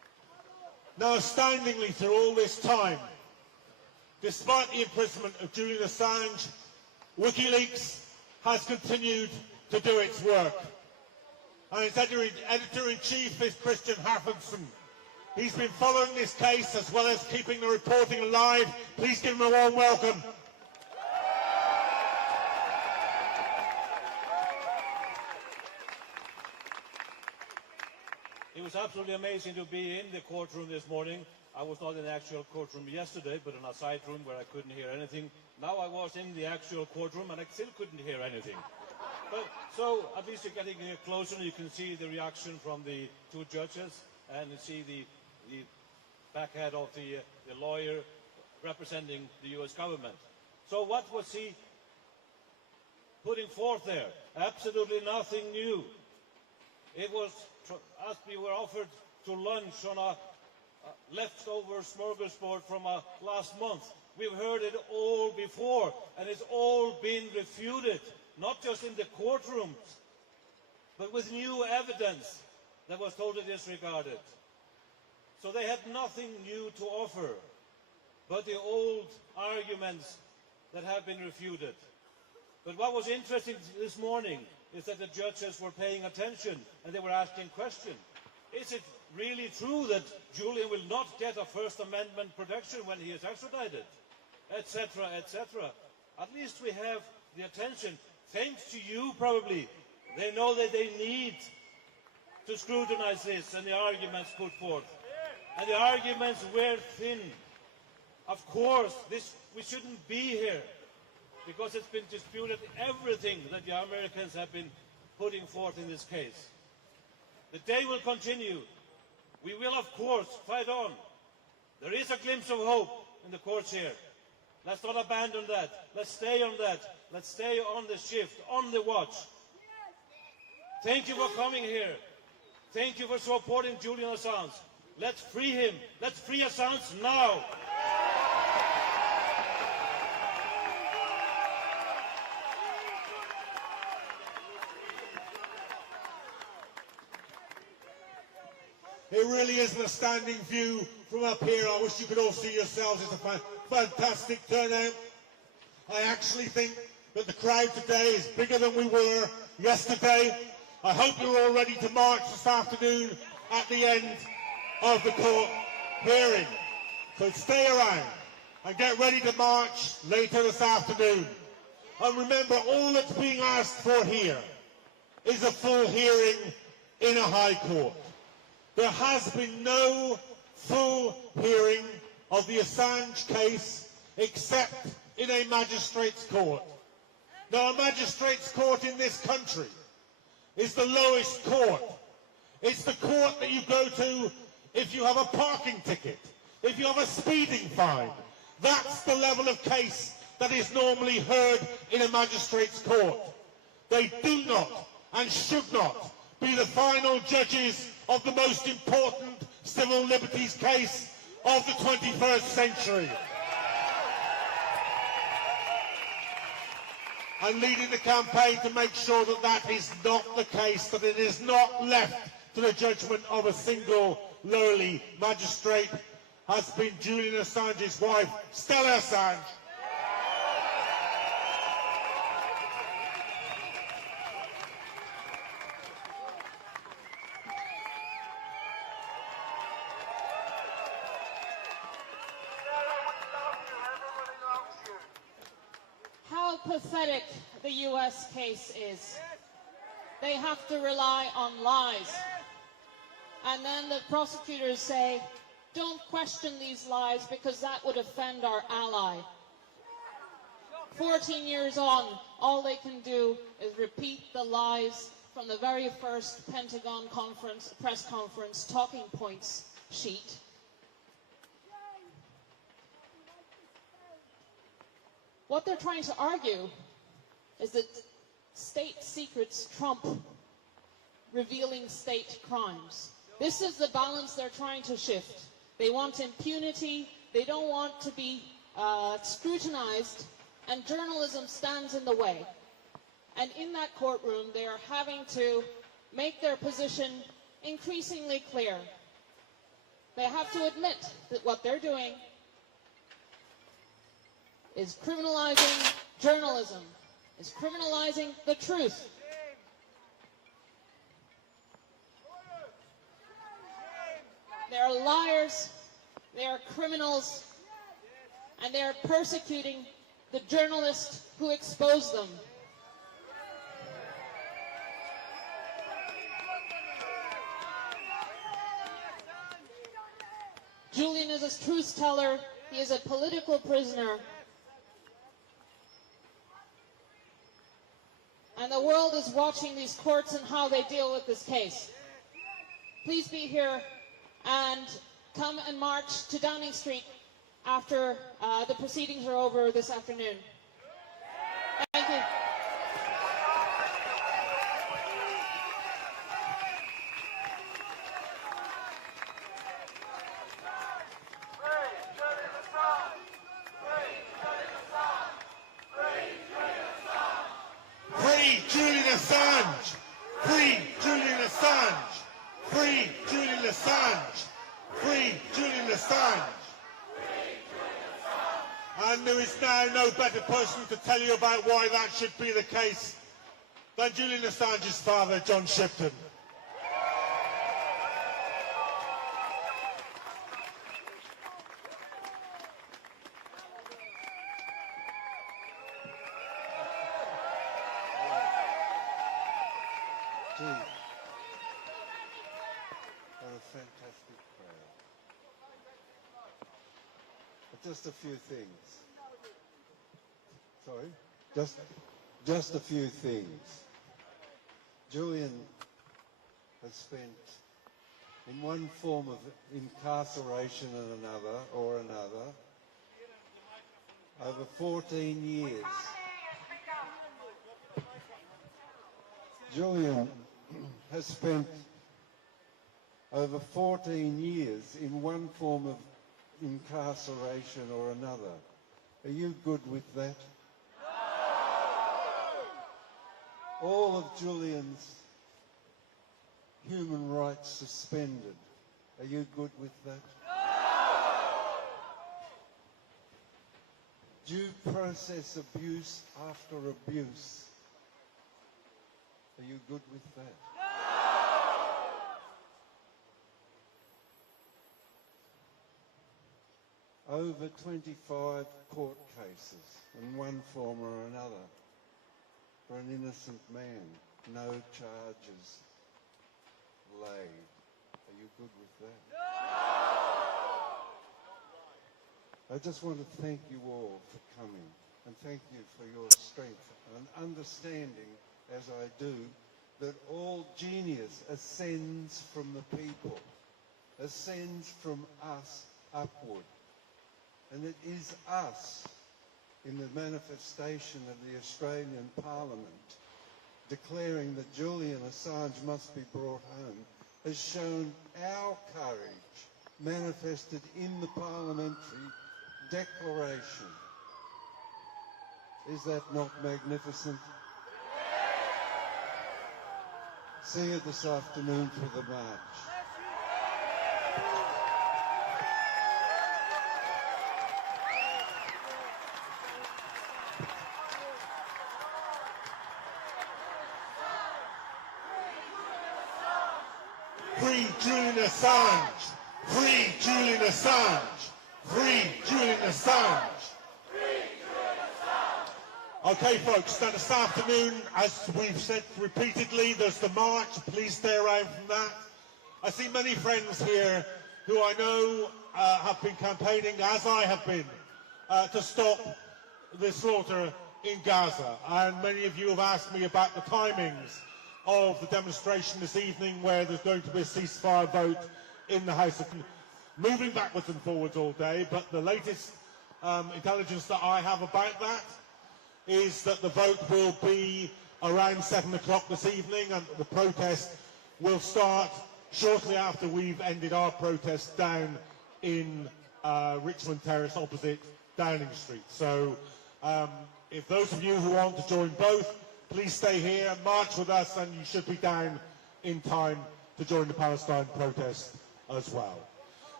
Now, astoundingly, through all this time, despite the imprisonment of Julian Assange, Wikileaks has continued to do its work. And its editor-in-chief is Christian Harfenson. He's been following this case as well as keeping the reporting alive. Please give him a warm welcome. It was absolutely amazing to be in the courtroom this morning. I was not in the actual courtroom yesterday, but in a side room where I couldn't hear anything. Now I was in the actual courtroom and I still couldn't hear anything. But, so at least you're getting closer and you can see the reaction from the two judges and you see the backhead of the lawyer representing the US government. So what was he putting forth there? Absolutely nothing new. It was as we were offered to lunch on a leftover smorgasbord from last month. We've heard it all before, and it's all been refuted, not just in the courtrooms, but with new evidence that was totally disregarded. So they had nothing new to offer, but the old arguments that have been refuted. But what was interesting this morning is that the judges were paying attention and they were asking questions. Is it really true that Julian will not get a First Amendment protection when he is extradited? Etc., etc. At least we have the attention. Thanks to you, probably. They know that they need to scrutinize this and the arguments put forth. And the arguments were thin. Of course, we shouldn't be here, because it's been disputed everything that the Americans have been putting forth in this case. The day will continue. We will, of course, fight on. There is a glimpse of hope in the courts here. Let's not abandon that. Let's stay on that. Let's stay on the shift, on the watch. Thank you for coming here. Thank you for supporting Julian Assange. Let's free him. Let's free Assange now. It really is an astounding view from up here. I wish you could all see yourselves. It's a fantastic turnout. I actually think that the crowd today is bigger than we were yesterday. I hope you're all ready to march this afternoon at the end of the court hearing. So stay around and get ready to march later this afternoon. And remember, all that's being asked for here is a full hearing in a high court. There has been no full hearing of the Assange case except in a magistrate's court. Now, a magistrate's court in this country is the lowest court. It's the court that you go to if you have a parking ticket, if you have a speeding fine. That's the level of case that is normally heard in a magistrate's court. They do not and should not be the final judges of the most important civil liberties case of the 21st century. I'm leading the campaign to make sure that that is not the case, that it is not left to the judgment of a single lowly magistrate, has been Julian Assange's wife, Stella Assange. How pathetic the US case is. They have to rely on lies. And then the prosecutors say, don't question these lies because that would offend our ally. 14 years on, all they can do is repeat the lies from the very first Pentagon press conference talking points sheet. What they're trying to argue is that state secrets trump revealing state crimes. This is the balance they're trying to shift. They want impunity, they don't want to be scrutinized, and journalism stands in the way. And in that courtroom, they are having to make their position increasingly clear. They have to admit that what they're doing is criminalizing journalism, is criminalizing the truth. They are liars, they are criminals, and they are persecuting the journalists who expose them. Julian is a truth teller. He is a political prisoner. And the world is watching these courts and how they deal with this case. Please be here and come and march to Downing Street after the proceedings are over this afternoon. Thank you. Free Julian Assange! Free Julian Assange! Free Julian Assange! Free Julian Assange! And there is now no better person to tell you about why that should be the case than Julian Assange's father, John Shipton. Gee, what a fantastic crowd. But just a few things. Sorry? Just a few things. Julian has spent in one form of incarceration and another, over 14 years. Julian has spent over 14 years in one form of incarceration or another. Are you good with that? All of Julian's human rights suspended. Are you good with that? Due process abuse after abuse. Are you good with that? Over 25 court cases in one form or another for an innocent man. No charges laid. Are you good with that? I just want to thank you all for coming and thank you for your strength and understanding, as I do, that all genius ascends from the people, ascends from us upward. And it is us, in the manifestation of the Australian Parliament, declaring that Julian Assange must be brought home, has shown our courage manifested in the parliamentary declaration. Is that not magnificent? See you this afternoon for the march. Free Julian Assange! Free Julian Assange! Free Julian Assange! Okay, folks, now this afternoon, as we've said repeatedly, there's the march. Please stay around from that. I see many friends here who I know have been campaigning, as I have been, to stop the slaughter in Gaza. And many of you have asked me about the timings of the demonstration this evening, where there's going to be a ceasefire vote in the House of moving backwards and forwards all day. But the latest intelligence that I have about that is that the vote will be around 7 o'clock this evening, and the protest will start shortly after we've ended our protest down in Richmond Terrace opposite Downing Street. So if those of you who want to join both, please stay here and march with us, and you should be down in time to join the Palestine protest as well.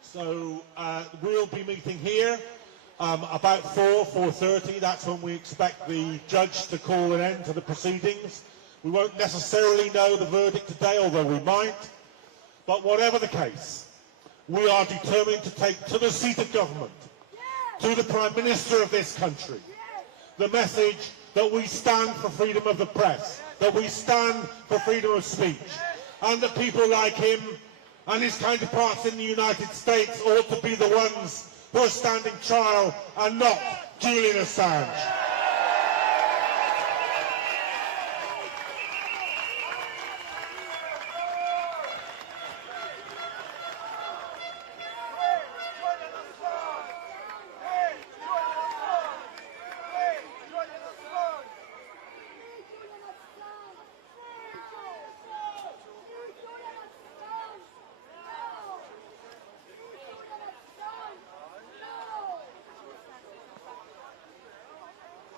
So we'll be meeting here about 4:30. That's when we expect the judge to call an end to the proceedings. We won't necessarily know the verdict today, although we might. But whatever the case, we are determined to take to the seat of government, to the Prime Minister of this country, the message that we stand for freedom of the press, that we stand for freedom of speech, and that people like him and his counterparts in the United States ought to be the ones who are standing trial and not Julian Assange.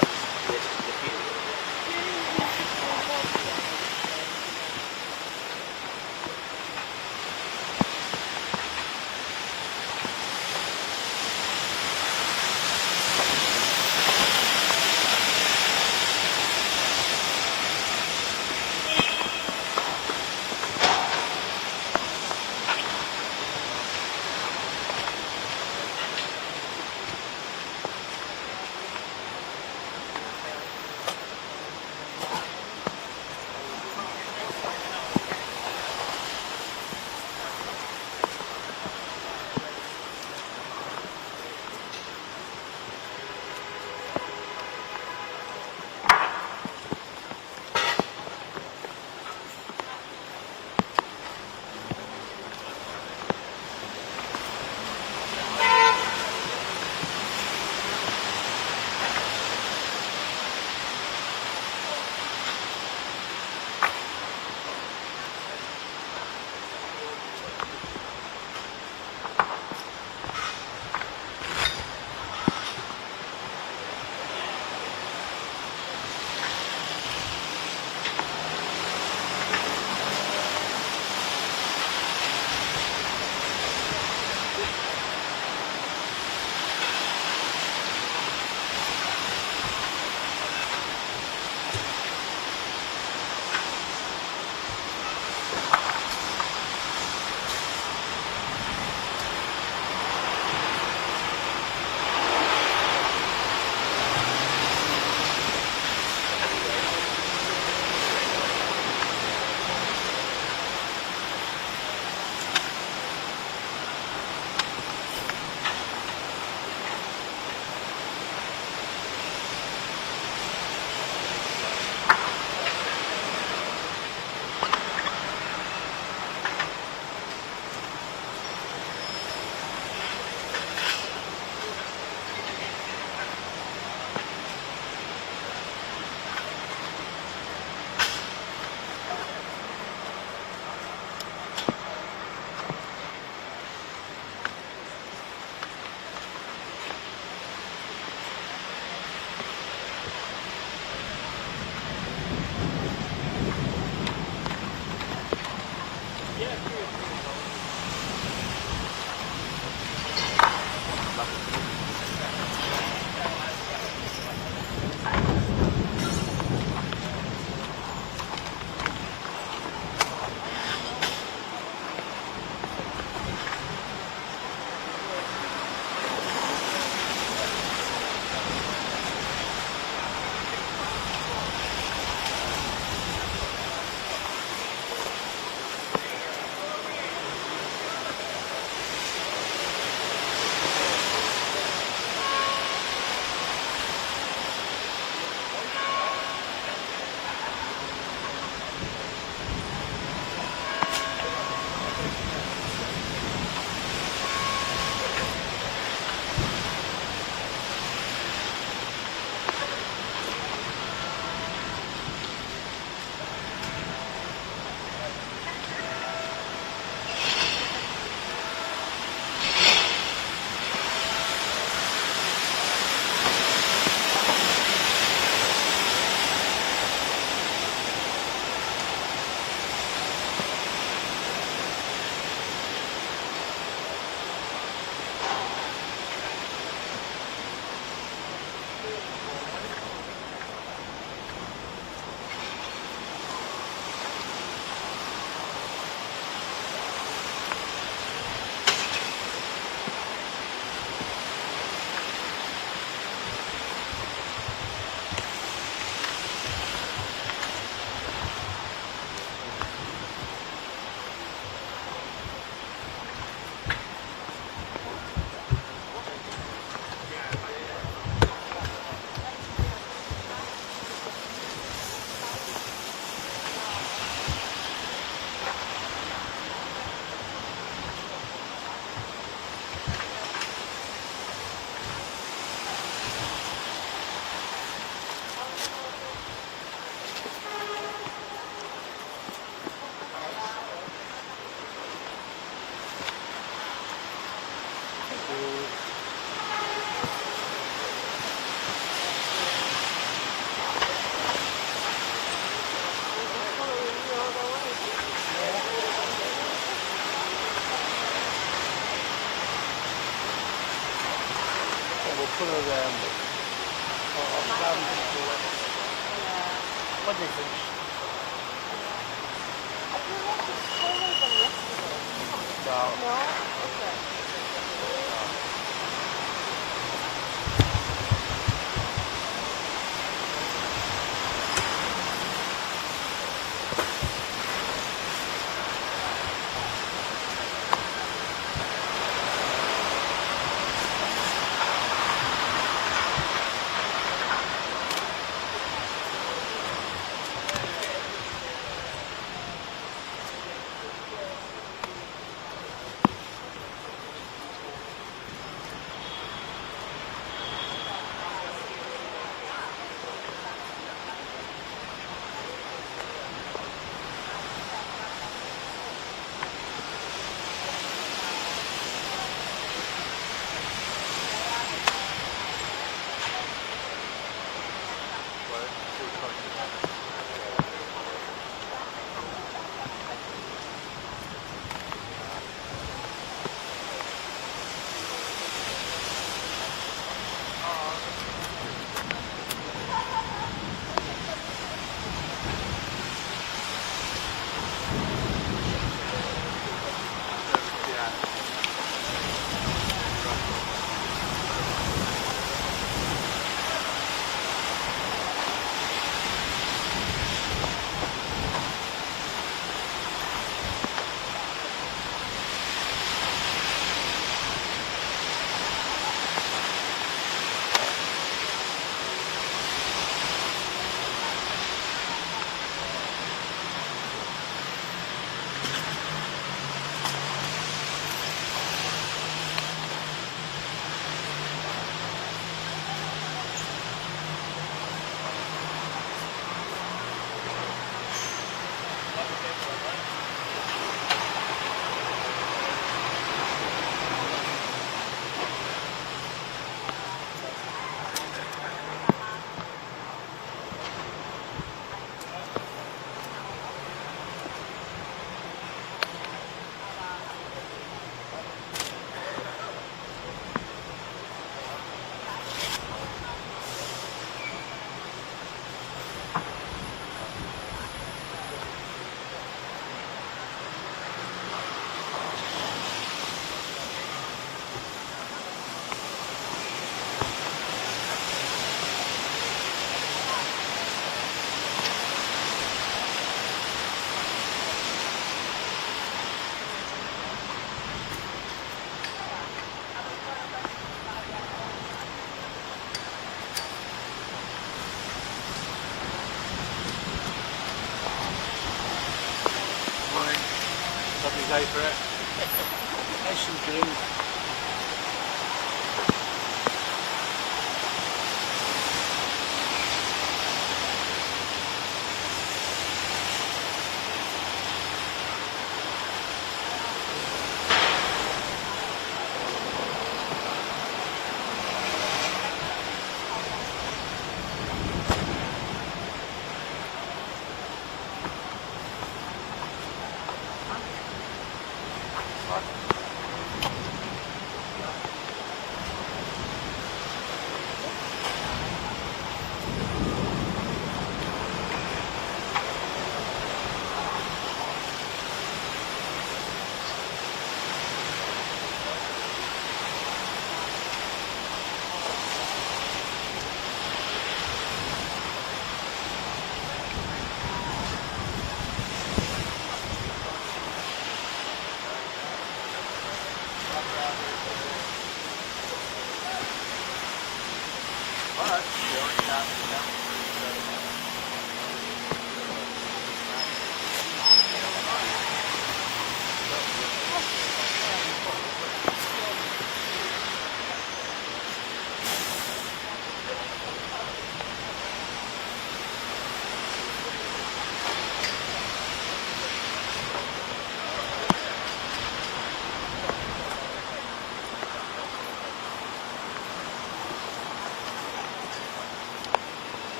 full of what do you think? I feel like it's colder than yesterday. No. No? Okay. Day for it. Nice and green.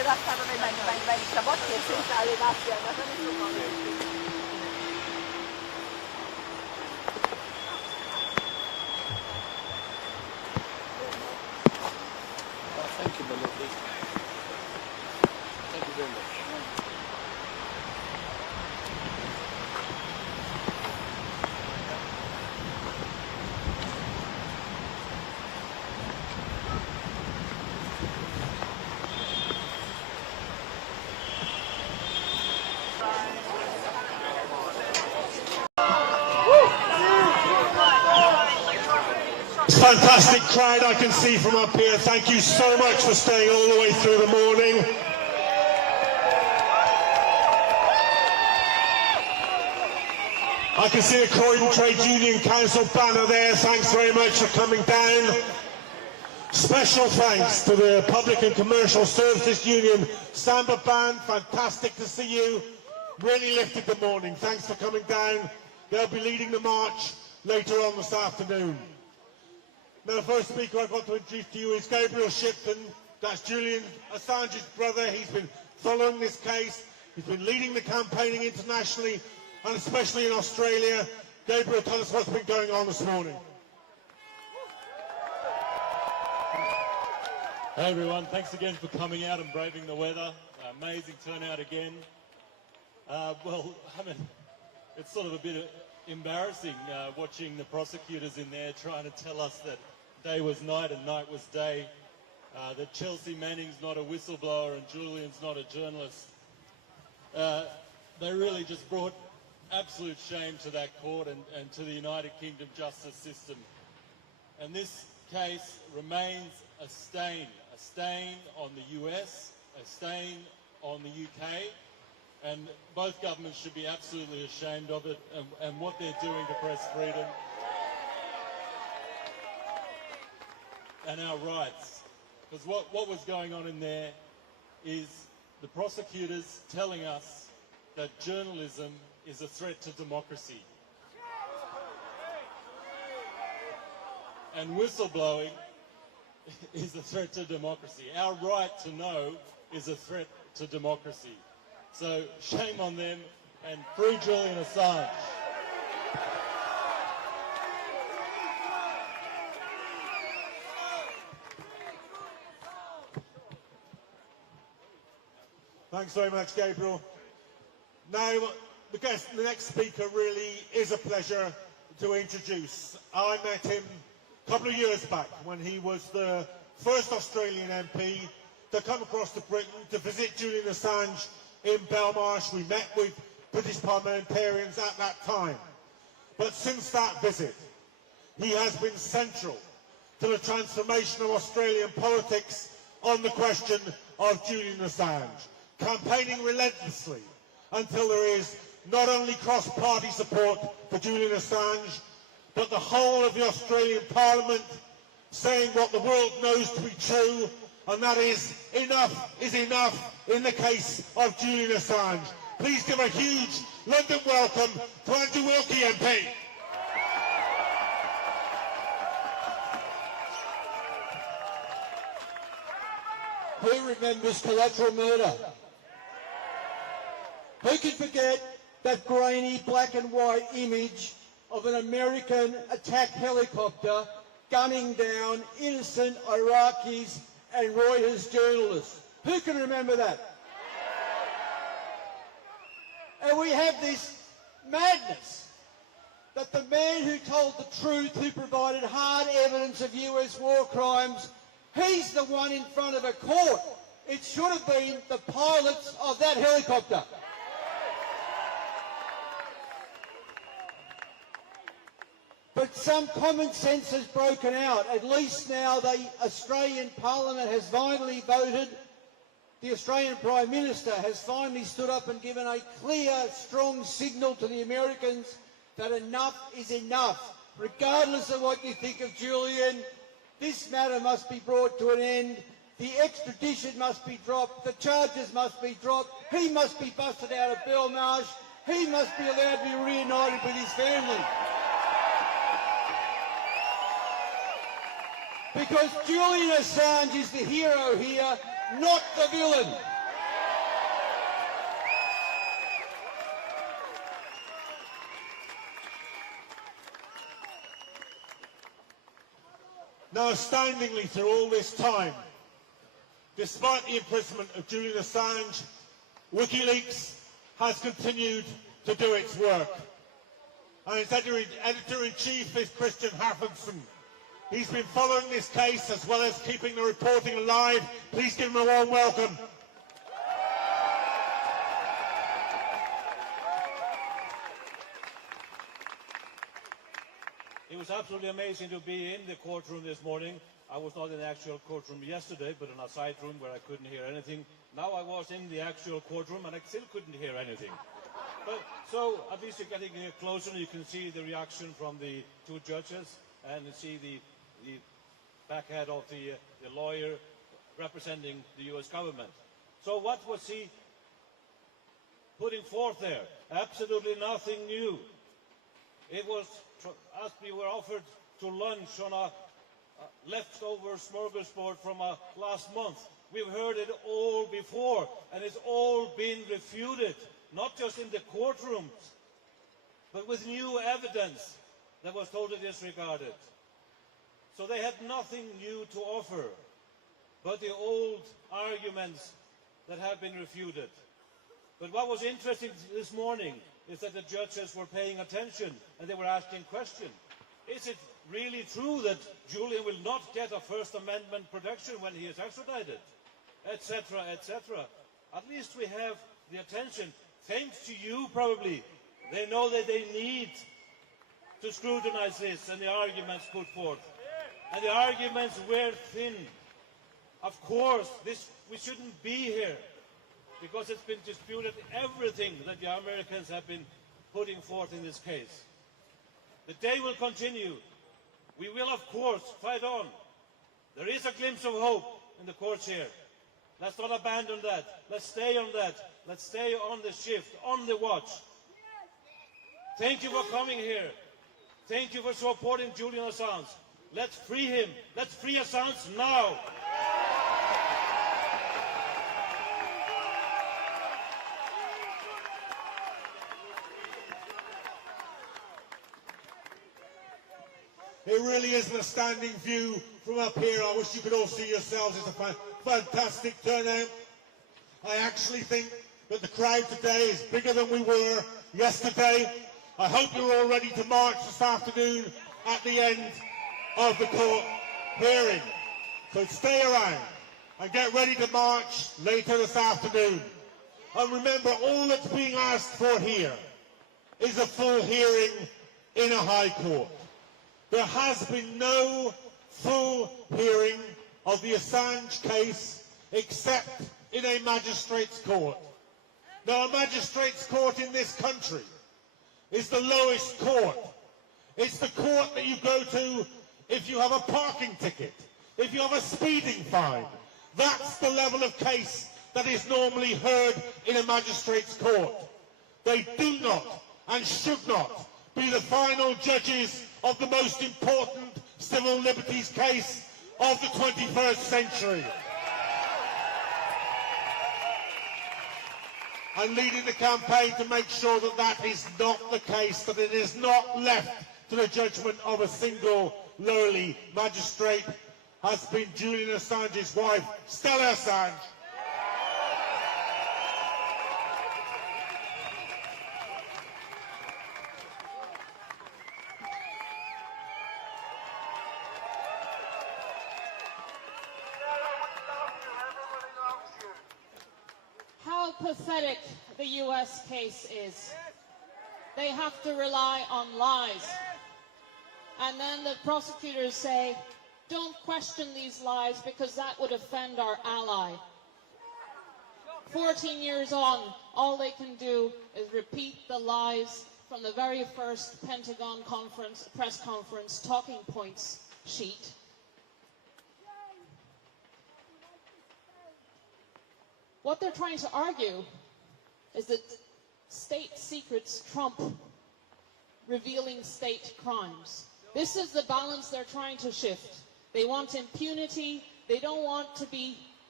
gedacht habe, wenn meine Klamotten jetzt sind alle nass werden, das ist nicht so mal. Thank you, my lovely. Thank you very much. Fantastic crowd I can see from up here. Thank you so much for staying all the way through the morning. I can see the Croydon Trade Union Council banner there. Thanks very much for coming down. Special thanks to the Public and Commercial Services Union Samba Band. Fantastic to see you. Really lifted the morning. Thanks for coming down. They'll be leading the march later on this afternoon. Now, the first speaker I've got to introduce to you is Gabriel Shipton. That's Julian Assange's brother. He's been following this case. He's been leading the campaigning internationally and especially in Australia. Gabriel, tell us what's been going on this morning. Hey everyone, thanks again for coming out and braving the weather. Amazing turnout again. Well, I mean, it's sort of a bit embarrassing watching the prosecutors in there trying to tell us that day was night and night was day, that Chelsea Manning's not a whistleblower and Julian's not a journalist. They really just brought absolute shame to that court and to the United Kingdom justice system. And this case remains a stain on the US, a stain on the UK, and both governments should be absolutely ashamed of it and what they're doing to press freedom and our rights. Because what was going on in there is the prosecutors telling us that journalism is a threat to democracy. And whistleblowing is a threat to democracy. Our right to know is a threat to democracy. So shame on them and free Julian Assange. Thanks very much, Gabriel. Now, the next speaker really is a pleasure to introduce. I met him a couple of years back when he was the first Australian MP to come across to Britain to visit Julian Assange in Belmarsh. We met with British parliamentarians at that time. But since that visit, he has been central to the transformation of Australian politics on the question of Julian Assange, campaigning relentlessly until there is not only cross-party support for Julian Assange, but the whole of the Australian Parliament saying what the world knows to be true, and that is enough in the case of Julian Assange. Please give a huge London welcome to Andrew Wilkie MP. Who remembers collateral murder? Who can forget that grainy black and white image of an American attack helicopter gunning down innocent Iraqis and Reuters journalists? Who can remember that? And we have this madness that the man who told the truth, who provided hard evidence of US war crimes, he's the one in front of a court. It should have been the pilots of that helicopter. But some common sense has broken out. At least now the Australian Parliament has finally voted. The Australian Prime Minister has finally stood up and given a clear, strong signal to the Americans that enough is enough. Regardless of what you think of Julian, this matter must be brought to an end. The extradition must be dropped. The charges must be dropped. He must be busted out of Belmarsh. He must be allowed to be reunited with his family. Because Julian Assange is the hero here, not the villain. Now, astoundingly, through all this time, despite the imprisonment of Julian Assange, Wikileaks has continued to do its work. And its editor-in-chief is Christian Harfenson. He's been following this case as well as keeping the reporting alive. Please give him a warm welcome. It was absolutely amazing to be in the courtroom this morning. I was not in the actual courtroom yesterday, but in a side room where I couldn't hear anything. Now I was in the actual courtroom and I still couldn't hear anything. But so at least you're getting closer and you can see the reaction from the two judges and see the backhead of the lawyer representing the US government. So what was he putting forth there? Absolutely nothing new. It was as we were offered to lunch on a leftover smorgasbord from last month. We've heard it all before, and it's all been refuted, not just in the courtrooms, but with new evidence that was totally disregarded. So they had nothing new to offer, but the old arguments that have been refuted. But what was interesting this morning is that the judges were paying attention and they were asking questions. Is it really true that Julian will not get a First Amendment protection when he is extradited? Etc., etc. At least we have the attention. Thanks to you, probably. They know that they need to scrutinize this and the arguments put forth. And the arguments were thin. Of course, we shouldn't be here because it's been disputed everything that the Americans have been putting forth in this case. The day will continue. We will, of course, fight on. There is a glimpse of hope in the courts here. Let's not abandon that. Let's stay on that. Let's stay on the shift, on the watch. Thank you for coming here. Thank you for supporting Julian Assange. Let's free him. Let's free Assange now. It really is an astounding view from up here. I wish you could all see yourselves. It's a fantastic turnout. I actually think that the crowd today is bigger than we were yesterday. I hope you're all ready to march this afternoon at the end of the court hearing. So stay around and get ready to march later this afternoon. And remember, all that's being asked for here is a full hearing in a high court. There has been no full hearing of the Assange case except in a magistrate's court. Now, a magistrate's court in this country is the lowest court. It's the court that you go to if you have a parking ticket, if you have a speeding fine. That's the level of case that is normally heard in a magistrate's court. They do not and should not be the final judges of the most important civil liberties case of the 21st century. I'm leading the campaign to make sure that that is not the case, that it is not left to the judgment of a single lowly magistrate, has been Julian Assange's wife, Stella Assange. How pathetic the US case is. They have to rely on lies. And then the prosecutors say, don't question these lies because that would offend our ally. 14 years on, all they can do is repeat the lies from the very first Pentagon press conference talking points sheet. What they're trying to argue is that state secrets trump revealing state crimes. This is the balance they're trying to shift. They want impunity. They don't want to be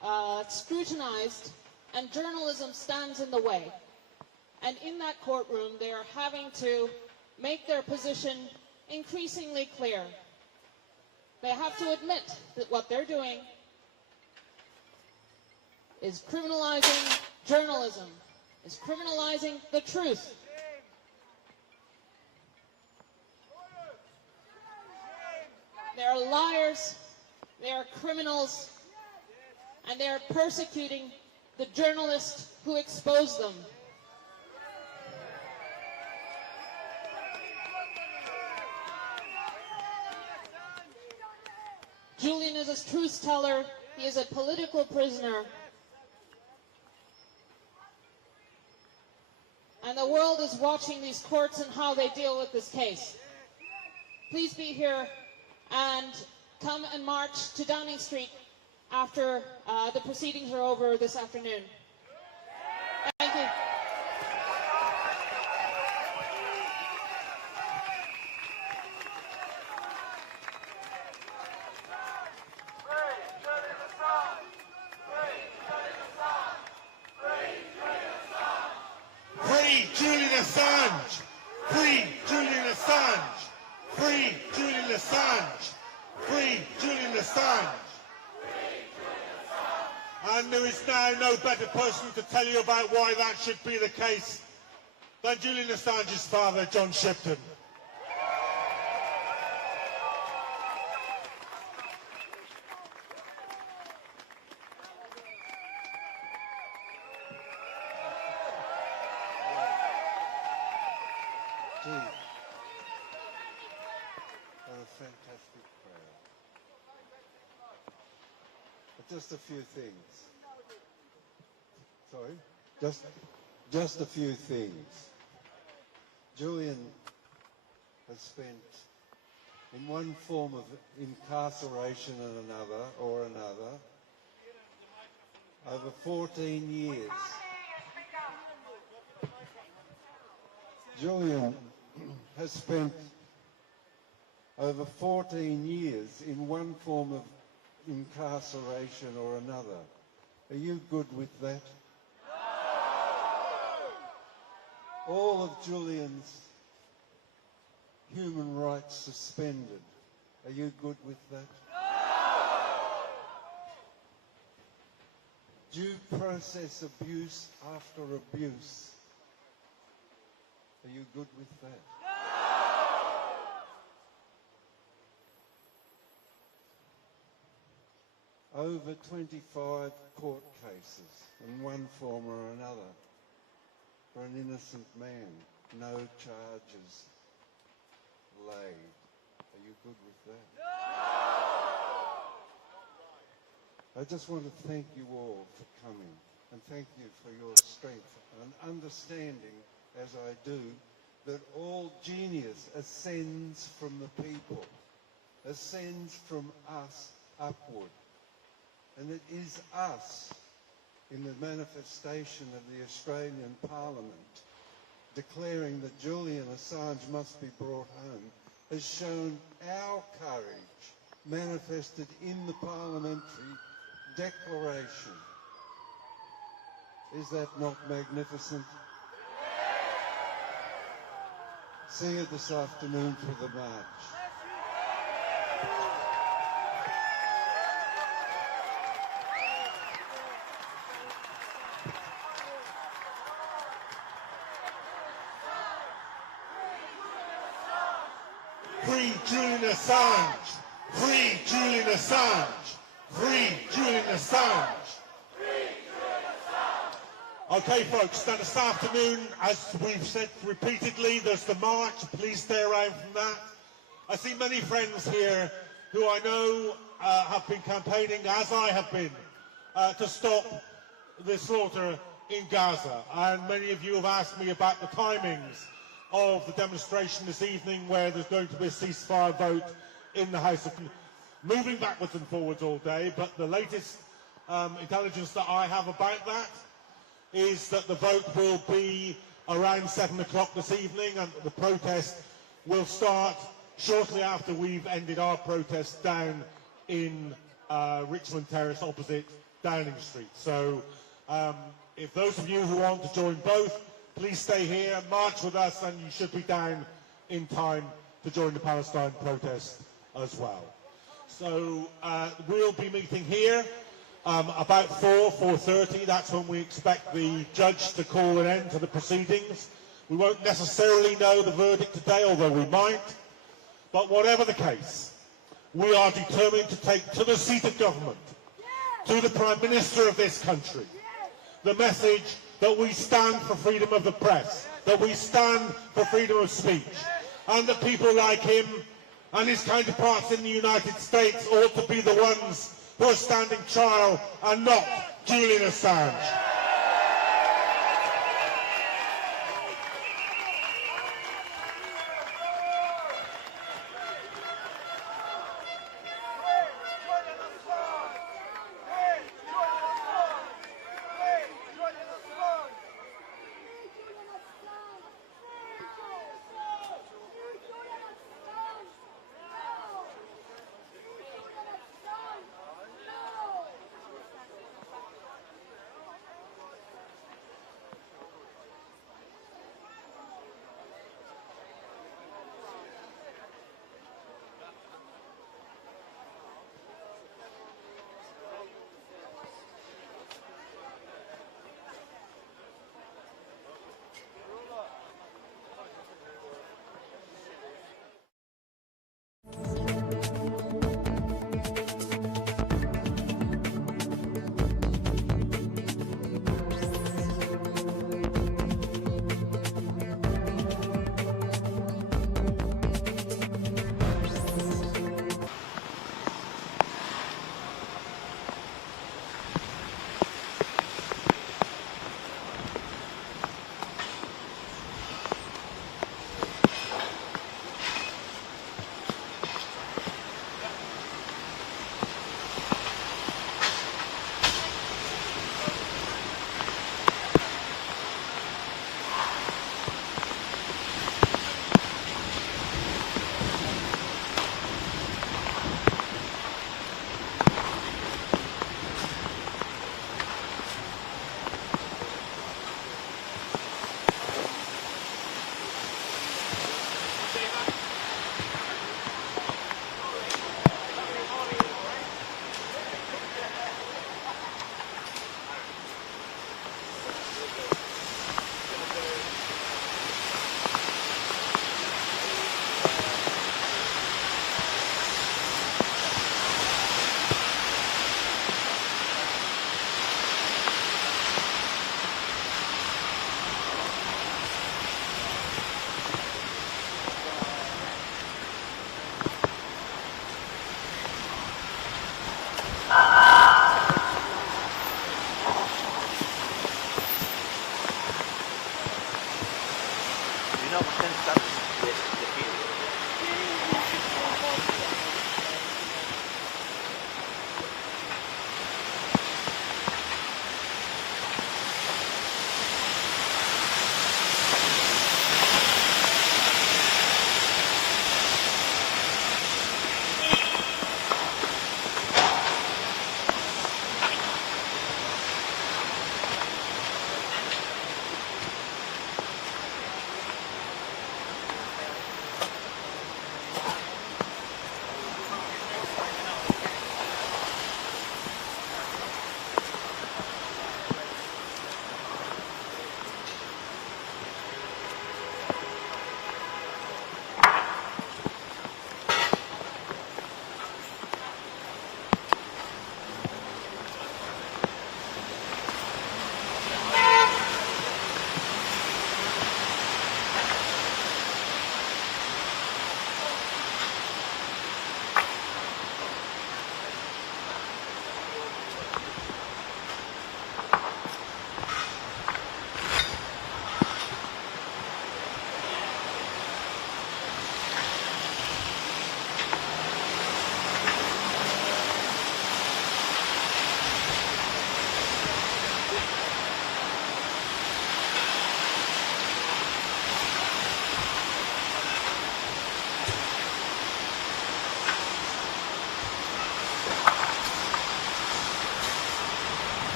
scrutinized, and journalism stands in the way. And in that courtroom, they are having to make their position increasingly clear. They have to admit that what they're doing is criminalizing journalism, is criminalizing the truth. They are liars, they are criminals, and they are persecuting the journalists who expose them. Julian is a truth teller. He is a political prisoner. And the world is watching these courts and how they deal with this case. Please be here and come and march to Downing Street after the proceedings are over this afternoon. Thank you. Free Julian Assange! Free Julian Assange! Free Julian Assange! Free Julian Assange! And there is now no better person to tell you about why that should be the case than Julian Assange's father, John Shipton. Gee, what a fantastic crowd. But just a few things. Sorry? Just a few things. Julian has spent in one form of incarceration and another over 14 years. Julian has spent over 14 years in one form of incarceration or another. Are you good with that? All of Julian's human rights suspended. Are you good with that? Due process abuse after abuse. Are you good with that? Over 25 court cases in one form or another for an innocent man. No charges laid. Are you good with that? I just want to thank you all for coming and thank you for your strength and understanding, as I do, that all genius ascends from the people, ascends from us upward. And it is us, in the manifestation of the Australian Parliament, declaring that Julian Assange must be brought home, has shown our courage manifested in the parliamentary declaration. Is that not magnificent? See you this afternoon for the march. Free Julian Assange! Free Julian Assange! Free Julian Assange! Okay, folks, now this afternoon, as we've said repeatedly, there's the march. Please stay around from that. I see many friends here who I know have been campaigning, as I have been, to stop the slaughter in Gaza. And many of you have asked me about the timings of the demonstration this evening, where there's going to be a ceasefire vote in the House of moving backwards and forwards all day. But the latest intelligence that I have about that is that the vote will be around 7 o'clock this evening, and the protest will start shortly after we've ended our protest down in Richmond Terrace opposite Downing Street. So if those of you who want to join both, please stay here, march with us, and you should be down in time to join the Palestine protest as well. So we'll be meeting here about 4:30. That's when we expect the judge to call an end to the proceedings. We won't necessarily know the verdict today, although we might. But whatever the case, we are determined to take to the seat of government, to the Prime Minister of this country, the message that we stand for freedom of the press, that we stand for freedom of speech, and that people like him and his counterparts in the United States ought to be the ones who are standing trial and not Julian Assange.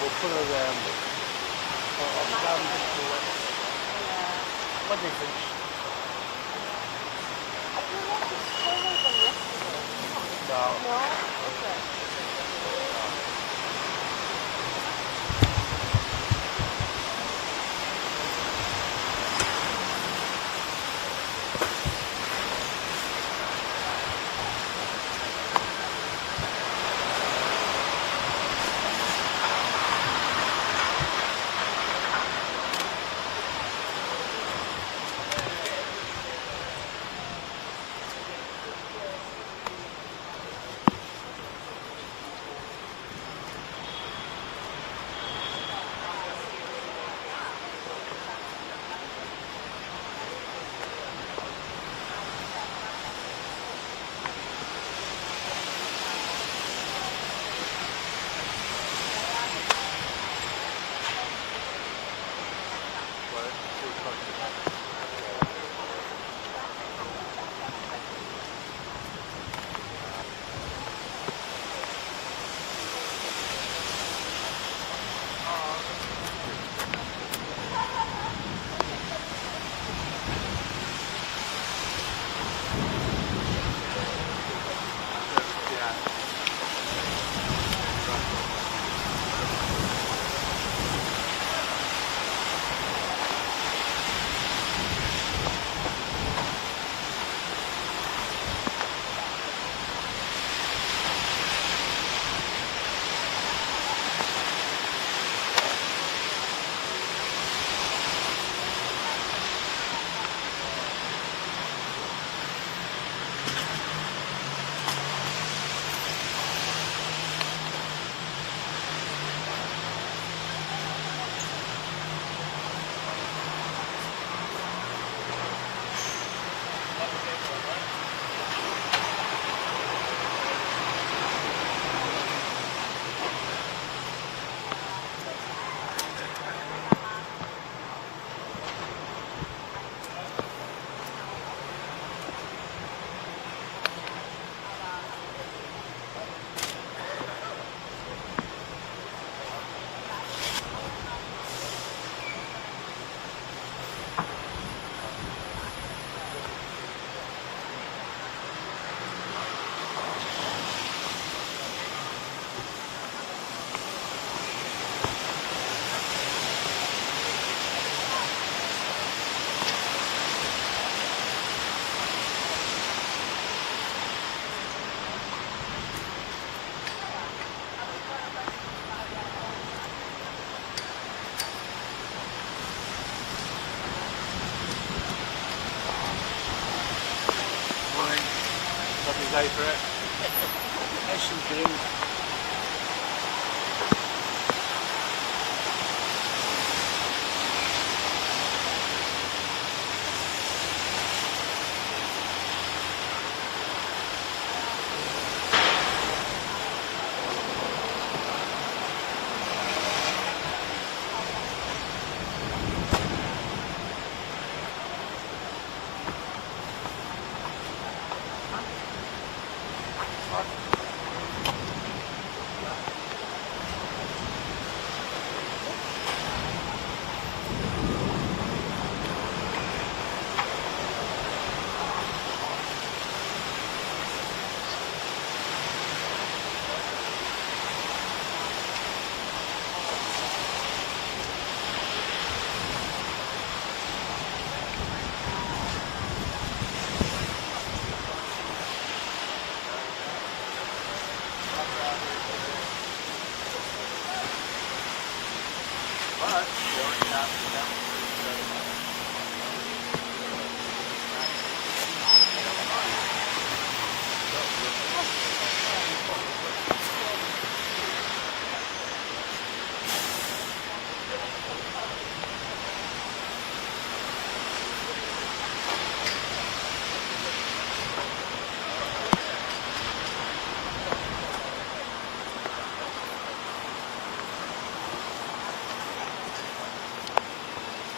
we'll put her on down into it. What do you think? I feel like it's colder than yesterday. No. No? Okay. Day for it. Nice and green.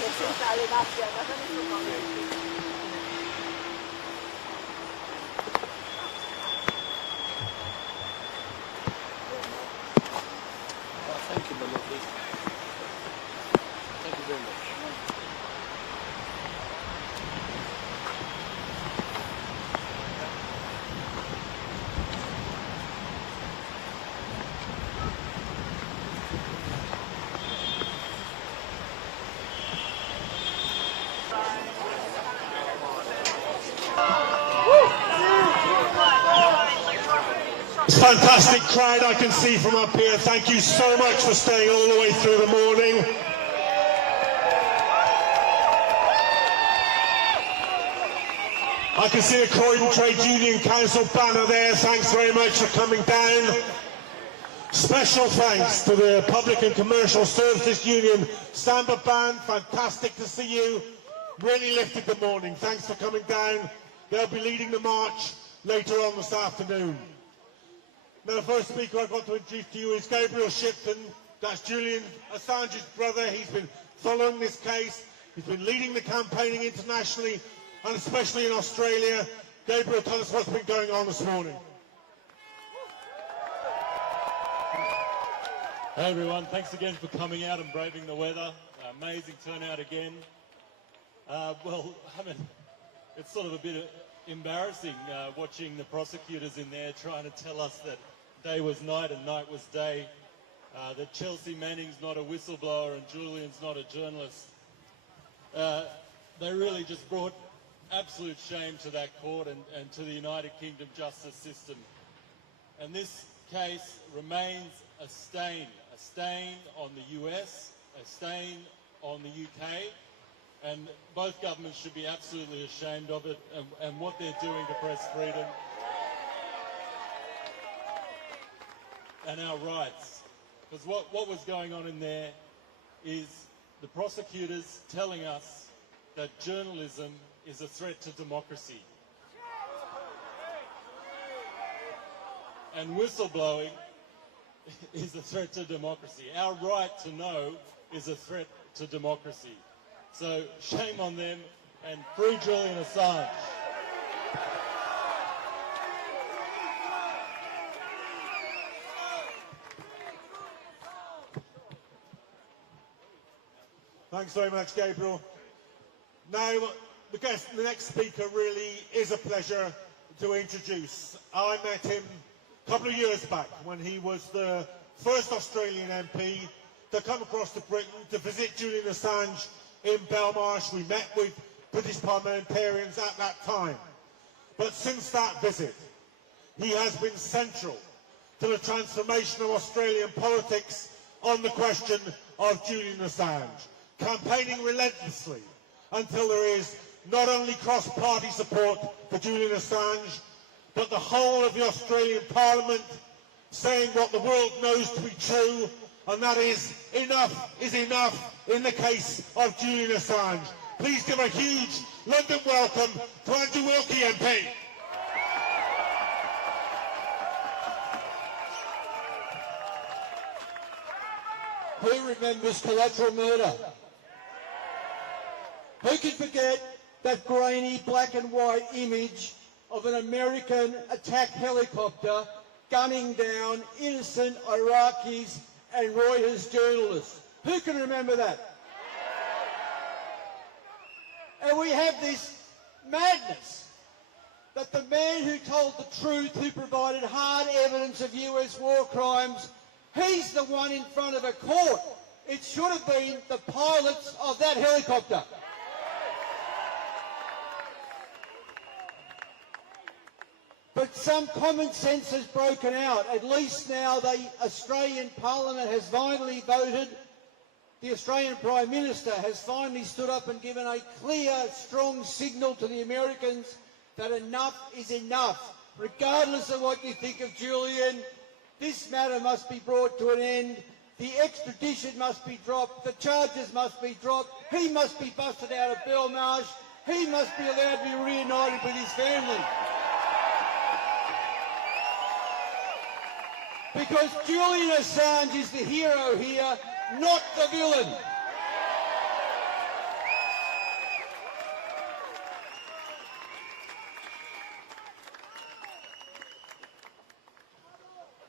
Thank you, my lovely. Thank you very much. It's a fantastic crowd I can see from up here. Thank you so much for staying all the way through the morning. I can see the Croydon Trade Union Council banner there. Thanks very much for coming down. Special thanks to the Public and Commercial Services Union Samba Band. Fantastic to see you. Really lifted the morning. Thanks for coming down. They'll be leading the march later on this afternoon. Now, the first speaker I've got to introduce to you is Gabriel Shipton. That's Julian Assange's brother. He's been following this case. He's been leading the campaigning internationally and especially in Australia. Gabriel, tell us what's been going on this morning. Hey everyone, thanks again for coming out and braving the weather. Amazing turnout again. Well, I mean, it's sort of a bit embarrassing watching the prosecutors in there trying to tell us that day was night and night was day, that Chelsea Manning's not a whistleblower and Julian's not a journalist. They really just brought absolute shame to that court and to the United Kingdom justice system. And this case remains a stain on the US, a stain on the UK, and both governments should be absolutely ashamed of it and what they're doing to press freedom and our rights. Because what was going on in there is the prosecutors telling us that journalism is a threat to democracy. And whistleblowing is a threat to democracy. Our right to know is a threat to democracy. So shame on them and free Julian Assange. Thanks very much, Gabriel. Now, the next speaker really is a pleasure to introduce. I met him a couple of years back when he was the first Australian MP to come across to Britain to visit Julian Assange in Belmarsh. We met with British parliamentarians at that time. But since that visit, he has been central to the transformation of Australian politics on the question of Julian Assange, campaigning relentlessly until there is not only cross-party support for Julian Assange, but the whole of the Australian Parliament saying what the world knows to be true, and that is enough in the case of Julian Assange. Please give a huge London welcome to Andrew Wilkie MP. Who remembers collateral murder? Who can forget that grainy black and white image of an American attack helicopter gunning down innocent Iraqis and Reuters journalists? Who can remember that? And we have this madness that the man who told the truth, who provided hard evidence of US war crimes, he's the one in front of a court. It should have been the pilots of that helicopter. But some common sense has broken out. At least now the Australian Parliament has finally voted. The Australian Prime Minister has finally stood up and given a clear, strong signal to the Americans that enough is enough. Regardless of what you think of Julian, this matter must be brought to an end. The extradition must be dropped. The charges must be dropped. He must be busted out of Belmarsh. He must be allowed to be reunited with his family. Because Julian Assange is the hero here, not the villain.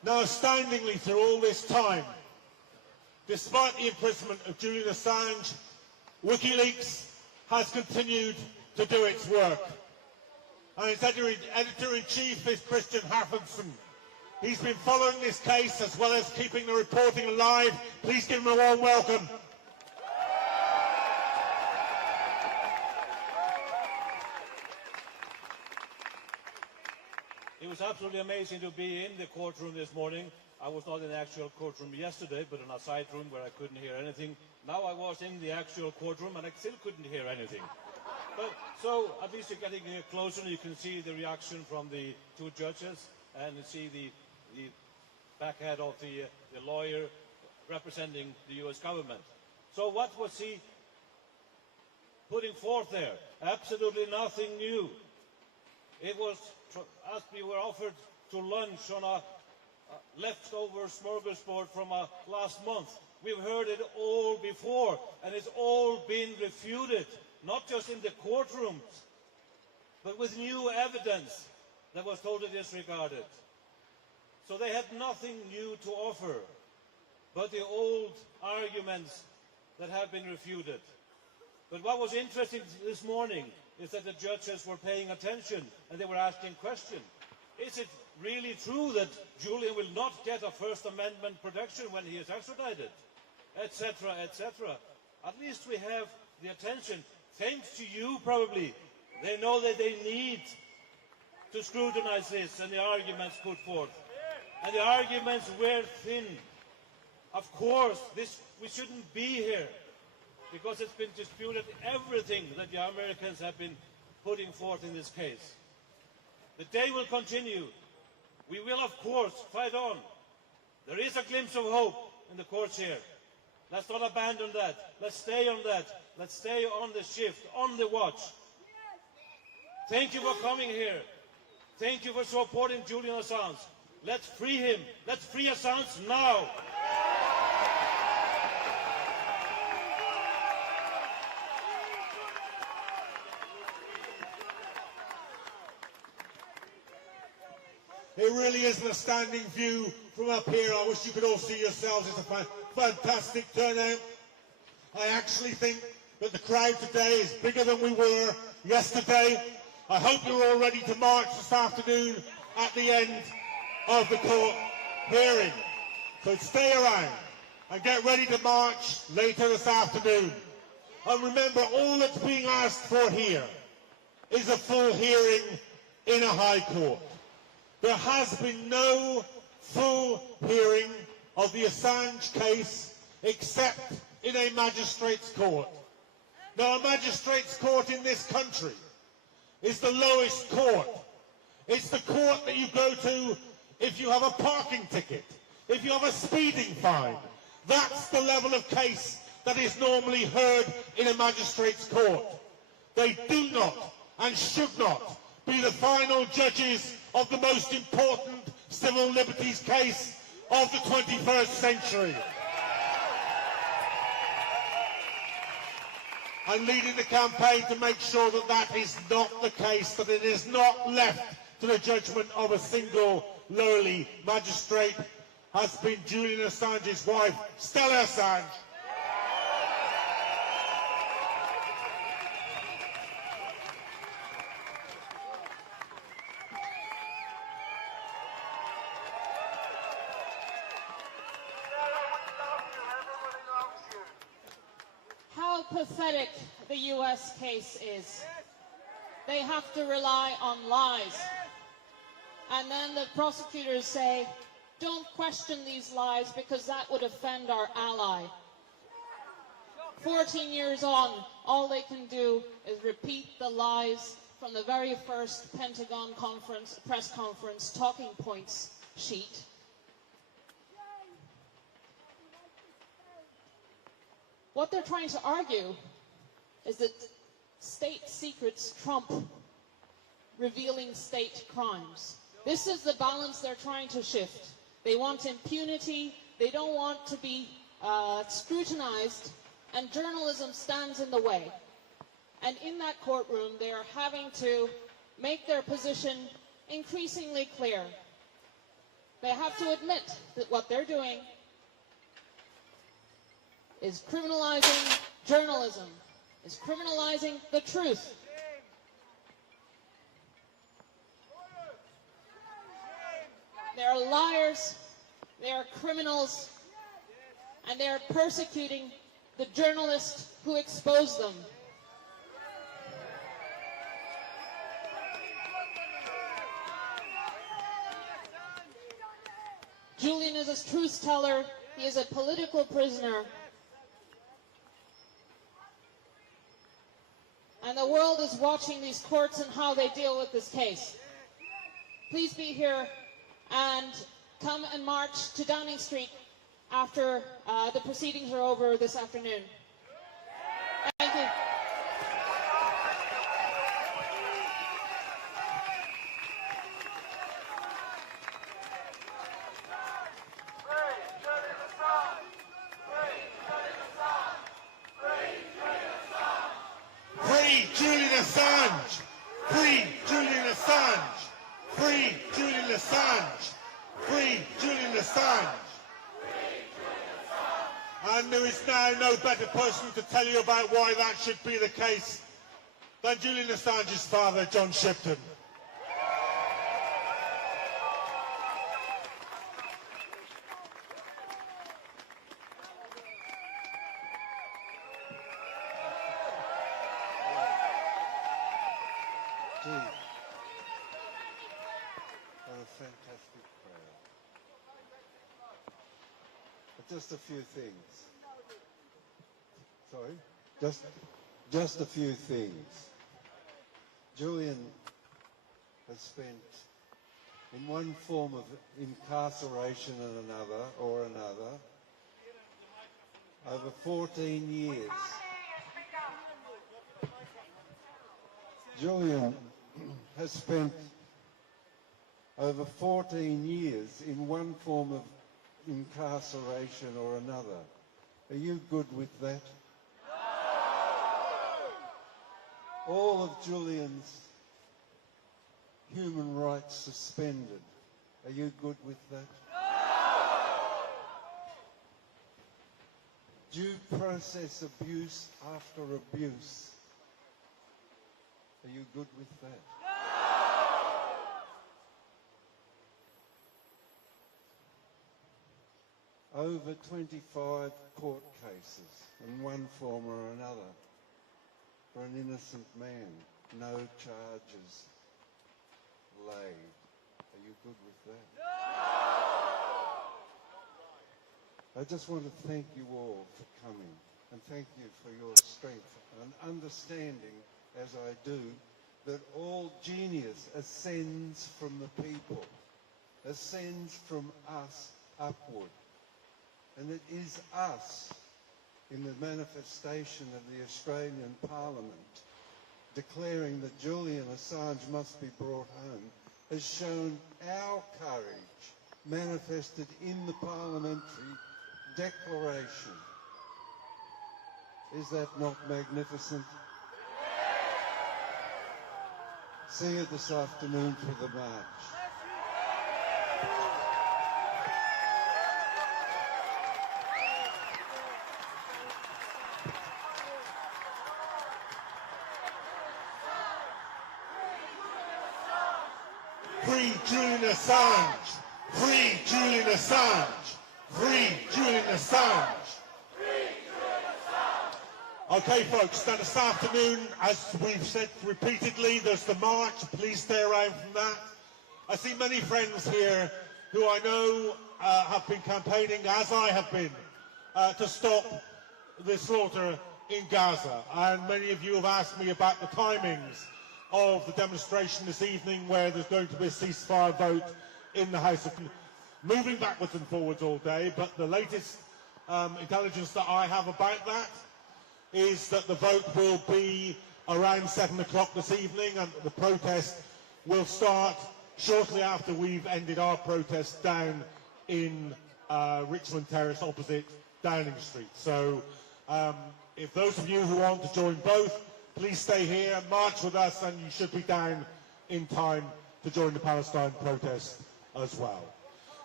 Now, astoundingly, through all this time, despite the imprisonment of Julian Assange, Wikileaks has continued to do its work. And its editor-in-chief is Christian Harfenson. He's been following this case as well as keeping the reporting alive. Please give him a warm welcome. It was absolutely amazing to be in the courtroom this morning. I was not in the actual courtroom yesterday, but in a side room where I couldn't hear anything. Now I was in the actual courtroom and I still couldn't hear anything. But so at least you're getting closer and you can see the reaction from the two judges and see the backhead of the lawyer representing the US government. So what was he putting forth there? Absolutely nothing new. It was as we were offered to lunch on a leftover smorgasbord from last month. We've heard it all before, and it's all been refuted, not just in the courtrooms, but with new evidence that was totally disregarded. So they had nothing new to offer, but the old arguments that have been refuted. But what was interesting this morning is that the judges were paying attention and they were asking questions. Is it really true that Julian will not get a First Amendment protection when he is extradited? Etc., etc. At least we have the attention. Thanks to you, probably. They know that they need to scrutinize this and the arguments put forth. And the arguments were thin. Of course, we shouldn't be here because it's been disputed everything that the Americans have been putting forth in this case. The day will continue. We will, of course, fight on. There is a glimpse of hope in the courts here. Let's not abandon that. Let's stay on that. Let's stay on the shift, on the watch. Thank you for coming here. Thank you for supporting Julian Assange. Let's free him. Let's free Assange now. It really is an astounding view from up here. I wish you could all see yourselves. It's a fantastic turnout. I actually think that the crowd today is bigger than we were yesterday. I hope you're all ready to march this afternoon at the end of the court hearing. So stay around and get ready to march later this afternoon. And remember, all that's being asked for here is a full hearing in a high court. There has been no full hearing of the Assange case except in a magistrate's court. Now, a magistrate's court in this country is the lowest court. It's the court that you go to if you have a parking ticket, if you have a speeding fine. That's the level of case that is normally heard in a magistrate's court. They do not and should not be the final judges of the most important civil liberties case of the 21st century. I'm leading the campaign to make sure that that is not the case, that it is not left to the judgment of a single lowly magistrate, has been Julian Assange's wife, Stella Assange. How pathetic the US case is. They have to rely on lies. And then the prosecutors say, don't question these lies because that would offend our ally. 14 years on, all they can do is repeat the lies from the very first Pentagon press conference talking points sheet. What they're trying to argue is that state secrets trump revealing state crimes. This is the balance they're trying to shift. They want impunity, they don't want to be scrutinized, and journalism stands in the way. And in that courtroom, they are having to make their position increasingly clear. They have to admit that what they're doing is criminalizing journalism, is criminalizing the truth. They are liars, they are criminals, and they are persecuting the journalists who expose them. Julian is a truth teller. He is a political prisoner. And the world is watching these courts and how they deal with this case. Please be here and come and march to Downing Street after the proceedings are over this afternoon. Thank you. Free Julian Assange! Free Julian Assange! Free Julian Assange! Free Julian Assange! And there is now no better person to tell you about why that should be the case than Julian Assange's father, John Shipton. Gee, what a fantastic crowd. But just a few things. Sorry? Just a few things. Julian has spent in one form of incarceration and another over 14 years. Julian has spent over 14 years in one form of incarceration or another. Are you good with that? All of Julian's human rights suspended. Are you good with that? Due process abuse after abuse. Are you good with that? Over 25 court cases in one form or another for an innocent man. No charges laid. Are you good with that? I just want to thank you all for coming and thank you for your strength and understanding, as I do, that all genius ascends from the people, ascends from us upward. And it is us, in the manifestation of the Australian Parliament, declaring that Julian Assange must be brought home, has shown our courage manifested in the parliamentary declaration. Is that not magnificent? See you this afternoon for the march. Free Julian Assange! Free Julian Assange! Free Julian Assange! Okay, folks, now this afternoon, as we've said repeatedly, there's the march. Please stay around from that. I see many friends here who I know have been campaigning, as I have been, to stop the slaughter in Gaza. And many of you have asked me about the timings of the demonstration this evening, where there's going to be a ceasefire vote in the House of moving backwards and forwards all day. But the latest intelligence that I have about that is that the vote will be around 7 o'clock this evening, and the protest will start shortly after we've ended our protest down in Richmond Terrace opposite Downing Street. So if those of you who want to join both, please stay here, march with us, and you should be down in time to join the Palestine protest as well.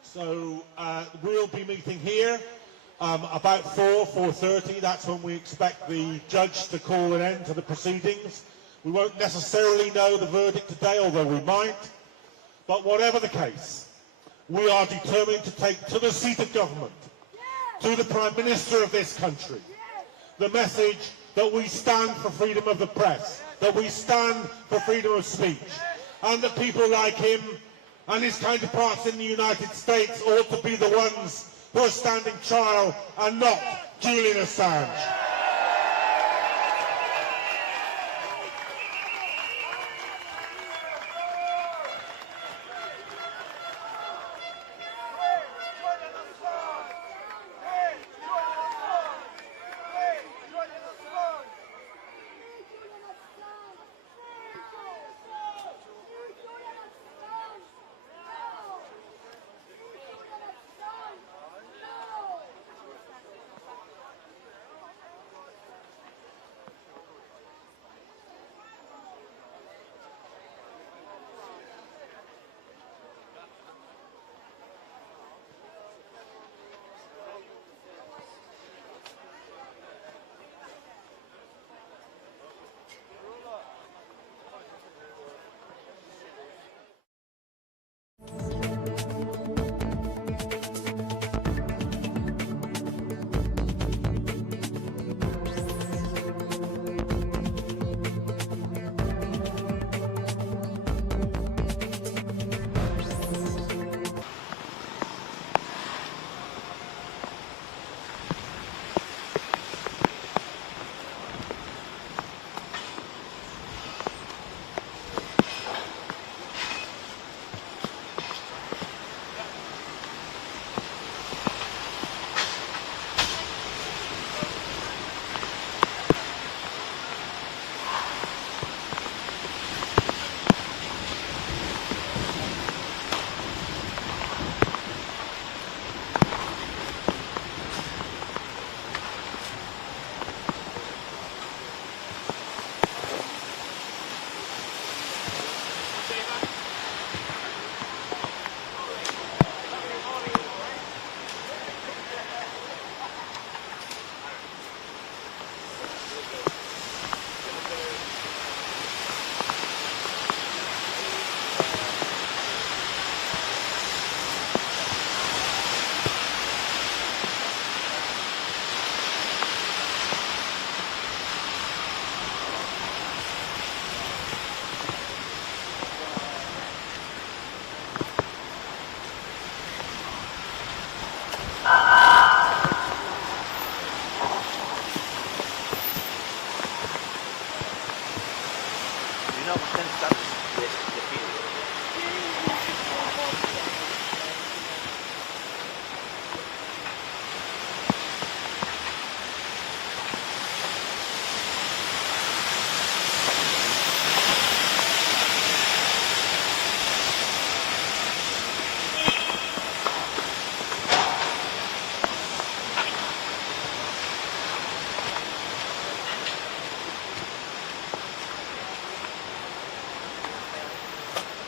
So we'll be meeting here about 4:30. That's when we expect the judge to call an end to the proceedings. We won't necessarily know the verdict today, although we might. But whatever the case, we are determined to take to the seat of government, to the Prime Minister of this country, the message that we stand for freedom of the press, that we stand for freedom of speech, and that people like him and his counterparts in the United States ought to be the ones who are standing trial and not Julian Assange.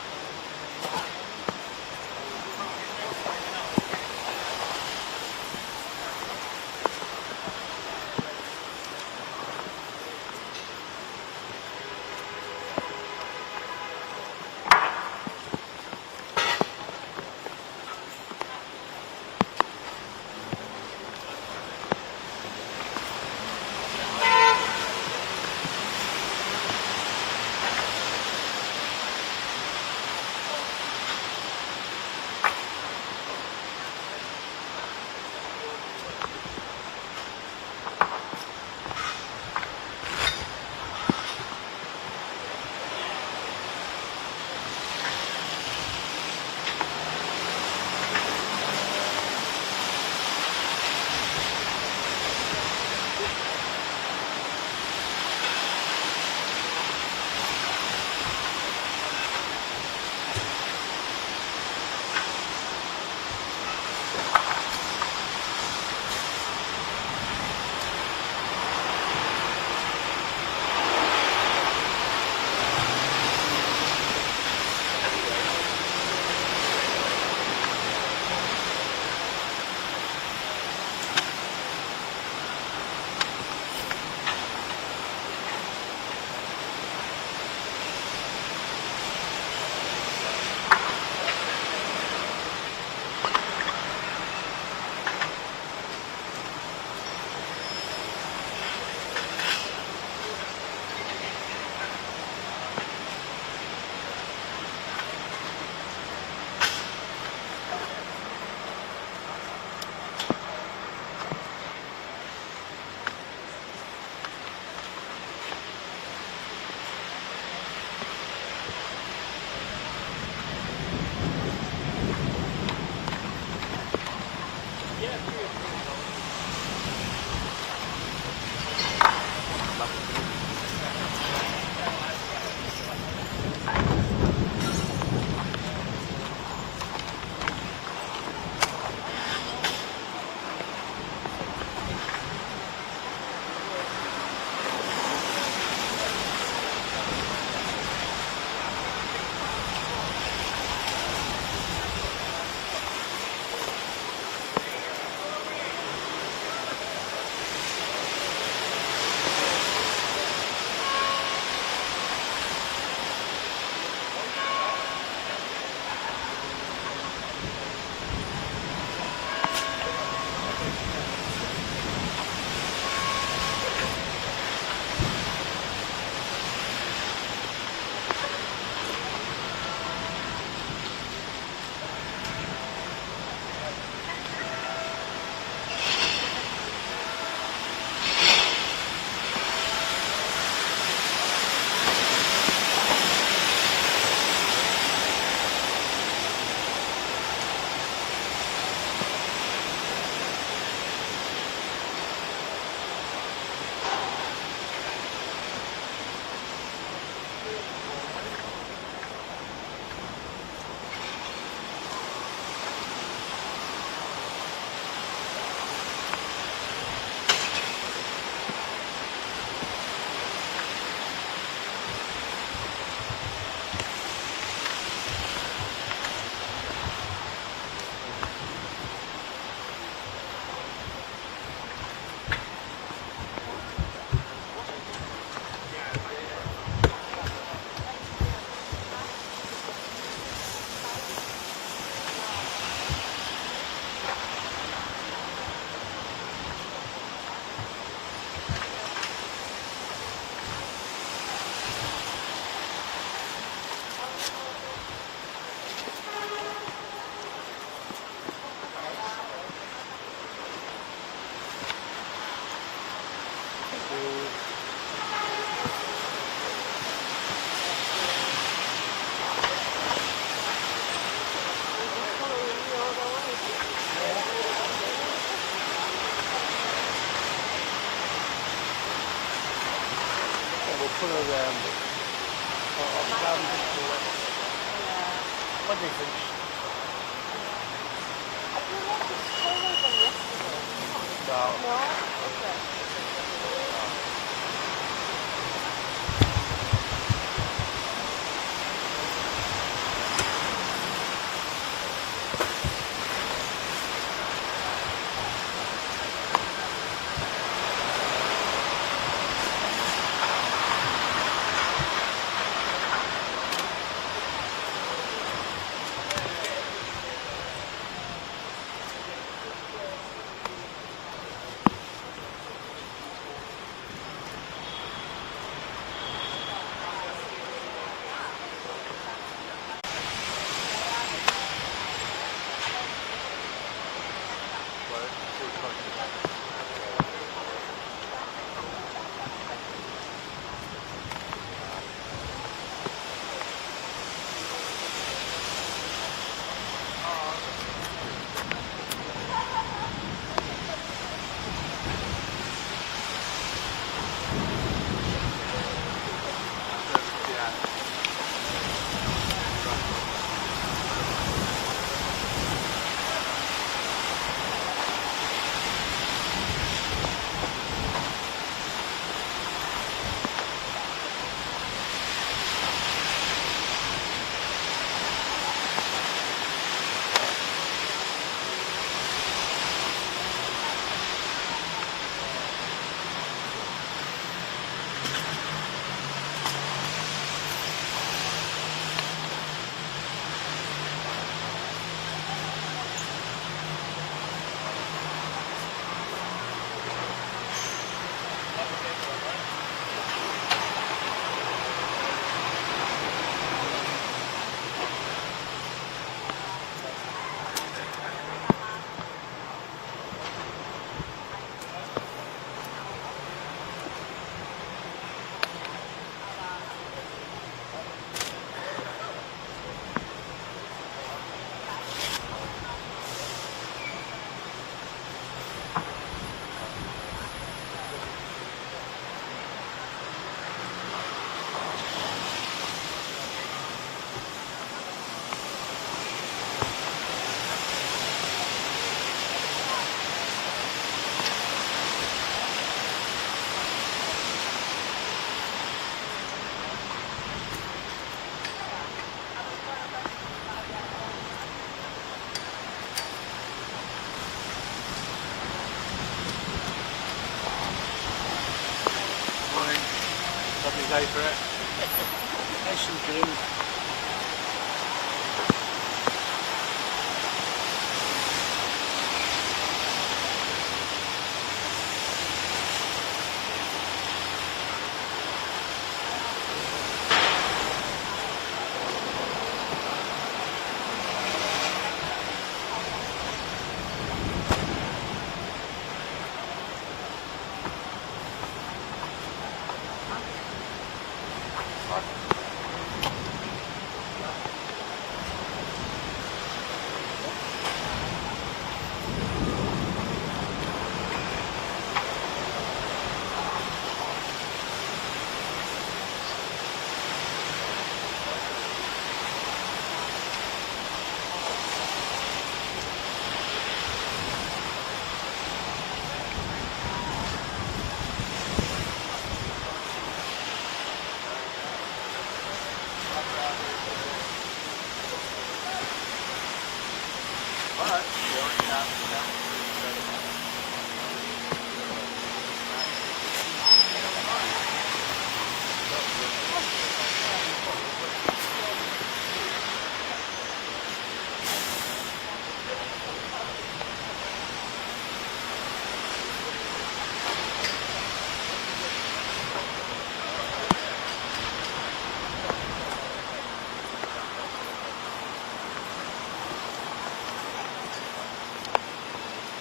What do you think? I feel like it's colder than yesterday. No. No? Okay. Day for it. Nice and green.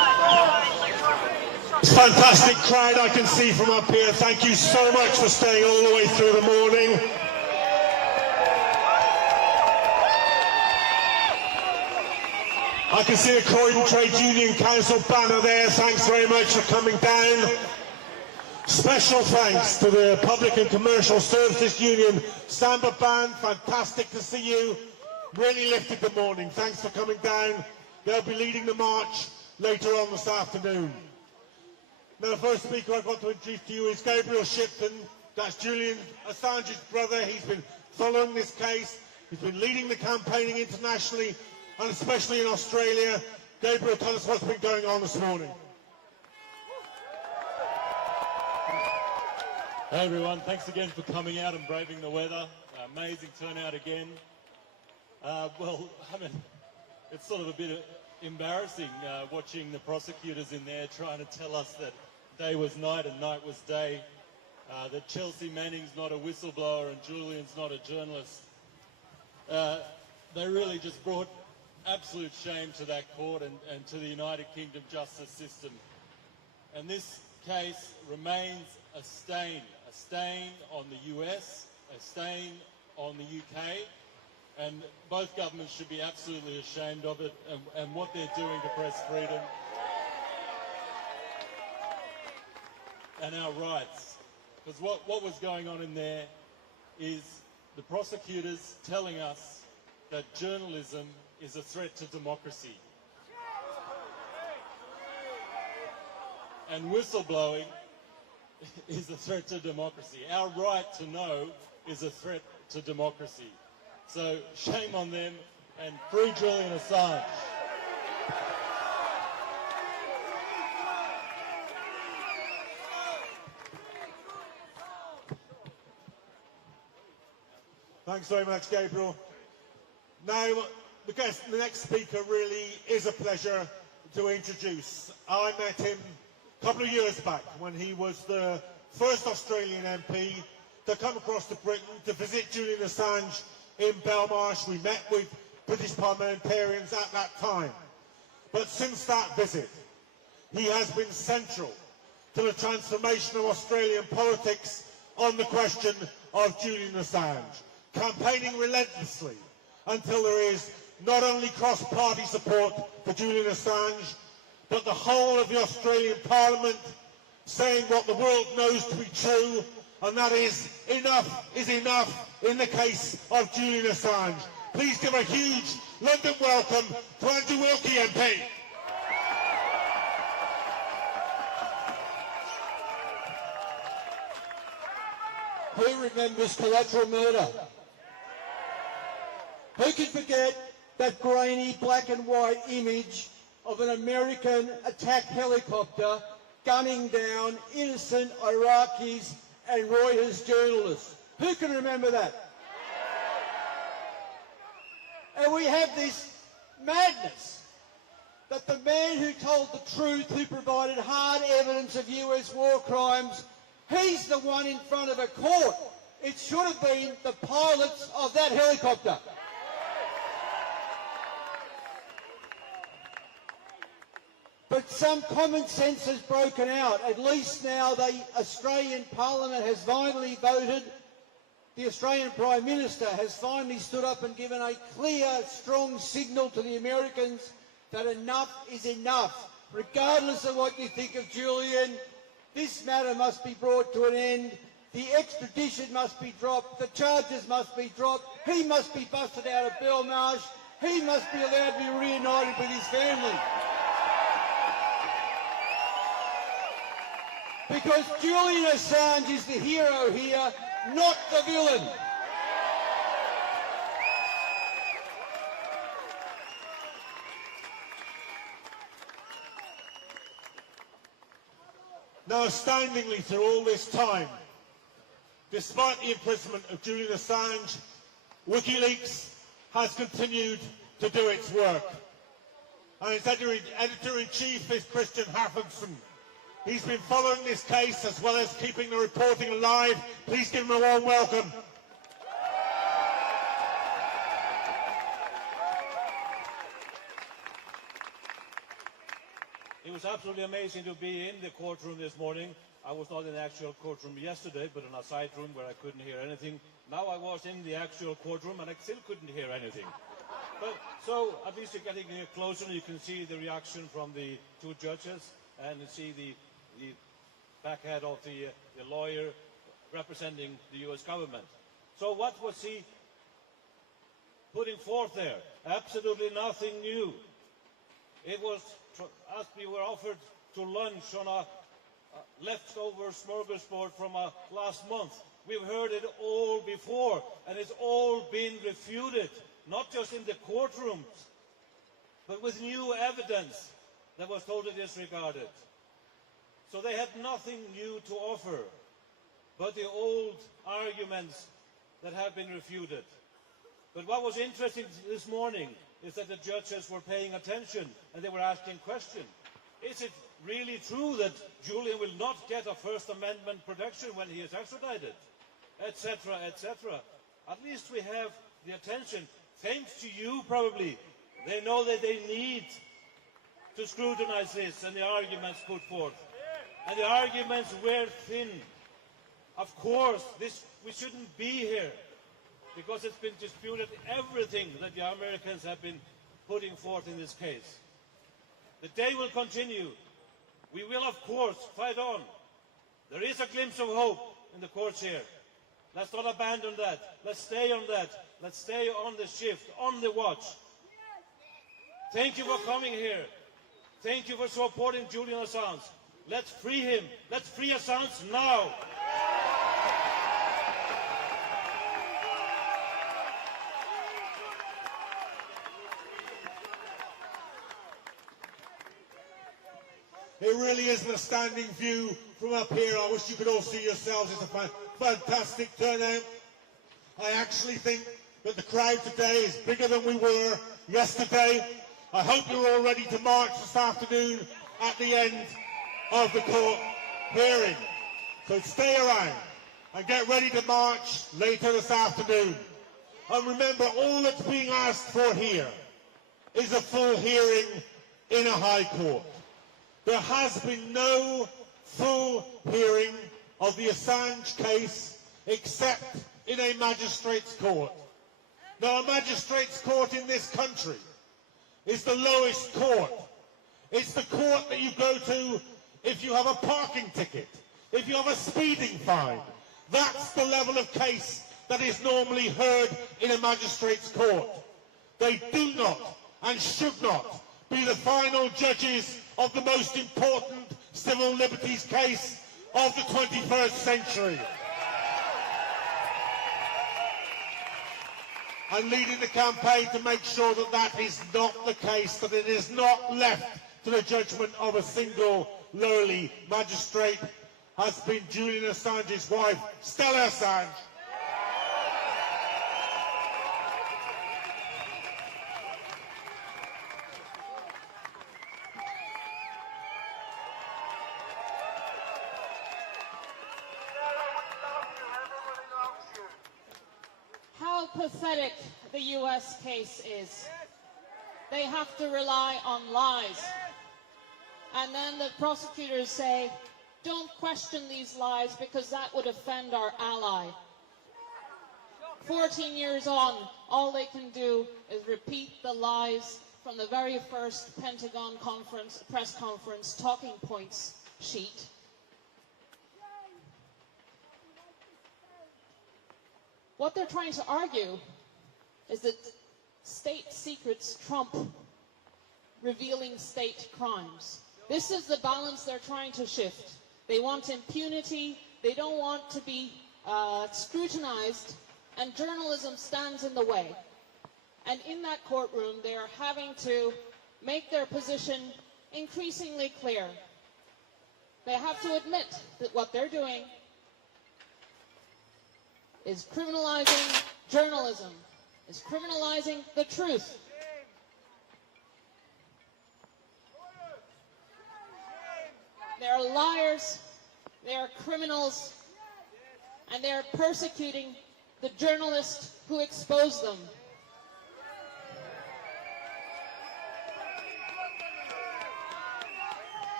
fantastic crowd I can see from up here. Thank you so much for staying all the way through the morning. I can see a Croydon Trade Union Council banner there. Thanks very much for coming down. Special thanks to the Public and Commercial Services Union Samba Band. Fantastic to see you. Really lifted the morning. Thanks for coming down. They'll be leading the march later on this afternoon. Now, the first speaker I've got to introduce to you is Gabriel Shipton. That's Julian Assange's brother. He's been following this case. He's been leading the campaigning internationally and especially in Australia. Gabriel, tell us what's been going on this morning. Hey everyone, thanks again for coming out and braving the weather. Amazing turnout again. Well, I mean, it's sort of a bit embarrassing watching the prosecutors in there trying to tell us that day was night and night was day, that Chelsea Manning's not a whistleblower and Julian's not a journalist. They really just brought absolute shame to that court and to the United Kingdom justice system. And this case remains a stain on the US, a stain on the UK, and both governments should be absolutely ashamed of it and what they're doing to press freedom and our rights. Because what was going on in there is the prosecutors telling us that journalism is a threat to democracy. And whistleblowing is a threat to democracy. Our right to know is a threat to democracy. So shame on them and free Julian Assange. Thanks very much, Gabriel. Now, the next speaker really is a pleasure to introduce. I met him a couple of years back when he was the first Australian MP to come across to Britain to visit Julian Assange in Belmarsh. We met with British parliamentarians at that time. But since that visit, he has been central to the transformation of Australian politics on the question of Julian Assange, campaigning relentlessly until there is not only cross-party support for Julian Assange, but the whole of the Australian Parliament saying what the world knows to be true, and that is enough in the case of Julian Assange. Please give a huge London welcome to Andrew Wilkie MP. Who remembers collateral murder? Who can forget that grainy black and white image of an American attack helicopter gunning down innocent Iraqis and Reuters journalists? Who can remember that? And we have this madness that the man who told the truth, who provided hard evidence of US war crimes, he's the one in front of a court. It should have been the pilots of that helicopter. But some common sense has broken out. At least now the Australian Parliament has finally voted. The Australian Prime Minister has finally stood up and given a clear, strong signal to the Americans that enough is enough. Regardless of what you think of Julian, this matter must be brought to an end. The extradition must be dropped. The charges must be dropped. He must be busted out of Belmarsh. He must be allowed to be reunited with his family. Because Julian Assange is the hero here, not the villain. Now, astoundingly, through all this time, despite the imprisonment of Julian Assange, Wikileaks has continued to do its work. And its editor-in-chief is Christian Harfenson. He's been following this case as well as keeping the reporting alive. Please give him a warm welcome. It was absolutely amazing to be in the courtroom this morning. I was not in the actual courtroom yesterday, but in a side room where I couldn't hear anything. Now I was in the actual courtroom and I still couldn't hear anything. But so at least you're getting closer and you can see the reaction from the two judges and see the backhead of the lawyer representing the US government. So what was he putting forth there? Absolutely nothing new. It was as we were offered to lunch on a leftover smorgasbord from last month. We've heard it all before, and it's all been refuted, not just in the courtrooms, but with new evidence that was totally disregarded. So they had nothing new to offer, but the old arguments that have been refuted. But what was interesting this morning is that the judges were paying attention and they were asking questions. Is it really true that Julian will not get a First Amendment protection when he is extradited? Etc., etc. At least we have the attention. Thanks to you, probably. They know that they need to scrutinize this and the arguments put forth. And the arguments were thin. Of course, we shouldn't be here because it's been disputed everything that the Americans have been putting forth in this case. The day will continue. We will, of course, fight on. There is a glimpse of hope in the courts here. Let's not abandon that. Let's stay on that. Let's stay on the shift, on the watch. Thank you for coming here. Thank you for supporting Julian Assange. Let's free him. Let's free Assange now. It really is an outstanding view from up here. I wish you could all see yourselves. It's a fantastic turnout. I actually think that the crowd today is bigger than we were yesterday. I hope you're all ready to march this afternoon at the end of the court hearing. So stay around and get ready to march later this afternoon. And remember, all that's being asked for here is a full hearing in a high court. There has been no full hearing of the Assange case except in a magistrate's court. Now, a magistrate's court in this country is the lowest court. It's the court that you go to if you have a parking ticket, if you have a speeding fine. That's the level of case that is normally heard in a magistrate's court. They do not and should not be the final judges of the most important civil liberties case of the 21st century. I'm leading the campaign to make sure that that is not the case, that it is not left to the judgment of a single lowly magistrate, has been Julian Assange's wife, Stella Assange. How pathetic the US case is. They have to rely on lies. And then the prosecutors say, don't question these lies because that would offend our ally. 14 years on, all they can do is repeat the lies from the very first Pentagon press conference talking points sheet. What they're trying to argue is that state secrets trump revealing state crimes. This is the balance they're trying to shift. They want impunity, they don't want to be scrutinized, and journalism stands in the way. And in that courtroom, they are having to make their position increasingly clear. They have to admit that what they're doing is criminalizing journalism, is criminalizing the truth. They are liars, they are criminals, and they are persecuting the journalists who expose them.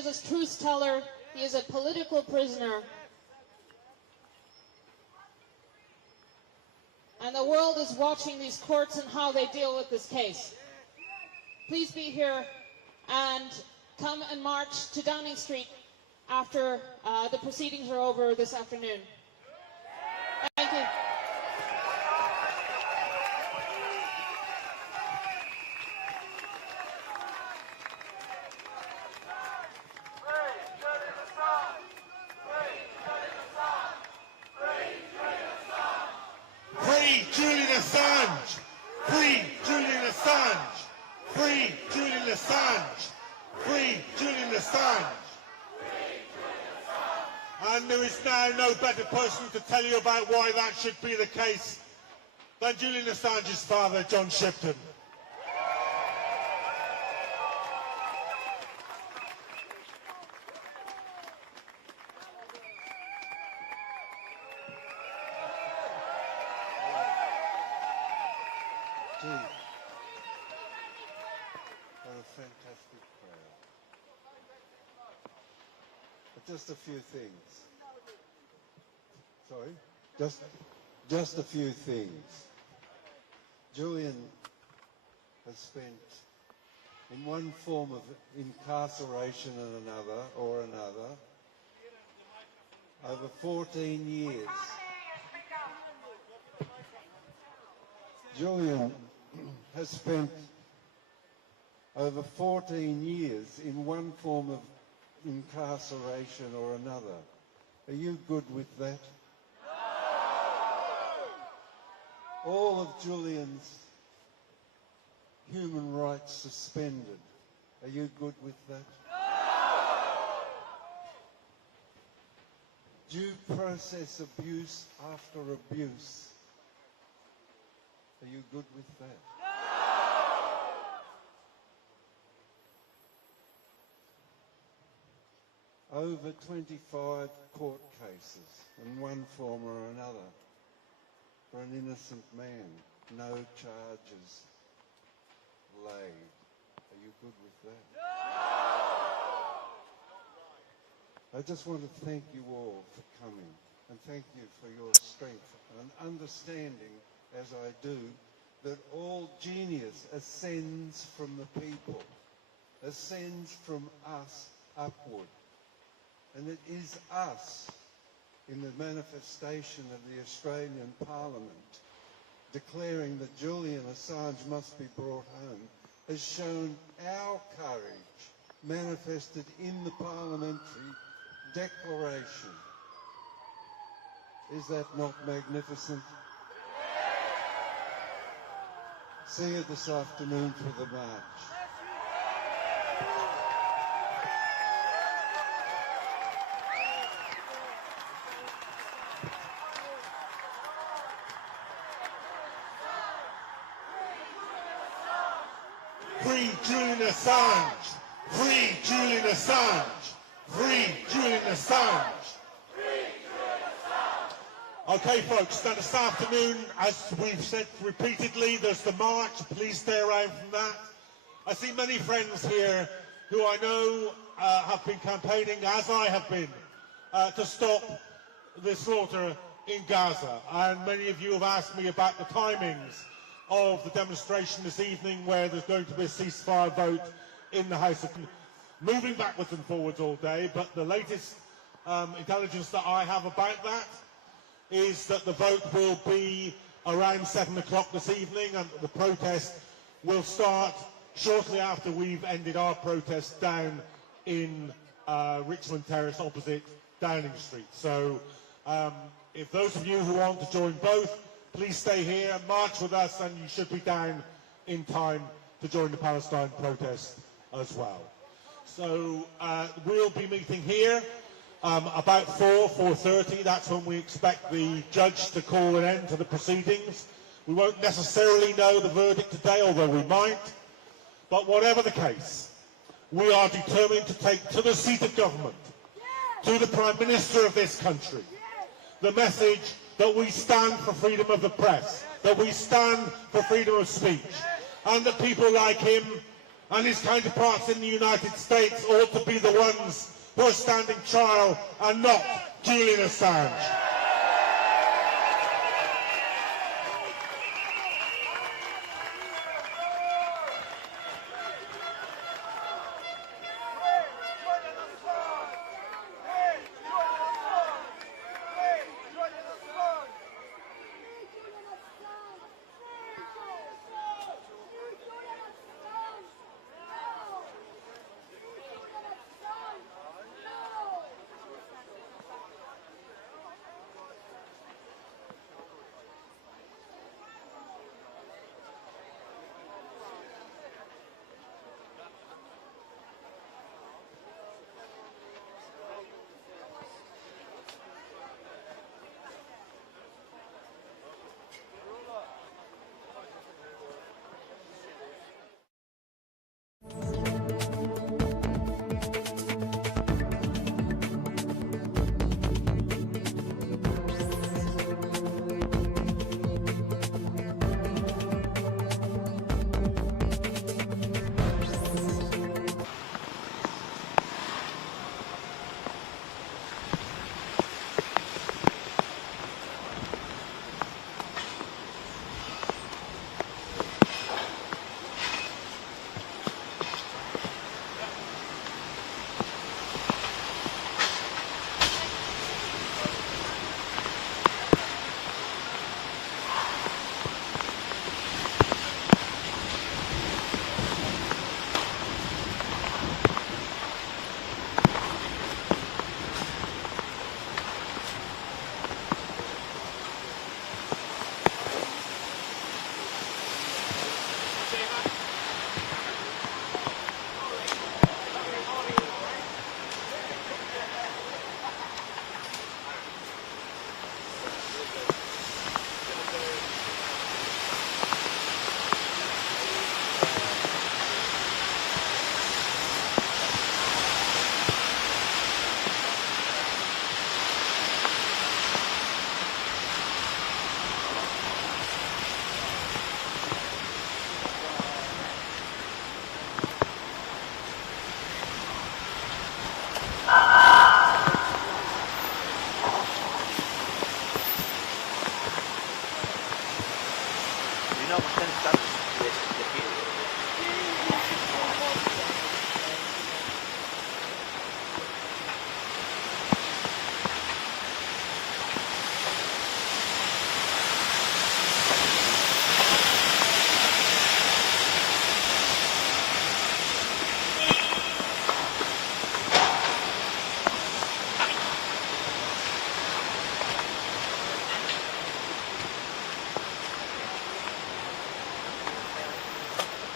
is a truth teller. He is a political prisoner. And the world is watching these courts and how they deal with this case. Please be here and come and march to Downing Street after the proceedings are over this afternoon. Thank you. Free Julian Assange! Free Julian Assange! Free Julian Assange! Free Julian Assange! And there is now no better person to tell you about why that should be the case than Julian Assange's father, John Shipton. Gee, what a fantastic crowd. But just a few things. Sorry? Just a few things. Julian has spent in one form of incarceration and another, over 14 years. Julian has spent over 14 years in one form of incarceration or another. Are you good with that? All of Julian's human rights suspended. Are you good with that? Due process abuse after abuse. Are you good with that? Over 25 court cases in one form or another for an innocent man. No charges laid. Are you good with that? I just want to thank you all for coming and thank you for your strength and understanding, as I do, that all genius ascends from the people, ascends from us upward. And it is us, in the manifestation of the Australian Parliament, declaring that Julian Assange must be brought home, has shown our courage manifested in the parliamentary declaration. Is that not magnificent? See you this afternoon for the march. Free Julian Assange! Free Julian Assange! Free Julian Assange! Okay, folks, now this afternoon, as we've said repeatedly, there's the march. Please stay around from that. I see many friends here who I know have been campaigning, as I have been, to stop the slaughter in Gaza. And many of you have asked me about the timings of the demonstration this evening, where there's going to be a ceasefire vote in the House of Commons. Moving backwards and forwards all day, but the latest intelligence that I have about that is that the vote will be around 7 o'clock this evening, and the protest will start shortly after we've ended our protest down in Richmond Terrace opposite Downing Street. So if those of you who want to join both, please stay here, march with us, and you should be down in time to join the Palestine protest as well. So we'll be meeting here about 4:30. That's when we expect the judge to call an end to the proceedings. We won't necessarily know the verdict today, although we might. But whatever the case, we are determined to take to the seat of government, to the Prime Minister of this country, the message that we stand for freedom of the press, that we stand for freedom of speech, and that people like him and his counterparts in the United States ought to be the ones who are standing trial and not Julian Assange.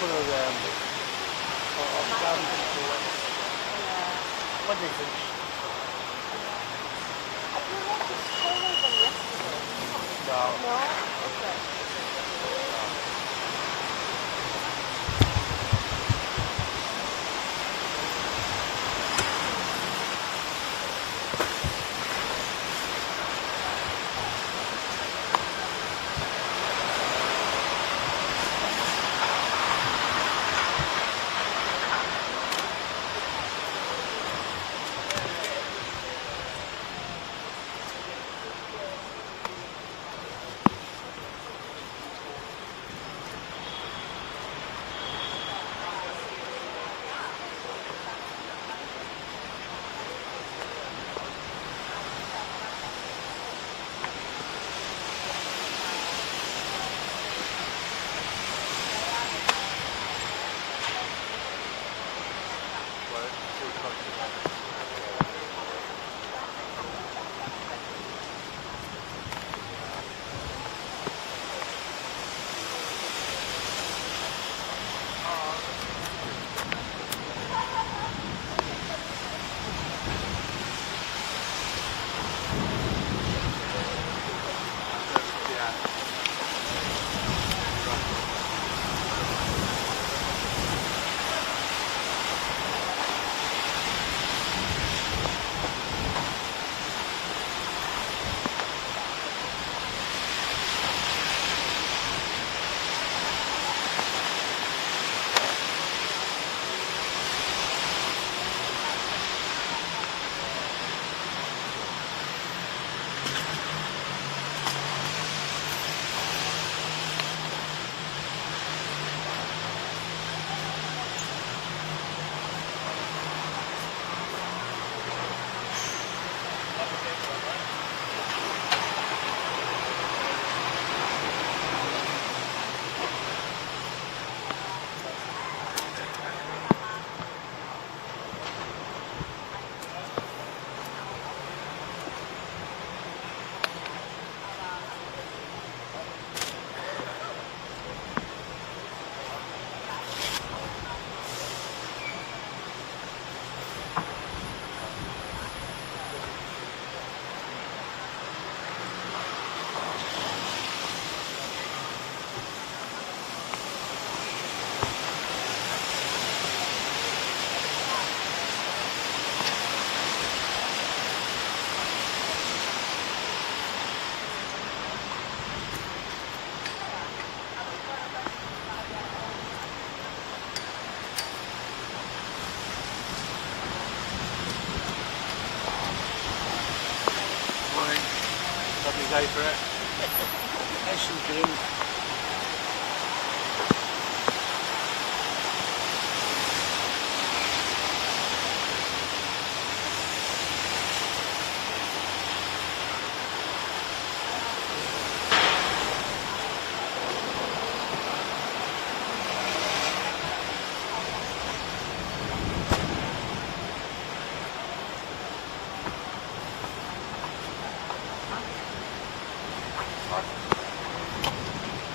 for of ground control. What do you think? I feel like it's slower than yesterday. No. No? Okay. Day for it. Nice and green.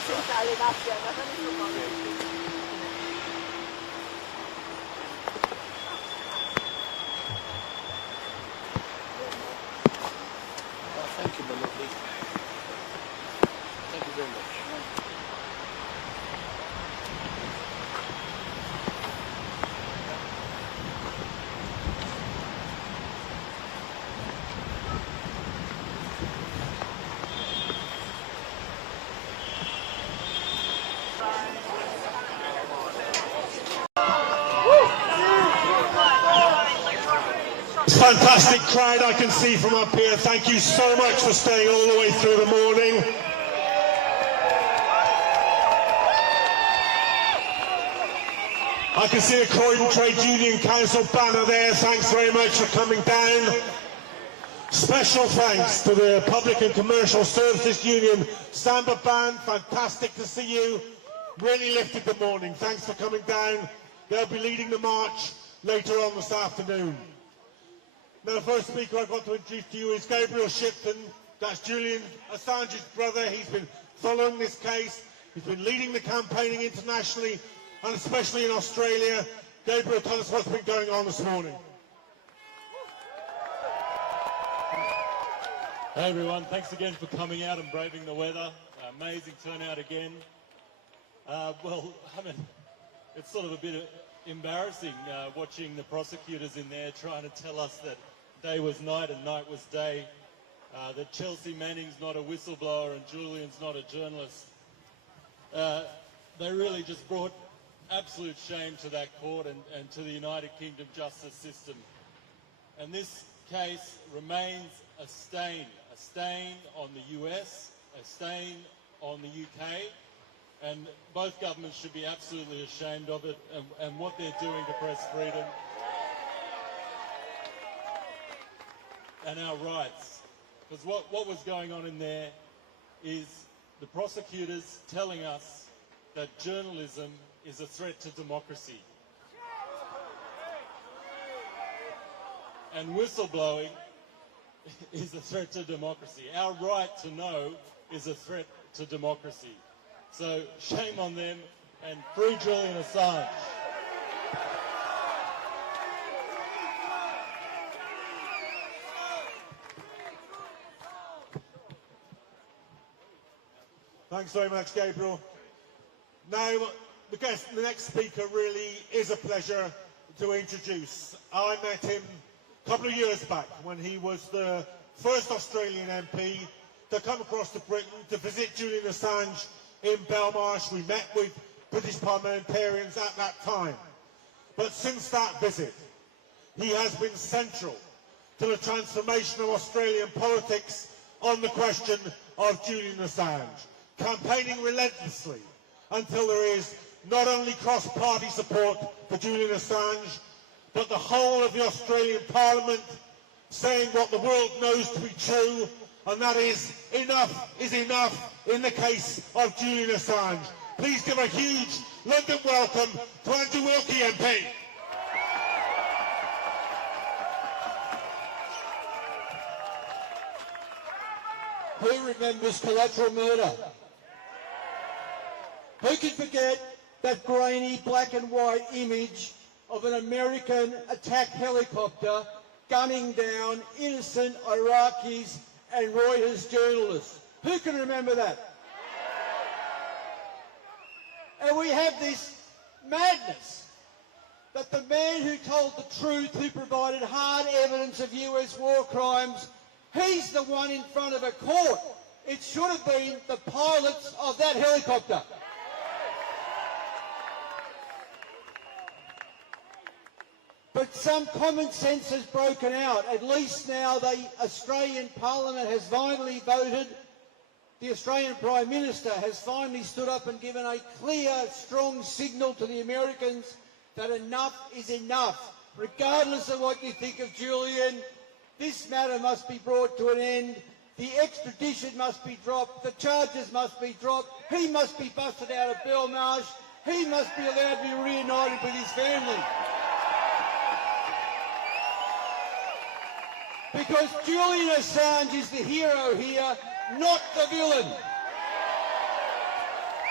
Thank you, my lovely. Thank you very much. Fantastic crowd I can see from up here. Thank you so much for staying all the way through the morning. I can see a Croydon Trade Union Council banner there. Thanks very much for coming down. Special thanks to the Public and Commercial Services Union Samba Band. Fantastic to see you. Really lifted the morning. Thanks for coming down. They'll be leading the march later on this afternoon. Now, the first speaker I've got to introduce to you is Gabriel Shipton. That's Julian Assange's brother. He's been following this case. He's been leading the campaigning internationally and especially in Australia. Gabriel, tell us what's been going on this morning. Hey everyone, thanks again for coming out and braving the weather. Amazing turnout again. Well, I mean, it's sort of a bit embarrassing watching the prosecutors in there trying to tell us that day was night and night was day, that Chelsea Manning's not a whistleblower and Julian's not a journalist. They really just brought absolute shame to that court and to the United Kingdom justice system. And this case remains a stain on the US, a stain on the UK, and both governments should be absolutely ashamed of it and what they're doing to press freedom and our rights. Because what was going on in there is the prosecutors telling us that journalism is a threat to democracy. And whistleblowing is a threat to democracy. Our right to know is a threat to democracy. So shame on them and free Julian Assange. Thanks very much, Gabriel. Now, the next speaker really is a pleasure to introduce. I met him a couple of years back when he was the first Australian MP to come across to Britain to visit Julian Assange in Belmarsh. We met with British parliamentarians at that time. But since that visit, he has been central to the transformation of Australian politics on the question of Julian Assange, campaigning relentlessly until there is not only cross-party support for Julian Assange, but the whole of the Australian Parliament saying what the world knows to be true, and that is enough in the case of Julian Assange. Please give a huge London welcome to Andrew Wilkie MP. Who remembers collateral murder? Who can forget that grainy black and white image of an American attack helicopter gunning down innocent Iraqis and Reuters journalists? Who can remember that? And we have this madness that the man who told the truth, who provided hard evidence of US war crimes, he's the one in front of a court. It should have been the pilots of that helicopter. But some common sense has broken out. At least now the Australian Parliament has finally voted. The Australian Prime Minister has finally stood up and given a clear, strong signal to the Americans that enough is enough. Regardless of what you think of Julian, this matter must be brought to an end. The extradition must be dropped. The charges must be dropped. He must be busted out of Belmarsh. He must be allowed to be reunited with his family. Because Julian Assange is the hero here, not the villain.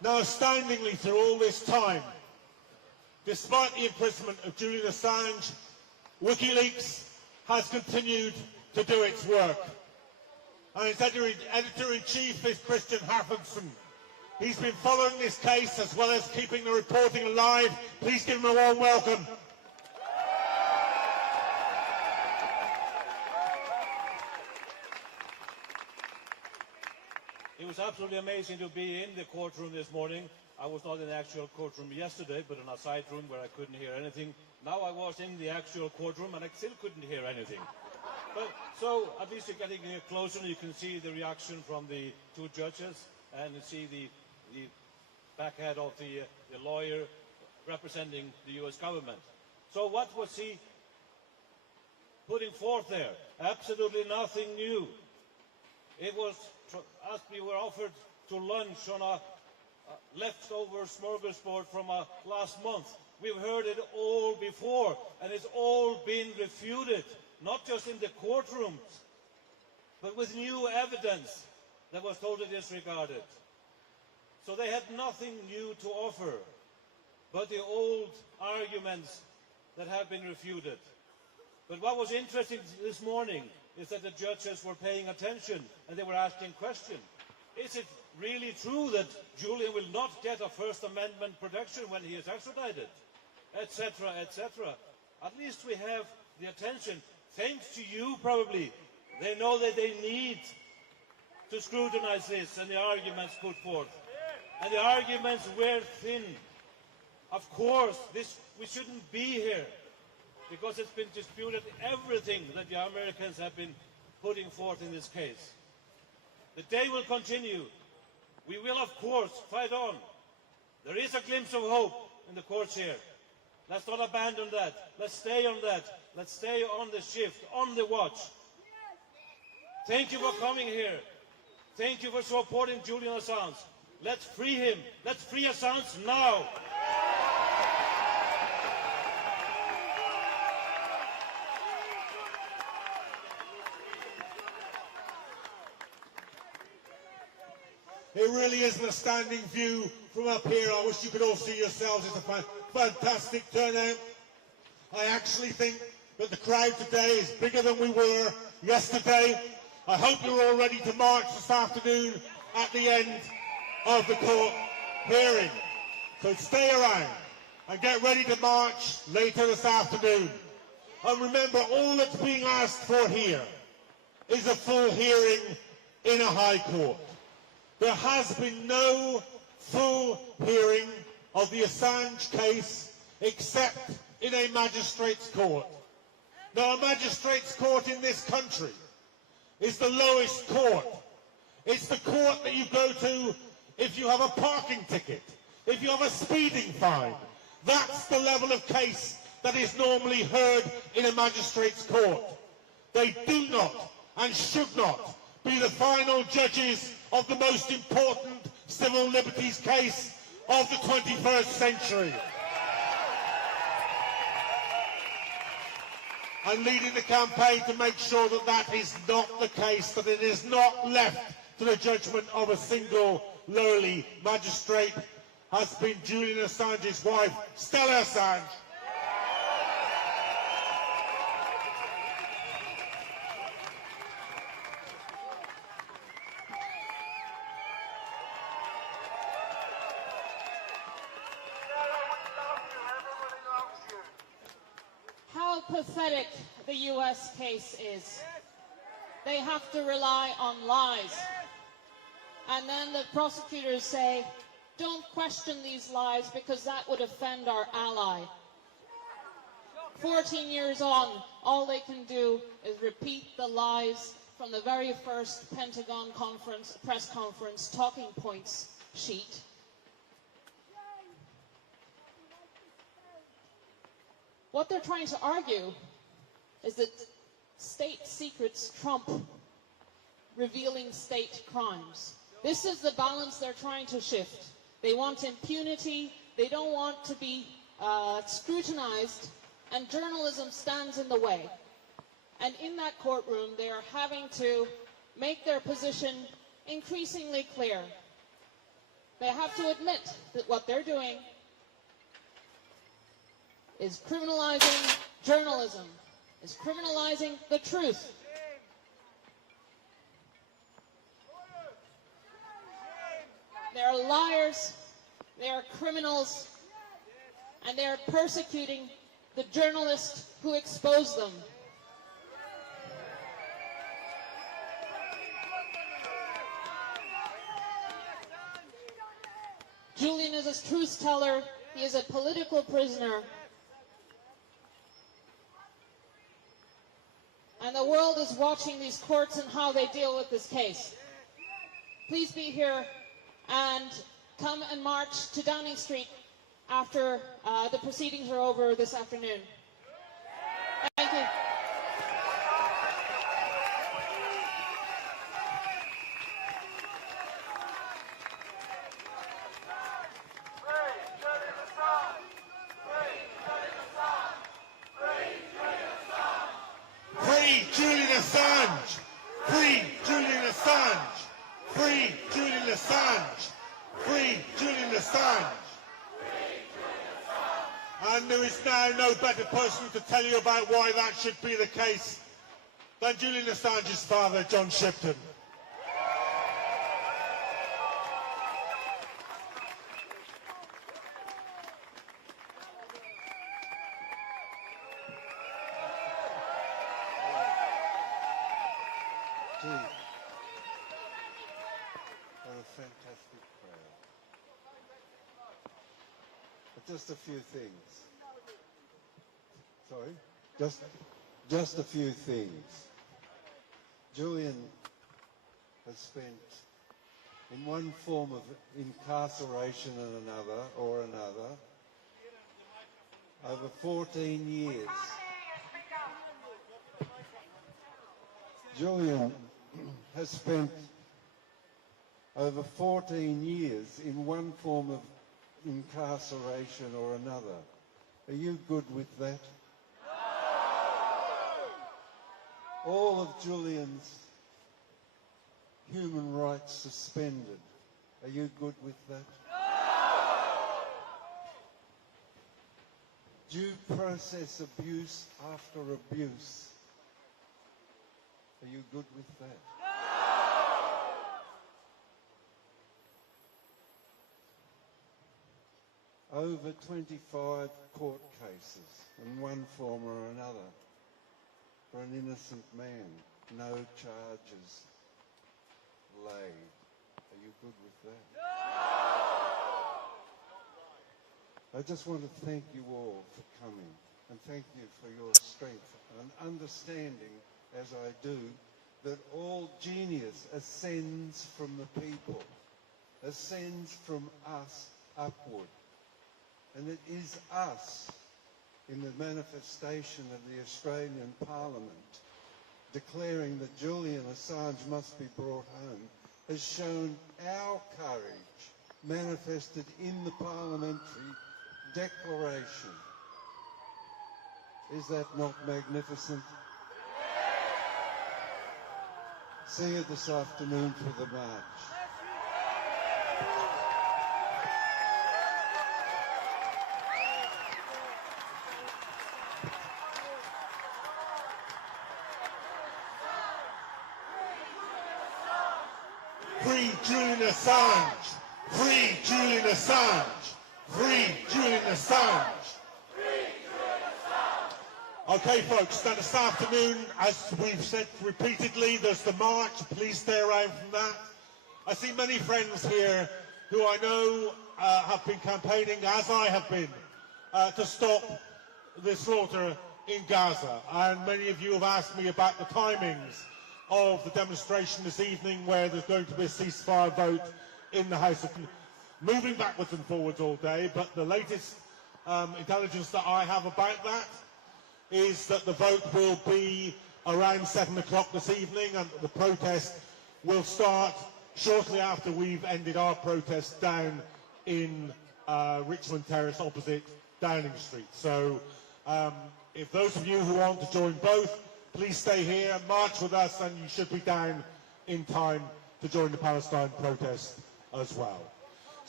Now, astoundingly, through all this time, despite the imprisonment of Julian Assange, Wikileaks has continued to do its work. And its editor-in-chief is Christian Harfenson. He's been following this case as well as keeping the reporting alive. Please give him a warm welcome. It was absolutely amazing to be in the courtroom this morning. I was not in the actual courtroom yesterday, but in a side room where I couldn't hear anything. Now I was in the actual courtroom and I still couldn't hear anything. But so at least you're getting closer and you can see the reaction from the two judges and you see the backhead of the lawyer representing the US government. So what was he putting forth there? Absolutely nothing new. It was as we were offered to lunch on a leftover smorgasbord from last month. We've heard it all before, and it's all been refuted, not just in the courtrooms, but with new evidence that was totally disregarded. So they had nothing new to offer, but the old arguments that have been refuted. But what was interesting this morning is that the judges were paying attention and they were asking questions. Is it really true that Julian will not get a First Amendment protection when he is extradited? Etc., etc. At least we have the attention. Thanks to you, probably. They know that they need to scrutinize this and the arguments put forth. And the arguments were thin. Of course, we shouldn't be here because it's been disputed everything that the Americans have been putting forth in this case. The day will continue. We will, of course, fight on. There is a glimpse of hope in the courts here. Let's not abandon that. Let's stay on that. Let's stay on the shift, on the watch. Thank you for coming here. Thank you for supporting Julian Assange. Let's free him. Let's free Assange now. It really is an astounding view from up here. I wish you could all see yourselves. It's a fantastic turnout. I actually think that the crowd today is bigger than we were yesterday. I hope you're all ready to march this afternoon at the end of the court hearing. So stay around and get ready to march later this afternoon. And remember, all that's being asked for here is a full hearing in a high court. There has been no full hearing of the Assange case except in a magistrate's court. Now, a magistrate's court in this country is the lowest court. It's the court that you go to if you have a parking ticket, if you have a speeding fine. That's the level of case that is normally heard in a magistrate's court. They do not and should not be the final judges of the most important civil liberties case of the 21st century. I'm leading the campaign to make sure that that is not the case, that it is not left to the judgment of a single lowly magistrate, has been Julian Assange's wife, Stella Assange. How pathetic the US case is. They have to rely on lies. And then the prosecutors say, don't question these lies because that would offend our ally. 14 years on, all they can do is repeat the lies from the very first Pentagon press conference talking points sheet. What they're trying to argue is that state secrets trump revealing state crimes. This is the balance they're trying to shift. They want impunity, they don't want to be scrutinized, and journalism stands in the way. And in that courtroom, they are having to make their position increasingly clear. they have to admit that what they're doing is criminalizing journalism, is criminalizing the truth. They are liars, they are criminals, and they are persecuting the journalists who expose them. Julian is a truth teller. He is a political prisoner. And the world is watching these courts and how they deal with this case. Please be here and come and march to Downing Street after the proceedings are over this afternoon. Thank you. Free Julian Assange! Free Julian Assange! Free Julian Assange! Free Julian Assange! And there is now no better person to tell you about why that should be the case than Julian Assange's father, John Shipton. Gee, what a fantastic crowd. But just a few things. Sorry? Just a few things. Julian has spent in one form of incarceration and another, over 14 years. Julian has spent over 14 years in one form of incarceration or another. Are you good with that? All of Julian's human rights suspended. Are you good with that? Due process abuse after abuse. Are you good with that? Over 25 court cases in one form or another for an innocent man. No charges laid. Are you good with that? I just want to thank you all for coming and thank you for your strength and understanding, as I do, that all genius ascends from the people, ascends from us upward. And it is us, in the manifestation of the Australian Parliament, declaring that Julian Assange must be brought home, has shown our courage manifested in the parliamentary declaration. Is that not magnificent? See you this afternoon for the march. Free Julian Assange! Free Julian Assange! Free Julian Assange! Okay, folks, now this afternoon, as we've said repeatedly, there's the march. Please stay around from that. I see many friends here who I know have been campaigning, as I have been, to stop the slaughter in Gaza. And many of you have asked me about the timings of the demonstration this evening, where there's going to be a ceasefire vote in the House of moving backwards and forwards all day. But the latest intelligence that I have about that is that the vote will be around 7 o'clock this evening, and the protest will start shortly after we've ended our protest down in Richmond Terrace opposite Downing Street. So if those of you who want to join both, please stay here, march with us, and you should be down in time to join the Palestine protest as well.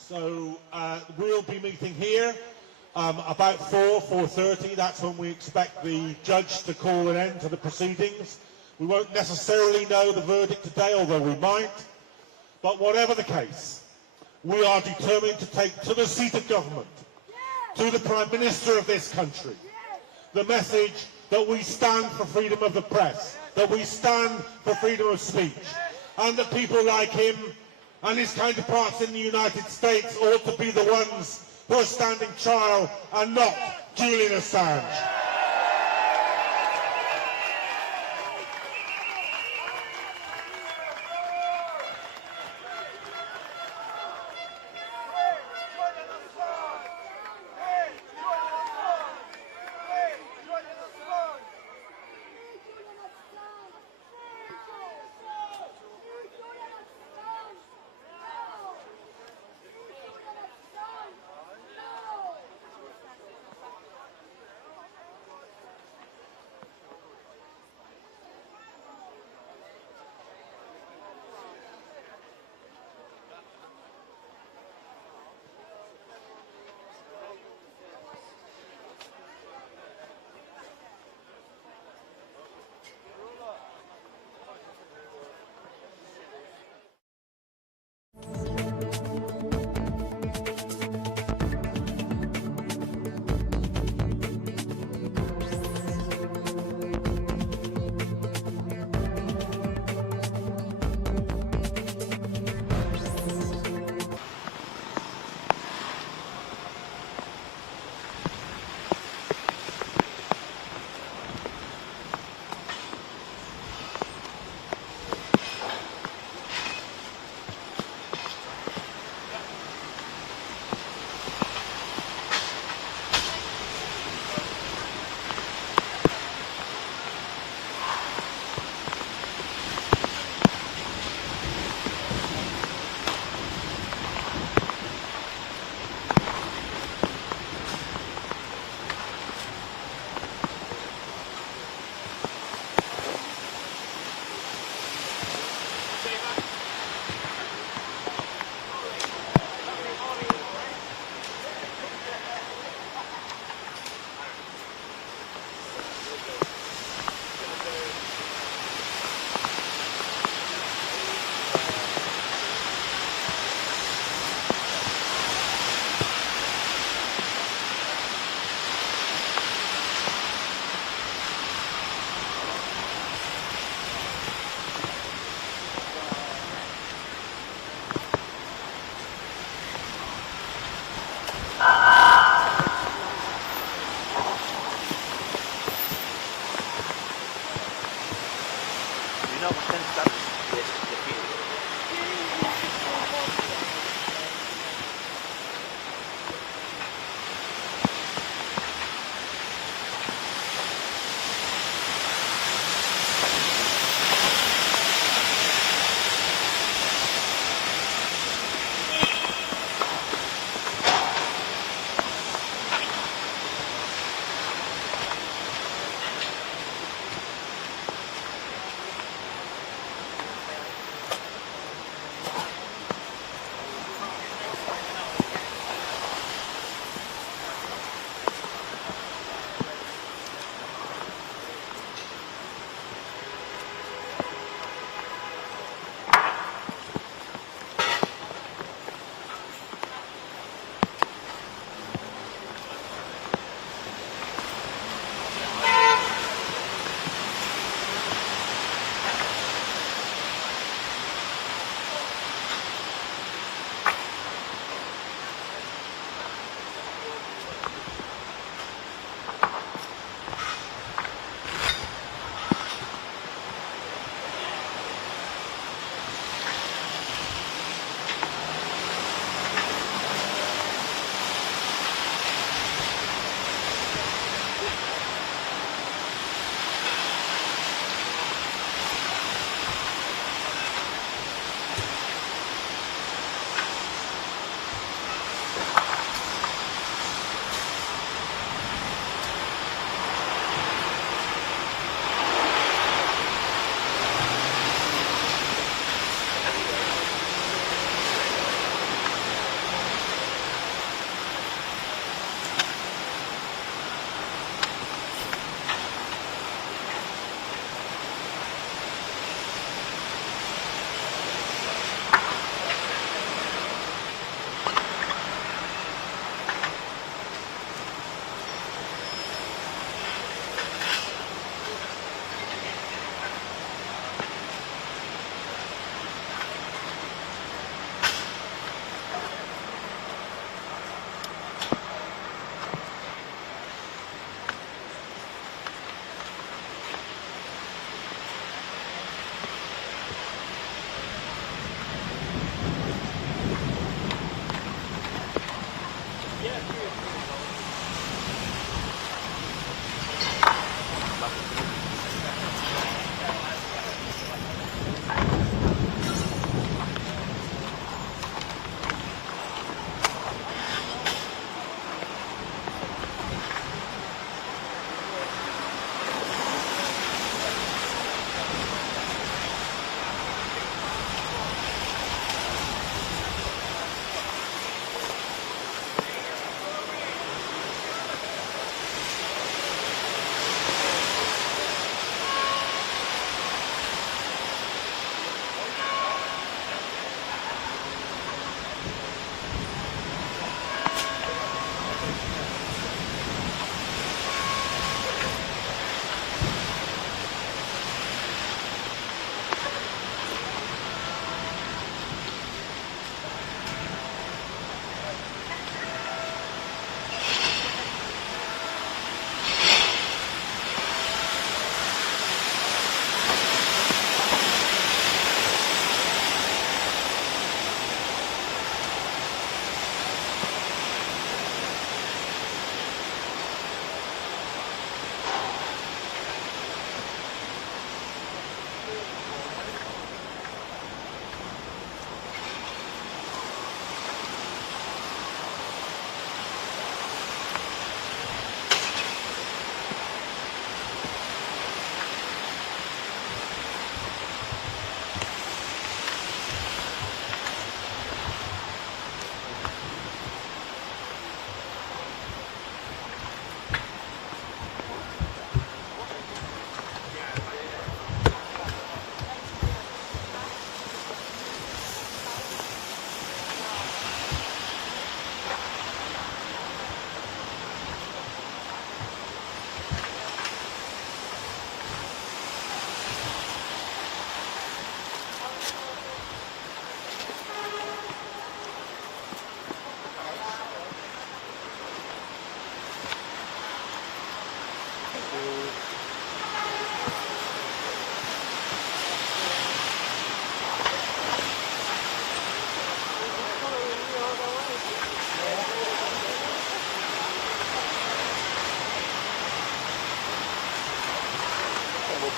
So we'll be meeting here about 4:30. That's when we expect the judge to call an end to the proceedings. We won't necessarily know the verdict today, although we might. But whatever the case, we are determined to take to the seat of government, to the Prime Minister of this country, the message that we stand for freedom of the press, that we stand for freedom of speech, and that people like him and his counterparts in the United States ought to be the ones who are standing trial and not Julian Assange.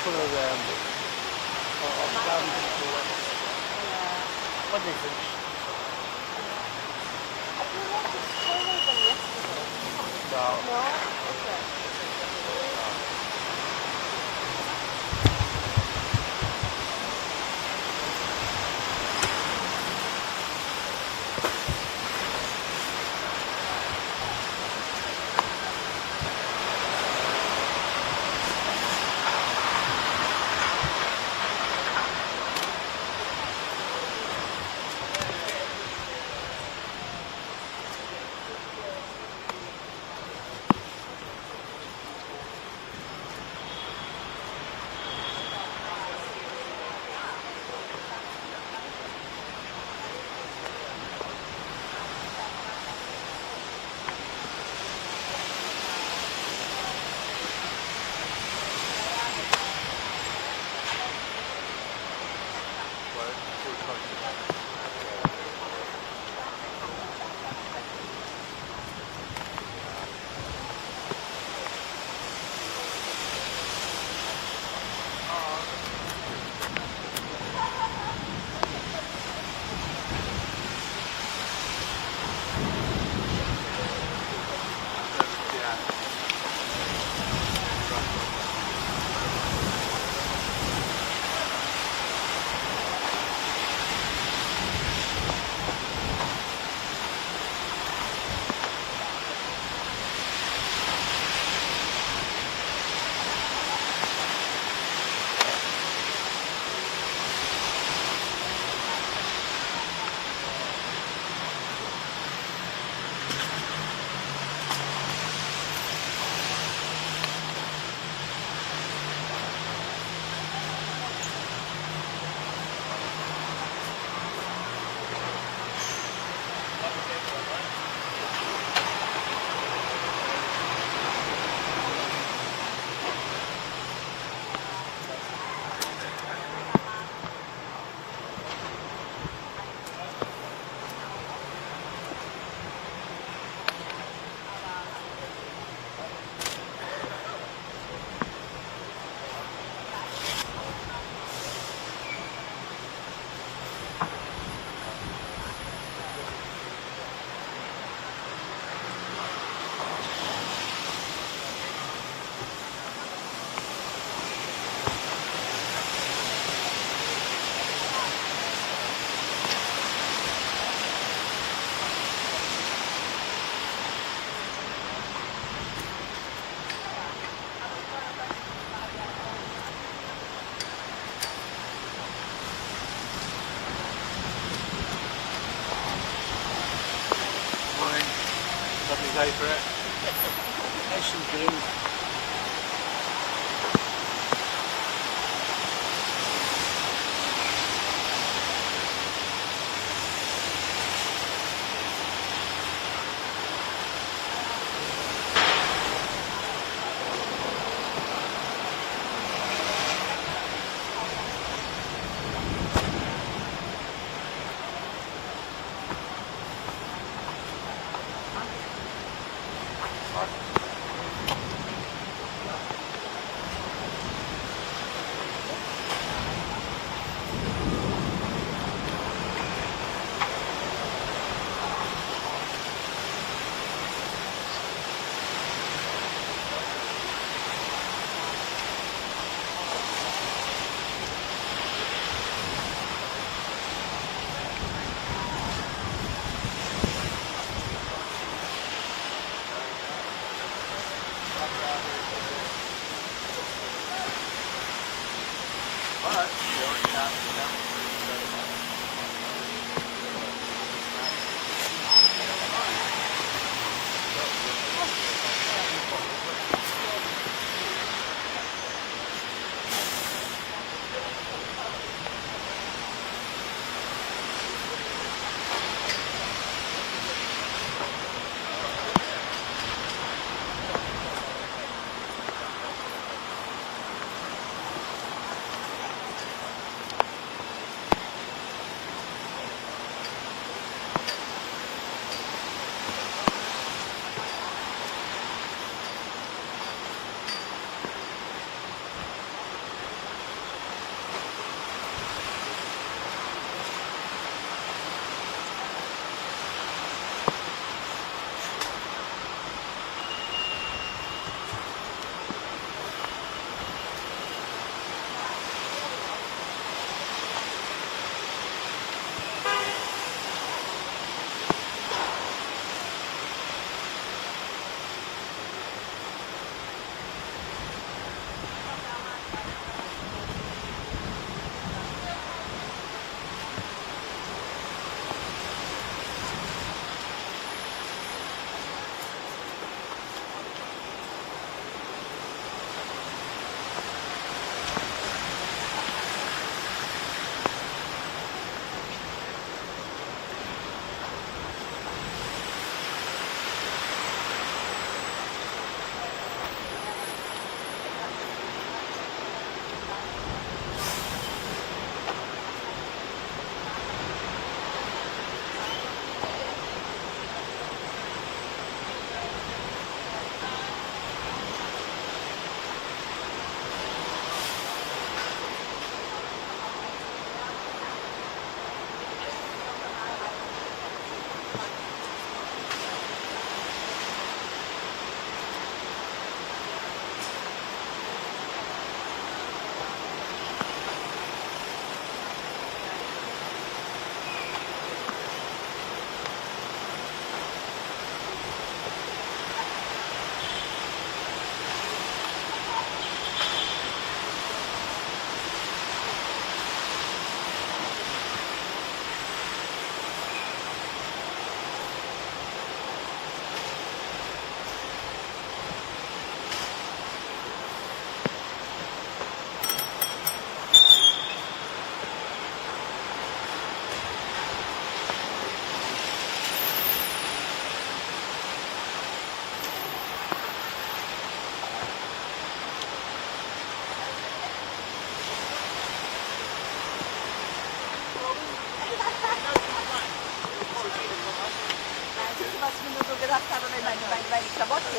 for of ground influence. What do you think? I feel like it's colder than yesterday. No. No? Okay. Day for it. Nice and green.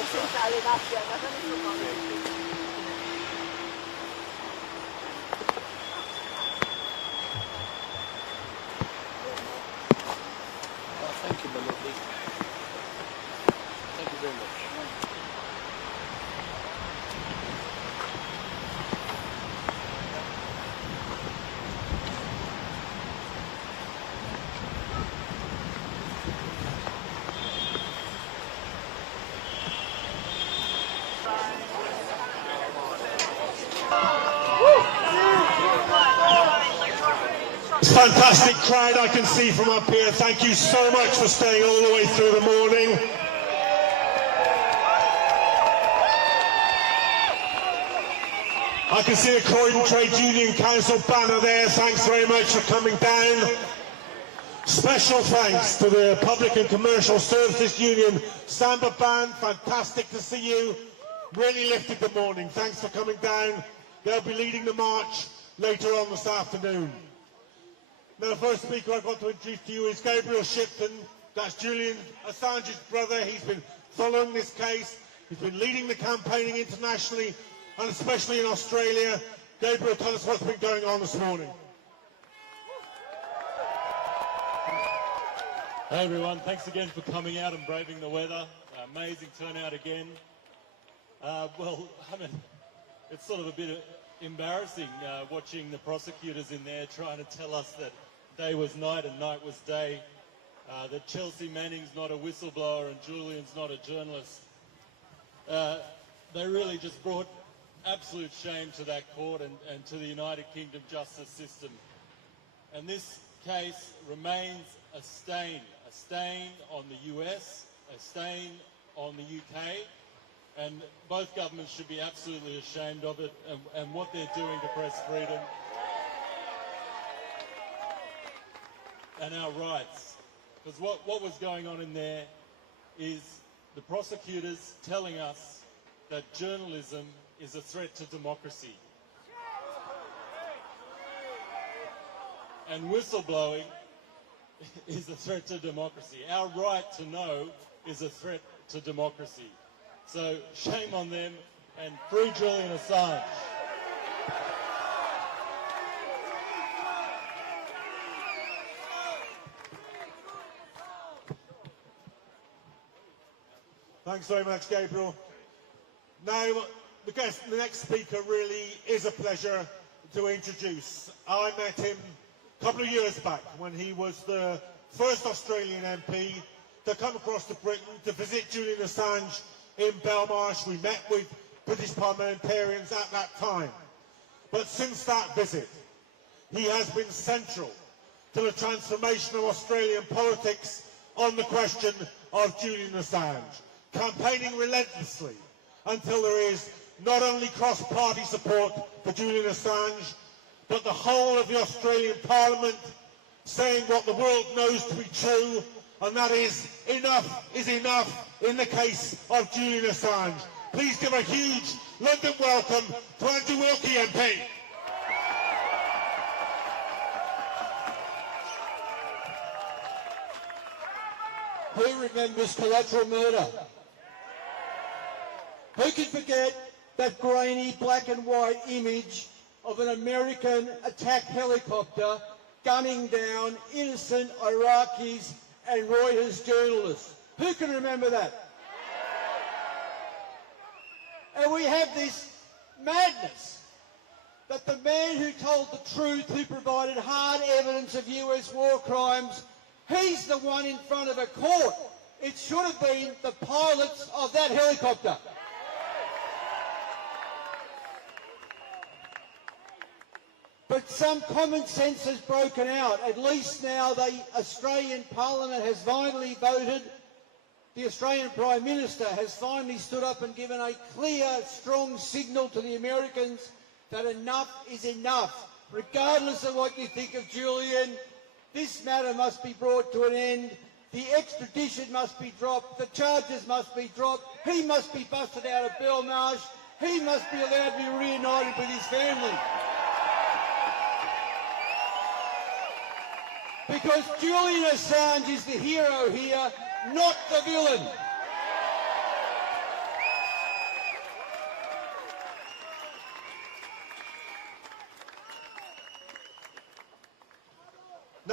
Thank you, my lovely. Thank you very much. Fantastic crowd I can see from up here. Thank you so much for staying all the way through the morning. I can see a Croydon Trade Union Council banner there. Thanks very much for coming down. Special thanks to the Public and Commercial Services Union Samba Band. Fantastic to see you. Really lifted the morning. Thanks for coming down. They'll be leading the march later on this afternoon. Now, the first speaker I've got to introduce to you is Gabriel Shipton. That's Julian Assange's brother. He's been following this case. He's been leading the campaigning internationally and especially in Australia. Gabriel, tell us what's been going on this morning. Hey everyone, thanks again for coming out and braving the weather. Amazing turnout again. Well, I mean, it's sort of a bit embarrassing watching the prosecutors in there trying to tell us that day was night and night was day, that Chelsea Manning's not a whistleblower and Julian's not a journalist. They really just brought absolute shame to that court and to the United Kingdom justice system. And this case remains a stain on the US, a stain on the UK, and both governments should be absolutely ashamed of it and what they're doing to press freedom and our rights. Because what was going on in there is the prosecutors telling us that journalism is a threat to democracy. And whistleblowing is a threat to democracy. Our right to know is a threat to democracy. So shame on them and free Julian Assange. Thanks very much, Gabriel. Now, the next speaker really is a pleasure to introduce. I met him a couple of years back when he was the first Australian MP to come across to Britain to visit Julian Assange in Belmarsh. We met with British parliamentarians at that time. But since that visit, he has been central to the transformation of Australian politics on the question of Julian Assange, campaigning relentlessly until there is not only cross-party support for Julian Assange, but the whole of the Australian Parliament saying what the world knows to be true, and that is enough in the case of Julian Assange. Please give a huge London welcome to Andrew Wilkie MP. Who remembers collateral murder? Who can forget that grainy black and white image of an American attack helicopter gunning down innocent Iraqis and Reuters journalists? Who can remember that? And we have this madness that the man who told the truth, who provided hard evidence of US war crimes, he's the one in front of a court. It should have been the pilots of that helicopter. But some common sense has broken out. At least now the Australian Parliament has finally voted. The Australian Prime Minister has finally stood up and given a clear, strong signal to the Americans that enough is enough. Regardless of what you think of Julian, this matter must be brought to an end. The extradition must be dropped. The charges must be dropped. He must be busted out of Belmarsh. He must be allowed to be reunited with his family. Because Julian Assange is the hero here, not the villain.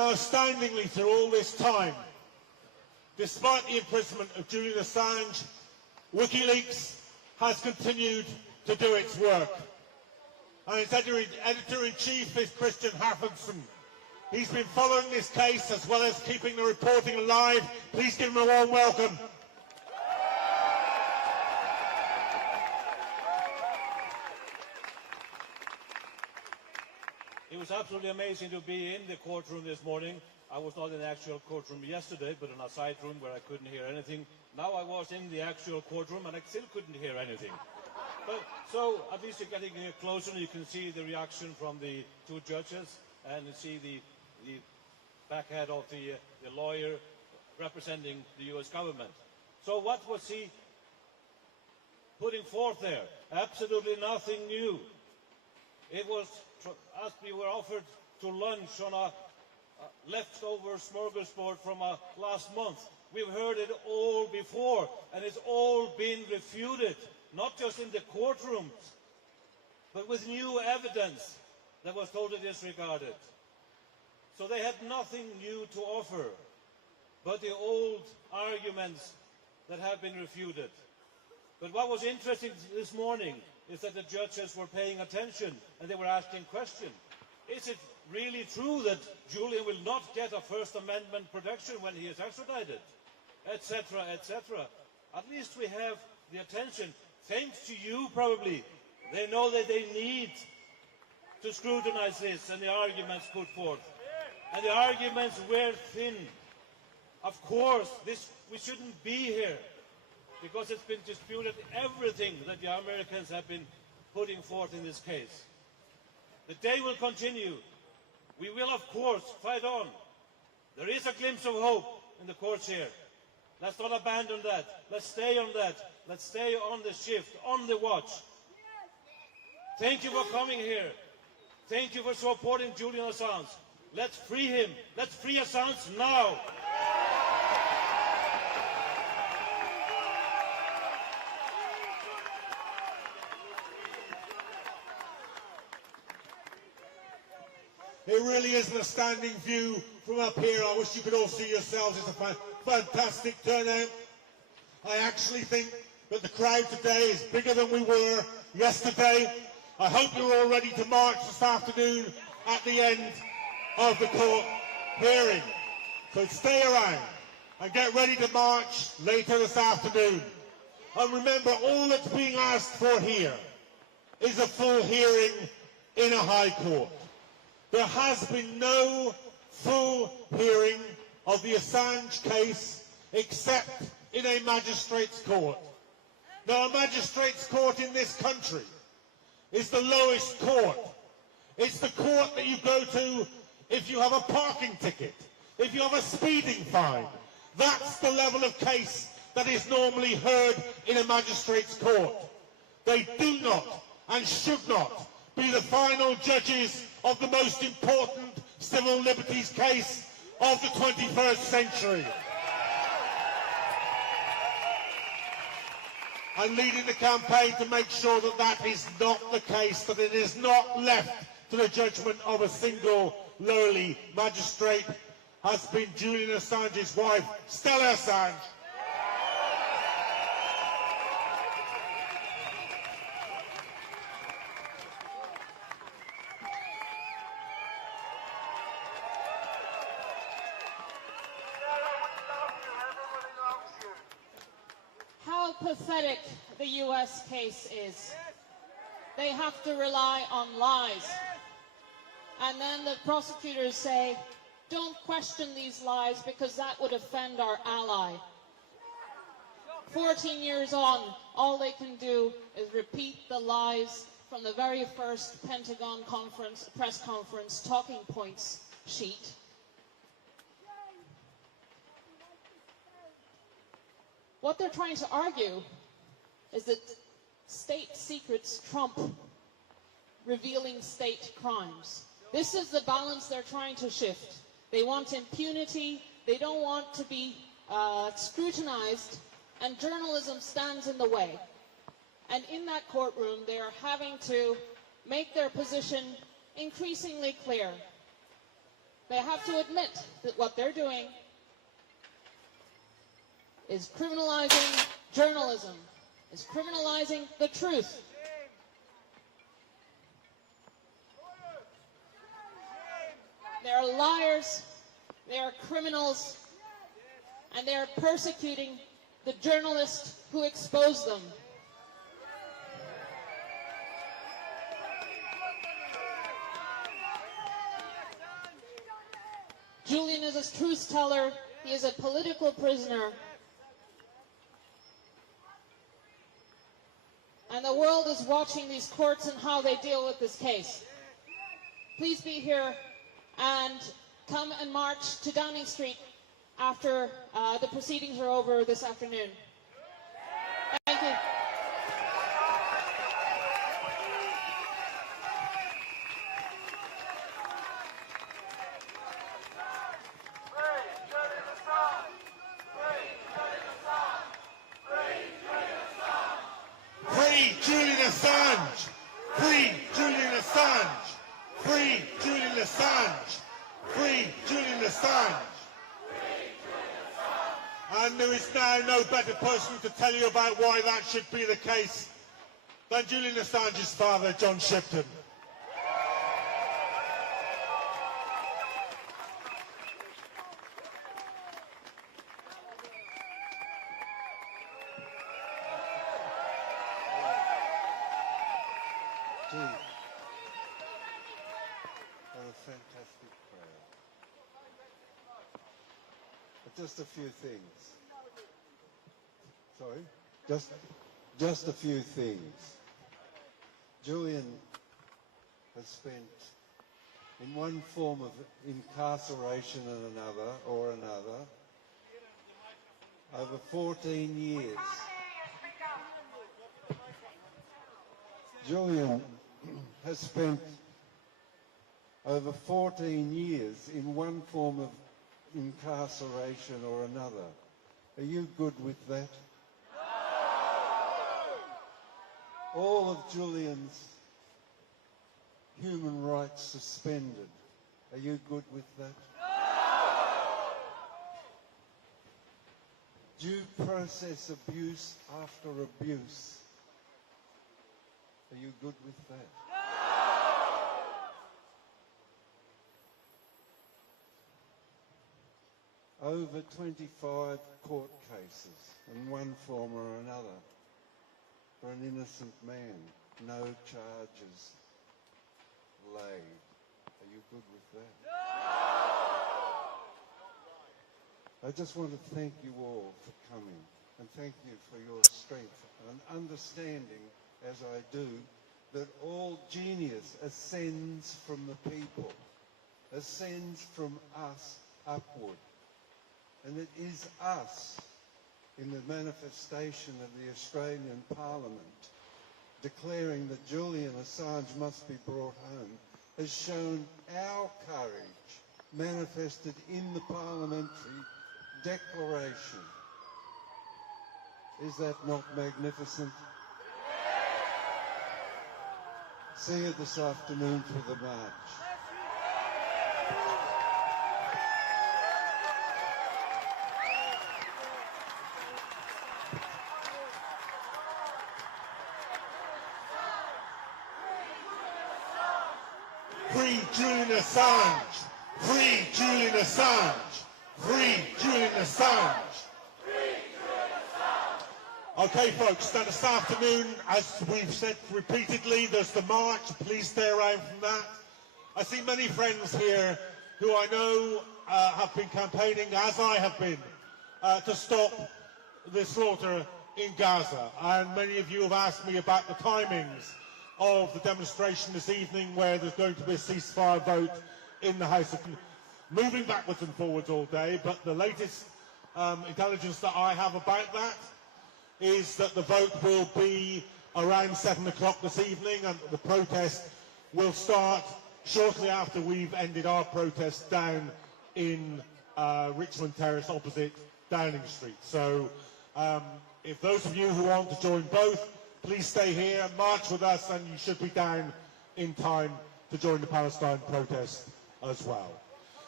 Now, astoundingly, through all this time, despite the imprisonment of Julian Assange, Wikileaks has continued to do its work. And its editor-in-chief is Christian Harfenson. He's been following this case as well as keeping the reporting alive. Please give him a warm welcome. It was absolutely amazing to be in the courtroom this morning. I was not in the actual courtroom yesterday, but in a side room where I couldn't hear anything. Now I was in the actual courtroom and I still couldn't hear anything. But so at least you're getting closer and you can see the reaction from the two judges and you see the backhead of the lawyer representing the US government. So what was he putting forth there? Absolutely nothing new. It was as we were offered to lunch on a leftover smorgasbord from last month. We've heard it all before, and it's all been refuted, not just in the courtrooms, but with new evidence that was totally disregarded. So they had nothing new to offer, but the old arguments that have been refuted. But what was interesting this morning is that the judges were paying attention and they were asking questions. Is it really true that Julian will not get a First Amendment protection when he is extradited? Etc., etc. At least we have the attention. Thanks to you, probably. They know that they need to scrutinize this and the arguments put forth. And the arguments were thin. Of course, we shouldn't be here because it's been disputed everything that the Americans have been putting forth in this case. The day will continue. We will, of course, fight on. There is a glimpse of hope in the courts here. Let's not abandon that. Let's stay on that. Let's stay on the shift, on the watch. Thank you for coming here. Thank you for supporting Julian Assange. Let's free him. Let's free Assange now. It really is an astounding view from up here. I wish you could all see yourselves. It's a fantastic turnout. I actually think that the crowd today is bigger than we were yesterday. I hope you're all ready to march this afternoon at the end of the court hearing. So stay around and get ready to march later this afternoon. And remember, all that's being asked for here is a full hearing in a high court. There has been no full hearing of the Assange case except in a magistrate's court. Now, a magistrate's court in this country is the lowest court. It's the court that you go to if you have a parking ticket, if you have a speeding fine. That's the level of case that is normally heard in a magistrate's court. They do not and should not be the final judges of the most important civil liberties case of the 21st century. I'm leading the campaign to make sure that that is not the case, that it is not left to the judgment of a single lowly magistrate, has been Julian Assange's wife, Stella Assange. How pathetic the US case is. They have to rely on lies. And then the prosecutors say, don't question these lies because that would offend our ally. 14 years on, all they can do is repeat the lies from the very first Pentagon press conference talking points sheet. What they're trying to argue is that state secrets trump revealing state crimes. This is the balance they're trying to shift. They want impunity, they don't want to be scrutinized, and journalism stands in the way. And in that courtroom, they are having to make their position increasingly clear they have to admit that what they're doing is criminalizing journalism, is criminalizing the truth. They are liars, they are criminals, and they are persecuting the journalists who expose them. Julian is a truth teller. He is a political prisoner. And the world is watching these courts and how they deal with this case. Please be here and come and march to Downing Street after the proceedings are over this afternoon. Thank you. Free Julian Assange! Free Julian Assange! Free Julian Assange! Free Julian Assange! And there is now no better person to tell you about why that should be the case than Julian Assange's father, John Shipton. Gee, what a fantastic crowd. But just a few things. Sorry? Just a few things. Julian has spent in one form of incarceration and another over 14 years. Julian has spent over 14 years in one form of incarceration or another. Are you good with that? All of Julian's human rights suspended. Are you good with that? Due process abuse after abuse. Are you good with that? Over 25 court cases in one form or another for an innocent man. No charges laid. Are you good with that? I just want to thank you all for coming and thank you for your strength and understanding, as I do, that all genius ascends from the people, ascends from us upward. And it is us, in the manifestation of the Australian Parliament, declaring that Julian Assange must be brought home, has shown our courage manifested in the parliamentary declaration. Is that not magnificent? See you this afternoon for the march. Free Julian Assange! Free Julian Assange! Free Julian Assange! Okay, folks, now this afternoon, as we've said repeatedly, there's the march. Please stay around from that. I see many friends here who I know have been campaigning, as I have been, to stop the slaughter in Gaza. And many of you have asked me about the timings of the demonstration this evening, where there's going to be a ceasefire vote in the House of moving backwards and forwards all day. But the latest intelligence that I have about that is that the vote will be around 7 o'clock this evening, and the protest will start shortly after we've ended our protest down in Richmond Terrace opposite Downing Street. So if those of you who want to join both, please stay here, march with us, and you should be down in time to join the Palestine protest as well.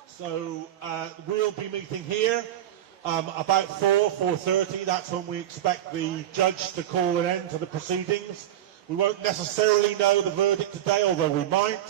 So we'll be meeting here about 4:30. That's when we expect the judge to call an end to the proceedings. We won't necessarily know the verdict today, although we might.